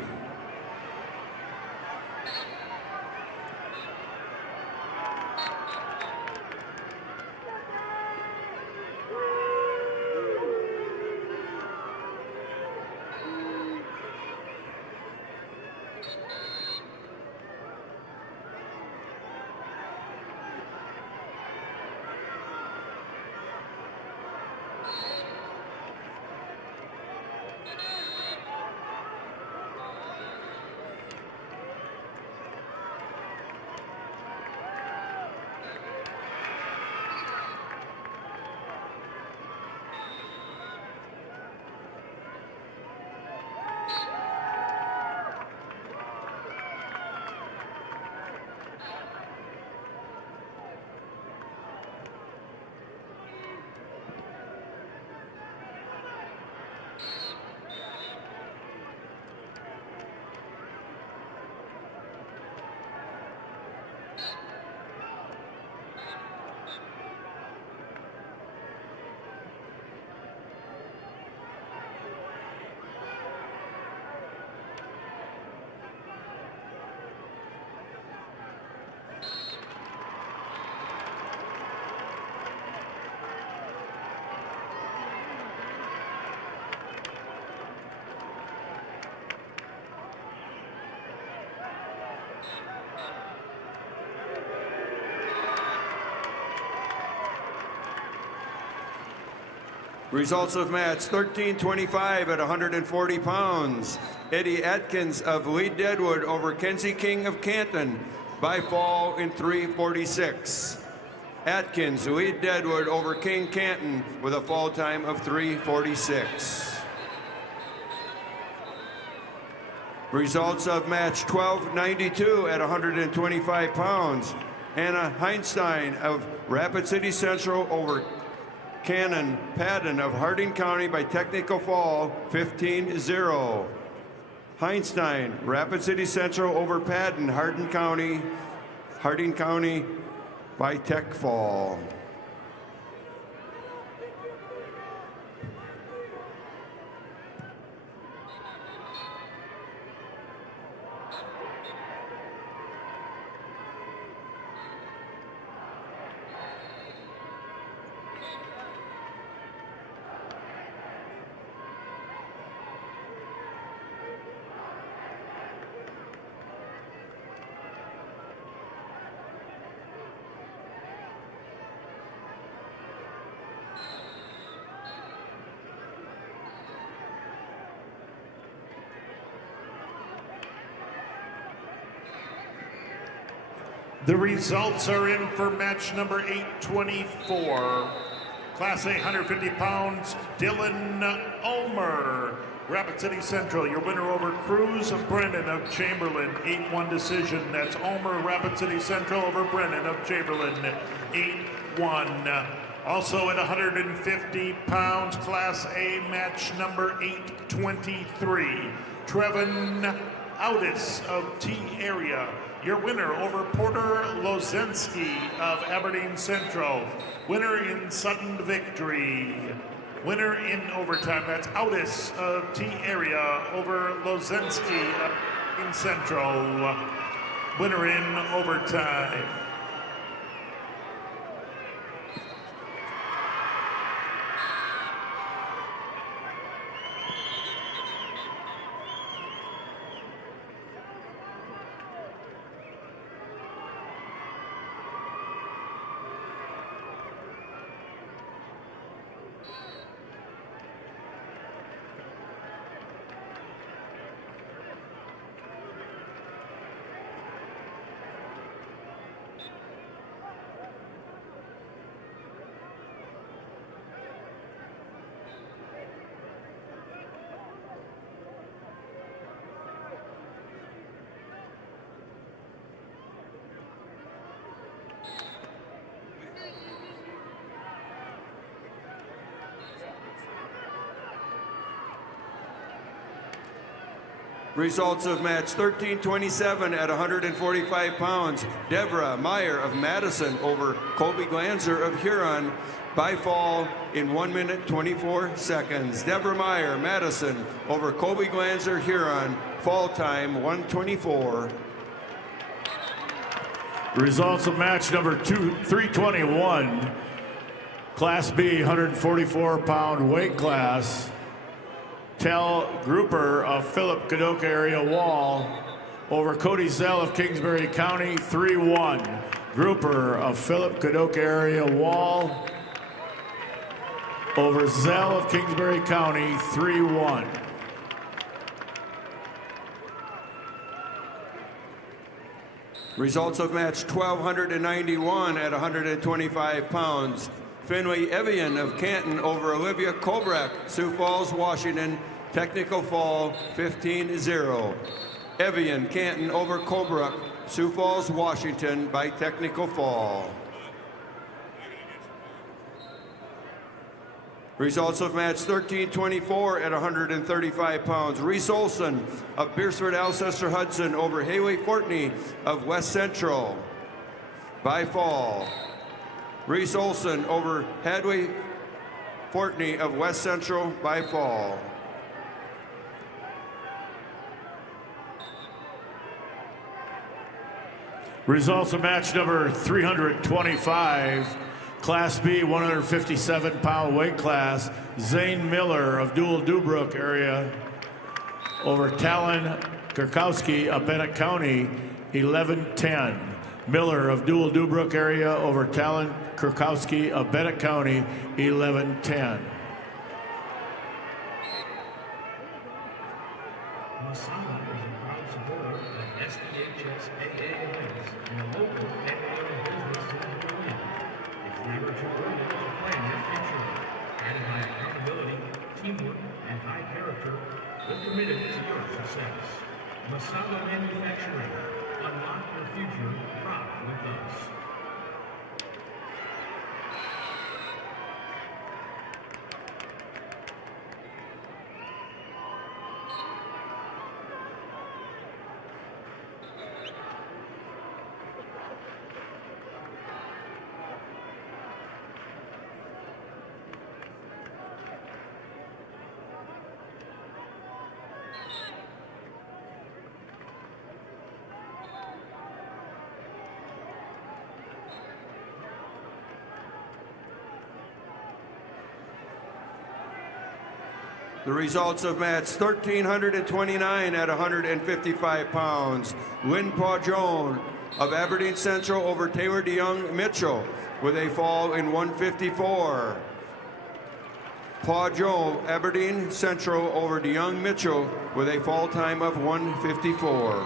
Results of match 13-25 at 140 pounds. Eddie Atkins of Lee Deadwood over Kenzie King of Canton by fall in 3:46. Atkins, Lee Deadwood over King Canton with a fall time of 3:46. Results of match 12-92 at 125 pounds. Anna Heinstein of Rapid City Central over Cannon Padden of Harding County by technical fall 15-0. Heinstein, Rapid City Central over Padden, Harding County by tech fall. The results are in for match number 824. Class A, 150 pounds, Dylan Ulmer, Rapid City Central. Your winner over Cruz of Brennan of Chamberlain, 8-1 decision. That's Ulmer, Rapid City Central over Brennan of Chamberlain, 8-1. Also at 150 pounds, Class A, match number 823. Trevin Audis of T Area. Your winner over Porter Lozensky of Aberdeen Central. Winner in sudden victory. Winner in overtime. That's Audis of T Area over Lozensky of Aberdeen Central. Winner in overtime. Results of match 1327 at 145 pounds. Deborah Meyer of Madison over Colby Glanzer of Huron by fall in 1 minute 24 seconds. Deborah Meyer, Madison over Colby Glanzer, Huron, fall time 1:24. Results of match number 321, Class B, 144-pound weight class. Tel Grouper of Philip Kadoka area Wall over Cody Zell of Kingsbury County, 3-1. Grouper of Philip Kadoka area Wall over Zell of Kingsbury County, 3-1. Results of match 1291 at 125 pounds. Finley Evian of Canton over Olivia Kobrak, Sioux Falls, Washington, technical fall 15-0. Evian, Canton over Kobrak, Sioux Falls, Washington by technical fall. Results of match 1324 at 135 pounds. Reese Olson of Beersford Alcester Hudson over Haley Fortney of West Central by fall. Reese Olson over Hadley Fortney of West Central by fall. Results of match number 325, Class B, 157-pound weight class. Zane Miller of Dual Dubrook area over Talon Kurkowski of Bennett County, 11-10. Miller of Dual Dubrook area over Talon Kurkowski of Bennett County, 11-10. Masana is a proud supporter of SDHS-AA events and a local family-owned business in the win. It's never too early to plan your future. Guided by accountability, teamwork, and high character, we're committed to your success. Masala Manufacturing. Unlock your future. Rock with us. The results of match 1329 at 155 pounds. Lynn Pajon of Aberdeen Central over Taylor DeYoung Mitchell with a fall in 154. Pajon, Aberdeen Central over DeYoung Mitchell with a fall time of 154.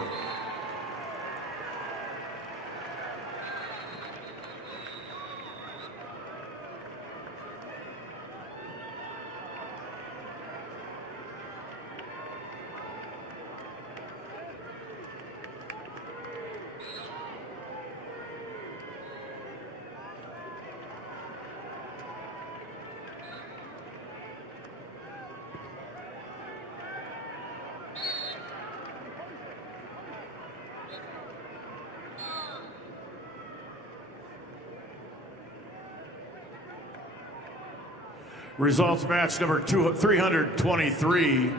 Results match number 323,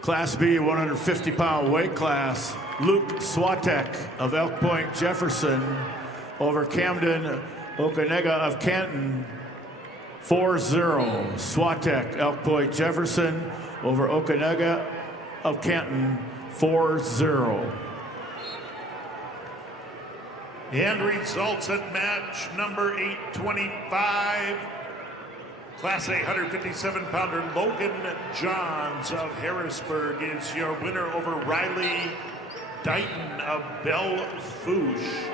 Class B, 150-pound weight class. Luke Swatek of Elk Point Jefferson over Camden Okanega of Canton, 4-0. Swatek, Elk Point Jefferson over Okanega of Canton, 4-0. And results at match number 825. Class A 157-pounder Logan Johns of Harrisburg is your winner over Riley Dighton of Belle Fourche.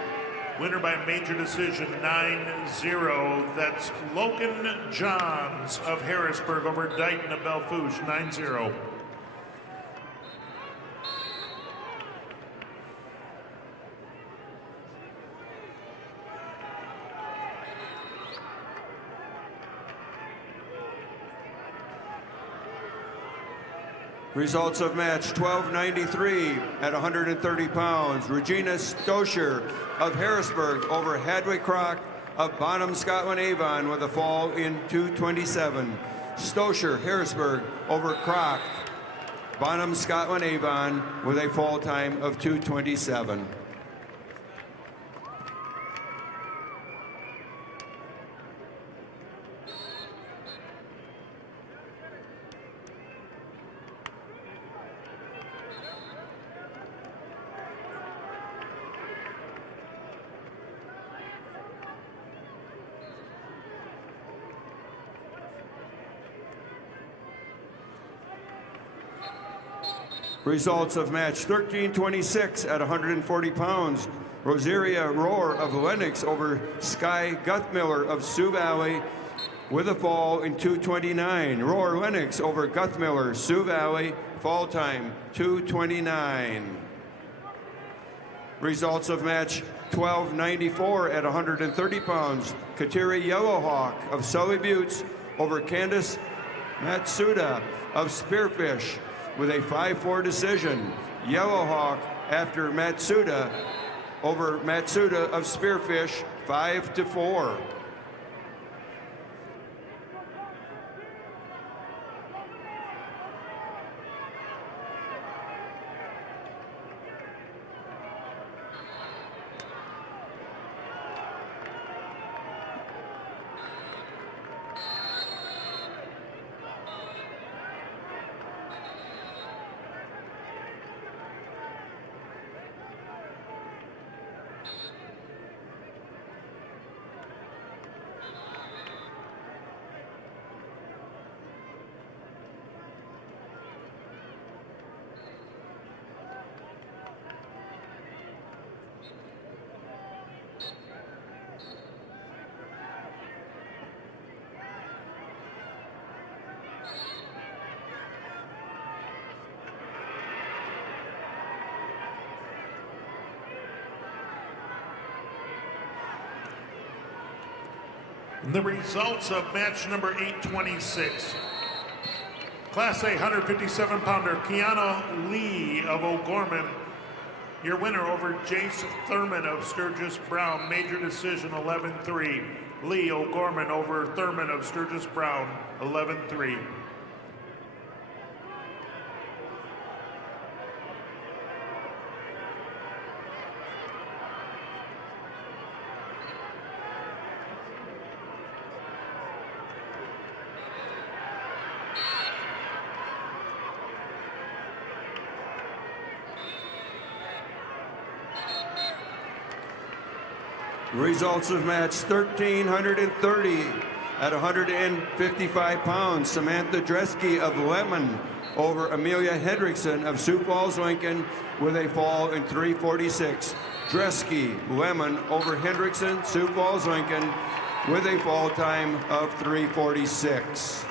Winner by major decision 9-0. That's Logan Johns of Harrisburg over Dighton of Belle Fourche, 9-0. Results of match 1293 at 130 pounds. Regina Stosher of Harrisburg over Hadley Crock of Bonham, Scotland, Avon with a fall in 227. Stosher, Harrisburg over Crock, Bonham, Scotland, Avon with a fall time of 227. Results of match 1326 at 140 pounds. Rosaria Rohr of Lennox over Sky Guthmiller of Sioux Valley with a fall in 229. Rohr Lennox over Guthmiller, Sioux Valley, fall time 229. Results of match 1294 at 130 pounds. Kateri Yellowhawk of Sully Buttes over Candace Matsuda of Spearfish with a 5-4 decision. Yellowhawk after Matsuda over Matsuda of Spearfish 5-4. The results of match number 826. Class A 157-pounder Kiana Lee of O'Gorman, your winner over Jace Thurman of Sturgis Brown, major decision 11-3. Lee O'Gorman over Thurman of Sturgis Brown, 11-3. Results of match 1330 at 155 pounds. Samantha Dresky of Lemon over Amelia Hendrickson of Sioux Falls, Lincoln with a fall in 346. Dresky, Lemon over Hendrickson, Sioux Falls, Lincoln with a fall time of 346.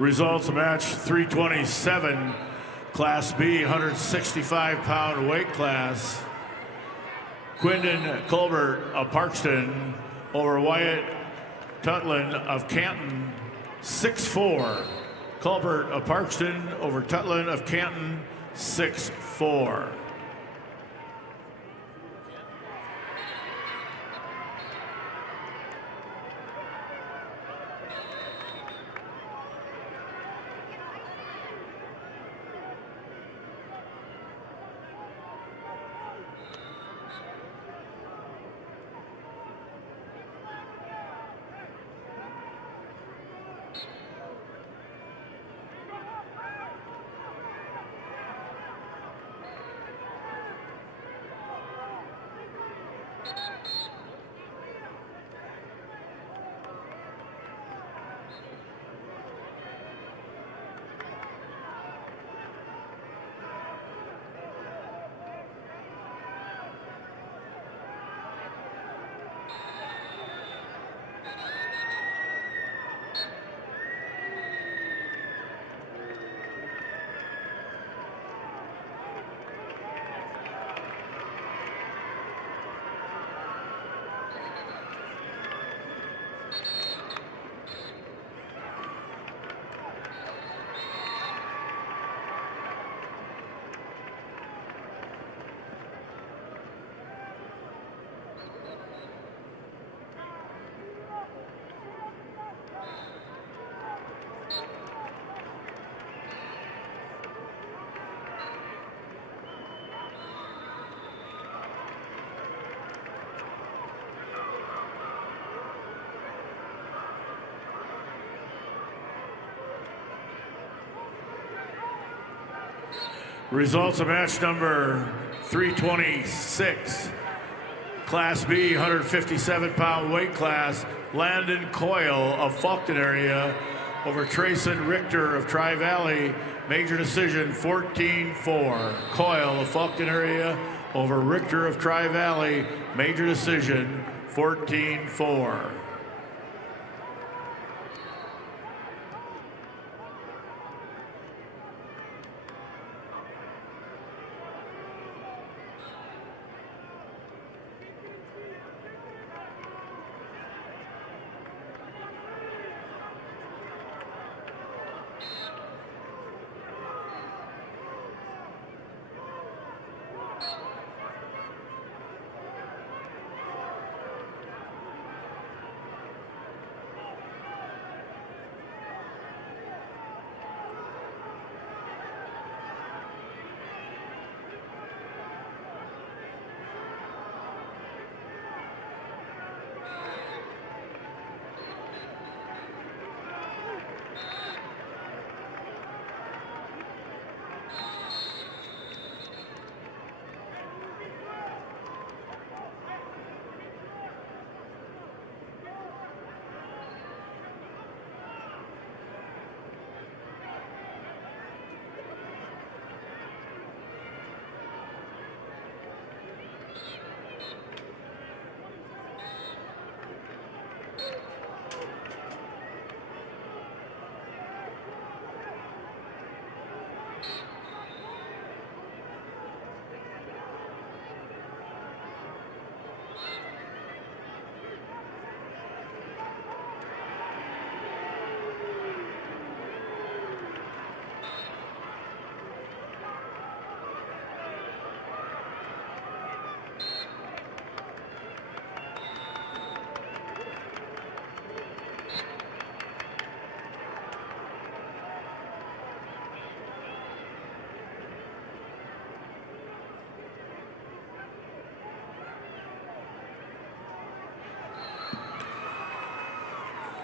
Results of match 327, Class B, 165-pound weight class. Quindon Colbert of Parkston over Wyatt Tutland of Canton, 6-4. Colbert of Parkston over Tutland of Canton, 6-4. Results of match number 326. Class B, 157-pound weight class. Landon Coyle of Fulton area over Trayson Richter of Tri-Valley. Major decision 14-4. Coyle of Fulton area over Richter of Tri-Valley. Major decision 14-4.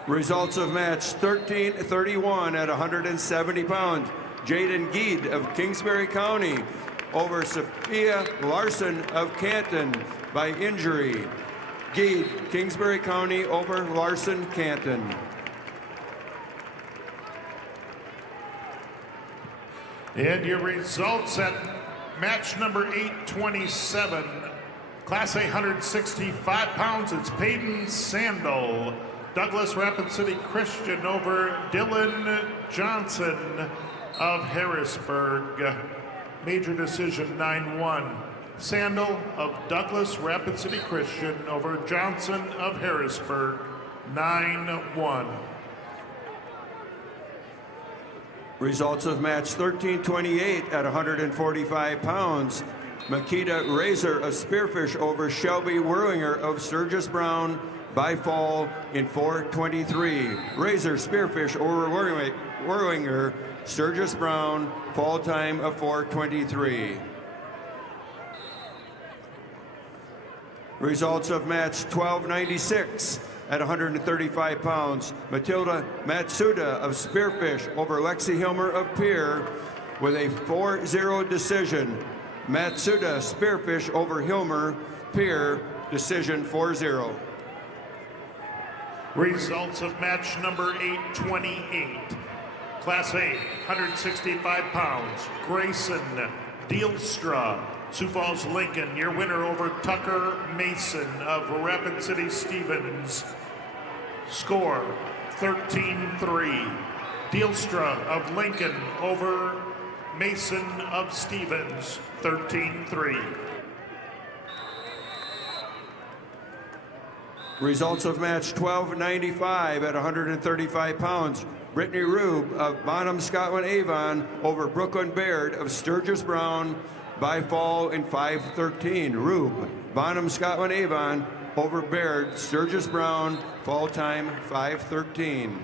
Results of match 13-31 at 170 pounds. Jaden Geed of Kingsbury County over Sophia Larson of Canton by injury. Geed, Kingsbury County over Larson, Canton. And your results at match number 827, Class A 165 pounds, it's Peyton Sandel, Douglas Rapid City Christian over Dylan Johnson of Harrisburg. Major decision 9-1. Sandel of Douglas Rapid City Christian over Johnson of Harrisburg, 9-1. Results of match 13-28 at 145 pounds. Makita Razor of Spearfish over Shelby Whirlinger of Sturgis Brown by fall in 4:23. Razor Spearfish over Whirlinger, Sturgis Brown, fall time of 4:23. Results of match 1296 at 135 pounds. Matilda Matsuda of Spearfish over Lexi Hilmer of Pierre with a 4-0 decision. Matsuda Spearfish over Hilmer, Pierre, decision 4-0. Results of match number 828. Class A, 165 pounds. Grayson Dealstra, Sioux Falls, Lincoln, your winner over Tucker Mason of Rapid City Stevens. Score 13-3. Dealstra of Lincoln over Mason of Stevens, 13-3. Results of match 1295 at 135 pounds. Brittany Rube of Bonham, Scotland, Avon over Brooklyn Baird of Sturgis Brown by fall in 5:13. Rube, Bonham, Scotland, Avon over Baird, Sturgis Brown, fall time 5:13.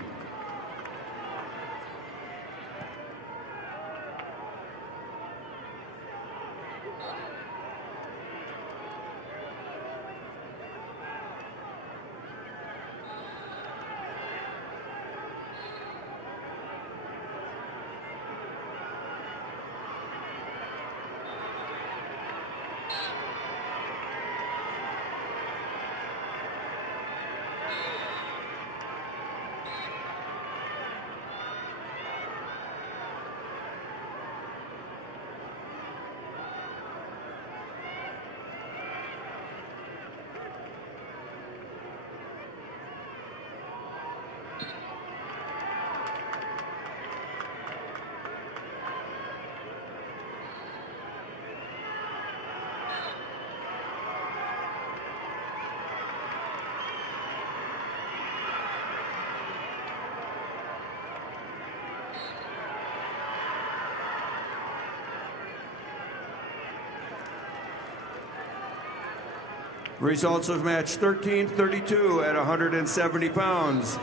Results of match 13-32 at 170 pounds.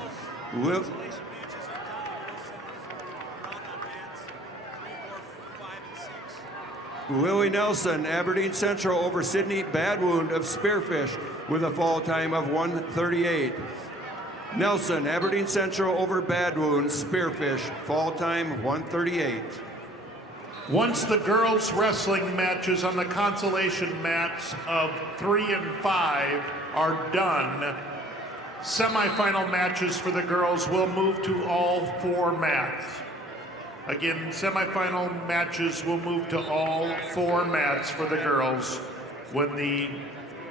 Willie Nelson, Aberdeen Central over Sidney Badwound of Spearfish with a fall time of 1:38. Nelson, Aberdeen Central over Badwound, Spearfish, fall time 1:38. Once the girls' wrestling matches on the consolation mats of 3 and 5 are done, semifinal matches for the girls will move to all 4 mats. Again, semifinal matches will move to all 4 mats for the girls when the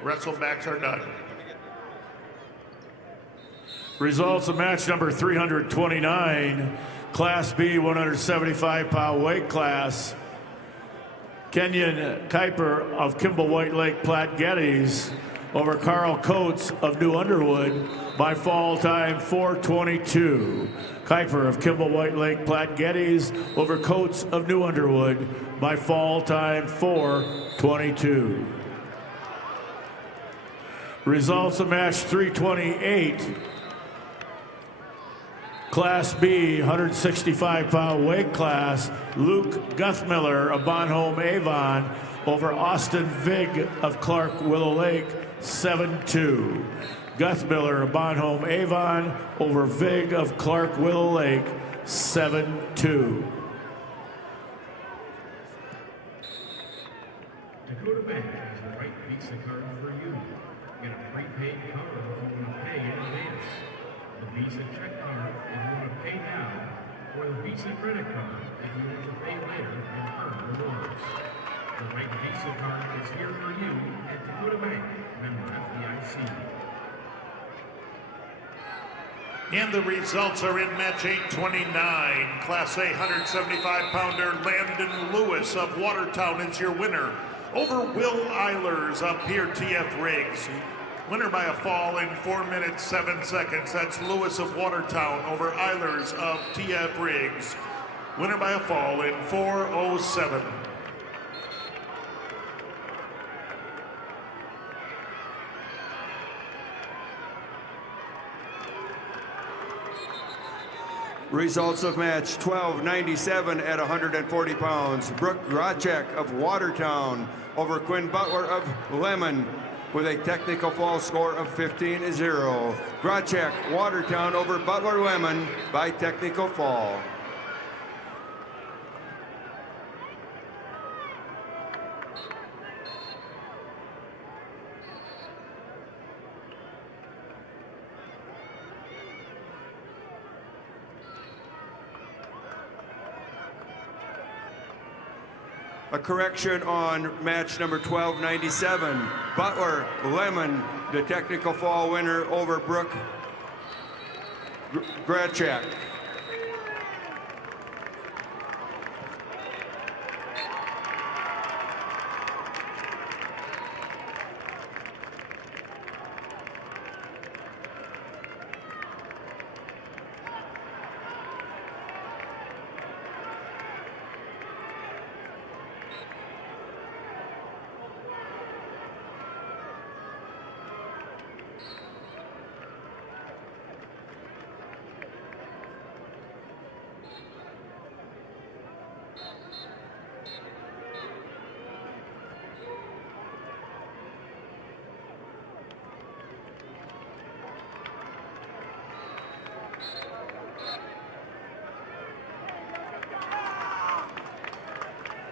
wrestlebacks are done. Results of match number 329, Class B 175-pound weight class. Kenyon Kuiper of Kimball White Lake Platte Geddes over Carl Coates of New Underwood by fall time 4:22. Kuiper of Kimball White Lake Platte Geddes over Coates of New Underwood by fall time 4:22. Results of match 328. Class B 165-pound weight class, Luke Guthmiller of Bonhomme Avon over Austin Vig of Clark Willow Lake 7-2. Guthmiller of Bonhomme Avon over Vig of Clark Willow Lake 7-2. Dakota Bank has the right Visa card for you. Get a prepaid card if you want to pay in advance. The Visa check card if you want to pay now, or the Visa credit card if you want to pay later and earn rewards. The right Visa card is here for you at Dakota Bank, member FDIC. And the results are in match 829. Class A 175-pounder Landon Lewis of Watertown is your winner over Will Eilers of Pier TF Riggs. Winner by a fall in 4 minutes 7 seconds. That's Lewis of Watertown over Eilers of TF Riggs. Winner by a fall in 4:07. Results of match 1297 at 140 pounds. Brooke Grachek of Watertown over Quinn Butler of Lemon with a technical fall score of 15-0. Grachek, Watertown over Butler Lemon by technical fall. A correction on match number 1297. Butler Lemon, the technical fall winner over Brooke Grachek.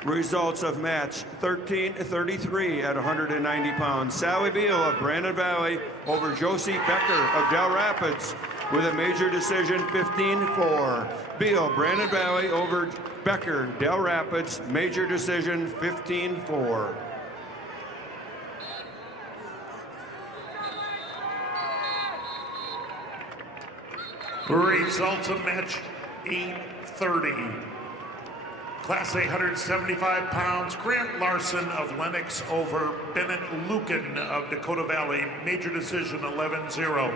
Results of match 1333 at 190 pounds. Sally Beal of Brandon Valley over Josie Becker of Del Rapids with a major decision 15-4. Beal, Brandon Valley over Becker, Del Rapids, major decision 15-4. Results of match 830. Class A 175 pounds, Grant Larson of Lenox over Bennett Lucan of Dakota Valley, major decision 11-0.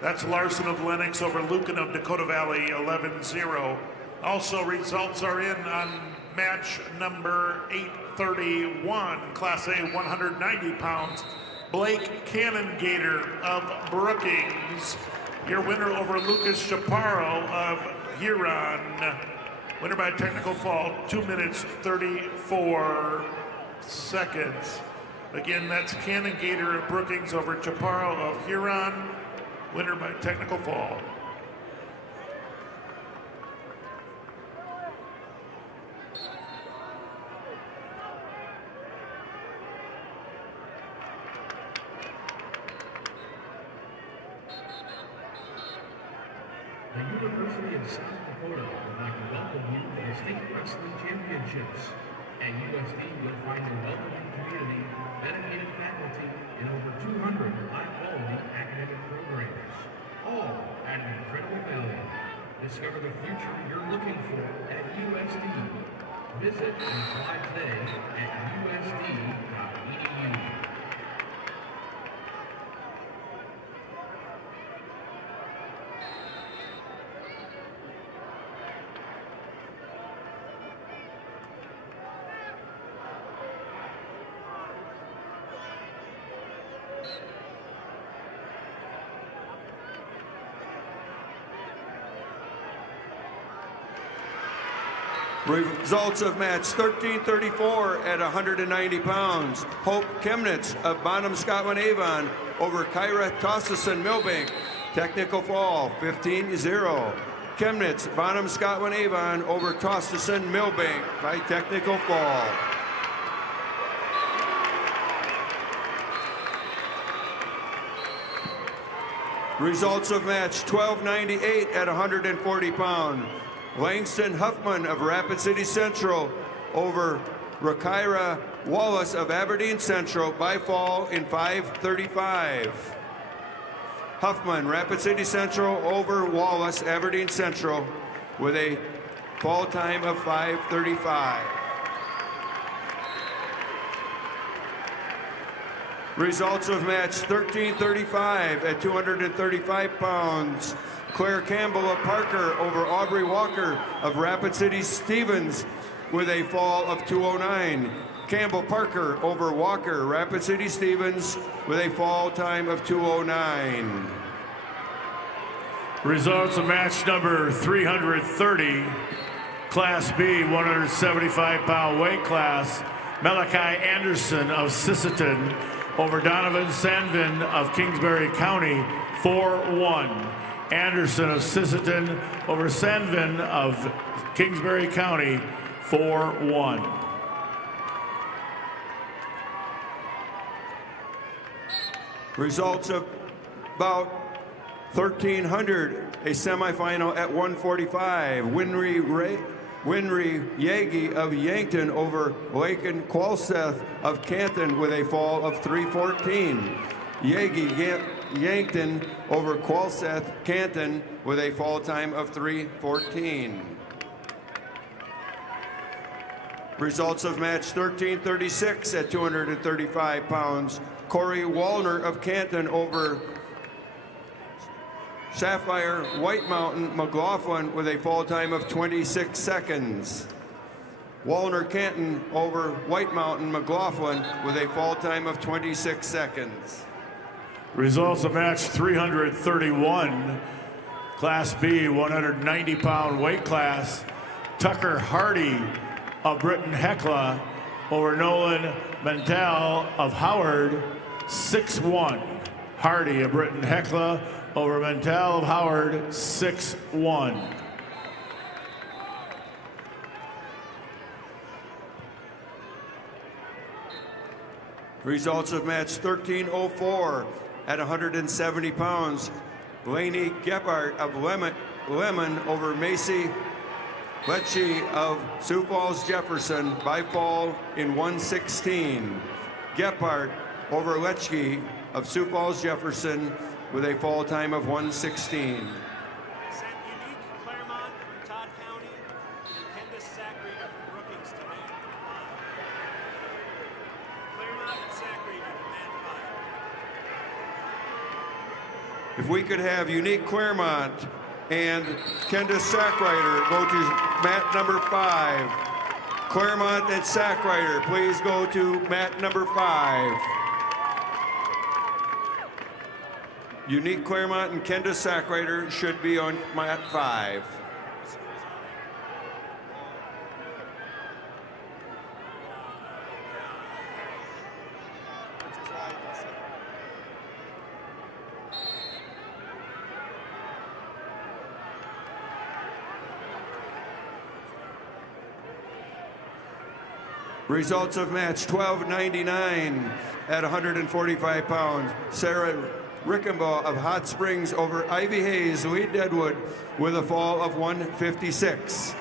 That's Larson of Lenox over Lucan of Dakota Valley, 11-0. Also, results are in on match number 831, Class A 190 pounds, Blake Cannongator of Brookings, your winner over Lucas Chaparro of Huron. Winner by technical fall, 2 minutes, 34 seconds. Again, that's Cannongator of Brookings over Chaparro of Huron. Winner by technical fall. The University of South Dakota would like to welcome you to the State Wrestling Championships. At USD, you'll find a welcoming community, dedicated faculty, and over 200 high-quality academic programs, all at an incredible value. Discover the future you're looking for at USD. Visit and apply today at usd.edu. Results of match 1334 at 190 pounds. Hope Chemnitz of Bonham, Scotland, Avon over Kyra Tossison Milbank. Technical fall 15-0. Chemnitz, Bonham, Scotland, Avon over Tossison Milbank by technical fall. Results of match 1298 at 140 pounds. Langston Huffman of Rapid City Central over Rakira Wallace of Aberdeen Central by fall in 5:35. Huffman, Rapid City Central over Wallace, Aberdeen Central with a fall time of 5:35. Results of match 1335 at 235 pounds. Claire Campbell of Parker over Aubrey Walker of Rapid City Stevens with a fall of 209. Campbell Parker over Walker, Rapid City Stevens with a fall time of 209. Results of match number 330, Class B, 175-pound weight class. Malachi Anderson of Sisseton over Donovan Sanvin of Kingsbury County, 4-1. Anderson of Sisseton over Sanvin of Kingsbury County, 4-1. Results of bout 1300, a semifinal at 145. Winry Yagi of Yankton over Lakin Qualseth of Canton with a fall of 3:14. Yankton over Qualseth Canton with a fall time of 3:14. Results of match 1336 at 235 pounds. Corey Wallner of Canton over Sapphire White Mountain McLaughlin with a fall time of 26 seconds. Wallner Canton over White Mountain McLaughlin with a fall time of 26 seconds. Results of match 331, Class B, 190-pound weight class. Tucker Hardy of Britton Hecla over Nolan Mantel of Howard, 6-1. Hardy of Britton Hecla over Mantel of Howard, 6-1. Results of match 1304 at 170 pounds. Blaney Gephardt of Lemon over Macy Lecce of Sioux Falls Jefferson by fall in 1:16. Gephardt over Lecce of Sioux Falls Jefferson with a fall time of 1:16. Sent Unique Claremont from Todd County and Candace Sackreeder from Brookings to mat 5. Claremont and Sackreeder to mat 5. If we could have Unique Claremont and Candace Sackreiter go to mat number 5. Claremont and Sackreiter, please go to mat number 5. Unique Claremont and Kenda Sackrider should be on mat 5. Results of match 1299 at 145 pounds. Sarah Rickenbaugh of Hot Springs over Ivy Hayes, Lee Deadwood, with a fall of 156.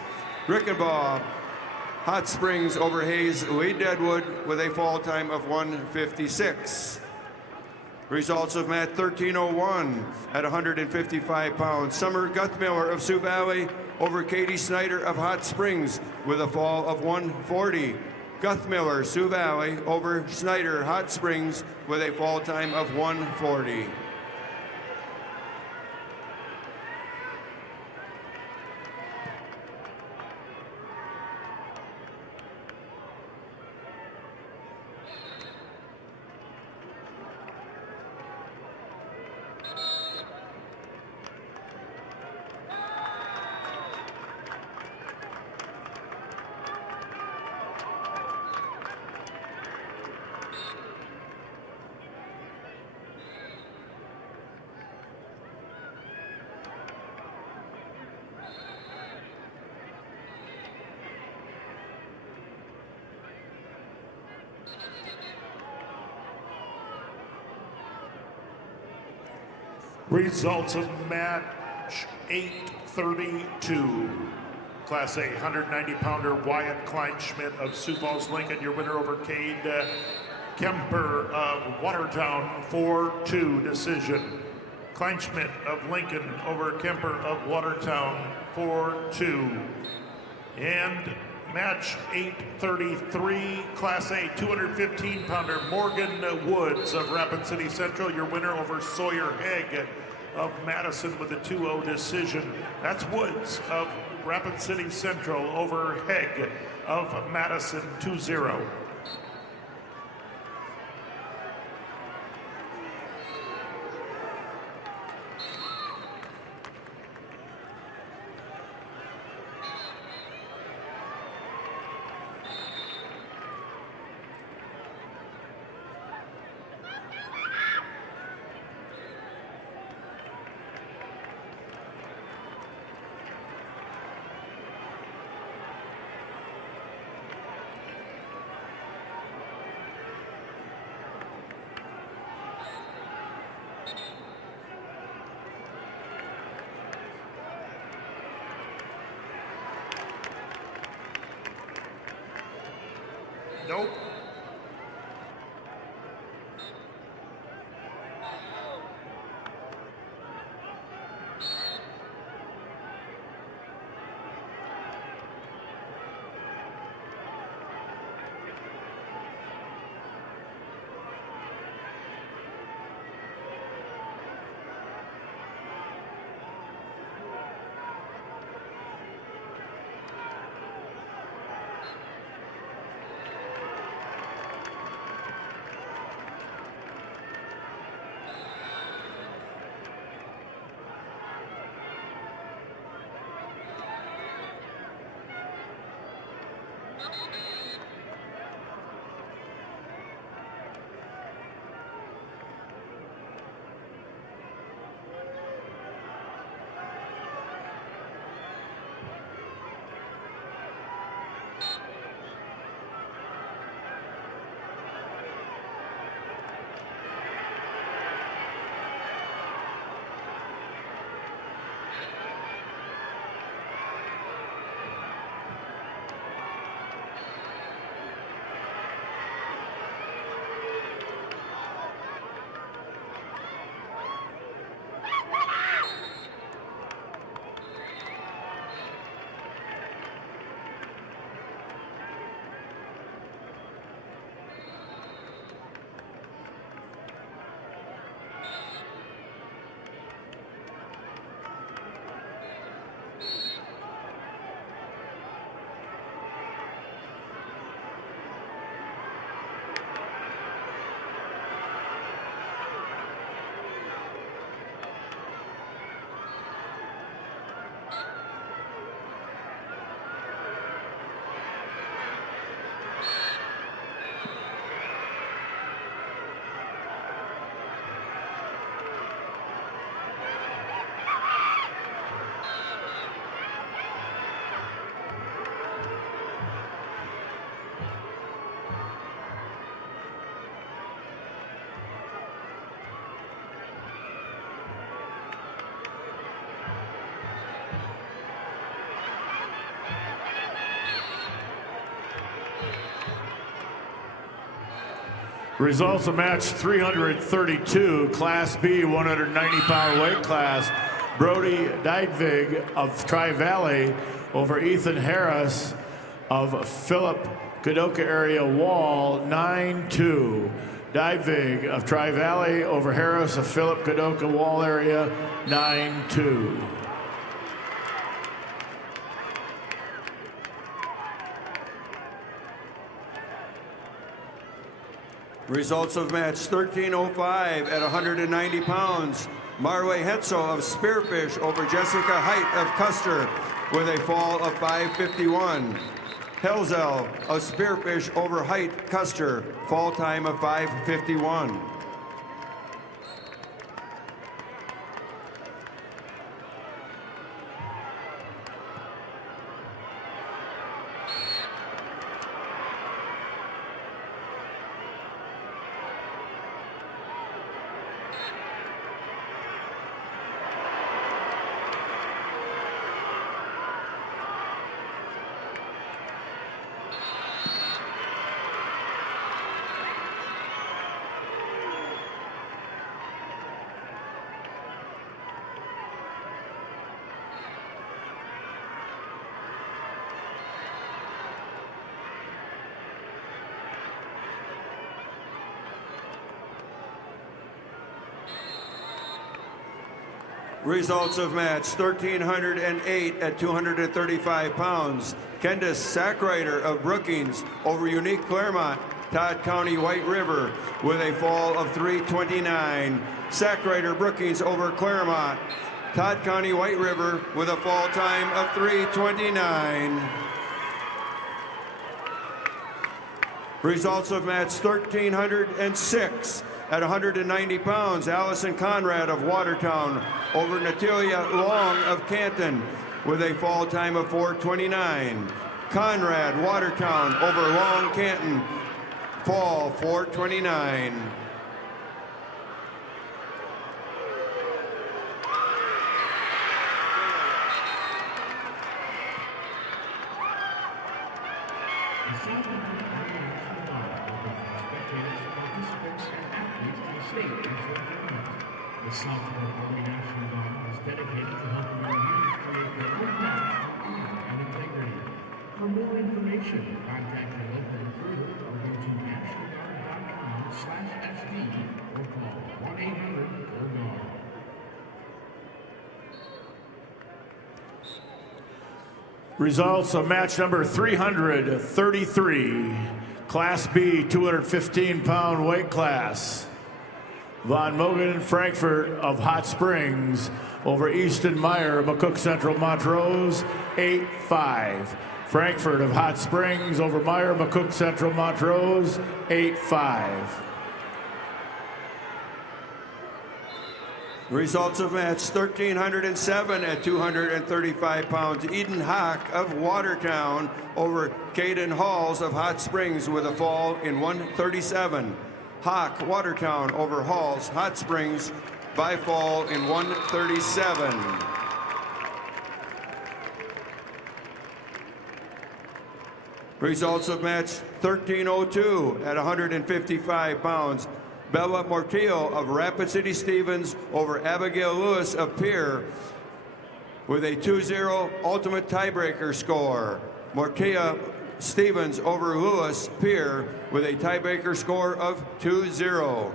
Rickenbaugh, Hot Springs over Hayes, Lee Deadwood, with a fall time of 156. Results of match 1301 at 155 pounds. Summer Guthmiller of Sioux Valley over Katie Snyder of Hot Springs, with a fall of 140. Guthmiller, Sioux Valley, over Snyder, Hot Springs, with a fall time of 140. Results of match 832. Class A 190-pounder Wyatt Kleinschmidt of Sioux Falls, Lincoln, your winner over Cade Kemper of Watertown, 4-2 decision. Kleinschmidt of Lincoln over Kemper of Watertown, 4-2. And match 833, Class A 215-pounder Morgan Woods of Rapid City Central, your winner over Sawyer Haig of Madison with a 2-0 decision. That's Woods of Rapid City Central over Haig of Madison, 2-0. Nope. Results of match 332, Class B, 190-pound weight class. Brody Dydvig of Tri-Valley over Ethan Harris of Philip Kadoka area Wall, 9-2. Dydvig of Tri-Valley over Harris of Philip Kadoka Wall area, 9-2. Results of match 1305 at 190 pounds. Marway Hetzel of Spearfish over Jessica Height of Custer with a fall of 5:51. Helzel of Spearfish over Height Custer, fall time of 5:51. Results of match 1308 at 235 pounds. Kendis Sackrider of Brookings over Unique Claremont, Todd County White River with a fall of 3:29. Sackrider Brookings over Claremont, Todd County White River with a fall time of 3:29. Results of match 1306 at 190 pounds. Allison Conrad of Watertown over Natalia Long of Canton with a fall time of 4:29. Conrad Watertown over Long Canton, fall 4:29. The Southfield Army National Guard is dedicated to helping our youth create their own path of honor and integrity. For more information, contact your local recruiter or go to nationalguard.com/SD or call 1-800-GO-GUARD. Results of match number 333, Class B, 215-pound weight class. Von Mogen Frankfurt of Hot Springs over Easton Meyer, McCook Central Montrose, 8-5. Frankfurt of Hot Springs over Meyer, McCook Central Montrose, 8-5. Results of match 1307 at 235 pounds. Eden Hawk of Watertown over Caden Halls of Hot Springs with a fall in 1:37. Hawk Watertown over Halls Hot Springs by fall in 1:37. Results of match 1302 at 155 pounds. Bella Mortillo of Rapid City Stevens over Abigail Lewis of Pierre with a 2-0 ultimate tiebreaker score. Mortillo Stevens over Lewis Pierre with a tiebreaker score of 2-0.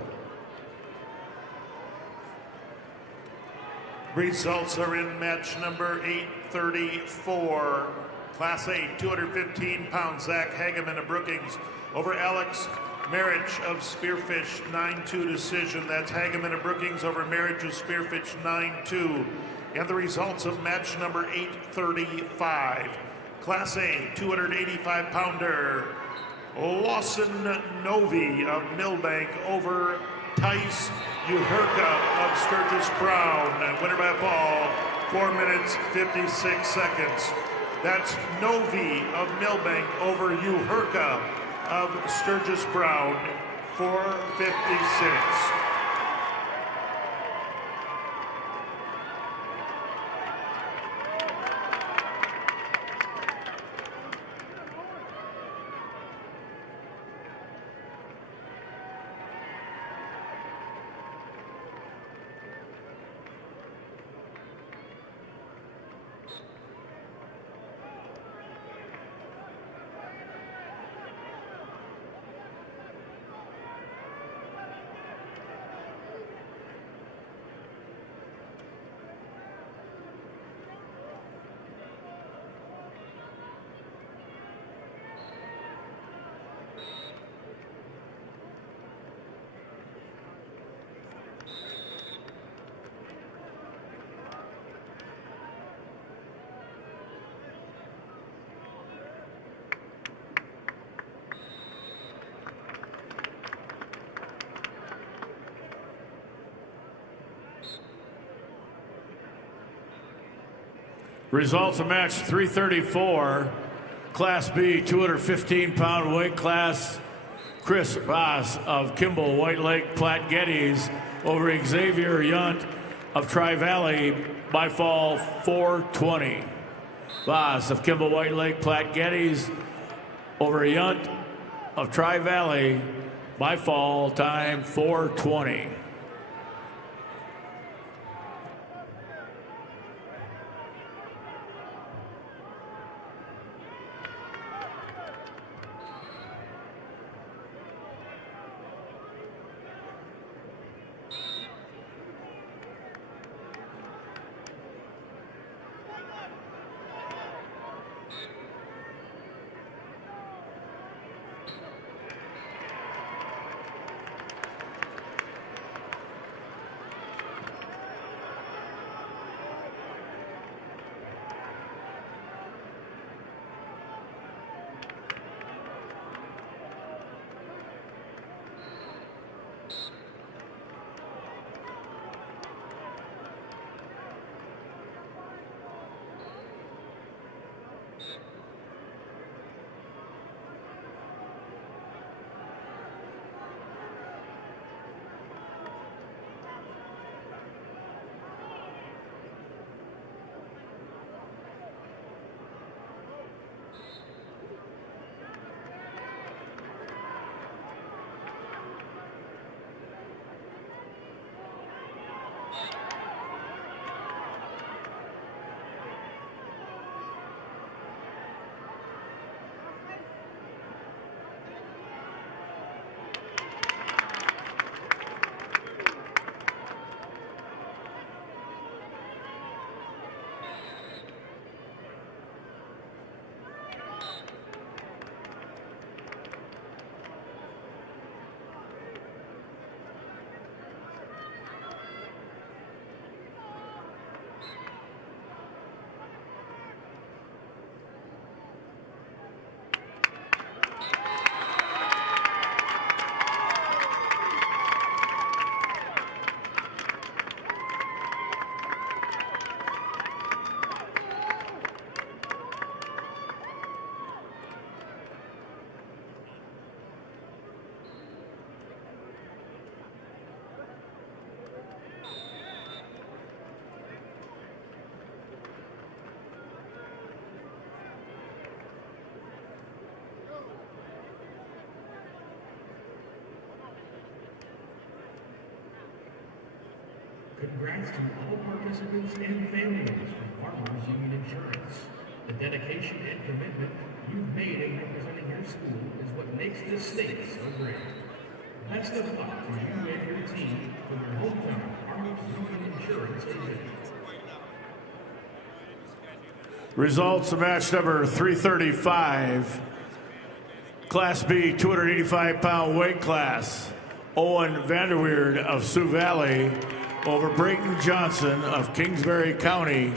Results are in match number 834. Class A, 215-pound Zach Hageman of Brookings over Alex Marriage of Spearfish, 9-2 decision. That's Hageman of Brookings over Marriage of Spearfish, 9-2. And the results of match number 835. Class A, 285-pounder Lawson Novi of Millbank over Tice Uherka of Sturgis Brown. Winner by fall, 4 minutes, 56 seconds. That's Novi of Millbank over Uherka of Sturgis Brown, 4:56. Results of match 334, Class B, 215-pound weight class. Chris Voss of Kimball White Lake Platte Geddes over Xavier Yunt of Tri-Valley by fall 420. Voss of Kimball White Lake Platte Geddes over Yunt of Tri-Valley by fall time 420. Congrats to all participants and families from Farmers Union Insurance. The dedication and commitment you've made in representing your school is what makes this state so great. Best of luck to you and your team from your hometown Farmers Union Insurance agent. Results of match number 335, Class B, 285-pound weight class. Owen Vanderweerd of Sioux Valley over Brayton Johnson of Kingsbury County,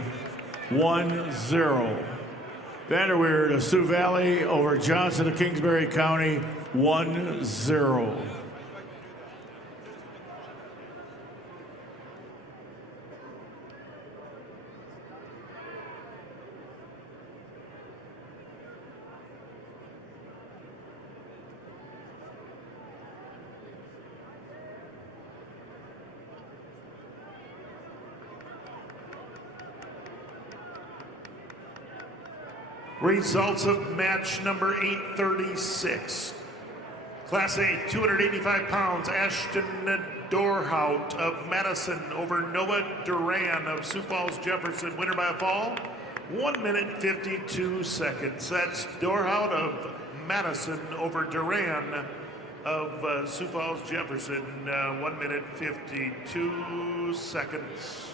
1-0. Vanderweerd of Sioux Valley over Johnson of Kingsbury County, 1-0. Results of match number 836. Class A, 285 pounds, Ashton Dorhout of Madison over Noah Duran of Sioux Falls Jefferson. Winner by a fall, 1 minute 52 seconds. That's Dorhout of Madison over Duran of Sioux Falls Jefferson. 1 minute 52 seconds.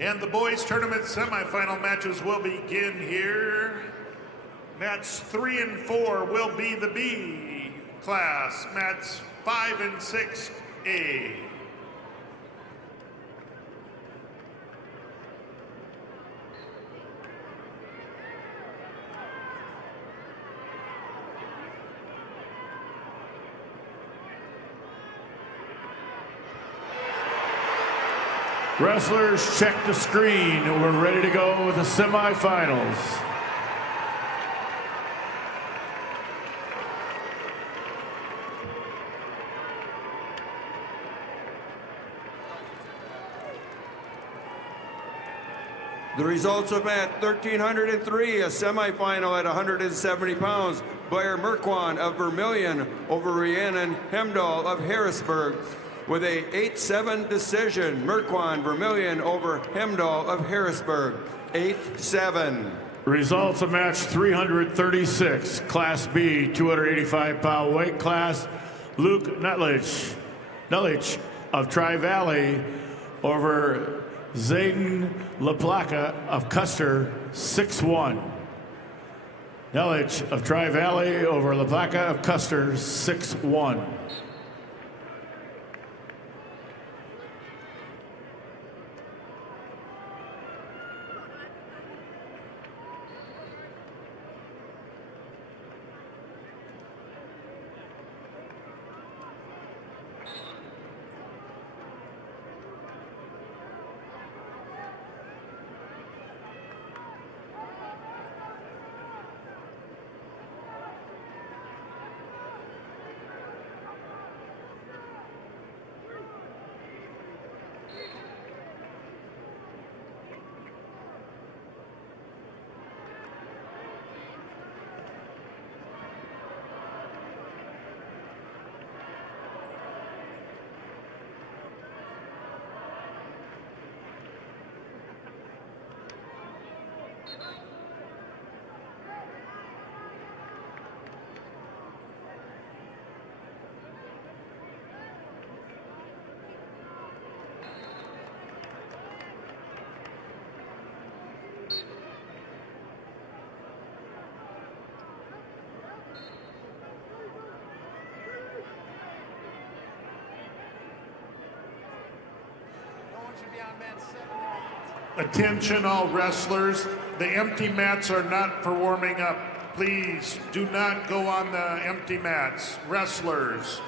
And the boys tournament semifinal matches will begin here. Mats 3 and 4 will be the B class. Mats 5 and 6 A. Wrestlers, check the screen. We're ready to go with the semifinals. The results of match 1303, a semifinal at 170 pounds. Blair Merkwan of Vermillion over Rhiannon Hemdahl of Harrisburg with a 8-7 decision. Merkwan Vermillion over Hemdahl of Harrisburg, 8-7. Results of match 336, Class B, 285-pound weight class. Luke Nutlich of Tri-Valley over Zayden LaPlaca of Custer, 6-1. Nutlich of Tri-Valley over LaPlaca of Custer, 6-1. Attention all wrestlers, the empty mats are not for warming up. Please do not go on the empty mats. Wrestlers,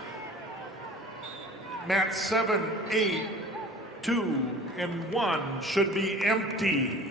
mats 7, 8, 2, and 1 should be empty.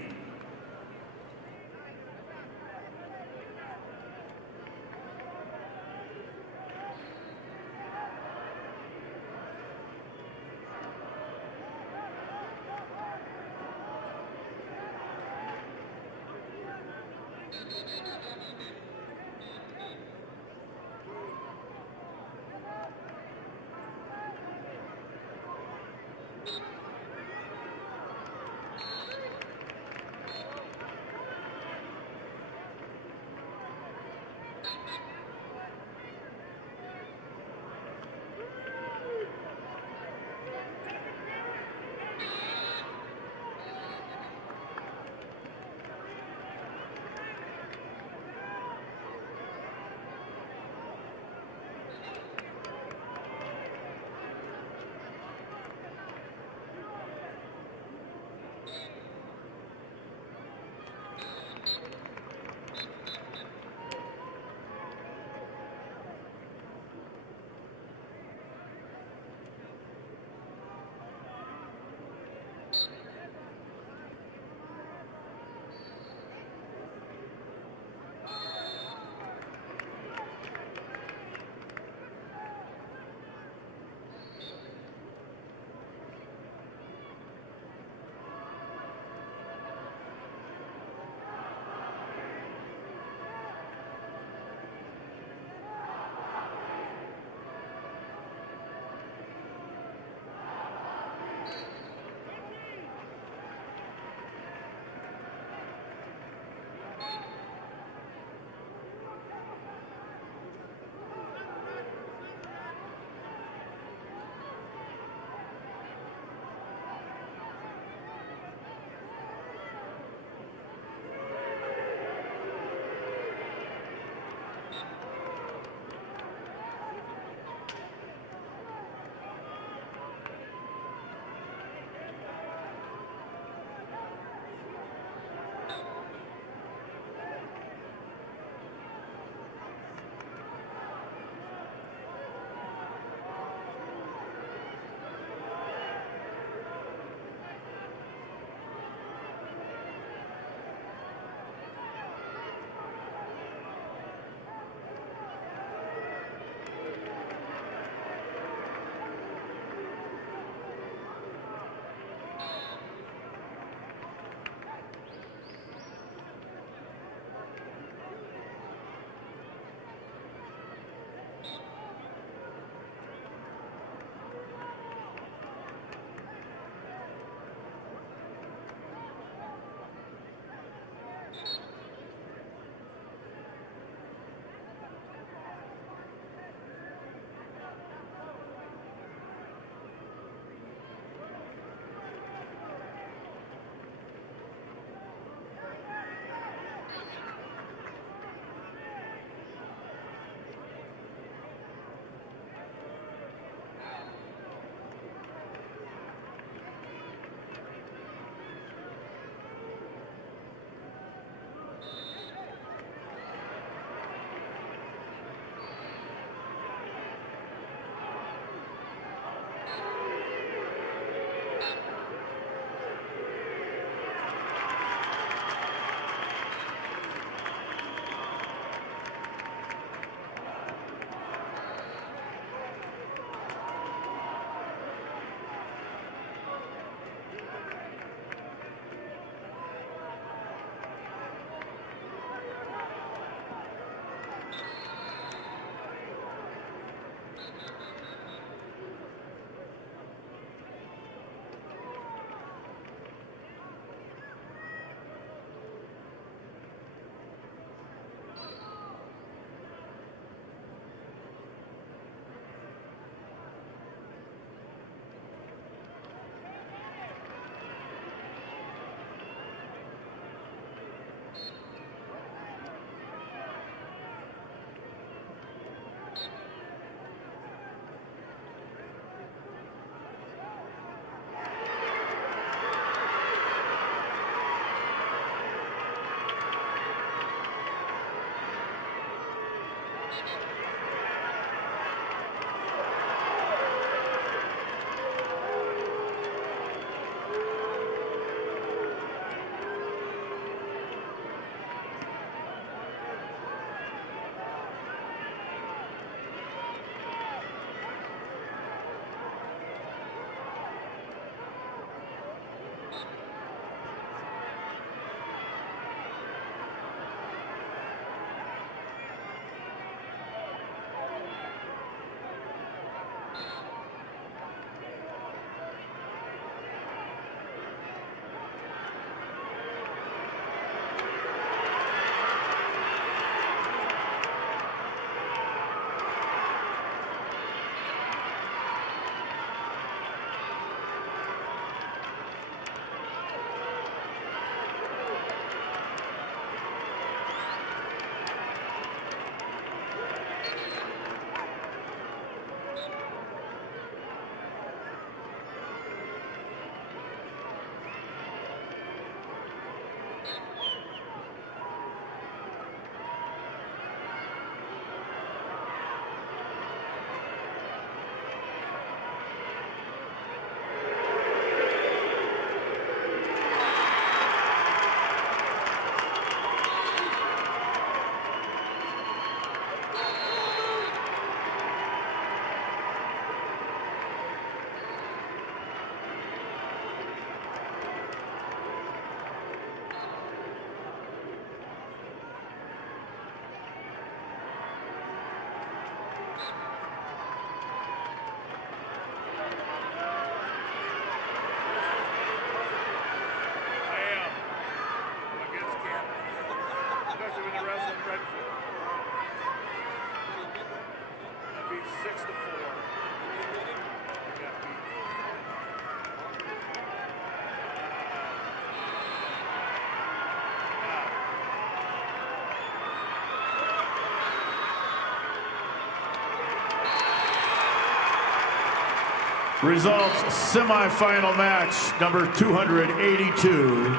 Results, semifinal match number 282,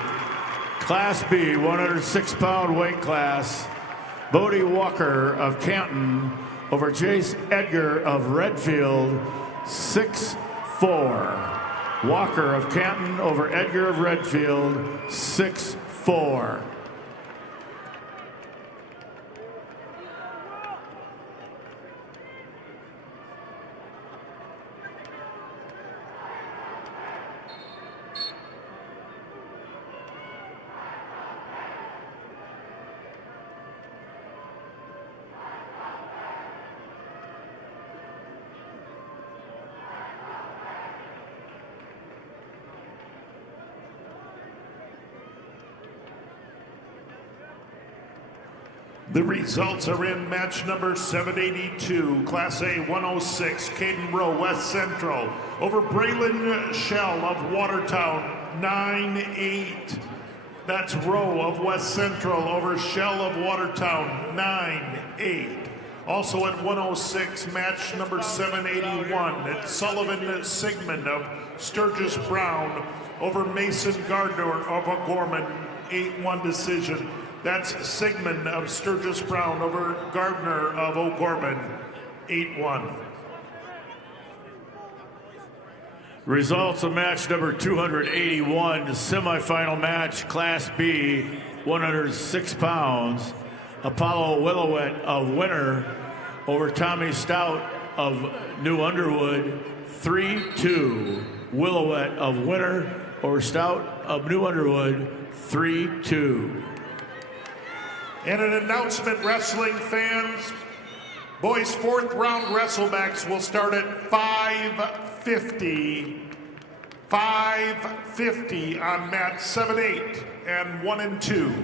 Class B, 106-pound weight class. Bodie Walker of Canton over Jace Edgar of Redfield, 6-4. Walker of Canton over Edgar of Redfield, 6-4. The results are in match number 782, Class A 106, Caden Rowe, West Central, over Braylon Shell of Watertown, 9-8. That's Rowe of West Central over Shell of Watertown, 9-8. Also at 106, match number 781, it's Sullivan Sigmund of Sturgis Brown over Mason Gardner of O'Gorman, 8-1 decision. That's Sigmund of Sturgis Brown over Gardner of O'Gorman, 8-1. Results of match number 281, semifinal match, Class B, 106 pounds. Apollo Willowet of Winter over Tommy Stout of New Underwood, 3-2. Willowet of Winter over Stout of New Underwood, 3-2. And an announcement, wrestling fans, Boys' fourth round wrestlebacks will start at 550. 550 on mat 7-8 and 1 and 2.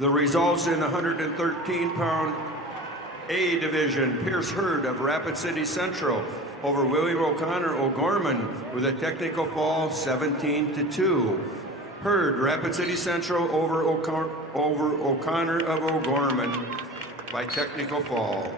The results in the 113-pound A division: Pierce Hurd of Rapid City Central over William O'Connor O'Gorman with a technical fall, 17-2. Hurd, Rapid City Central over O'Connor of O'Gorman by technical fall.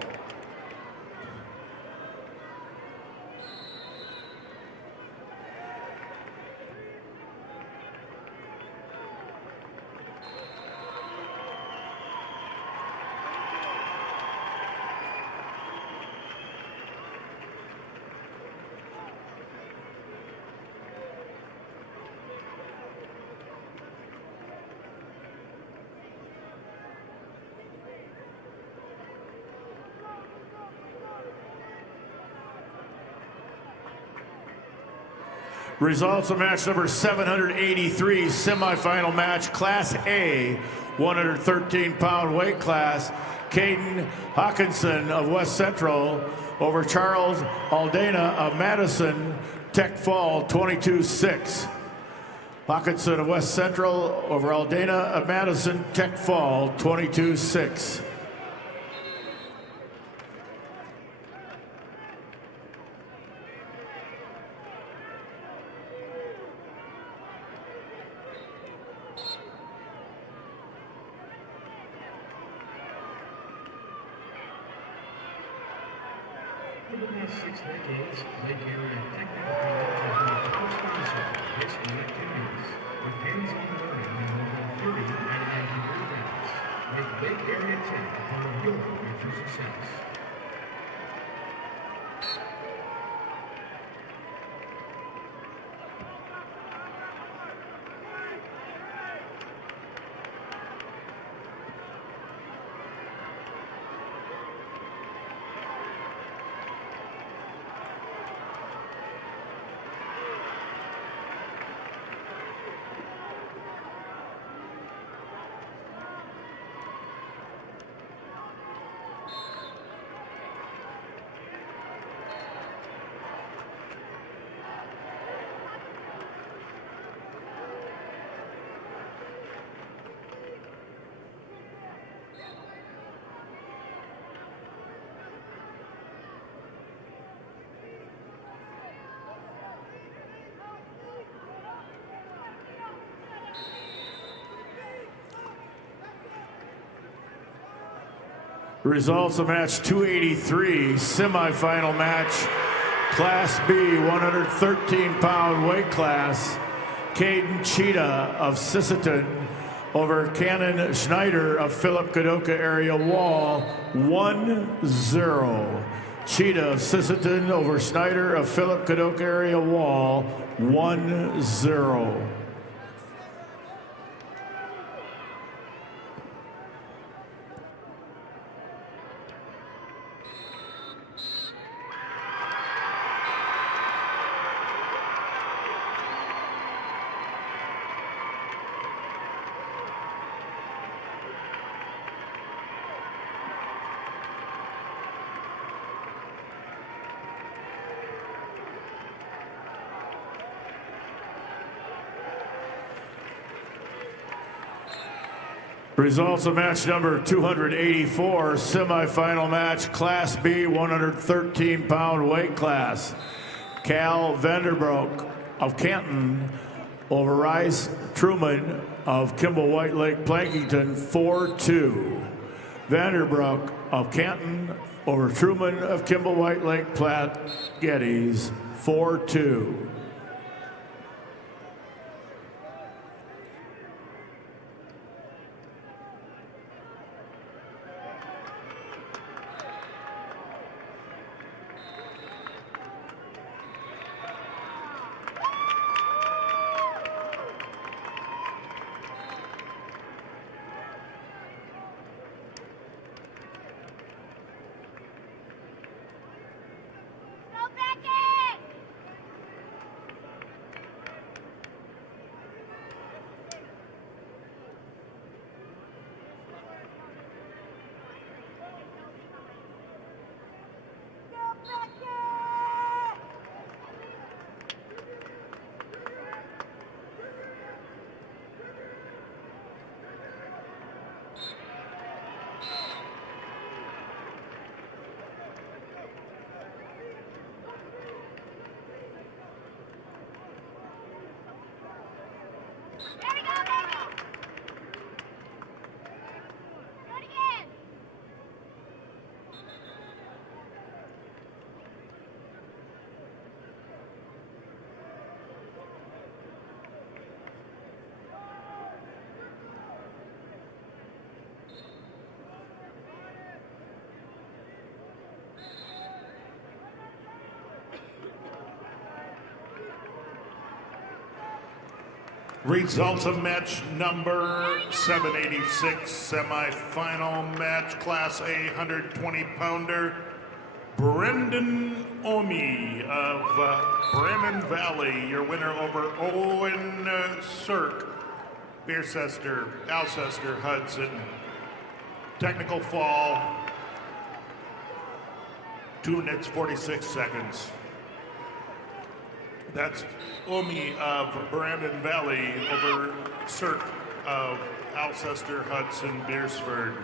Results of match number 783, semifinal match, Class A, 113-pound weight class. Caden Hawkinson of West Central over Charles Aldana of Madison, tech fall, 22-6. Hawkinson of West Central over Aldana of Madison, tech fall, 22-6. past 6 decades, Lake Area Technical College has been a top sponsor of high school activities, with hands-on learning and more than 30 animated events. Make Lake Area Tech a part of your future success. Results of match 283, semifinal match, Class B, 113-pound weight class. Caden Cheetah of Sisseton over Cannon Schneider of Philip Kadoka area Wall, 1-0. Cheetah of Sisseton over Schneider of Philip Kadoka area Wall, 1-0. Results of match number 284, semifinal match, Class B, 113-pound weight class. Cal Vanderbroek of Canton over Rice Truman of Kimball White Lake Plankington, 4-2. Vanderbroek of Canton over Truman of Kimball White Lake Platte Geddes, 4-2. Results of match number 786, semifinal match, Class A 120-pounder. Brendan Omi of Brandon Valley, your winner over Owen Cirque, Biercester, Alcester, Hudson. Technical fall, 2 minutes, 46 seconds. That's Omi of Brandon Valley over Cirque of Alcester, Hudson, Beersford.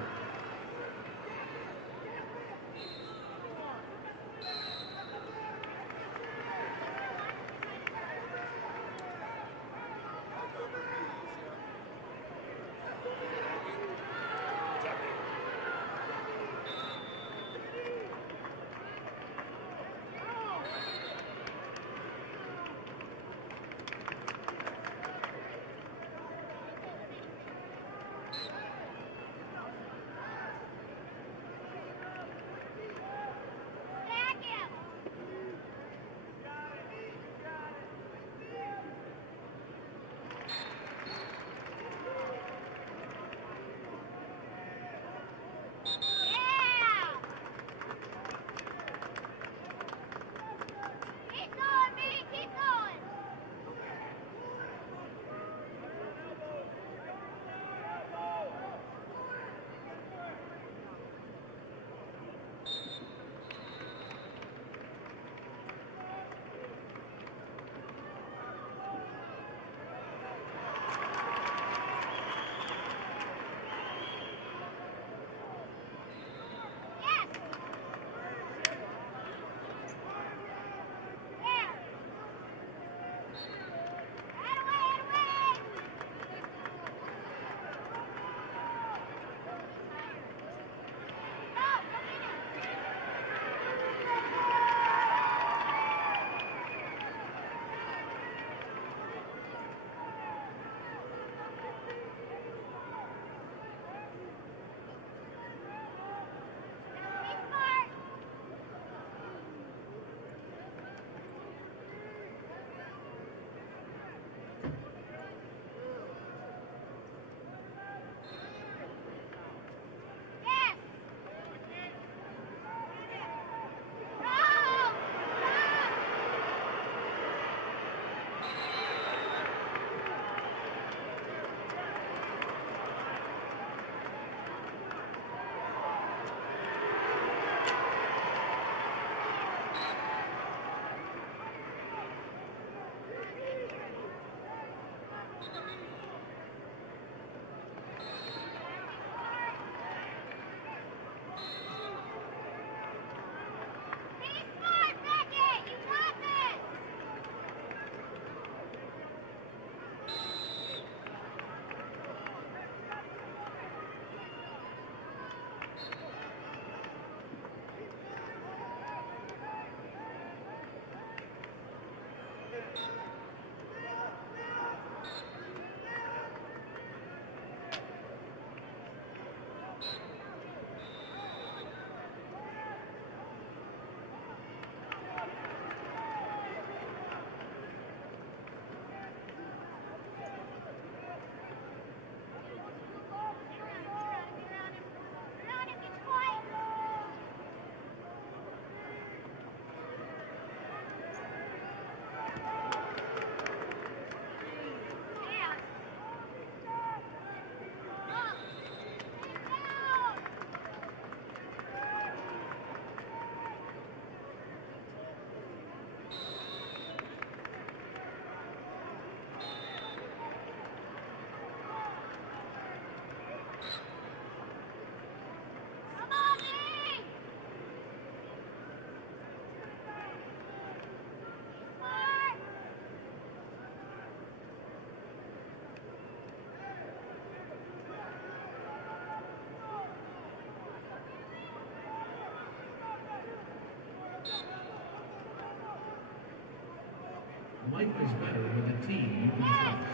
Life is better with a team you can trust.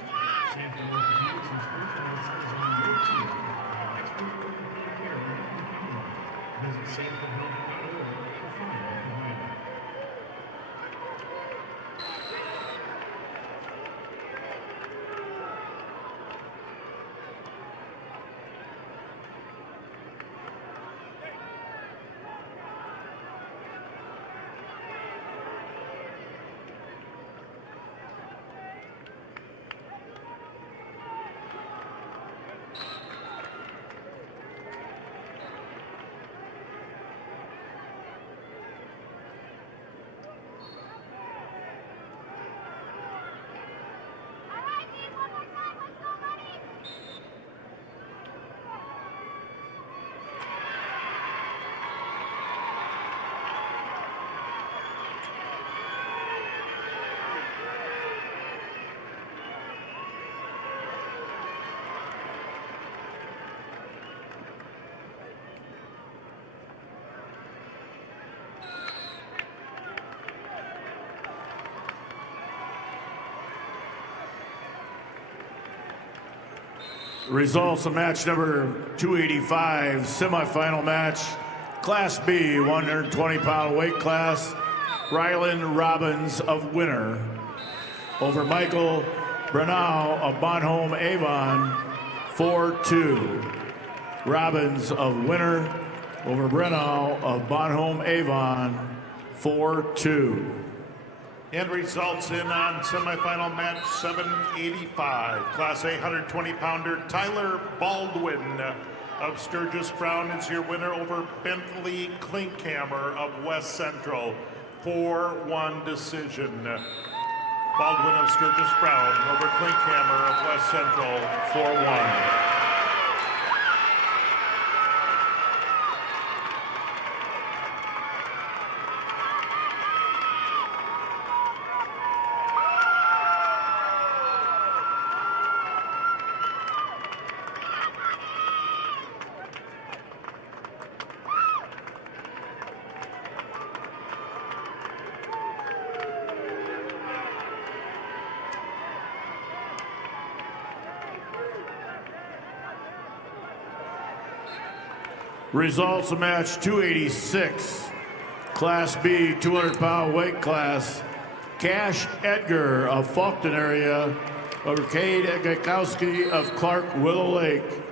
Sanford Orthopedics and Sports Medicine is on your team. Expert orthopedic care you can count on. Visit sanfordhealth.org to find a provider. Results of match number 285, semifinal match, Class B, 120-pound weight class. Rylan Robbins of Winner over Michael Brunau of Bonhomme Avon, 4-2. Robbins of Winner over Brunau of Bonhomme Avon, 4-2. And results in on semifinal match 785. Class A 120-pounder Tyler Baldwin of Sturgis Brown is your winner over Bentley Klinkhammer of West Central. 4-1 decision. Baldwin of Sturgis Brown over Klinkhammer of West Central. 4-1. Results of match 286, Class B, 200-pound weight class. Cash Edgar of Faulkton area over Cade Gakowski of Clark Willow Lake,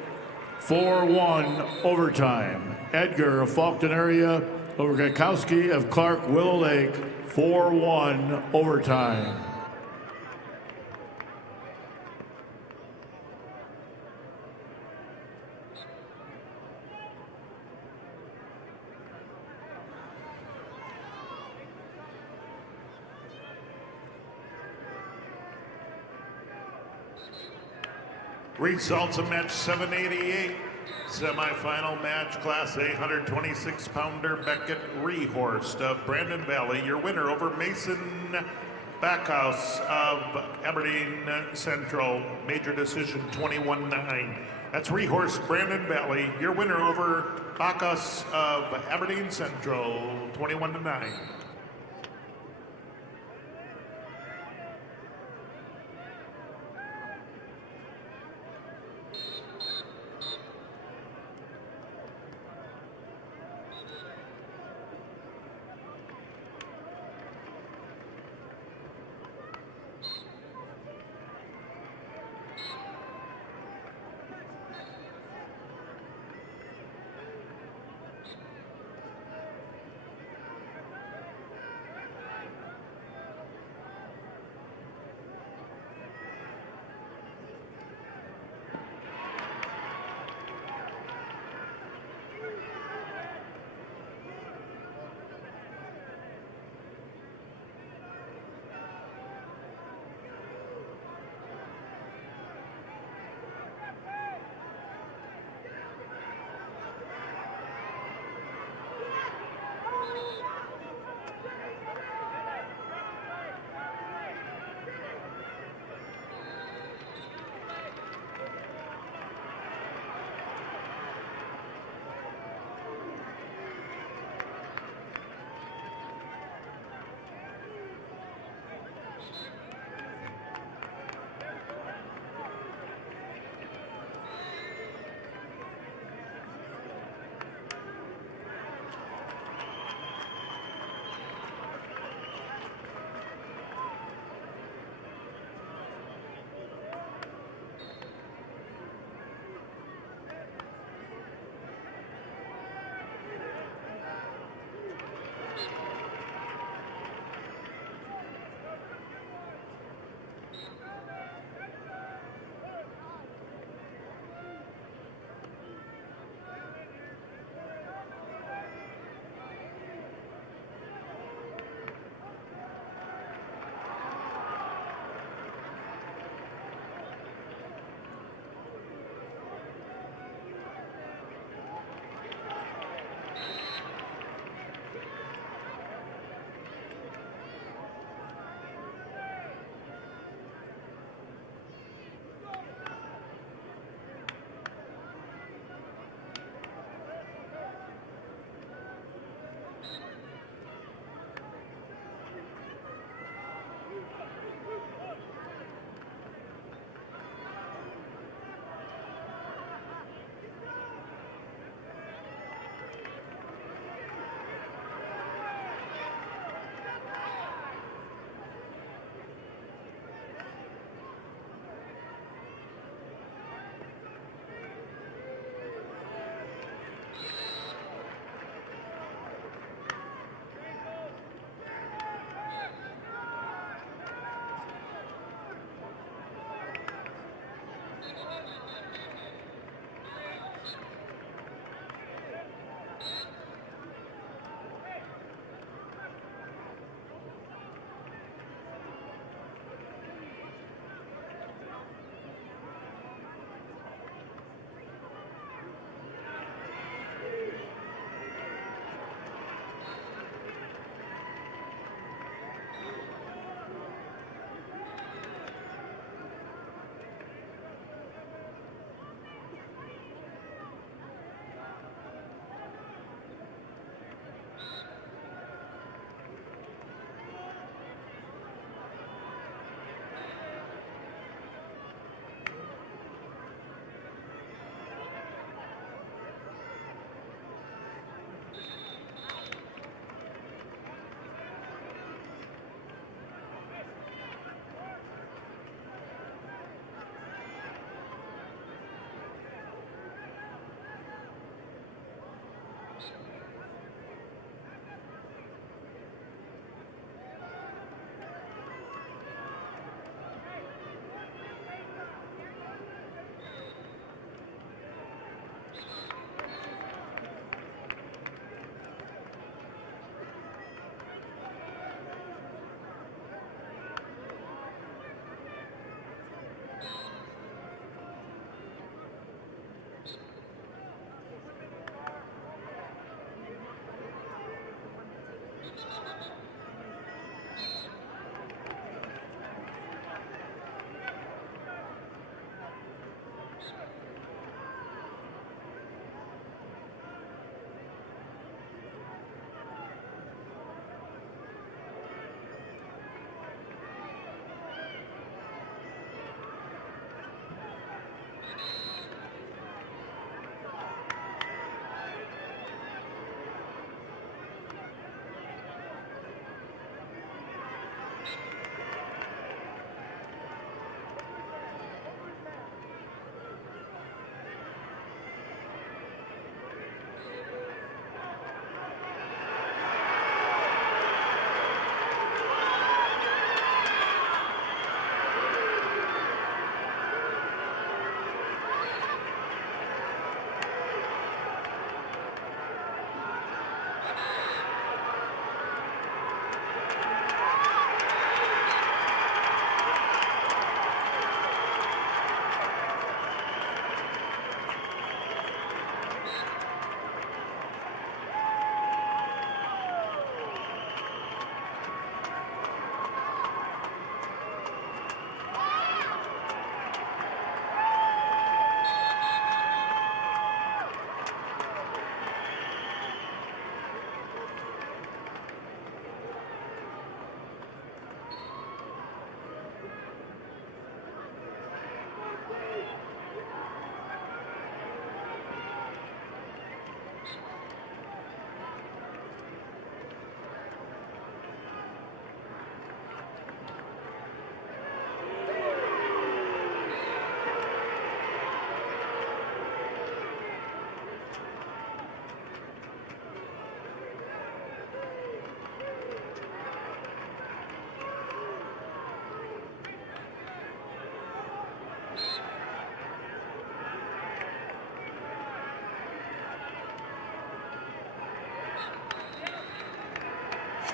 4-1 overtime. Edgar of Faulkton area over Gakowski of Clark Willow Lake, 4-1 overtime. Results of match 788. Semifinal match, Class A 126-pounder Beckett Rehorst of Brandon Valley, your winner over Mason Backhouse of Aberdeen Central. Major decision 21-9. That's Rehorst, Brandon Valley, your winner over Backhouse of Aberdeen Central, 21-9.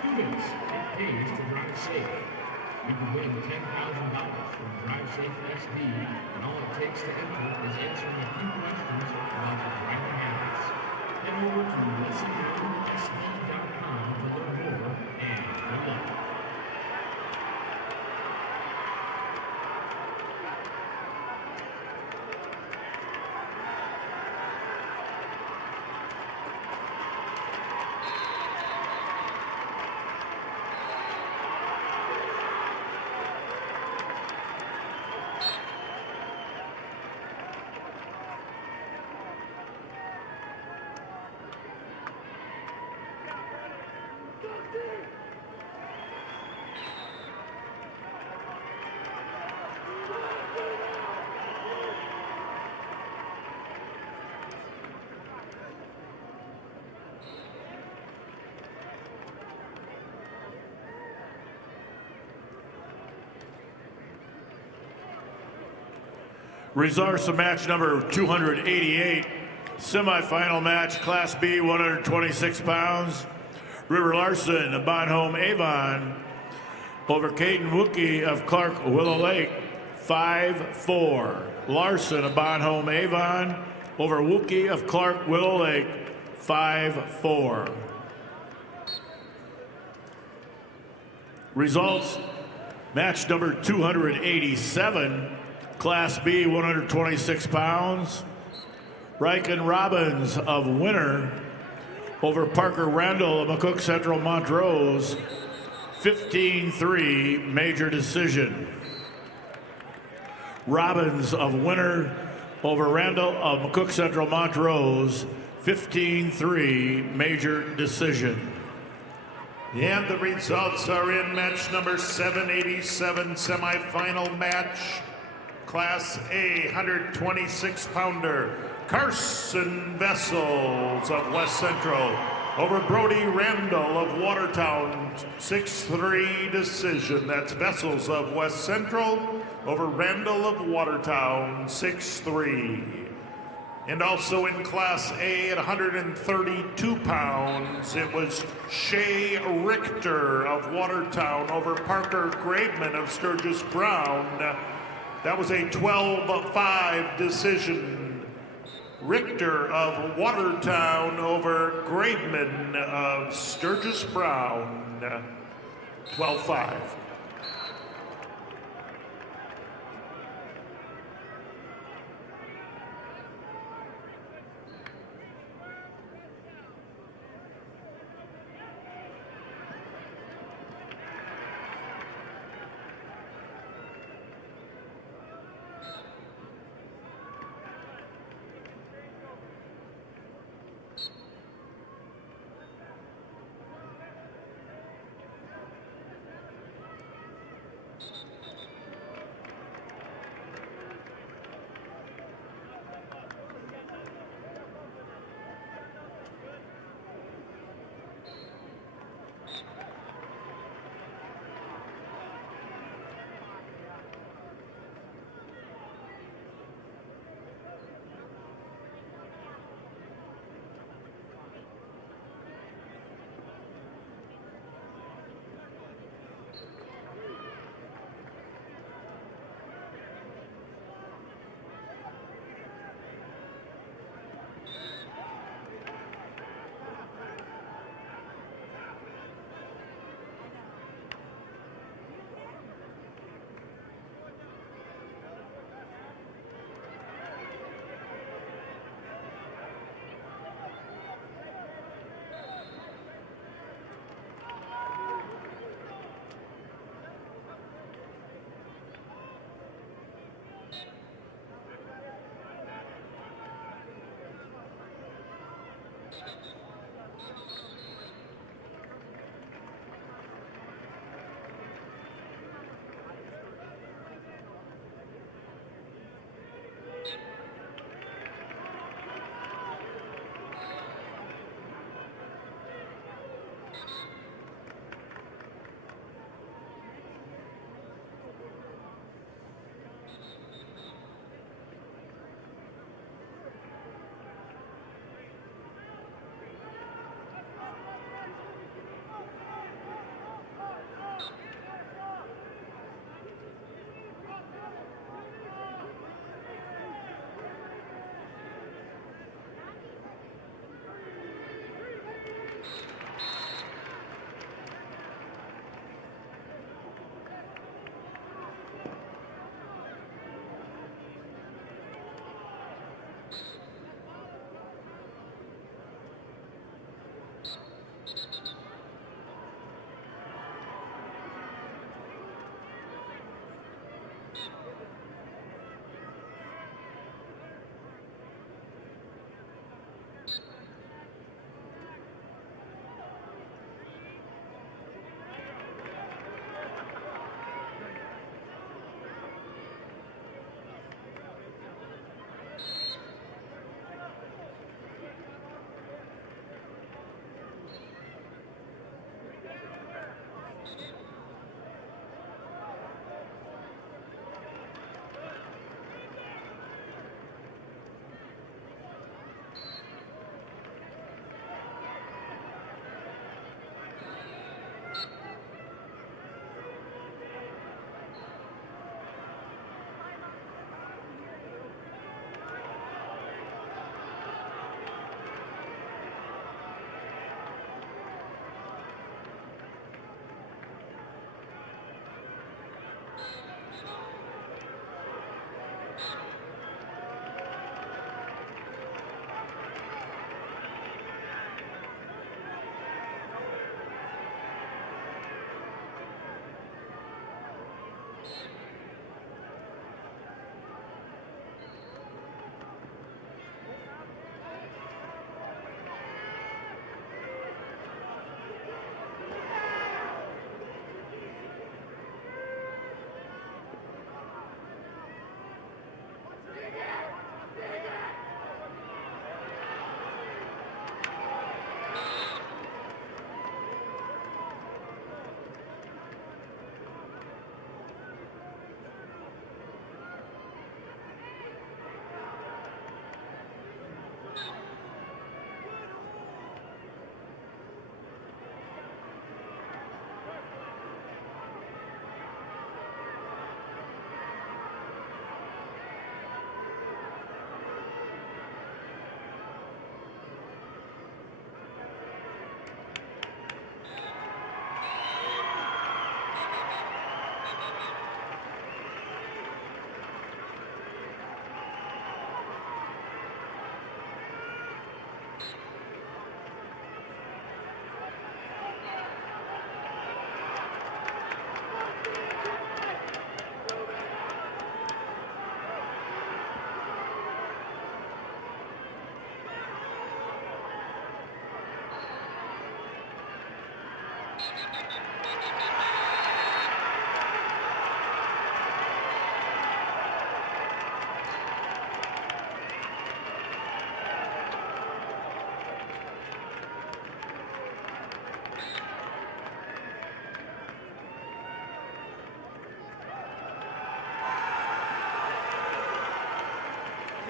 Students, it pays to drive safe. You can win $10,000 from Drive Safe SD, and all it takes to enter is answering a few questions about your driving habits. Head over to lessonnowsd.com to learn more, and good luck. Results of match number 288, semifinal match, Class B, 126 pounds. River Larson of Bonhomme Avon over Caden Wookie of Clark Willow Lake, 5-4. Larson of Bonhomme Avon over Wookie of Clark Willow Lake, 5-4. Results, match number 287, Class B, 126 pounds. Riken Robbins of Winter over Parker Randall of McCook Central Montrose, 15-3, major decision. Robbins of Winter over Randall of McCook Central Montrose, 15-3, major decision. And the results are in match number 787, semifinal match. Class A, 126-pounder, Carson Vessels of West Central over Brody Randall of Watertown, 6-3 decision. That's Vessels of West Central over Randall of Watertown, 6-3. And also in Class A at 132 pounds, it was Shay Richter of Watertown over Parker Graveman of Sturgis Brown. That was a 12-5 decision. Richter of Watertown over Graveman of Sturgis Brown, 12-5.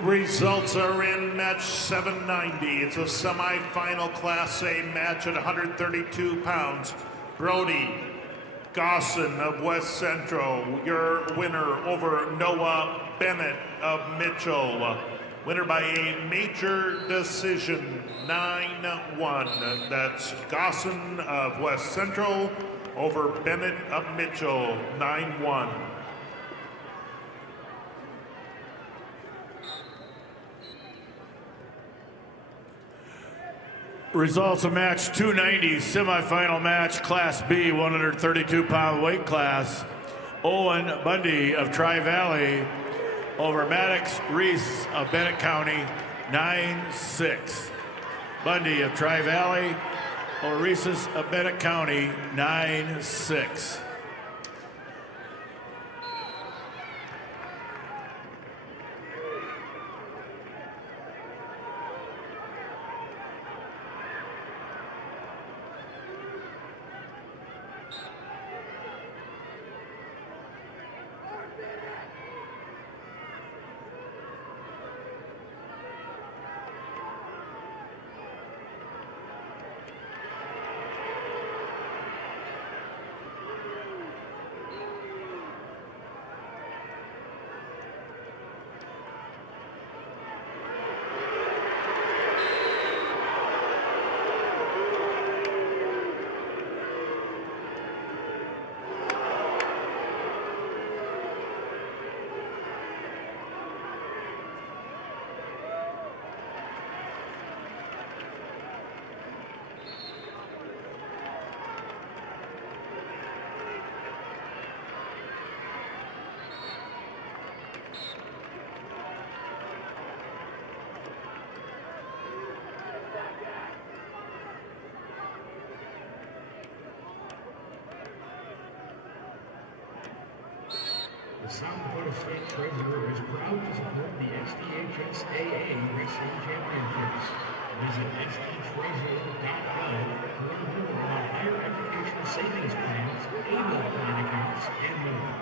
Results are in match 790. It's a semifinal Class A match at 132 pounds. Brody Gosson of West Central, your winner over Noah Bennett of Mitchell. Winner by a major decision, 9-1. That's Gosson of West Central over Bennett of Mitchell, 9-1. Results of match 290, semifinal match, Class B, 132-pound weight class. Owen Bundy of Tri-Valley over Maddox Reese of Bennett County, 9-6. Bundy of Tri-Valley over Reese's of Bennett County, 9-6. The South Dakota State Treasurer is proud to support the SDHS-AA Wrestling Championships. Visit sdtreasurer.gov to learn more about higher education savings plans, able plan accounts, and more.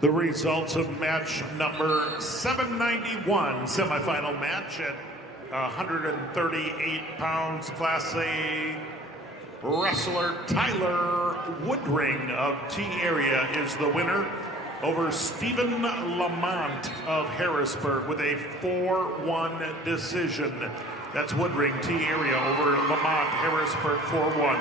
The results of match number 791, semifinal match at 138 pounds, Class A wrestler Tyler Woodring of T Area is the winner over Stephen Lamont of Harrisburg with a 4-1 decision. That's Woodring, T Area over Lamont, Harrisburg, 4-1.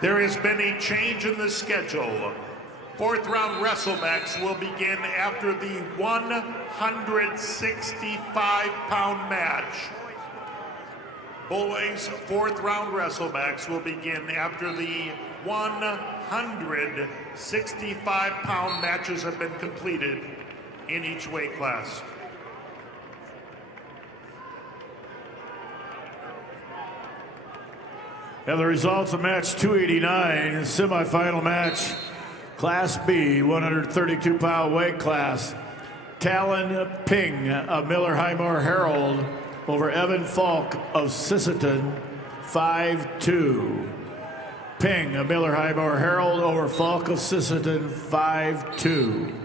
There has been a change in the schedule. Fourth round WrestleMax will begin after the 165-pound match. Boys' fourth round WrestleMax will begin after the 165-pound matches have been completed in each weight class. And the results of match 289, semifinal match, Class B, 132-pound weight class. Talon Ping of Miller High Moor Herald over Evan Falk of Sisseton, 5-2. Ping of Miller High Moor Herald over Falk of Sisseton, 5-2.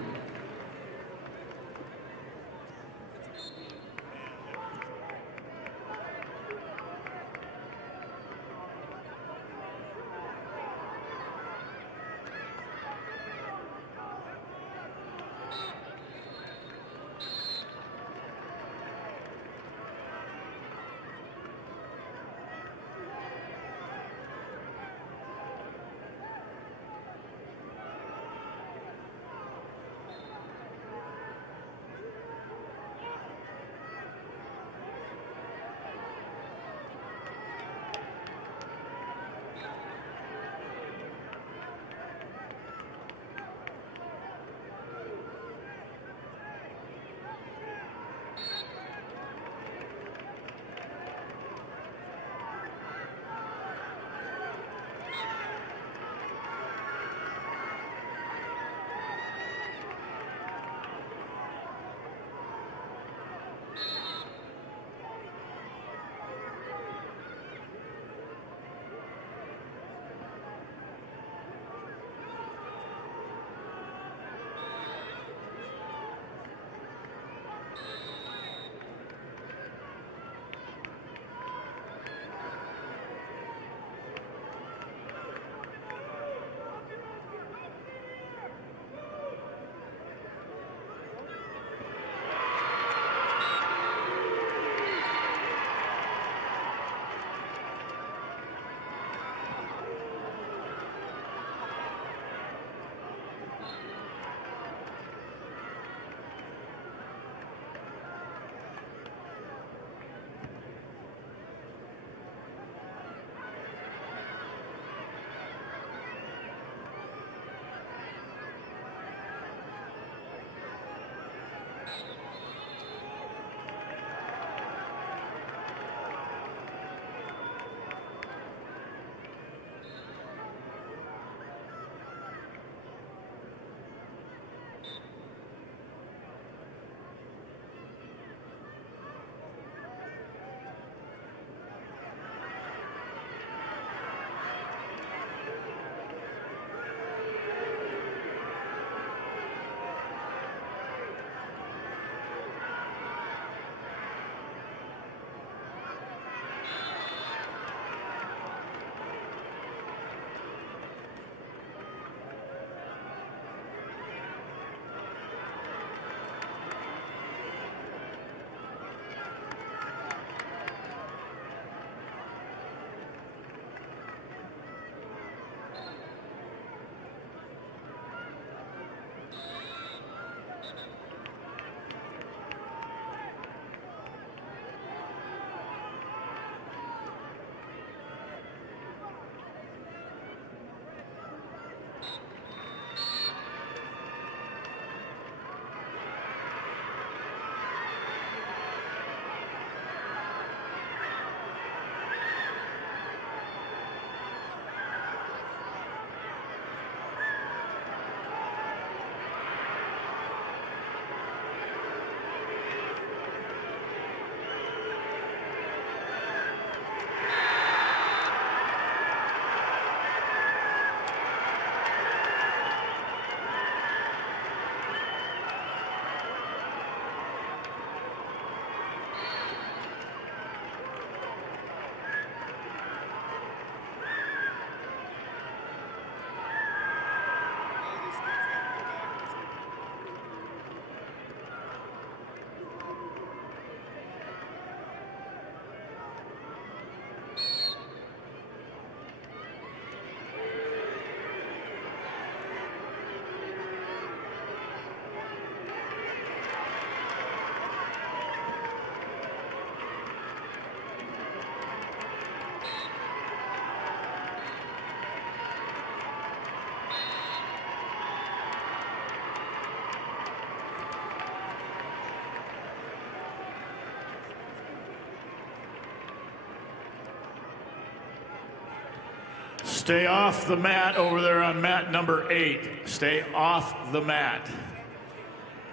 Stay off the mat over there on mat number 8. Stay off the mat.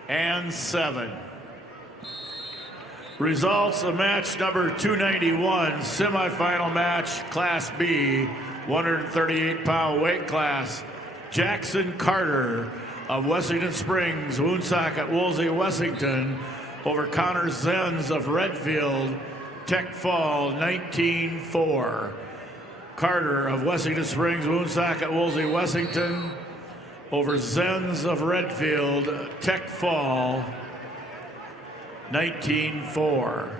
And 7. Results of match number 291, semifinal match, Class B, 138-pound weight class. Jackson Carter of Wessington Springs, Woonsocket, Woolsey, Wessington, over Connor Zenz of Redfield, Tech Fall, 19-4. Carter of Wessington Springs, Woonsocket, Woolsey, Wessington, over Zenz of Redfield, Tech Fall, 19-4.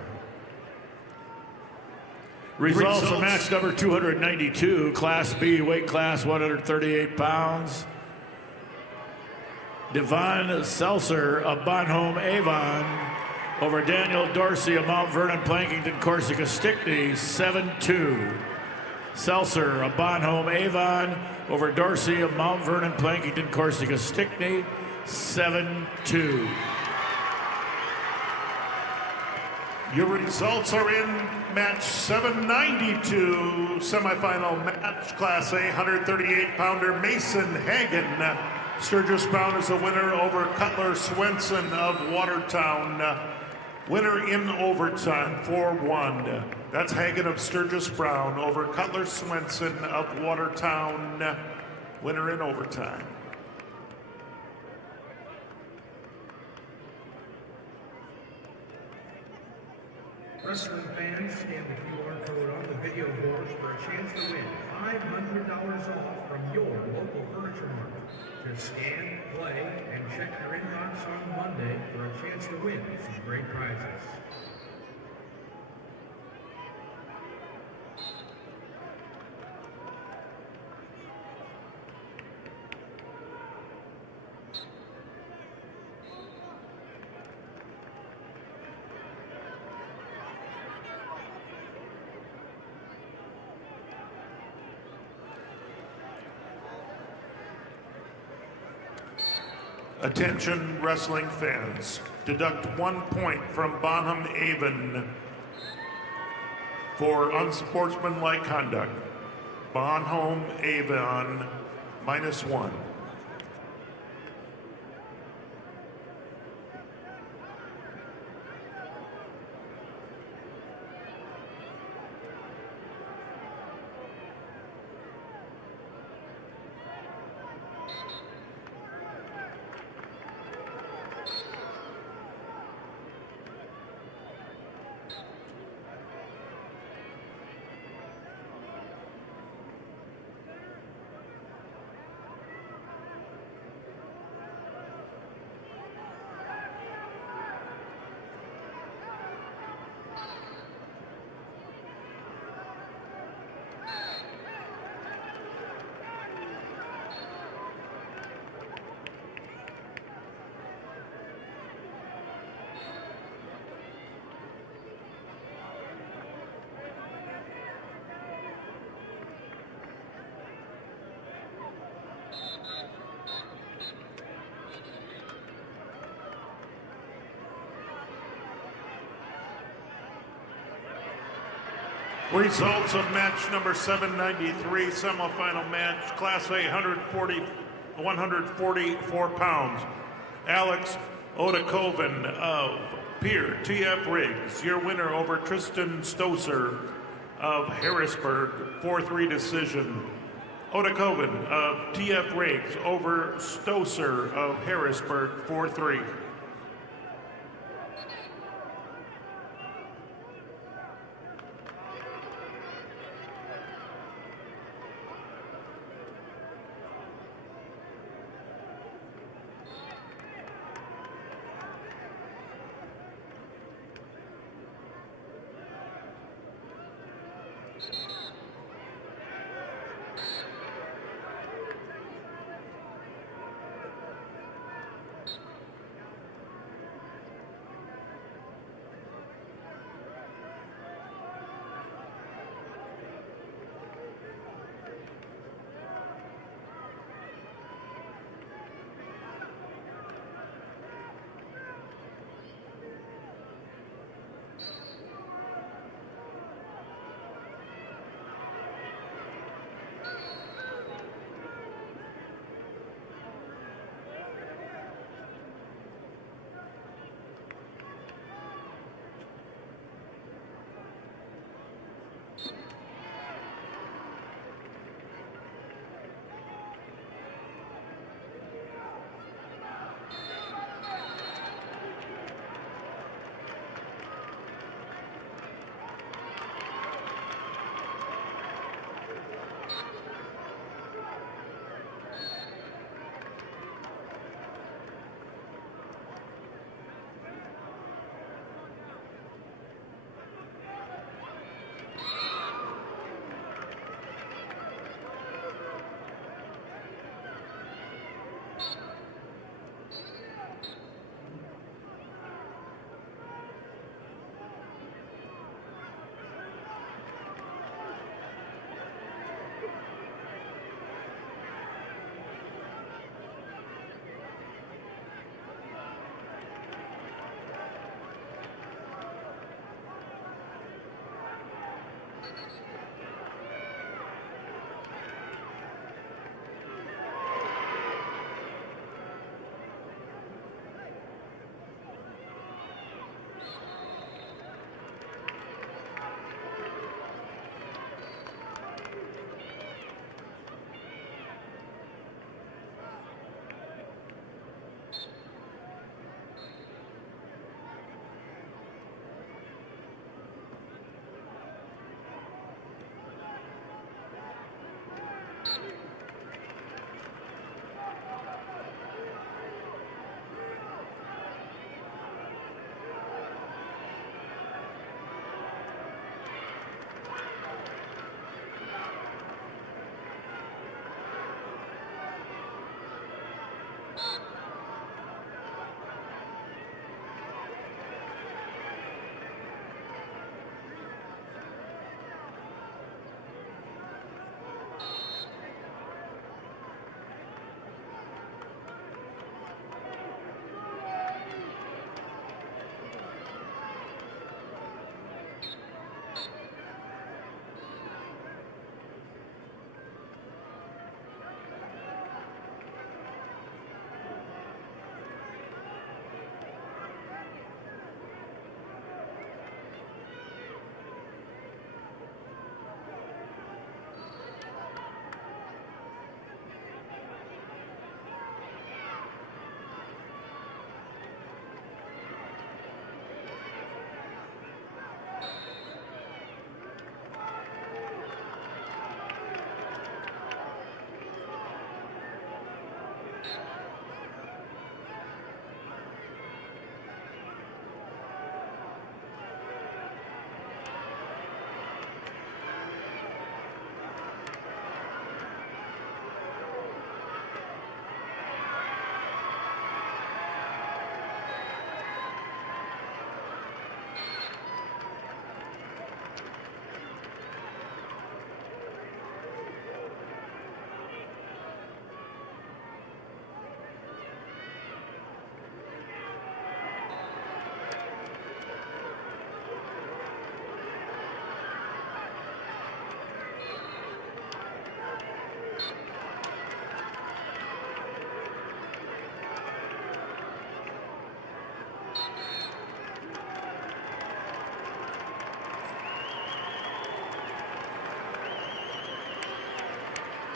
Results of match number 292, Class B, weight class 138 pounds. Devon Seltzer of Bonhomme Avon over Daniel Dorsey of Mount Vernon, Plankington, Corsica, Stickney, 7-2. Seltzer of Bonhomme Avon over Dorsey of Mount Vernon, Plankington, Corsica, Stickney, 7-2. Your results are in match 792, semifinal match, Class A, 138-pounder Mason Hagen. Sturgis Brown is a winner over Cutler Swenson of Watertown. Winner in overtime, 4-1. That's Hagen of Sturgis Brown over Cutler Swenson of Watertown. Winner in overtime. Wrestling fans, scan the QR code on the video boards for a chance to win $500 off from your local furniture market. Just scan, play, and check your inbox on Monday for a chance to win some great prizes. Attention wrestling fans, deduct 1 point from Bonham Avon for unsportsmanlike conduct. Bonham Avon, -1. Results of match number 793, semifinal match, Class A, 144 pounds. Alex Odakoven of Pier TF Riggs, your winner over Tristan Stoser of Harrisburg, 4-3 decision. Odakoven of TF Riggs over Stoser of Harrisburg, 4-3.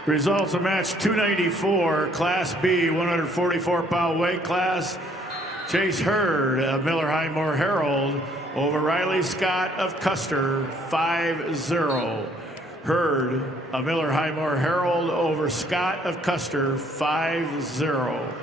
Results of match 294, Class B, 144-pound weight class. Chase Hurd of Miller Highmore Herald over Riley Scott of Custer, 5-0. Hurd of Miller Highmore Herald over Scott of Custer, 5-0.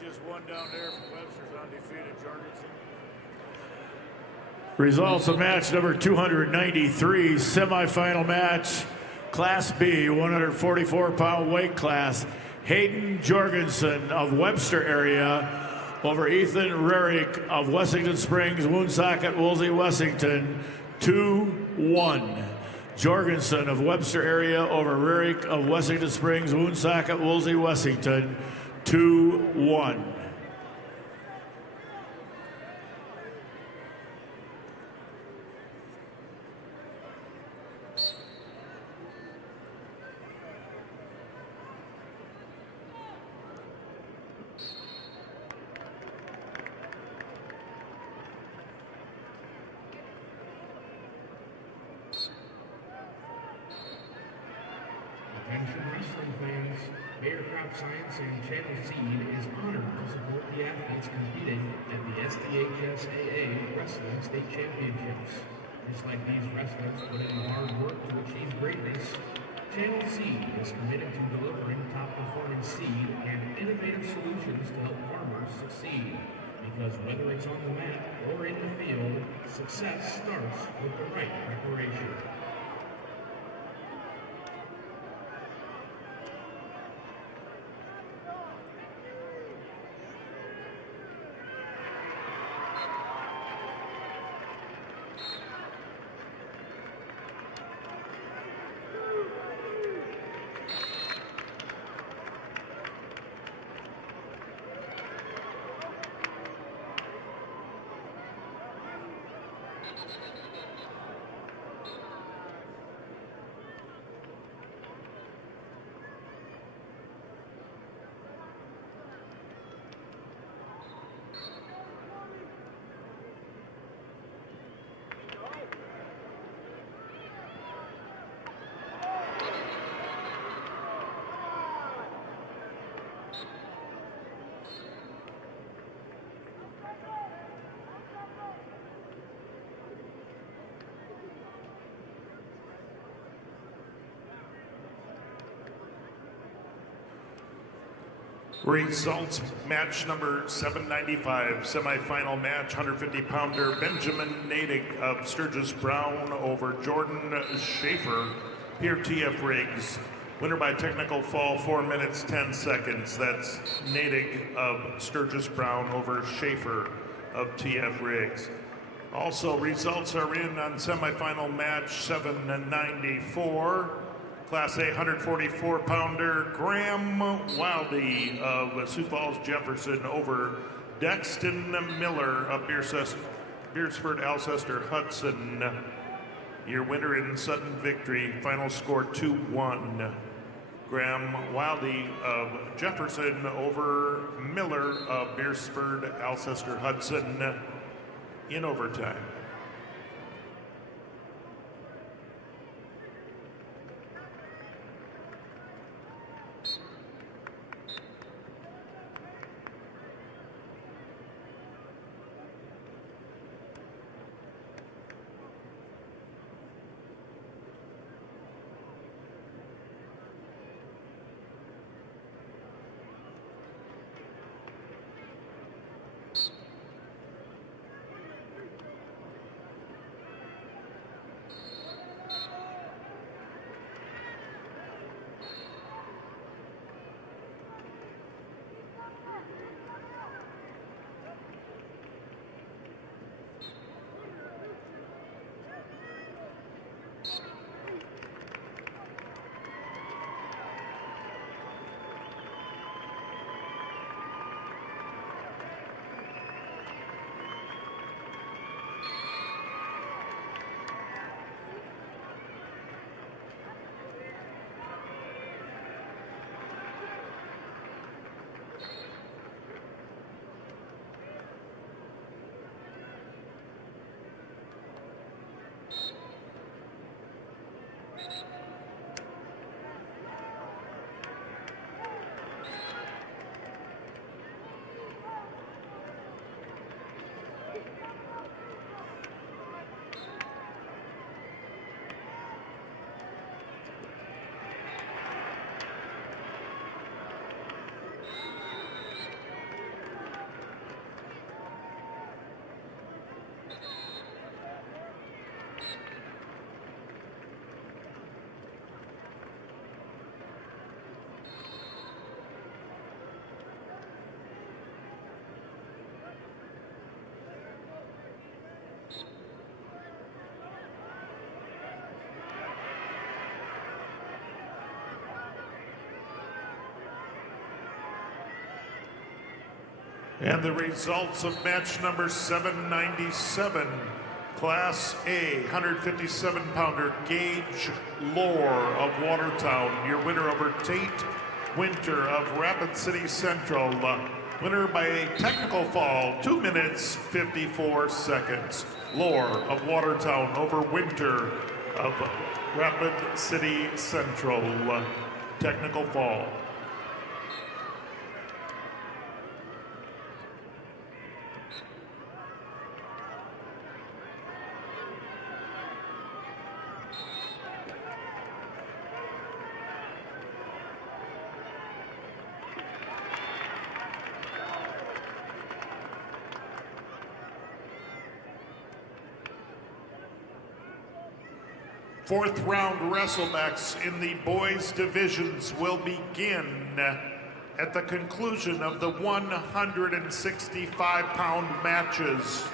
Just one down there from Webster's undefeated Jorgensen. Results of match number 293, semifinal match, Class B, 144-pound weight class. Hayden Jorgensen of Webster area over Ethan Rarick of Wessington Springs, Woonsocket, Woolsey, Wessington, 2-1. Jorgensen of Webster area over Rarick of Wessington Springs, Woonsocket, Woolsey, Wessington, 2-1. Attention wrestling fans, Bayer Crop Science and Channel Seed is honored to support the athletes competing at the SDHSAA Wrestling State Championships. Just like these wrestlers put in the hard work to achieve greatness, Channel Seed is committed to delivering top-performing seed and innovative solutions to help farmers succeed. Because whether it's on the mat or in the field, success starts with the right preparation. Results, match number 795, semifinal match, 150-pounder Benjamin Natick of Sturgis Brown over Jordan Schaefer, here TF Riggs. Winner by technical fall, 4 minutes, 10 seconds. That's Natick of Sturgis Brown over Schaefer of TF Riggs. Also, results are in on semifinal match 794. Class A 144-pounder Graham Wildy of Sioux Falls Jefferson over Dexton Miller of Beersford Alcester Hudson. Your winner in sudden victory, final score 2-1. Graham Wildy of Jefferson over Miller of Beersford Alcester Hudson in overtime. And the results of match number 797, Class A 157-pounder Gage Lohr of Watertown, your winner over Tate Winter of Rapid City Central. Winner by a technical fall, 2 minutes, 54 seconds. Lohr of Watertown over Winter of Rapid City Central. Technical fall. Fourth round wrestlebacks in the boys divisions will begin at the conclusion of the 165-pound matches.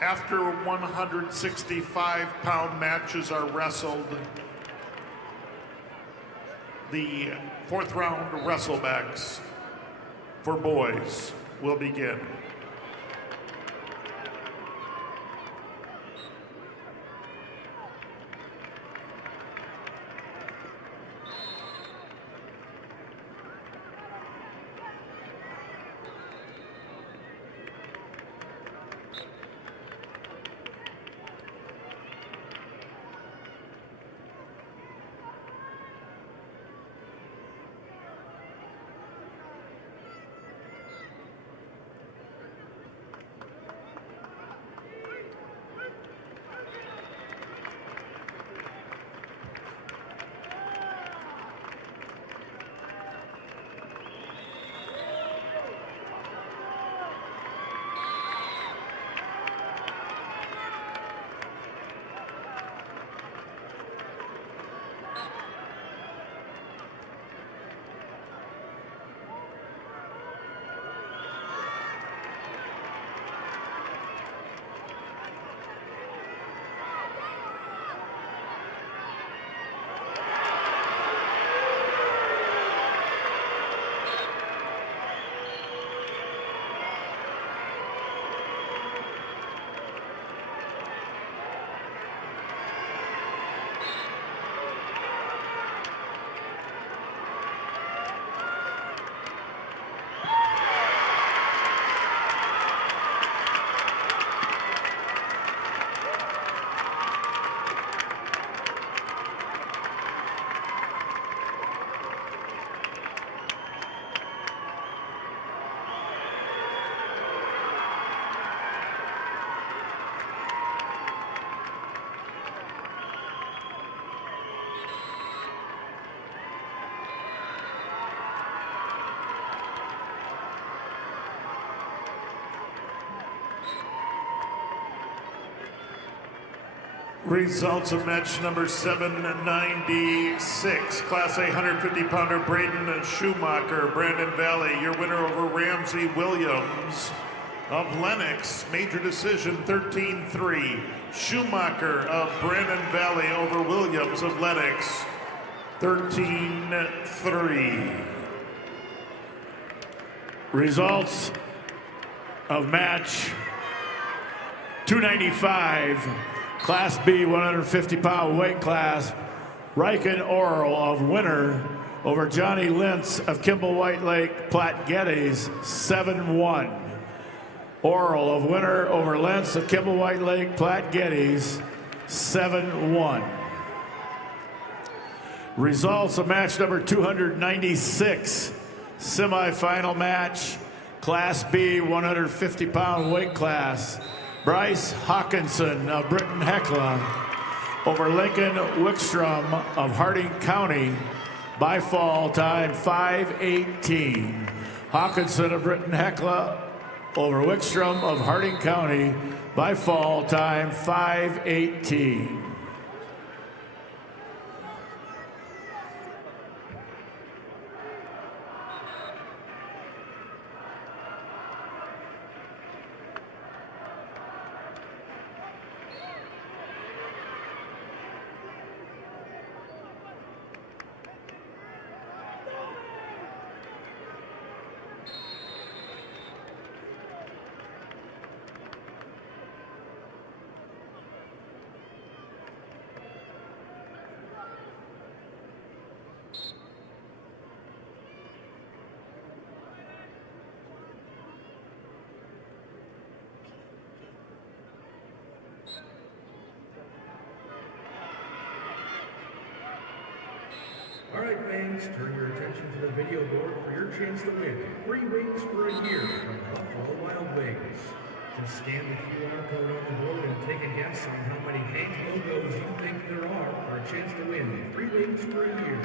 After 165-pound matches are wrestled, the fourth round wrestlebacks for boys will begin. Results of match number 796. Class A 150-pounder Braden Schumacher, Brandon Valley, your winner over Ramsey Williams of Lennox. Major decision 13-3. Schumacher of Brandon Valley over Williams of Lennox 13-3. Results of match 295. Class B 150-pound weight class, Riken Oral of winner over Johnny Lintz of Kimball White Lake Platte Geddes 7-1. Oral of winner over Lentz of Kimball White Lake Platte Geddes 7-1. Results of match number 296, semifinal match, Class B 150-pound weight class. Bryce Hawkinson of Britton Hecla over Lincoln Wickstrom of Harding County by fall time 5:18. Hawkinson of Britton Hecla over Wickstrom of Harding County by fall time 5:18. All right, fans, turn your attention to the video board for your chance to win free wings for a year from Buffalo Wild Wings. Just scan the QR code on the board and take a guess on how many Hank logos you think there are for a chance to win free wings for a year.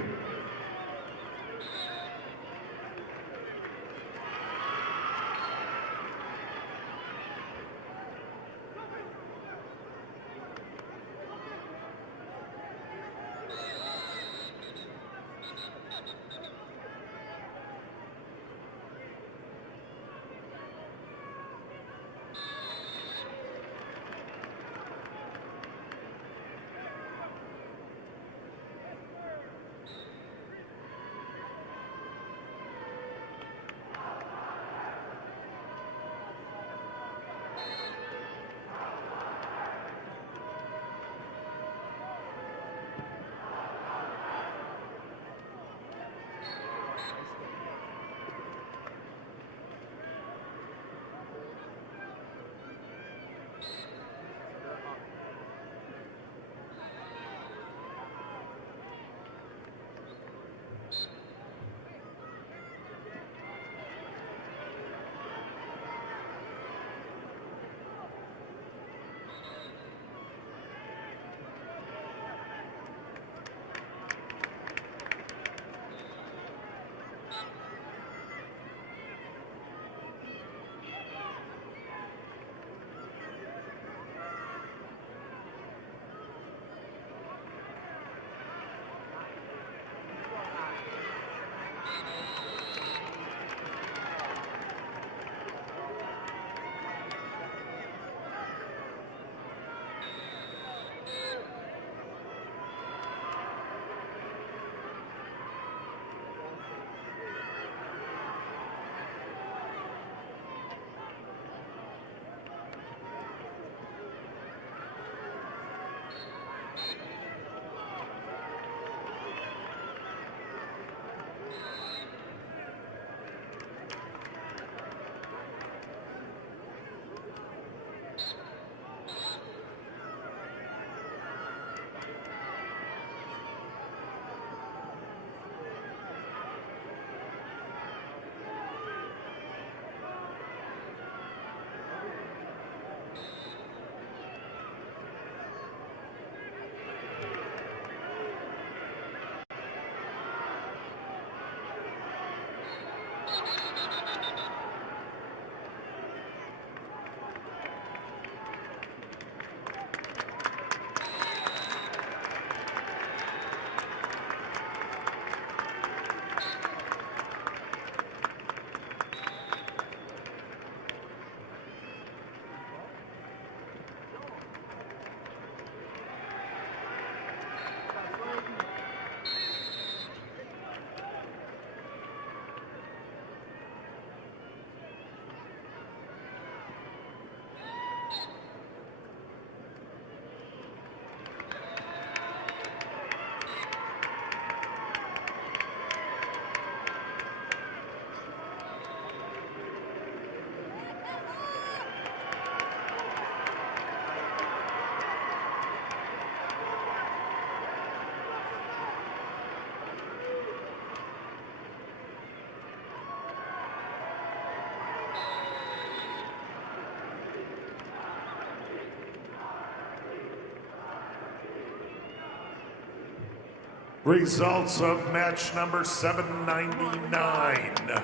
Results of match number 799.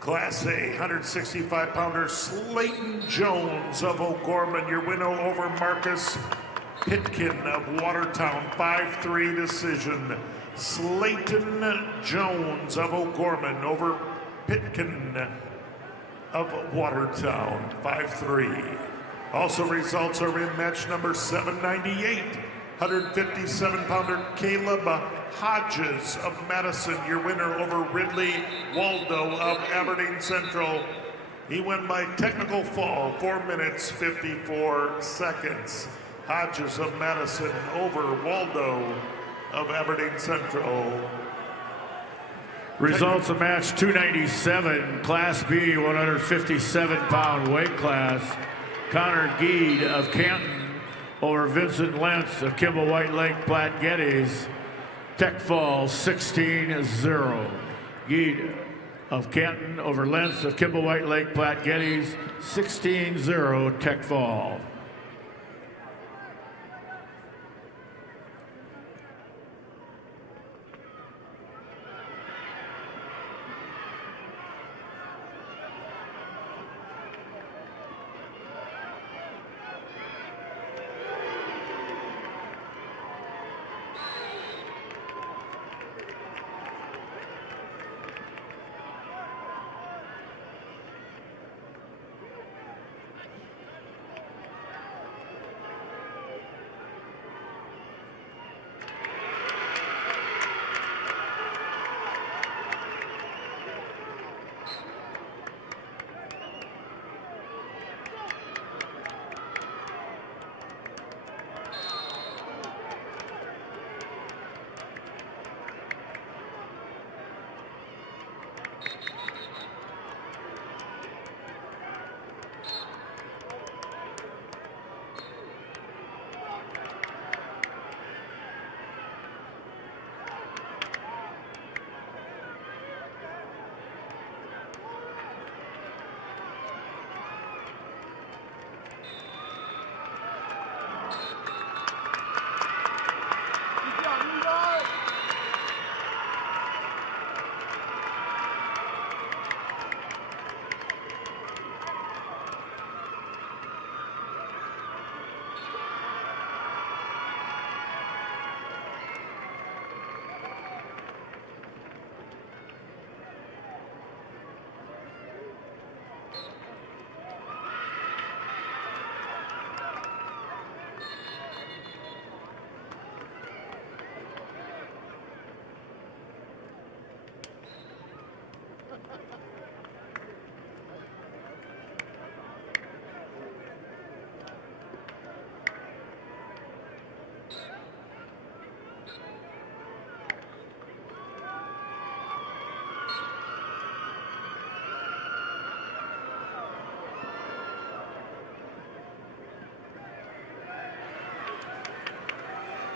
Class A 165-pounder Slayton Jones of O'Gorman, your winner over Marcus Pitkin of Watertown, 5-3 decision. Slayton Jones of O'Gorman over Pitkin of Watertown, 5-3. Also results are in match number 798. 157-pounder Caleb Hodges of Madison, your winner over Ridley Waldo of Aberdeen Central. He won by technical fall, 4 minutes, 54 seconds. Hodges of Madison over Waldo of Aberdeen Central. Results of match 297, Class B, 157-pound weight class. Connor Geed of Canton over Vincent Lentz of Kimball White Lake Platte Geddes. Tech fall 16-0. Geed of Canton over Lentz of Kimball White Lake Platte Geddes. 16-0 Tech fall.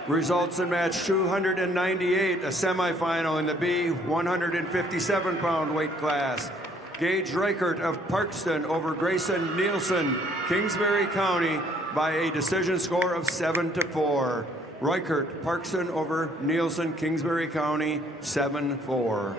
Results in match 298, a semifinal in the B 157-pound weight class. Gage Reichert of Parkston over Grayson Nielsen, Kingsbury County, by a decision score of 7-4. Reichert, Parkston over Nielsen, Kingsbury County, 7-4.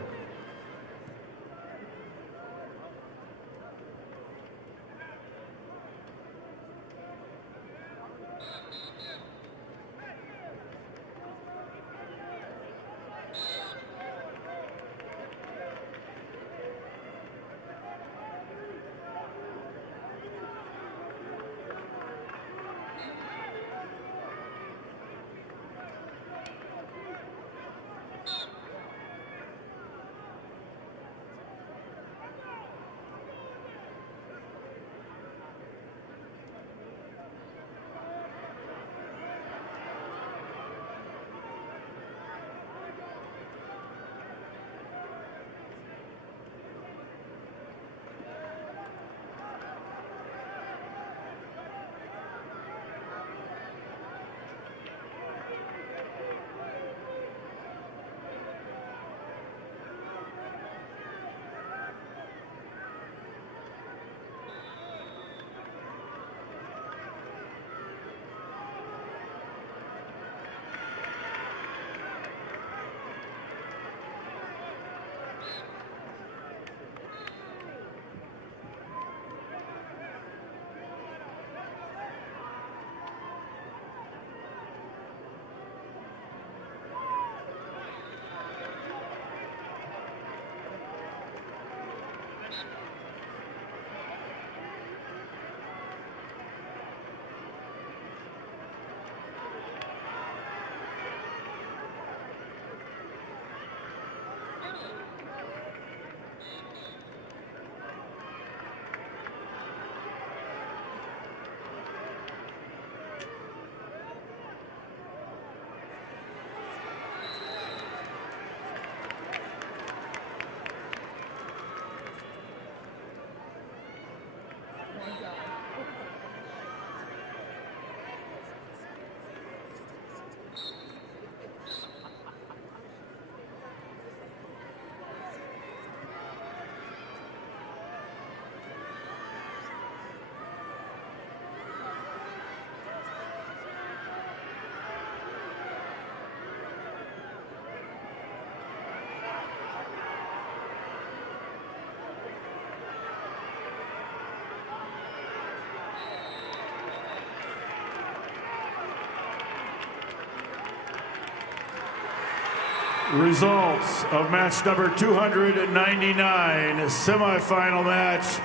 Results of match number 299, semifinal match,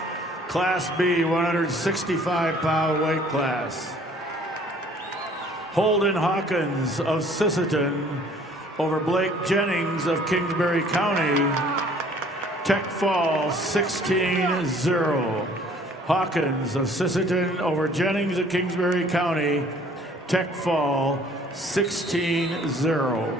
Class B, 165-pound weight class. Holden Hawkins of Sisseton over Blake Jennings of Kingsbury County. Tech fall 16-0. Hawkins of Sisseton over Jennings of Kingsbury County. Tech fall 16-0.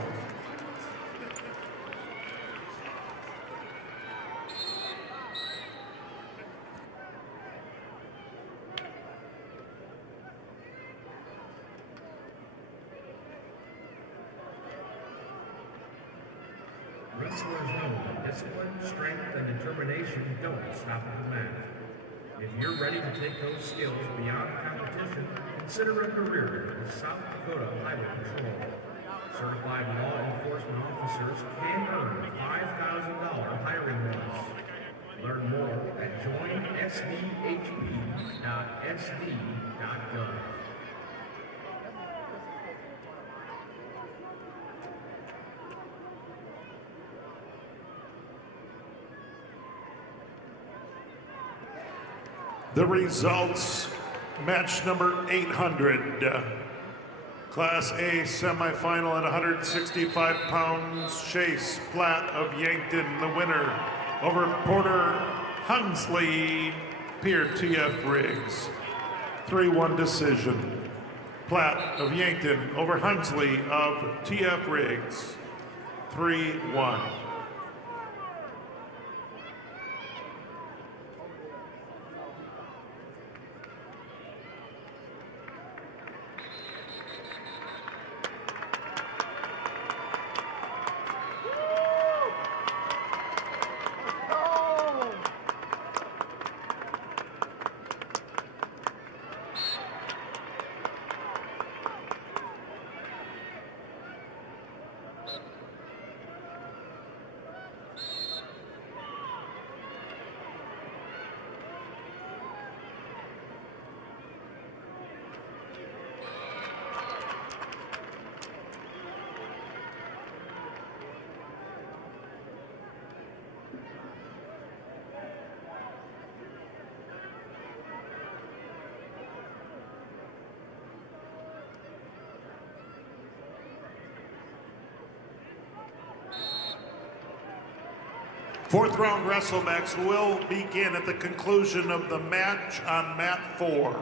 Wrestlers know that discipline, strength, and determination don't stop at the mat. If you're ready to take those skills beyond competition, consider a career with South Dakota Highway Patrol. Certified law enforcement officers can earn a $5,000 hiring bonus. Learn more at joinsdhp.sd.gov. The results, match number 800, Class A semifinal at 165 pounds, Chase Platt of Yankton, the winner, over Porter Hunsley, Pierre T.F. Riggs. 3-1 decision. Platt of Yankton over Hunsley of T.F. Riggs. 3-1. Fourth round WrestleMax will begin at the conclusion of the match on mat 4.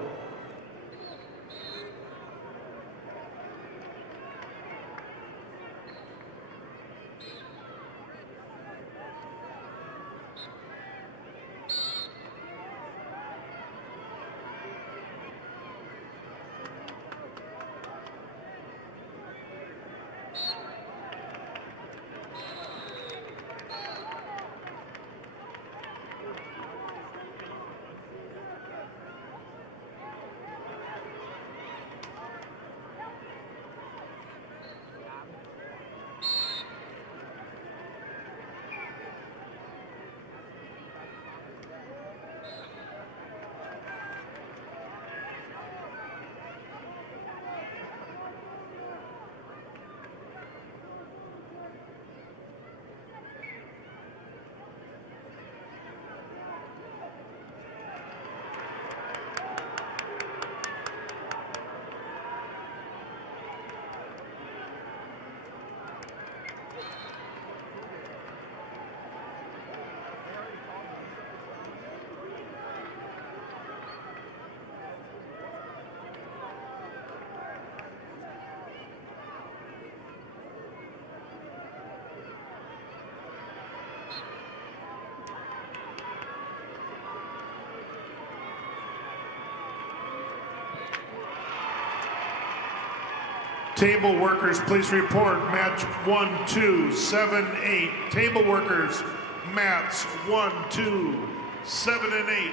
Table workers, please report. Match 1, 2, 7, 8. Table workers, mats 1, 2, 7, and 8.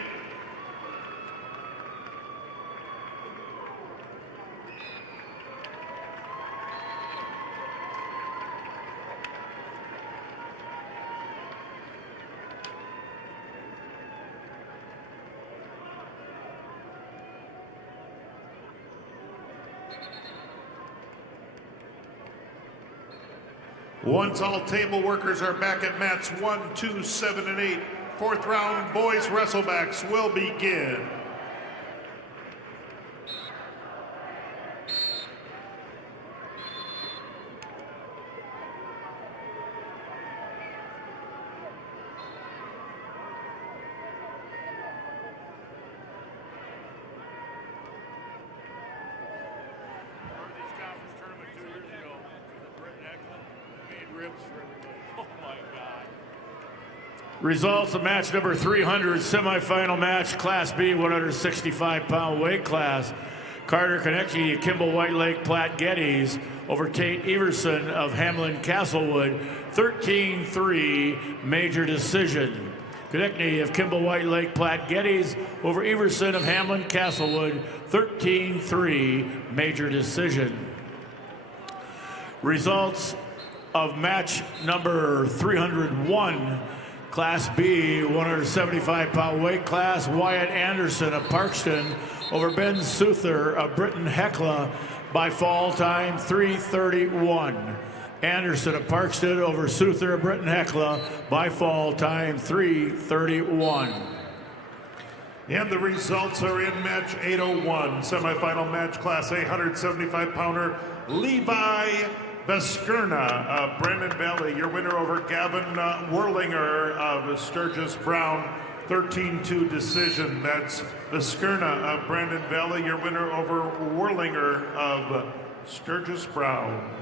Once all table workers are back at mats 1, 2, 7, and 8, fourth round boys wrestlebacks will begin. Northeast Conference tournament 2 years ago. Britton Eklund made ribs for everybody. Oh my God. Results of match number 300, semifinal match, Class B, 165-pound weight class. Carter Konechny, Kimball White Lake Platte Geddes over Tate Everson of Hamlin Castlewood, 13-3 major decision. Konechny of Kimball White Lake Platte Geddes over Everson of Hamlin Castlewood, 13-3 major decision. Results of match number 301, Class B, 175-pound weight class, Wyatt Anderson of Parkston over Ben Suther of Britton Hecla by fall time 3:31. Anderson of Parkston over Suther of Britton Hecla by fall time 3:31. And the results are in match 801, semifinal match, Class A 175-pounder, Levi Veskerna of Brandon Valley, your winner over Gavin Werlinger of Sturgis Brown, 13-2 decision. That's Veskerna of Brandon Valley, your winner over Werlinger of Sturgis Brown.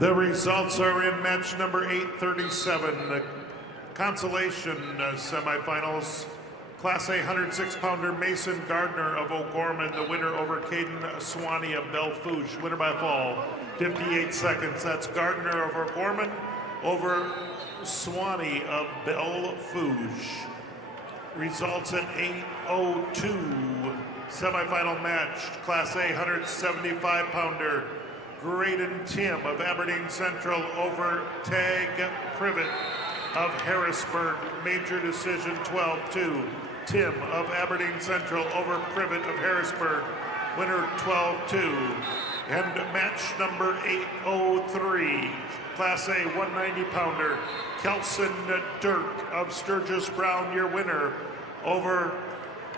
The results are in match number 837, the consolation semifinals. Class A 106-pounder Mason Gardner of O'Gorman, the winner over Caden Swanee of Belle-Fourche. Winner by fall, 58 seconds. That's Gardner of O'Gorman over Swanee of Belle-Fourche. Results in 8:02. Semifinal match, Class A 175-pounder Graydon Tim of Aberdeen Central over Tag Privet of Harrisburg. Major decision 12-2. Tim of Aberdeen Central over Privet of Harrisburg. Winner 12-2. And match number 8:03. Class A 190-pounder Kelson Dirk of Sturgis Brown, your winner, over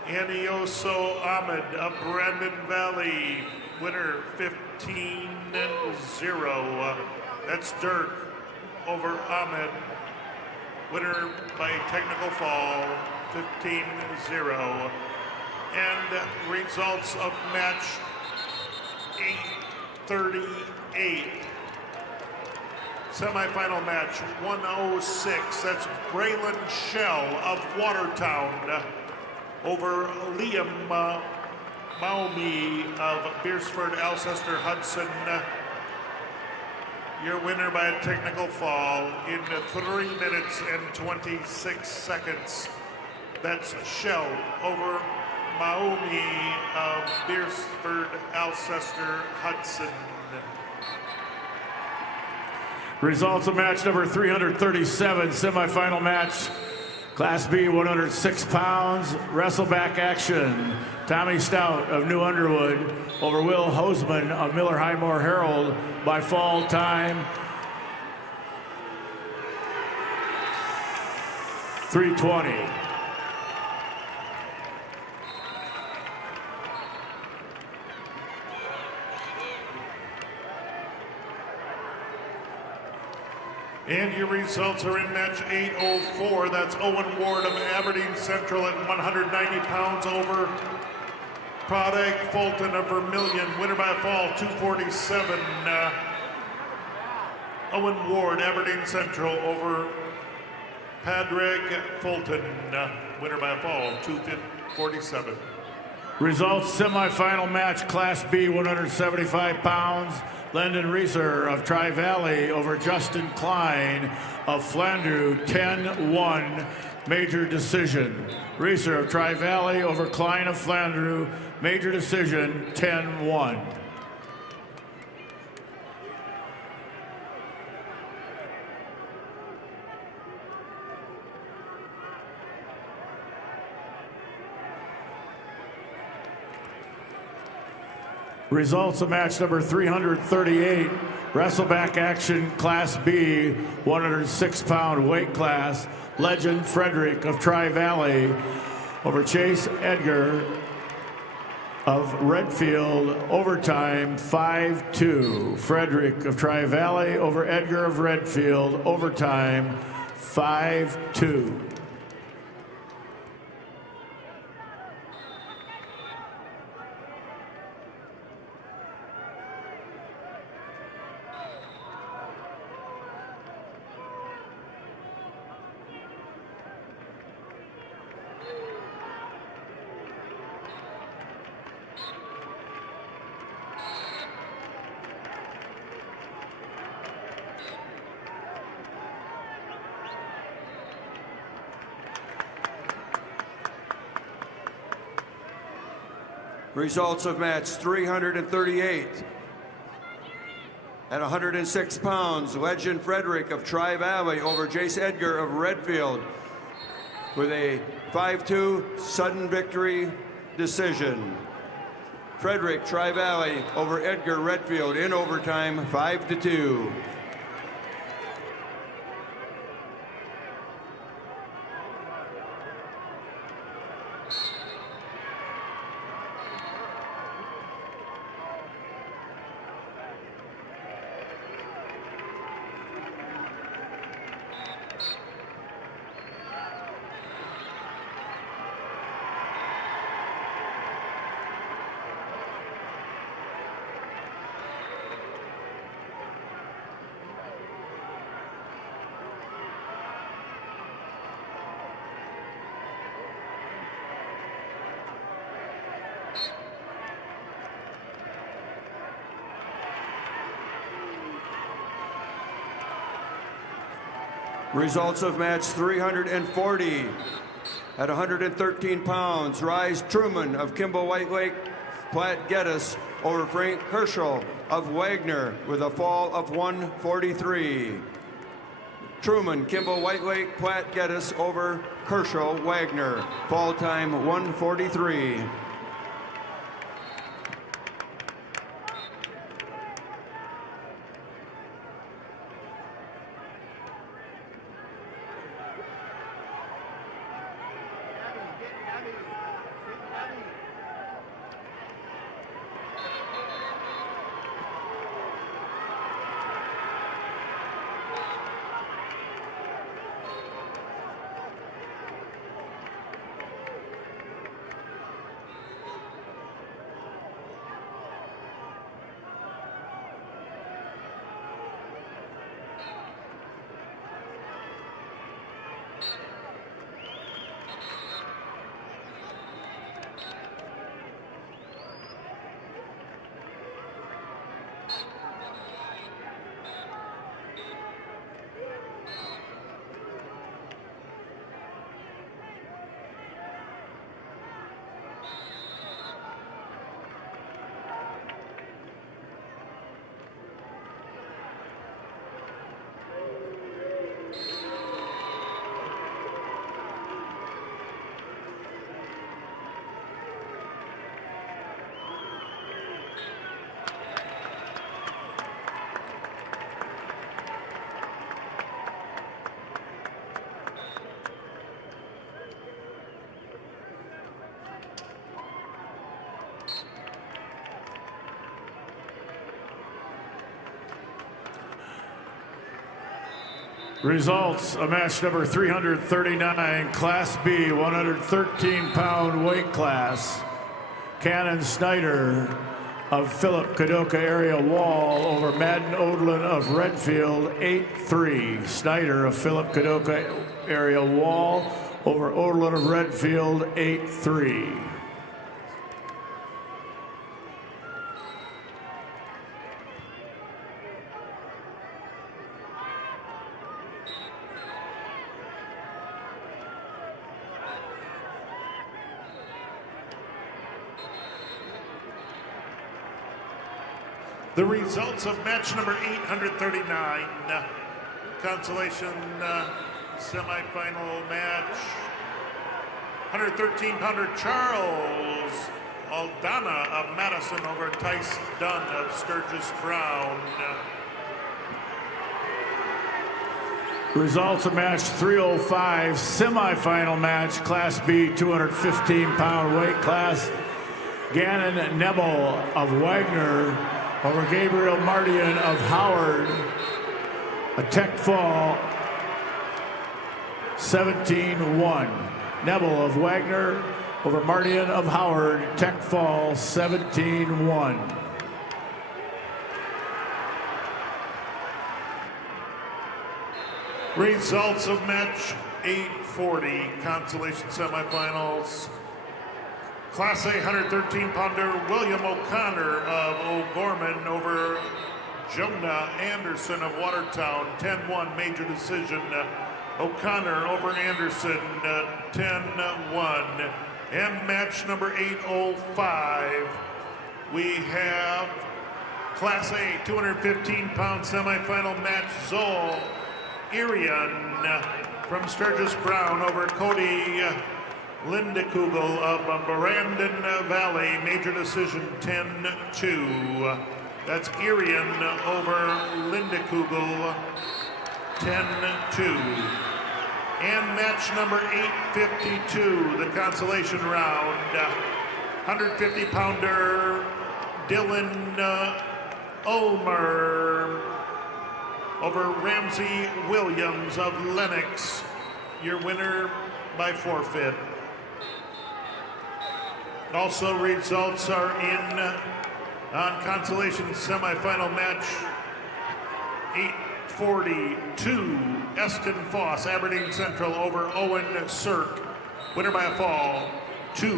Anioso Ahmed of Brandon Valley. Winner 15-0. That's Dirk over Ahmed. Winner by technical fall, 15-0. And results of match 838. Semifinal match 106. That's Braylon Shell of Watertown over Liam Maumee of Beersford Alcester Hudson. Your winner by a technical fall in 3 minutes and 26 seconds. That's Shell over Maumee of Beersford Alcester Hudson. Results of match number 337, semifinal match, Class B, 106 pounds, wrestleback action. Tommy Stout of New Underwood over Will Hoseman of Miller Highmore Herald by fall time, 3:20. And your results are in match 804. That's Owen Ward of Aberdeen Central at 190 pounds over Padraig Fulton of Vermilion. Winner by fall, 247. Owen Ward, Aberdeen Central over Padraig Fulton. Winner by fall, 247. Results semifinal match, Class B, 175 pounds. Landon Reeser of Tri-Valley over Justin Klein of Flandreau, 10-1, major decision. Reeser of Tri-Valley over Klein of Flandreau, major decision, 10-1. Results of match number 338, wrestleback action, Class B, 106-pound weight class. Legend Frederick of Tri-Valley over Chase Edgar of Redfield, overtime 5-2. Frederick of Tri-Valley over Edgar of Redfield, overtime 5-2. Results of match 338. At 106 pounds, Legend Frederick of Tri-Valley over Jace Edgar of Redfield with a 5-2 sudden victory decision. Frederick Tri-Valley over Edgar Redfield in overtime, 5-2. Results of match 340. At 113 pounds, Rise Truman of Kimball White Lake Platte Geddes over Frank Kerschel of Wagner with a fall of 143. Truman, Kimball White Lake Platte Geddes over Kerschel Wagner. Fall time 143. Results of match number 339, Class B, 113-pound weight class. Cannon Snyder of Philip Kadoka Area Wall over Madden Odlin of Redfield, 8-3. Snyder of Philip Kadoka Area Wall over Odlin of Redfield, 8-3. The results of match number 839, consolation semifinal match. 113-pounder Charles Aldana of Madison over Tice Dunn of Sturgis Brown. Results of match 305, semifinal match, Class B, 215-pound weight class. Gannon Nebel of Wagner over Gabriel Mardian of Howard. A tech fall, 17-1. Nebel of Wagner over Mardian of Howard. Tech fall, 17-1. Results of match 840, consolation semifinals. Class A 113-pounder William O'Connor of O'Gorman over Jonah Anderson of Watertown, 10-1 major decision. O'Connor over Anderson, 10-1. And match number 805, we have Class A 215-pound semifinal match, Zoll Irian from Sturgis Brown over Cody Lindekugel of Brandon Valley. Major decision 10-2. That's Irian over Lindekugel, 10-2. And match number 852, the consolation round. 150-pounder Dylan Ulmer over Ramsey Williams of Lennox. Your winner by forfeit. Also, results are in on consolation semifinal match 842, Eston Foss, Aberdeen Central over Owen Cirque. Winner by a fall, 2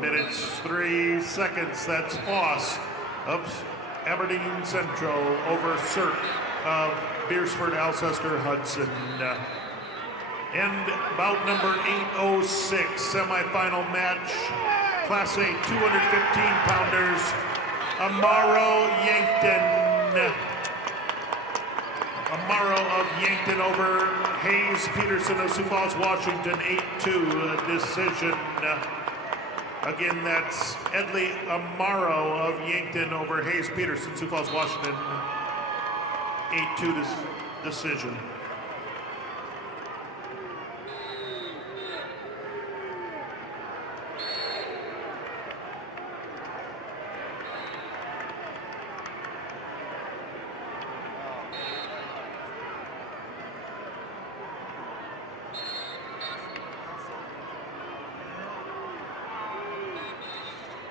minutes, 3 seconds. That's Foss of Aberdeen Central over Cirque of Beersford, Alcester, Hudson. And bout number 806, semifinal match, Class A 215-pounders, Amaro Yankton. Amaro of Yankton over Hayes Peterson of Sioux Falls, Washington, 8-2 decision. Again, that's Edley Amaro of Yankton over Hayes Peterson, Sioux Falls, Washington, 8-2 decision.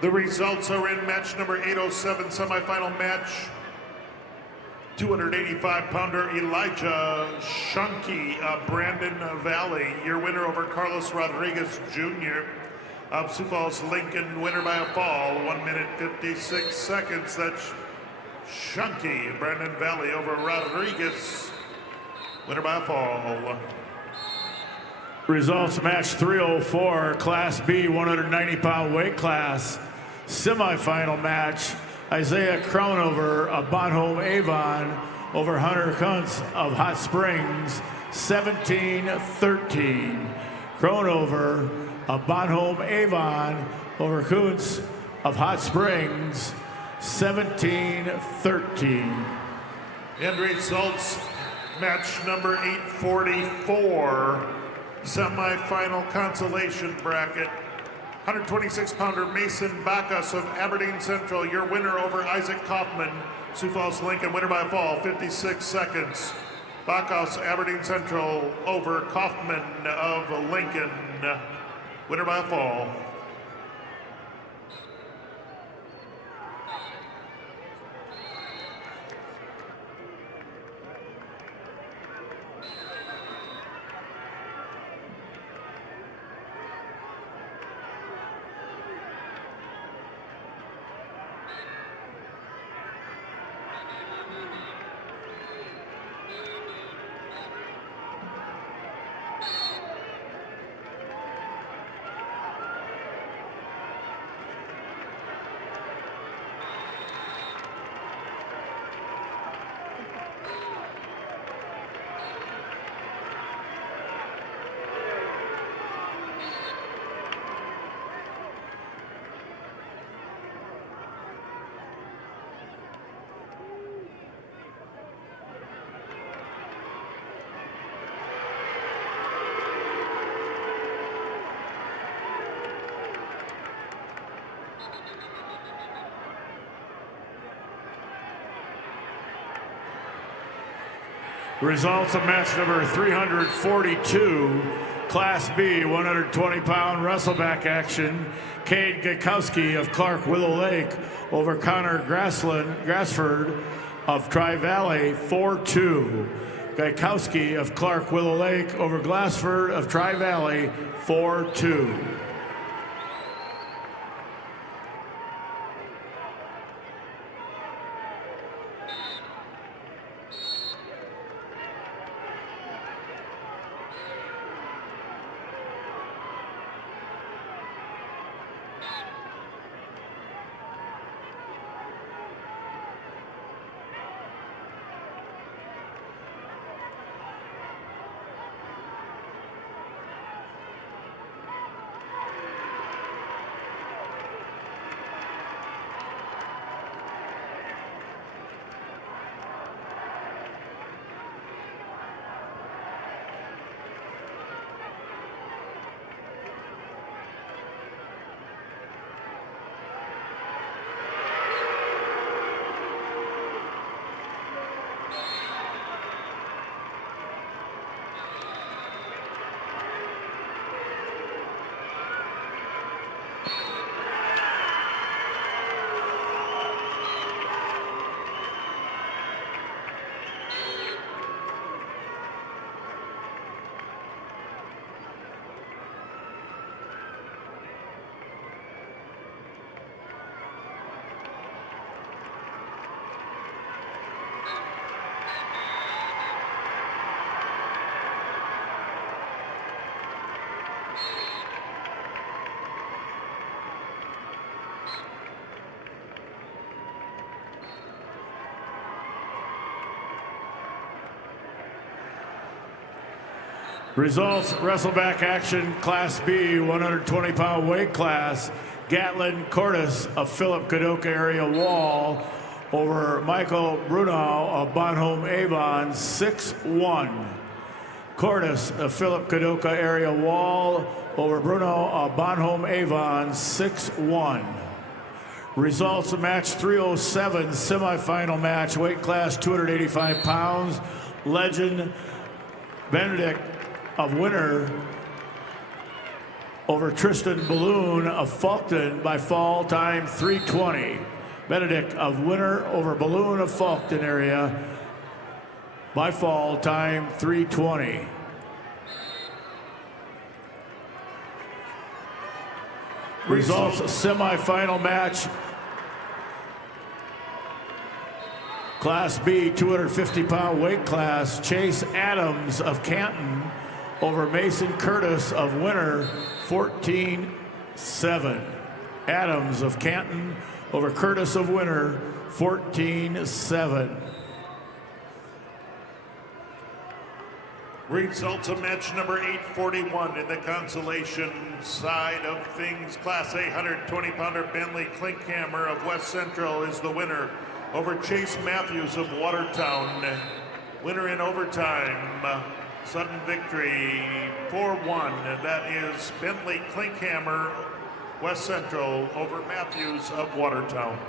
The results are in match number 807, semifinal match. 285-pounder Elijah Shunky of Brandon Valley. Your winner over Carlos Rodriguez Jr. of Sioux Falls, Lincoln. Winner by a fall, 1 minute 56 seconds. That's Shunky, Brandon Valley over Rodriguez. Winner by a fall. Results match 304, Class B 190-pound weight class. Semifinal match, Isaiah Crownover of Bonhomme Avon over Hunter Kuntz of Hot Springs, 17-13. Crownover of Bonhomme Avon over Kuntz of Hot Springs, 17-13. End results, match number 844, semifinal consolation bracket. 126-pounder Mason Bacchus of Aberdeen Central, your winner over Isaac Kaufman, Sioux Falls, Lincoln. Winner by a fall, 56 seconds. Bacchus, Aberdeen Central over Kaufman of Lincoln. Winner by a fall. Results of match number 342, Class B 120-pound wrestleback action. Cade Gakowski of Clark Willow Lake over Connor Grassford of Tri-Valley, 4-2. Gakowski of Clark Willow Lake over Glassford of Tri-Valley, 4-2. Results, wrestleback action, Class B, 120-pound weight class. Gatlin Cordes of Philip Kadoka area Wall over Michael Brunau of Bonhomme Avon, 6-1. Cordes of Philip Kadoka area Wall over Bruno of Bonhomme Avon, 6-1. Results of match 307, semifinal match, weight class 285 pounds. Legend Benedict of Winter over Tristan Balloon of Faulkton by fall time 3:20. Benedict of Winter over Balloon of Faulkton area by fall time 3:20. Results semifinal match. Class B 250-pound weight class, Chase Adams of Canton over Mason Curtis of Winter, 14-7. Adams of Canton over Curtis of Winter, 14-7. Results of match number 841 in the consolation side of things. Class A 120-pounder Bentley Klinkhammer of West Central is the winner over Chase Matthews of Watertown. Winner in overtime, sudden victory 4-1. That is Bentley Klinkhammer, West Central over Matthews of Watertown.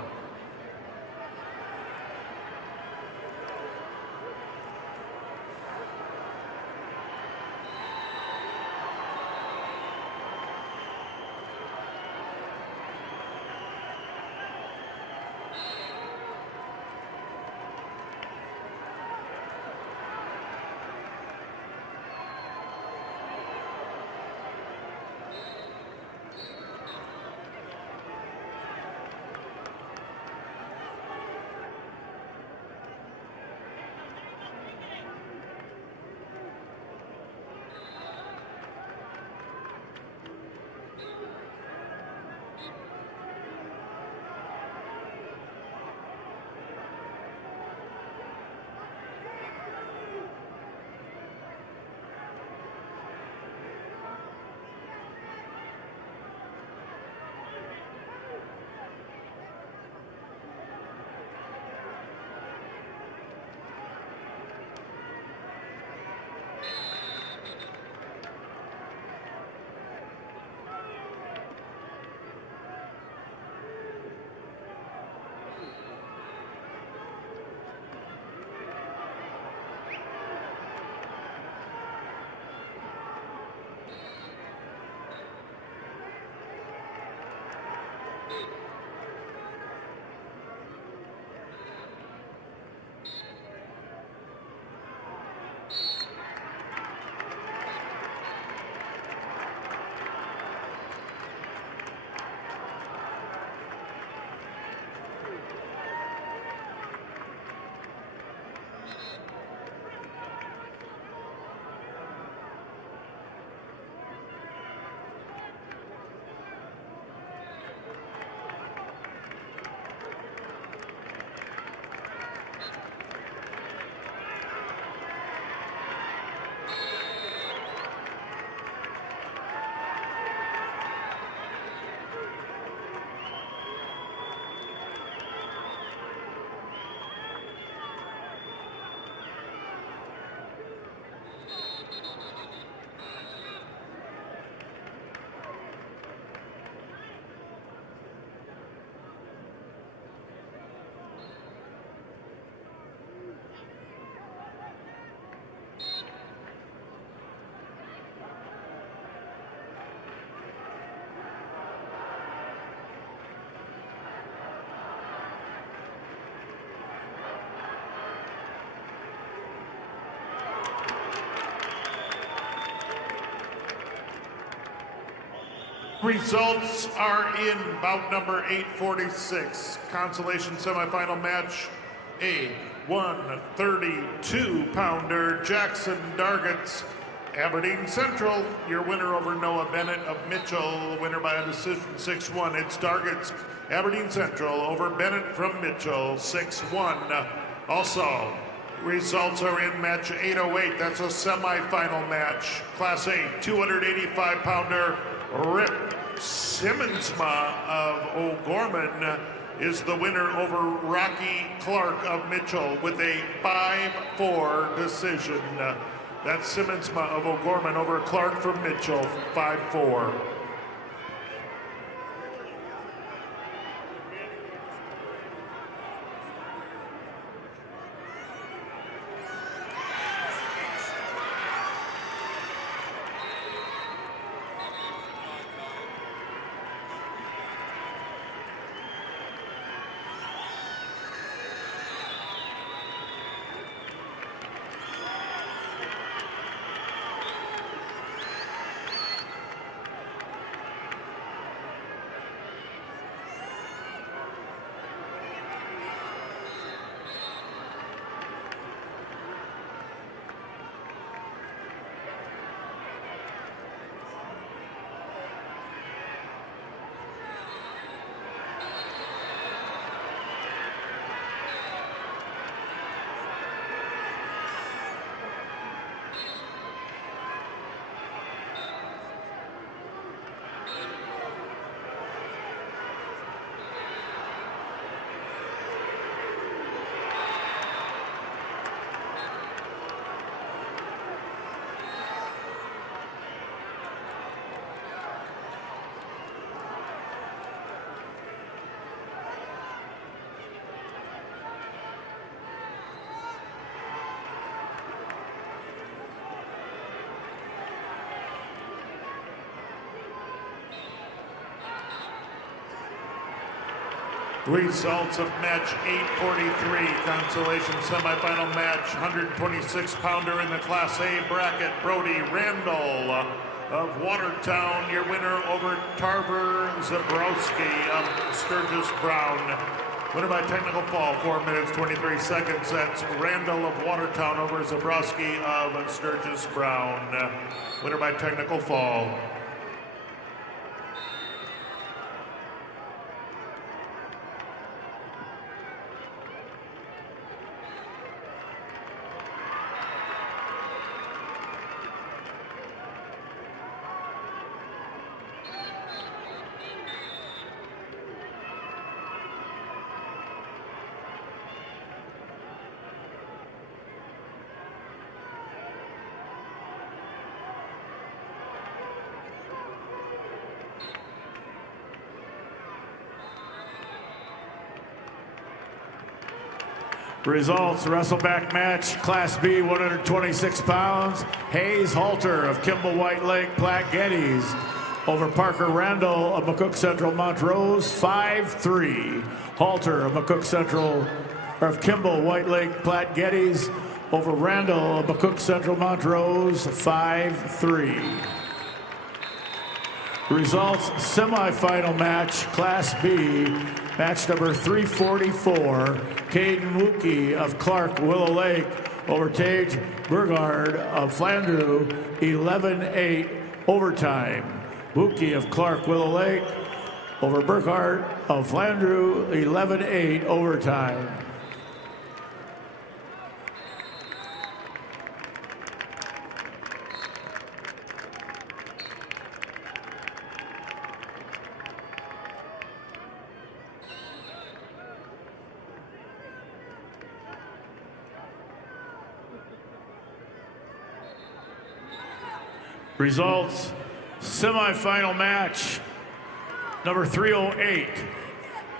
Results are in bout number 846. Consolation semifinal match. A 132-pounder Jackson Dargett, Aberdeen Central. Your winner over Noah Bennett of Mitchell. Winner by a decision 6-1. It's Dargett, Aberdeen Central over Bennett from Mitchell, 6-1. Also, Results are in match 808. That's a semifinal match. Class A 285-pounder Rip Simmonsma of O'Gorman is the winner over Rocky Clark of Mitchell with a 5-4 decision. That's Simmonsma of O'Gorman over Clark from Mitchell, 5-4. Results of match 843, consolation semifinal match, 126-pounder in the Class A bracket, Brody Randall of Watertown, your winner over Tarver Zabrowski of Sturgis Brown. Winner by technical fall, 4 minutes, 23 seconds. That's Randall of Watertown over Zabrowski of Sturgis Brown. Winner by technical fall. Results, wrestleback match, Class B, 126 pounds. Hayes Halter of Kimball White Lake Platte Geddes over Parker Randall of McCook Central Montrose, 5-3. Halter of McCook Central, of Kimball White Lake Platte Geddes over Randall of McCook Central Montrose, 5-3. Results, semifinal match, Class B, match number 344, Caden Wookie of Clark Willow Lake over Tage Burgard of Flandreau, 11-8 overtime. Wookie of Clark Willow Lake over Burgard of Flandreau, 11-8 overtime. Results, semifinal match, number 308,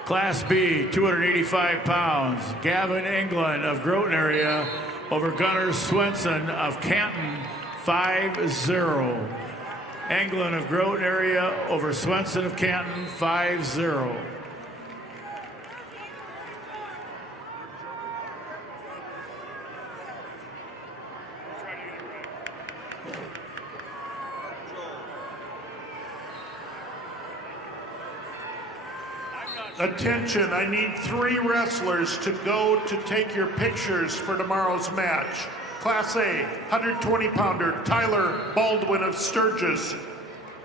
Class B, 285 pounds, Gavin England of Groton area over Gunnar Swenson of Canton, 5-0. England of Groton area over Swenson of Canton, 5-0. Attention, I need 3 wrestlers to go to take your pictures for tomorrow's match. Class A, 120-pounder, Tyler Baldwin of Sturgis.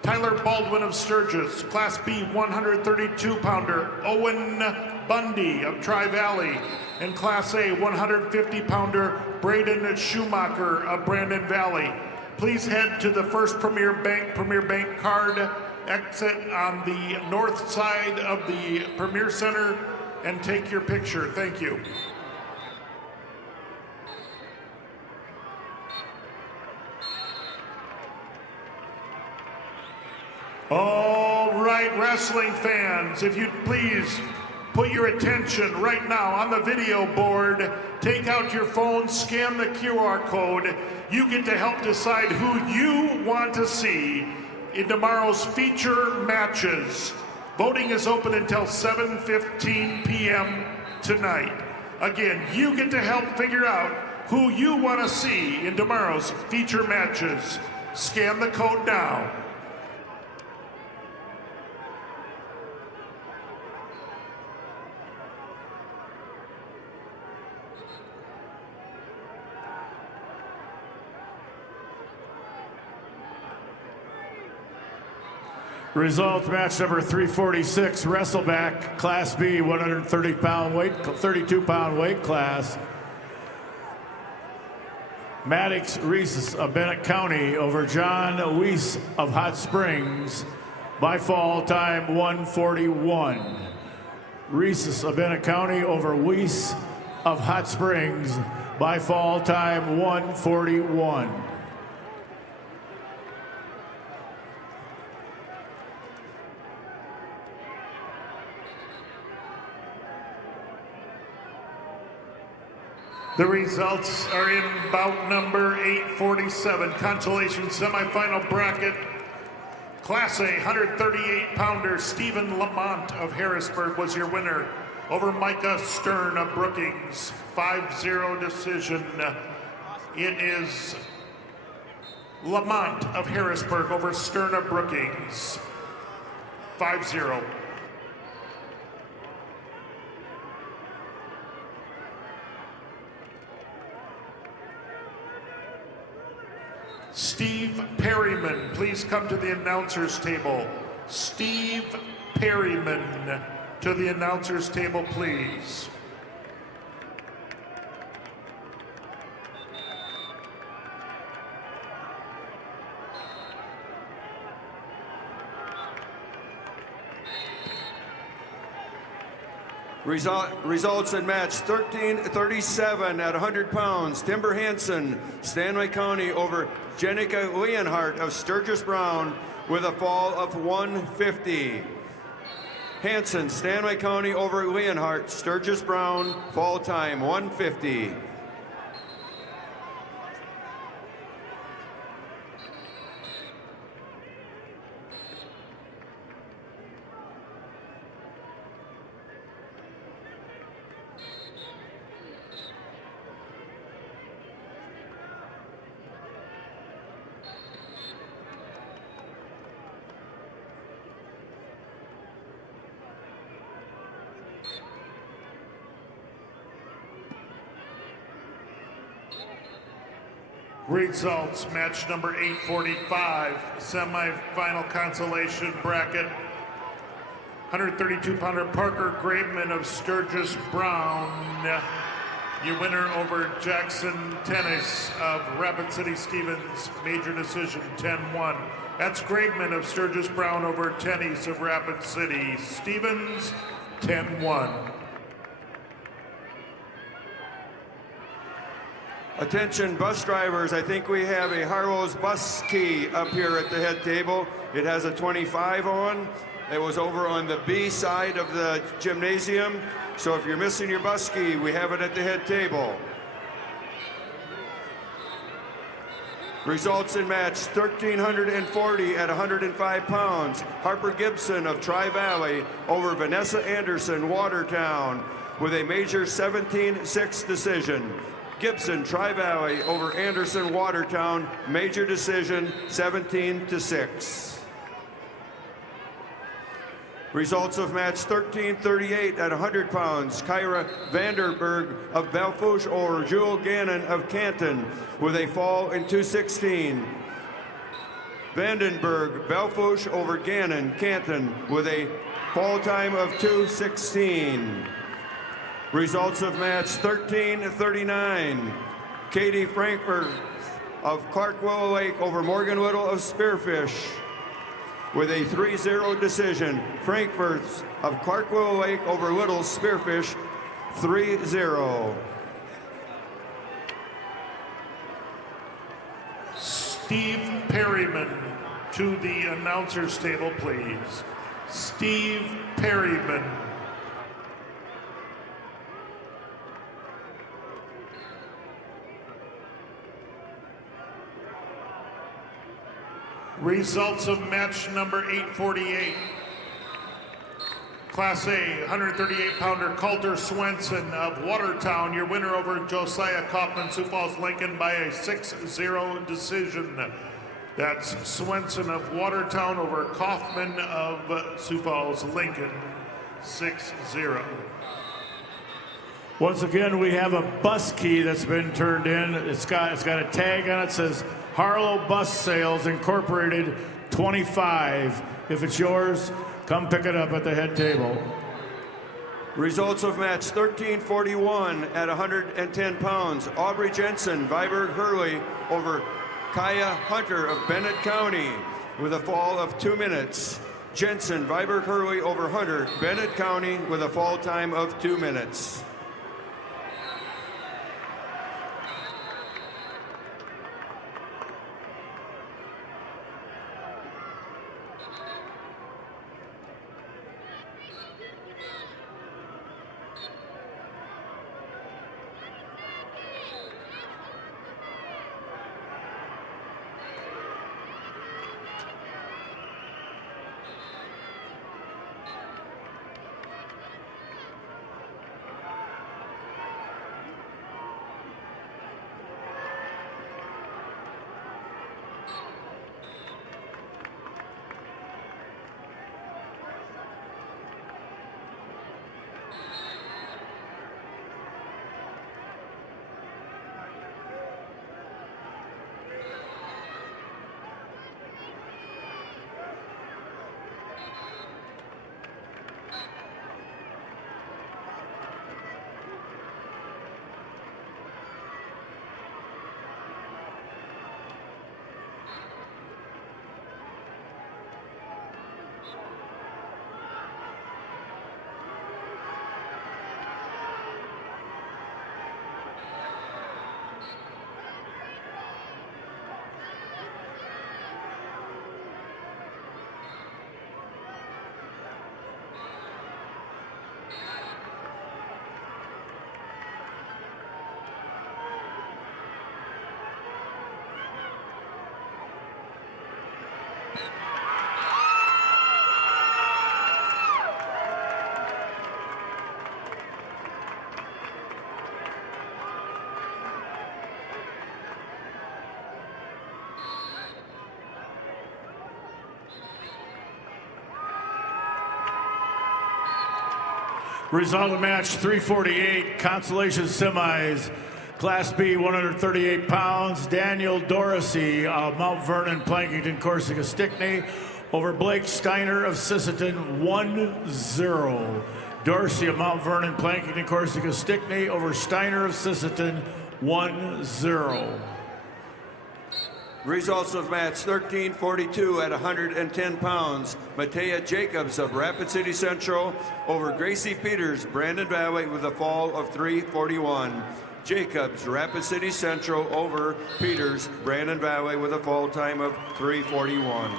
Tyler Baldwin of Sturgis. Class B, 132-pounder, Owen Bundy of Tri-Valley. and Class A 150-pounder Braden Schumacher of Brandon Valley. Please head to the first Premier Bank card exit on the north side of the Premier Center and take your picture. Thank you. All right, wrestling fans, if you'd please put your attention right now on the video board, take out your phone, scan the QR code. You get to help decide who you want to see in tomorrow's feature matches. Voting is open until 7:15 p.m. tonight. Again, you get to help figure out who you want to see in tomorrow's feature matches. Scan the code now. Results, match number 346, Wrestleback, Class B, 32-pound weight class. Maddox Reese of Bennett County over John Weiss of Hot Springs by fall time 1:41. Reese of Bennett County over Weiss of Hot Springs by fall time 1:41. The results are in bout number 847, consolation semifinal bracket. Class A 138-pounder Stephen Lamont of Harrisburg was your winner over Micah Stern of Brookings. 5-0 decision. It is Lamont of Harrisburg over Stern of Brookings. 5-0. Steve Perryman, please come to the announcer's table. Steve Perryman to the announcer's table, please. Results in match 13:37 at 100 pounds. Timber Hansen, Stanley County over Jenica Leonhardt of Sturgis Brown with a fall of 150. Hansen, Stanley County over Leonhardt, Sturgis Brown, fall time 150. Results, match number 845, semifinal consolation bracket. 132-pounder Parker Graveman of Sturgis Brown. Your winner over Jackson Tennis of Rapid City Stevens, major decision 10-1. That's Graveman of Sturgis Brown over Tennis of Rapid City Stevens, 10-1. Attention bus drivers, I think we have a Harlow's bus key up here at the head table. It has a 25 on. It was over on the B side of the gymnasium. So if you're missing your bus key, we have it at the head table. Results in match 1340 at 105 pounds. Harper Gibson of Tri-Valley over Vanessa Anderson, Watertown, with a major 17-6 decision. Gibson, Tri-Valley over Anderson, Watertown, major decision 17-6. Results of match 1338 at 100 pounds. Kyra Vanderberg of Belfouche over Jewel Gannon of Canton with a fall in 2:16. Vandenberg, Belfouche over Gannon, Canton with a fall time of 2:16. Results of match 13-39. Katie Frankfurt of Clark Willow Lake over Morgan Little of Spearfish with a 3-0 decision. Frankfurt of Clark Willow Lake over Little Spearfish 3-0. Steve Perryman to the announcer's table, please. Steve Perryman. Results of match number 848. Class A, 138-pounder Coulter Swenson of Watertown, your winner over Josiah Kaufman, Sioux Falls, Lincoln by a 6-0 decision. That's Swenson of Watertown over Kaufman of Sioux Falls, Lincoln, 6-0. Once again, we have a bus key that's been turned in. It's got a tag on it that says Harlow Bus Sales Incorporated 25. If it's yours, come pick it up at the head table. Results of match 1341 at 110 pounds. Aubrey Jensen, Viborg Hurley over Kaya Hunter of Bennett County with a fall of 2 minutes. Jensen, Viborg Hurley over Hunter, Bennett County with a fall time of 2 minutes. Result of match 348, consolation semis. Class B, 138 pounds. Daniel Dorsey of Mount Vernon, Plankington, Corsica, Stickney over Blake Steiner of Sisseton, 1-0. Dorsey of Mount Vernon, Plankington, Corsica, Stickney over Steiner of Sisseton, 1-0. Results of match 1342 at 110 pounds. Matea Jacobs of Rapid City Central over Gracie Peters, Brandon Valley with a fall of 341. Jacobs, Rapid City Central over Peters, Brandon Valley with a fall time of 341.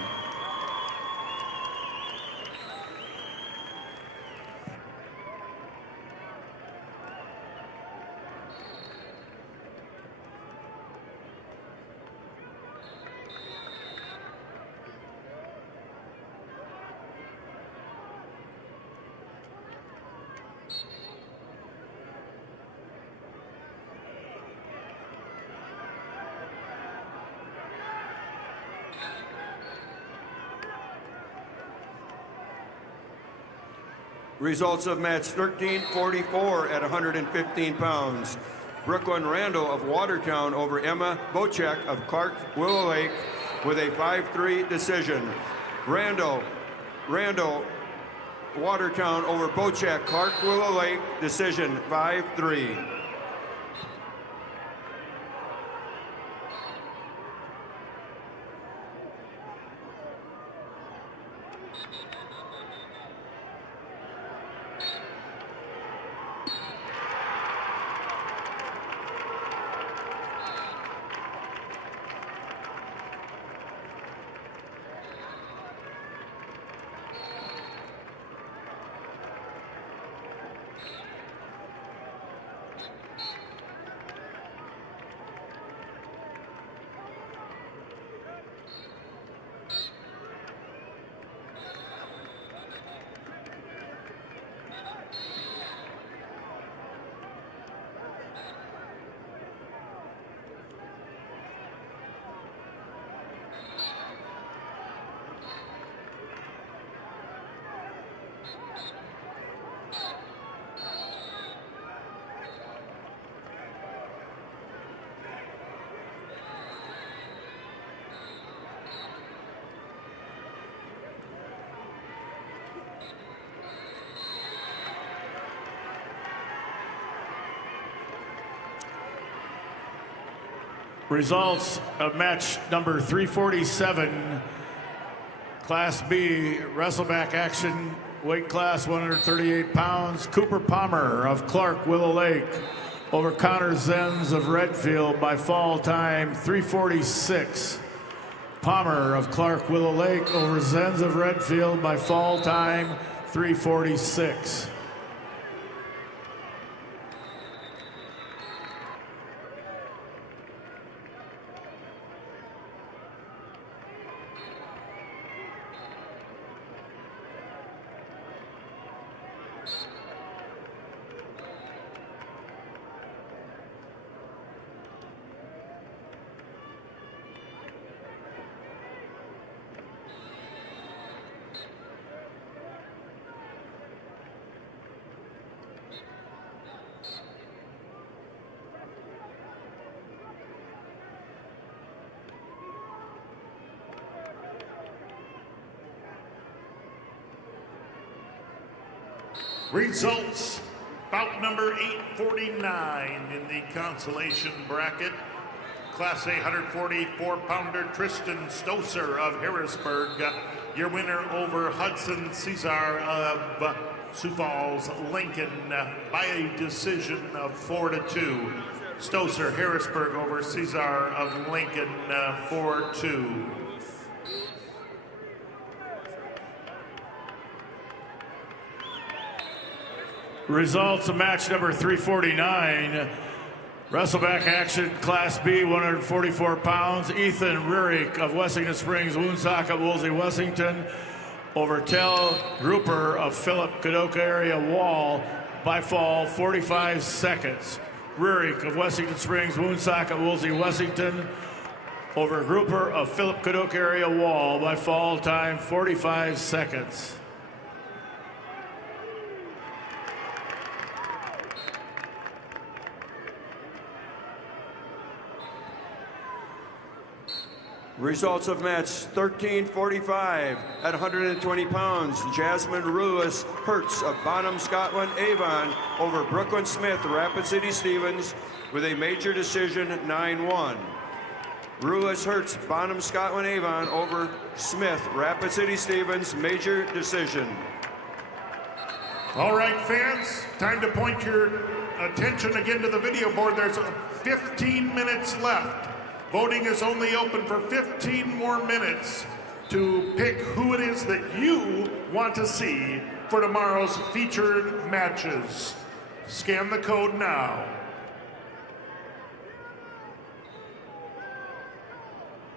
Results of match 1344 at 115 pounds. Brooklyn Randall of Watertown over Emma Bocek of Clark Willow Lake with a 5-3 decision. Randall Watertown over Bochek Clark Willow Lake, decision 5-3. Results of match number 347, Class B, wrestleback action, weight class 138 pounds. Cooper Palmer of Clark Willow Lake over Connor Zenz of Redfield by fall time 346. Palmer of Clark Willow Lake over Zenz of Redfield by fall time 346. Results, bout number 849 in the consolation bracket. Class A 144-pounder Tristan Stoser of Harrisburg, your winner over Hudson Cesar of Sioux Falls, Lincoln, by a decision of 4-2. Stoser, Harrisburg over Cesar of Lincoln, 4-2. Results of match number 349. Wrestleback action, Class B, 144 pounds. Ethan Rurik of Wessington Springs, Woonsocket, Woolsey, Wessington over Tel Grouper of Philip Kadoka area Wall by fall 45 seconds. Rurik of Wessington Springs, Woonsocket, Woolsey, Wessington over Grouper of Philip Kadoka area Wall by fall time 45 seconds. Results of match 1345 at 120 pounds. Jasmine Rulis Hertz of Bonham, Scotland, Avon over Brooklyn Smith, Rapid City Stevens with a major decision 9-1. Rulis Hertz, Bonham, Scotland, Avon over Smith, Rapid City Stevens, major decision. All right, fans, time to point your attention again to the video board. There's 15 minutes left. Voting is only open for 15 more minutes to pick who it is that you want to see for tomorrow's featured matches. Scan the code now.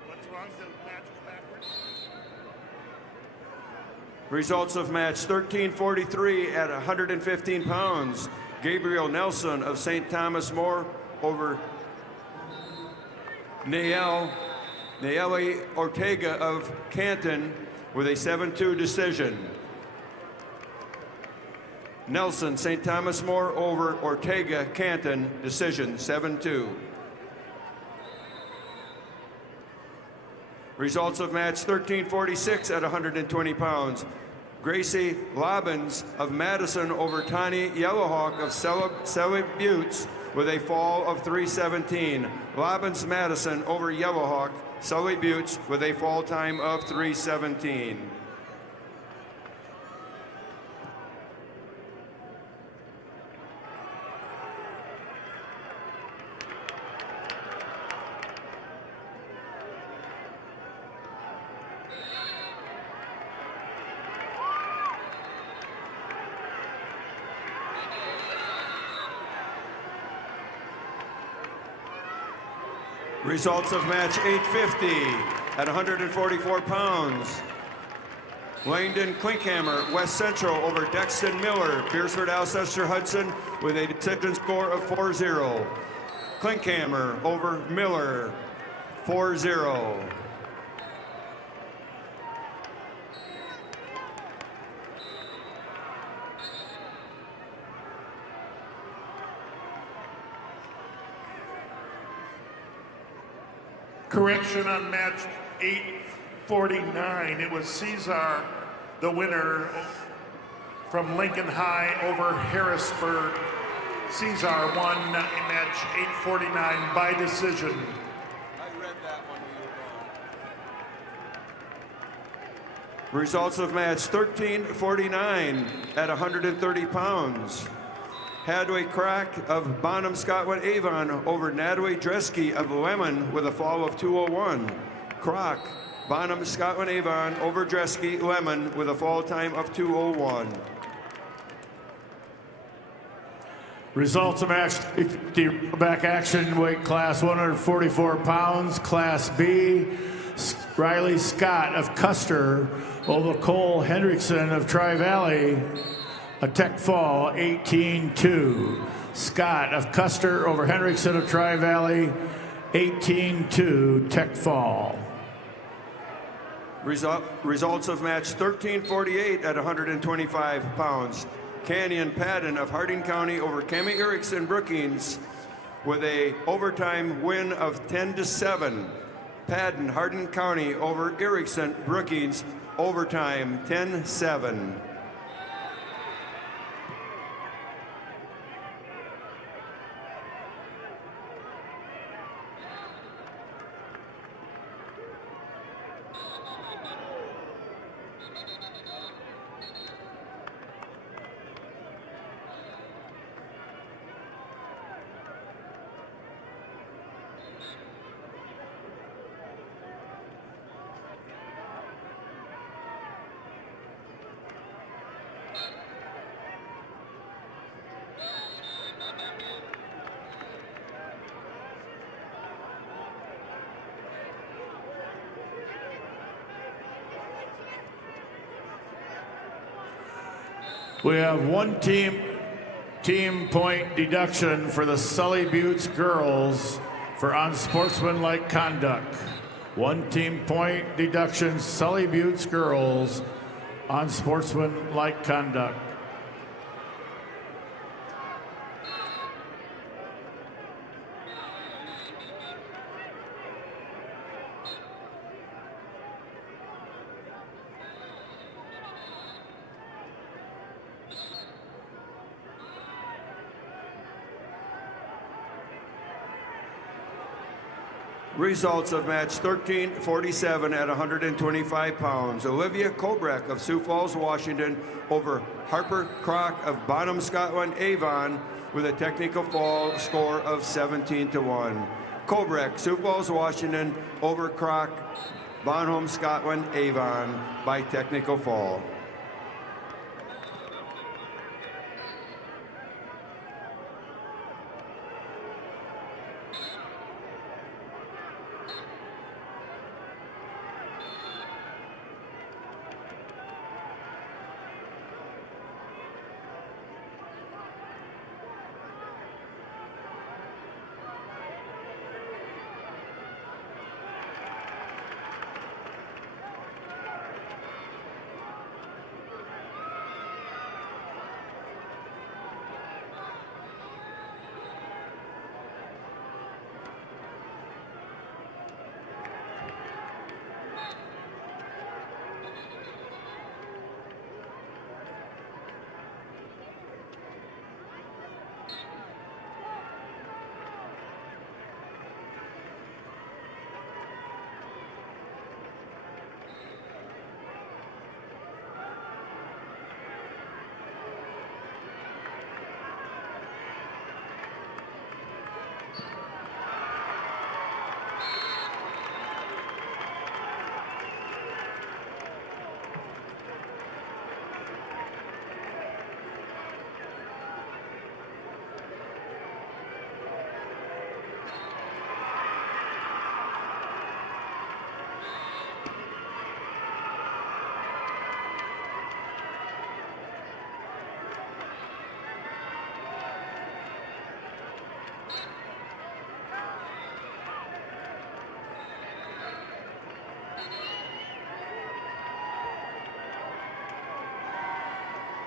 What's wrong? The match is backwards? Results of match 1343 at 115 pounds. Gabriel Nelson of St. Thomas More over Nayeli Ortega of Canton with a 7-2 decision. Nelson, St. Thomas More over Ortega, Canton, decision 7-2. Results of match 1346 at 120 pounds. Gracie Lobbins of Madison over Tani Yellowhawk of Selly Buttes with a fall of 3:17. Lobbins Madison over Yellowhawk, Selly Buttes with a fall time of 3:17. Results of match 850 at 144 pounds. Langdon Klinkhammer, West Central over Dexton Miller, Beersford Alcester Hudson with a decision score of 4-0. Klinkhammer over Miller, 4-0. Correction on match 849. It was Cesar, the winner from Lincoln High over Harrisburg. Cesar won match 849 by decision. I read that one. Results of match 1349 at 130 pounds. Hadley Crack of Bonham Scotland Avon over Natalie Dresky of Lemon with a fall of 2:01. Croc, Bonham Scotland Avon over Dresky Lemon with a fall time of 2:01. Results of match back action, weight class 144 pounds, Class B. Riley Scott of Custer over Cole Hendrickson of Tri-Valley. A tech fall, 18-2. Scott of Custer over Hendrickson of Tri-Valley, 18-2, tech fall. Results of match 1348 at 125 pounds. Canyon Padden of Harding County over Cami Erickson Brookings with a overtime win of 10-7. Padden, Harding County over Erickson Brookings, overtime 10-7. We have one team point deduction for the Selly Buttes girls for unsportsmanlike conduct. One team point deduction, Selly Buttes girls, unsportsmanlike conduct. Results of match 1347 at 125 pounds. Olivia Kobrek of Sioux Falls, Washington over Harper Crock of Bonham Scotland Avon with a technical fall score of 17-1. Kobrek, Sioux Falls, Washington over Crock, Bonham Scotland Avon by technical fall.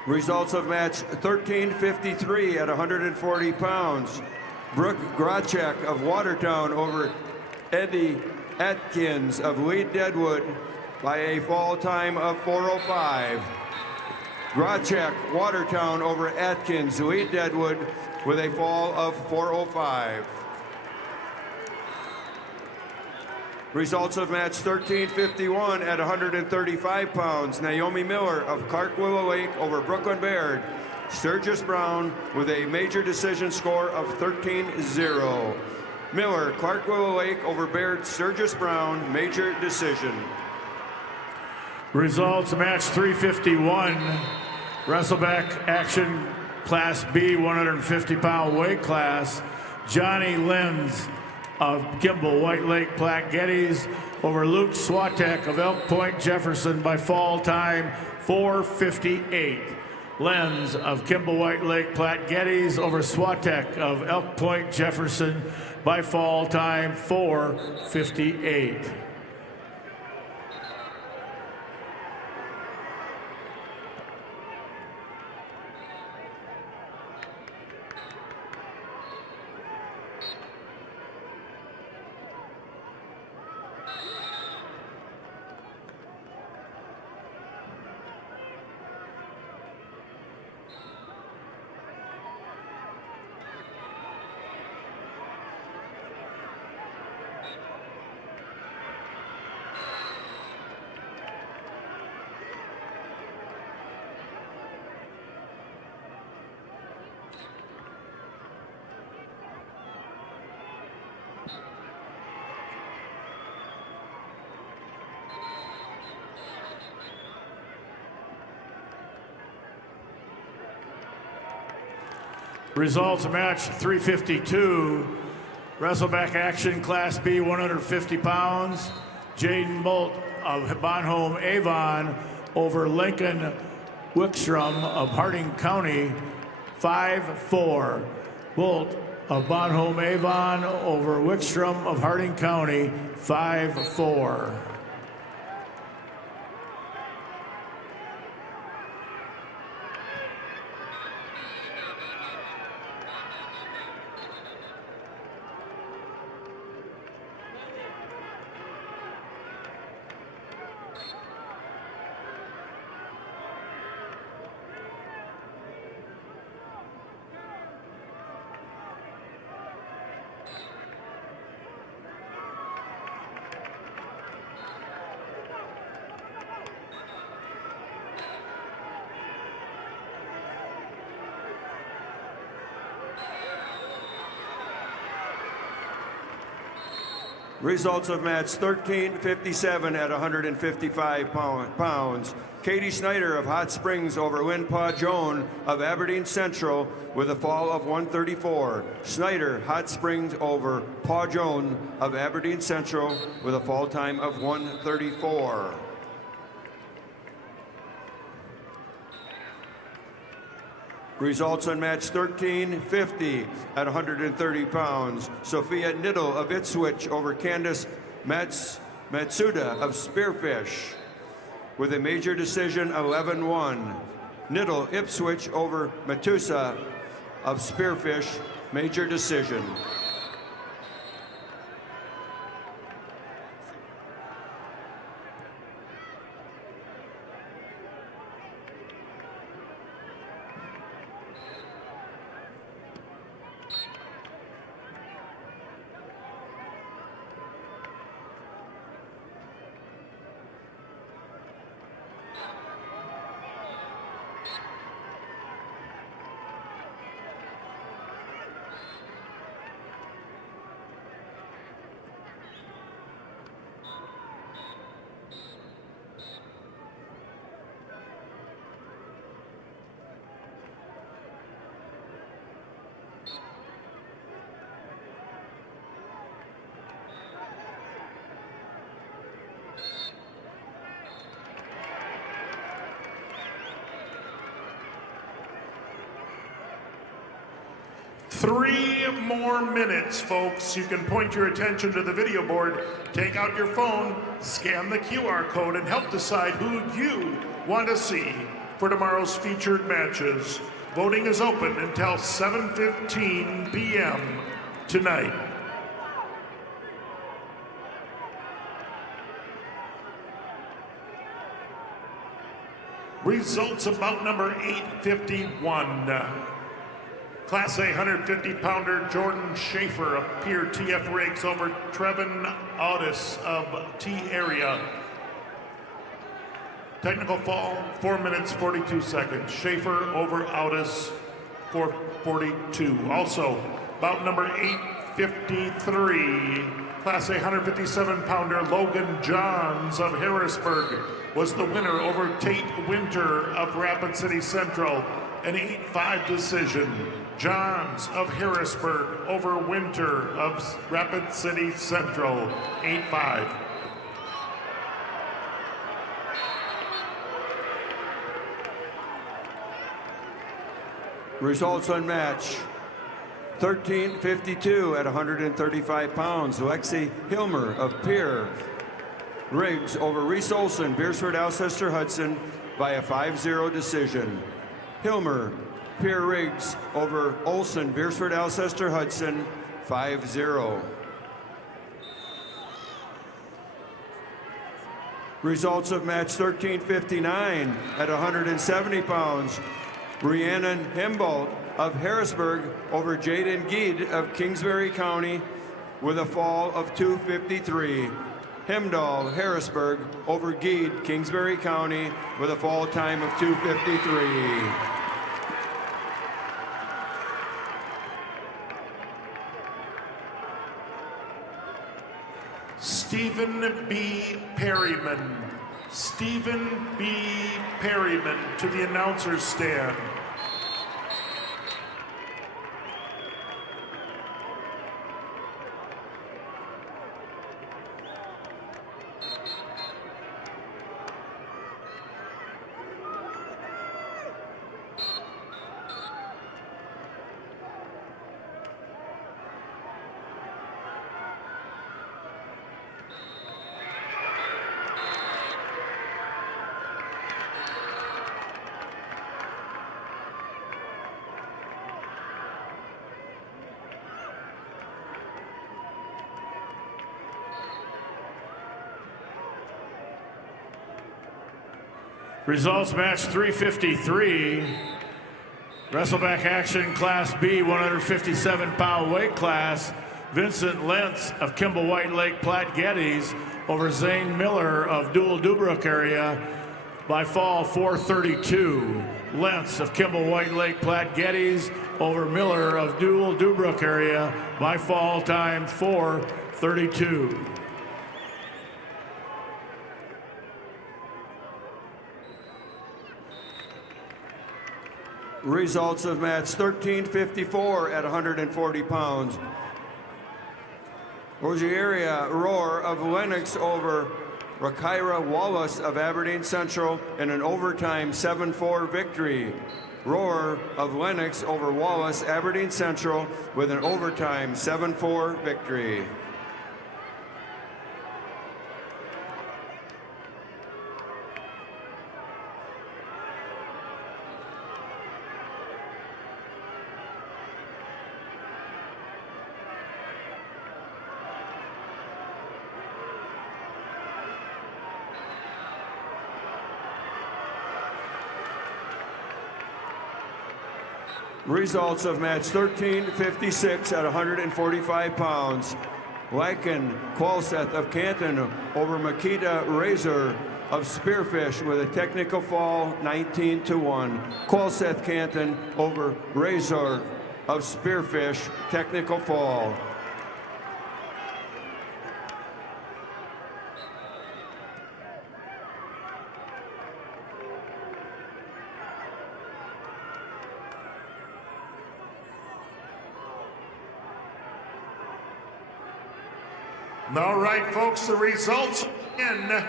Results of match 1353 at 140 pounds. Brooke Grachek of Watertown over Eddie Atkins of Lee Deadwood by a fall time of 4:05. Grachek, Watertown over Atkins, Lee Deadwood with a fall of 4:05. Results of match 1351 at 135 pounds. Naomi Miller of Clark Willow Lake over Brooklyn Baird. Sturgis Brown with a major decision score of 13-0. Miller, Clark Willow Lake over Baird, Sturgis Brown, major decision. Results match 351. Wrestleback action Class B 150-pound weight class. Johnny Lenz of Kimball White Lake Platte Geddes over Luke Swatek of Elk Point Jefferson by fall time 4:58. Lenz of Kimball White Lake Platte Geddes over Swatek of Elk Point Jefferson by fall time 4:58. Results match 352. Wrestleback action Class B 150 pounds. Jaden Bolt of Bonhomme Avon over Lincoln Wickstrom of Harding County 5-4. Bolt of Bonhomme Avon over Wickstrom of Harding County 5-4. Results of match 1357 at 155 pounds. Katie Snyder of Hot Springs over Lynn Pajon of Aberdeen Central with a fall of 134. Snyder, Hot Springs over Pajon of Aberdeen Central with a fall time of 134. Results on match 1350 at 130 pounds. Sophia Niddle of Ipswich over Candace Matsuda of Spearfish with a major decision 11-1. Niddle Ipswich over Matusa of Spearfish, major decision. Three more minutes, folks. You can point your attention to the video board, take out your phone, scan the QR code, and help decide who you want to see for tomorrow's featured matches. Voting is open until 7:15 p.m. tonight. Results of bout number 851. Class A 150-pounder Jordan Schaefer of Pier TF Rigs over Trevin Audis of T Area. Technical fall, 4 minutes, 42 seconds. Schaefer over Audis, 4:42. Also, bout number 853. Class A 157-pounder Logan Johns of Harrisburg was the winner over Tate Winter of Rapid City Central, an 8-5 decision. Johns of Harrisburg over Winter of Rapid City Central, 8-5. Results on match. 13:52 at 135 pounds. Lexi Hilmer of Pier Riggs over Reese Olson, Beersford, Alcester, Hudson by a 5-0 decision. Hilmer, Pier Riggs over Olson, Beersford, Alcester, Hudson, 5-0. Results of match 13:59 at 170 pounds. Rhiannon Hembold of Harrisburg over Jaden Geed of Kingsbury County with a fall of 2:53. Hemdahl, Harrisburg over Geed, Kingsbury County with a fall time of 2:53. Stephen B. Perryman. Stephen B. Perryman to the announcer's stand. Results match 353. Wrestleback action Class B 157-pound weight class. Vincent Lentz of Kimball White Lake Platte Geddes over Zane Miller of Dual Dubrook area by fall 4:32. Lentz of Kimball White Lake Platte Geddes over Miller of Dual Dubrook area by fall time 4:32. Results of match 13:54 at 140 pounds. Ogiera Roar of Lennox over Rakira Wallace of Aberdeen Central in an overtime 7-4 victory. Roar of Lennox over Wallace, Aberdeen Central with an overtime 7-4 victory. Results of match 13:56 at 145 pounds. Lycan Qualseth of Canton over Makita Razor of Spearfish with a technical fall 19-1. Qualseth Canton over Razor of Spearfish, technical fall. All right, folks, the results in.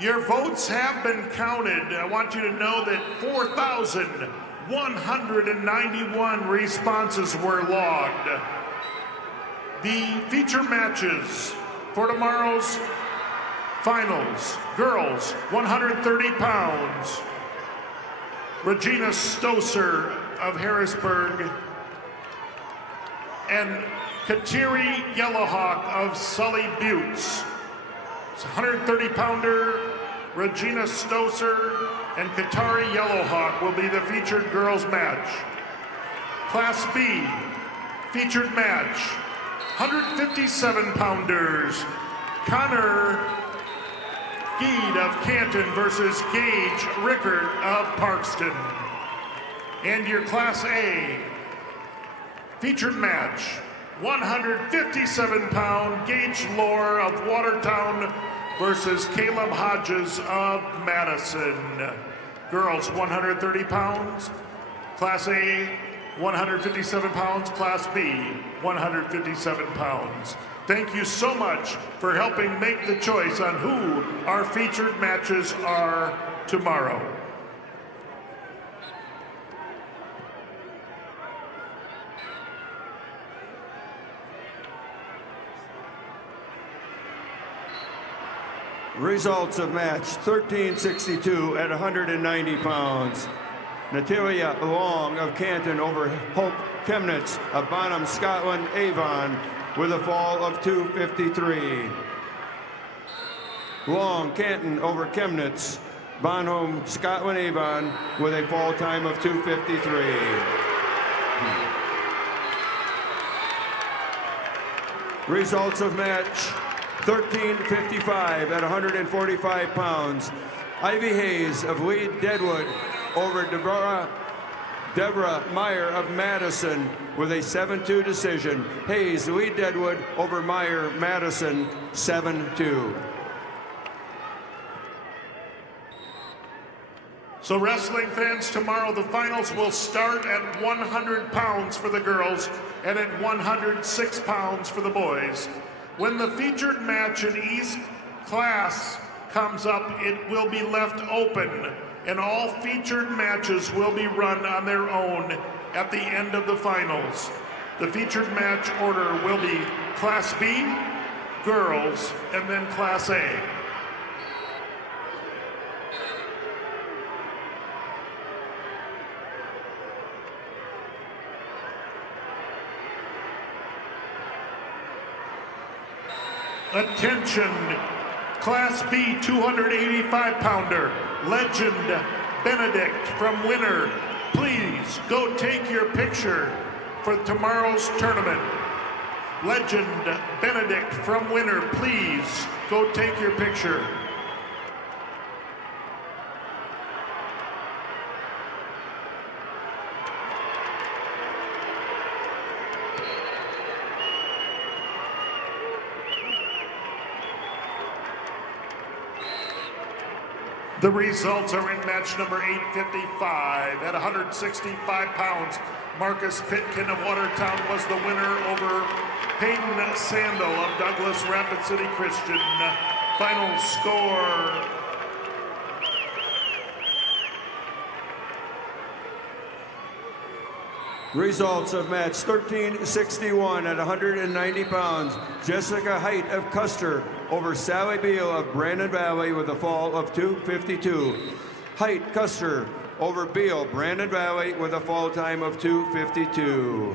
Your votes have been counted. I want you to know that 4,191 responses were logged. The feature matches for tomorrow's finals: girls 130 pounds, Regina Stoser of Harrisburg, and Kateri Yellowhawk of Sully Buttes. It's 130-pounder Regina Stoser and Katari Yellowhawk will be the featured girls match. Class B, featured match, 157-pounders. Connor Geed of Canton versus Gage Rickard of Parkston. And your Class A, featured match, 157-pound Gage Lohr of Watertown versus Caleb Hodges of Madison. Girls, 130 pounds. Class A, 157 pounds. Class B, 157 pounds. Thank you so much for helping make the choice on who our featured matches are tomorrow. Results of match 1362 at 190 pounds. Natalia Long of Canton over Hope Chemnitz of Bonham, Scotland, Avon with a fall of 253. Long, Canton over Chemnitz, Bonham, Scotland, Avon with a fall time of 253. Results of match 1355 at 145 pounds. Ivy Hayes of Lee Deadwood over Deborah Meyer of Madison with a 7-2 decision. Hayes, Lee Deadwood over Meyer, Madison, 7-2. So wrestling fans, tomorrow the finals will start at 100 pounds for the girls and at 106 pounds for the boys. When the featured match in each class comes up, it will be left open, and all featured matches will be run on their own at the end of the finals. The featured match order will be Class B, girls, and then Class A. Attention, Class B 285-pounder, Legend Benedict from Winner. Please go take your picture for tomorrow's tournament. Legend Benedict from Winner, please go take your picture. The results are in match number 855 at 165 pounds. Marcus Pitkin of Watertown was the winner over Peyton Sandel of Douglas Rapid City Christian. Final score. Results of match 1361 at 190 pounds. Jessica Height of Custer over Sally Beal of Brandon Valley with a fall of 252. Height, Custer over Beal, Brandon Valley with a fall time of 252.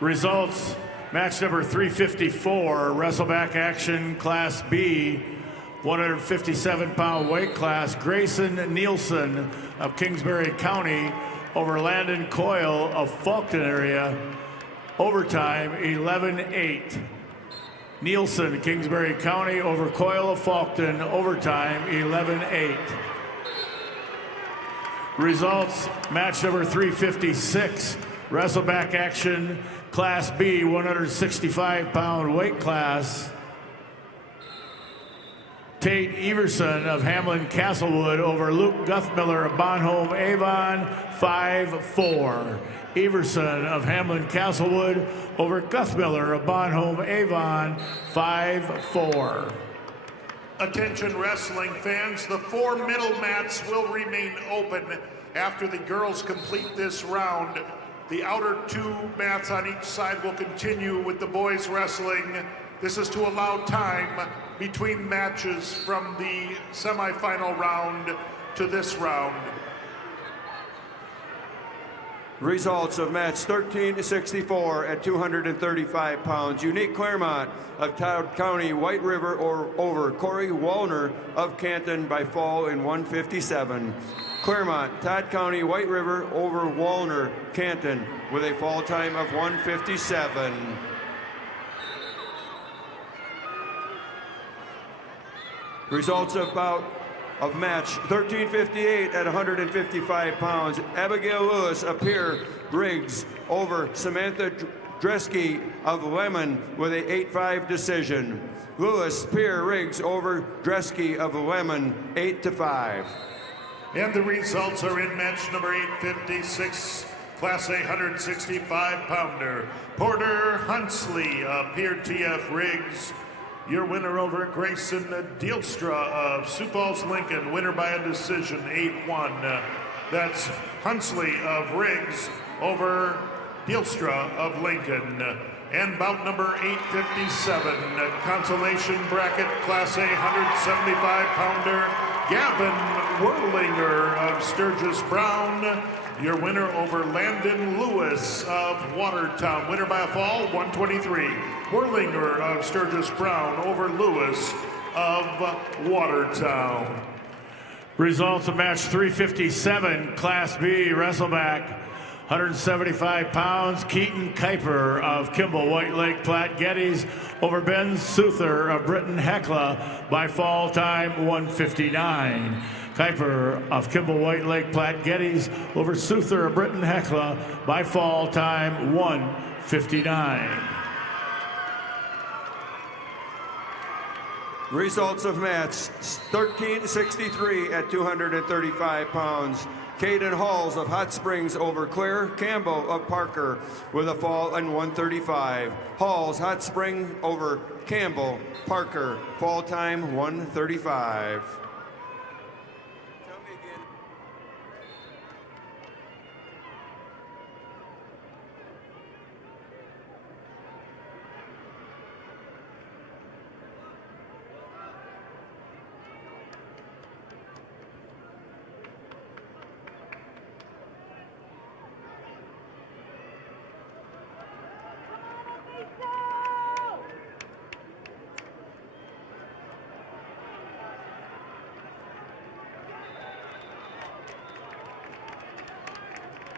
Results, match number 354, wrestleback action, Class B, 157-pound weight class. Grayson Nielsen of Kingsbury County over Landon Coyle of Fulton area. Overtime, 11-8. Nielsen, Kingsbury County over Coyle of Fulton. Overtime, 11-8. Results, match number 356, wrestleback action, Class B, 165-pound weight class. Tate Everson of Hamlin Castlewood over Luke Guthmiller of Bonholm Avon, 5-4. Everson of Hamlin Castlewood over Guthmiller of Bonholm Avon, 5-4. Attention wrestling fans, the 4 middle mats will remain open after the girls complete this round. The outer 2 mats on each side will continue with the boys wrestling. This is to allow time between matches from the semifinal round to this round. Results of match 1364 at 235 pounds. Unique Claremont of Todd County, White River over Corey Wallner of Canton by fall in 157. Claremont, Todd County, White River over Wallner, Canton with a fall time of 157. Results of match 1358 at 155 pounds. Abigail Lewis of Pierre Riggs over Samantha Dresky of Lemon with a 8-5 decision. Lewis, Pierre Riggs over Dresky of Lemon, 8-5. And the results are in match number 856, Class A 165-pounder. Porter Hunsley of Pierre T.F. Riggs. Your winner over Grayson Dielstra of Sioux Falls, Lincoln. Winner by a decision, 8-1. That's Hunsley of Riggs over Dielstra of Lincoln. And bout number 857, consolation bracket, Class A 175-pounder. Gavin Werlinger of Sturgis Brown. Your winner over Landon Lewis of Watertown. Winner by a fall, 123. Werlinger of Sturgis Brown over Lewis of Watertown. Results of match 357, Class B, Wrestleback, 175 pounds. Keaton Kuiper of Kimball, White Lake, Platte Geddes over Ben Souther of Britton Hecla by fall time 159. Kuiper of Kimball, White Lake, Platte Geddes over Souther of Britton Hecla by fall time 159. Results of match 1363 at 235 pounds. Caden Halls of Hot Springs over Claire Campbell of Parker with a fall in 135. Halls, Hot Spring over Campbell, Parker, fall time 135.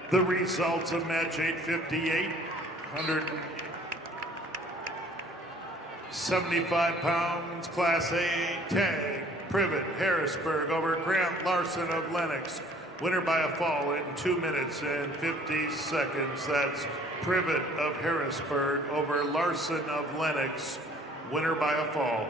The results of match 858, 175 pounds, Class A tag. Privet Harrisburg over Grant Larson of Lenox. Winner by a fall in 2 minutes and 50 seconds. That's Privet of Harrisburg over Larson of Lenox. Winner by a fall.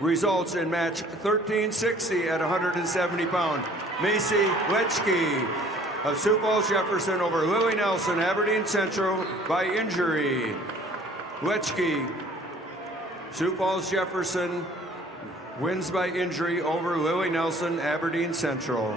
Results in match 1360 at 170 pounds. Macy Letchke of Sioux Falls Jefferson over Lily Nelson, Aberdeen Central by injury. Letchke, Sioux Falls Jefferson wins by injury over Lily Nelson, Aberdeen Central.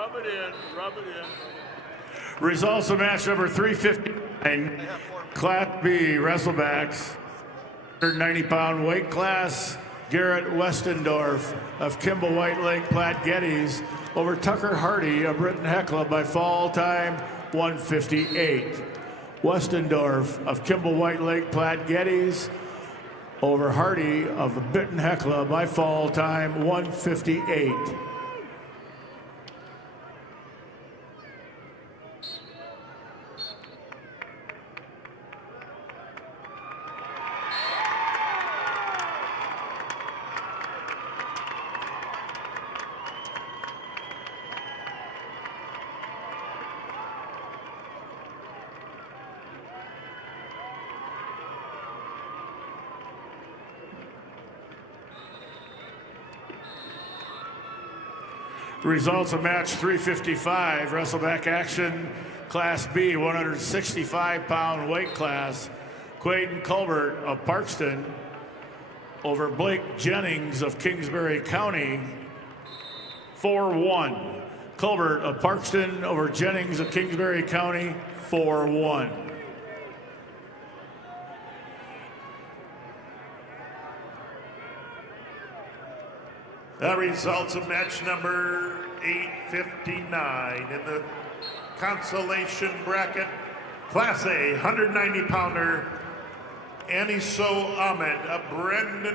Rub it in, rub it in. Results of match number 359, Class B wrestlebacks, 190-pound weight class. Garrett Westendorf of Kimball White Lake Platte Geddes over Tucker Hardy of Britton Hecla by fall time 158. Westendorf of Kimball White Lake Platte Geddes over Hardy of Britton Hecla by fall time 158. Results of match 355, wrestleback action, Class B, 165-pound weight class. Quaden Colbert of Parkston over Blake Jennings of Kingsbury County, 4-1. Colbert of Parkston over Jennings of Kingsbury County, 4-1. The results of match number 859 in the consolation bracket. Class A, 190-pounder, Aniso Ahmed of Brendan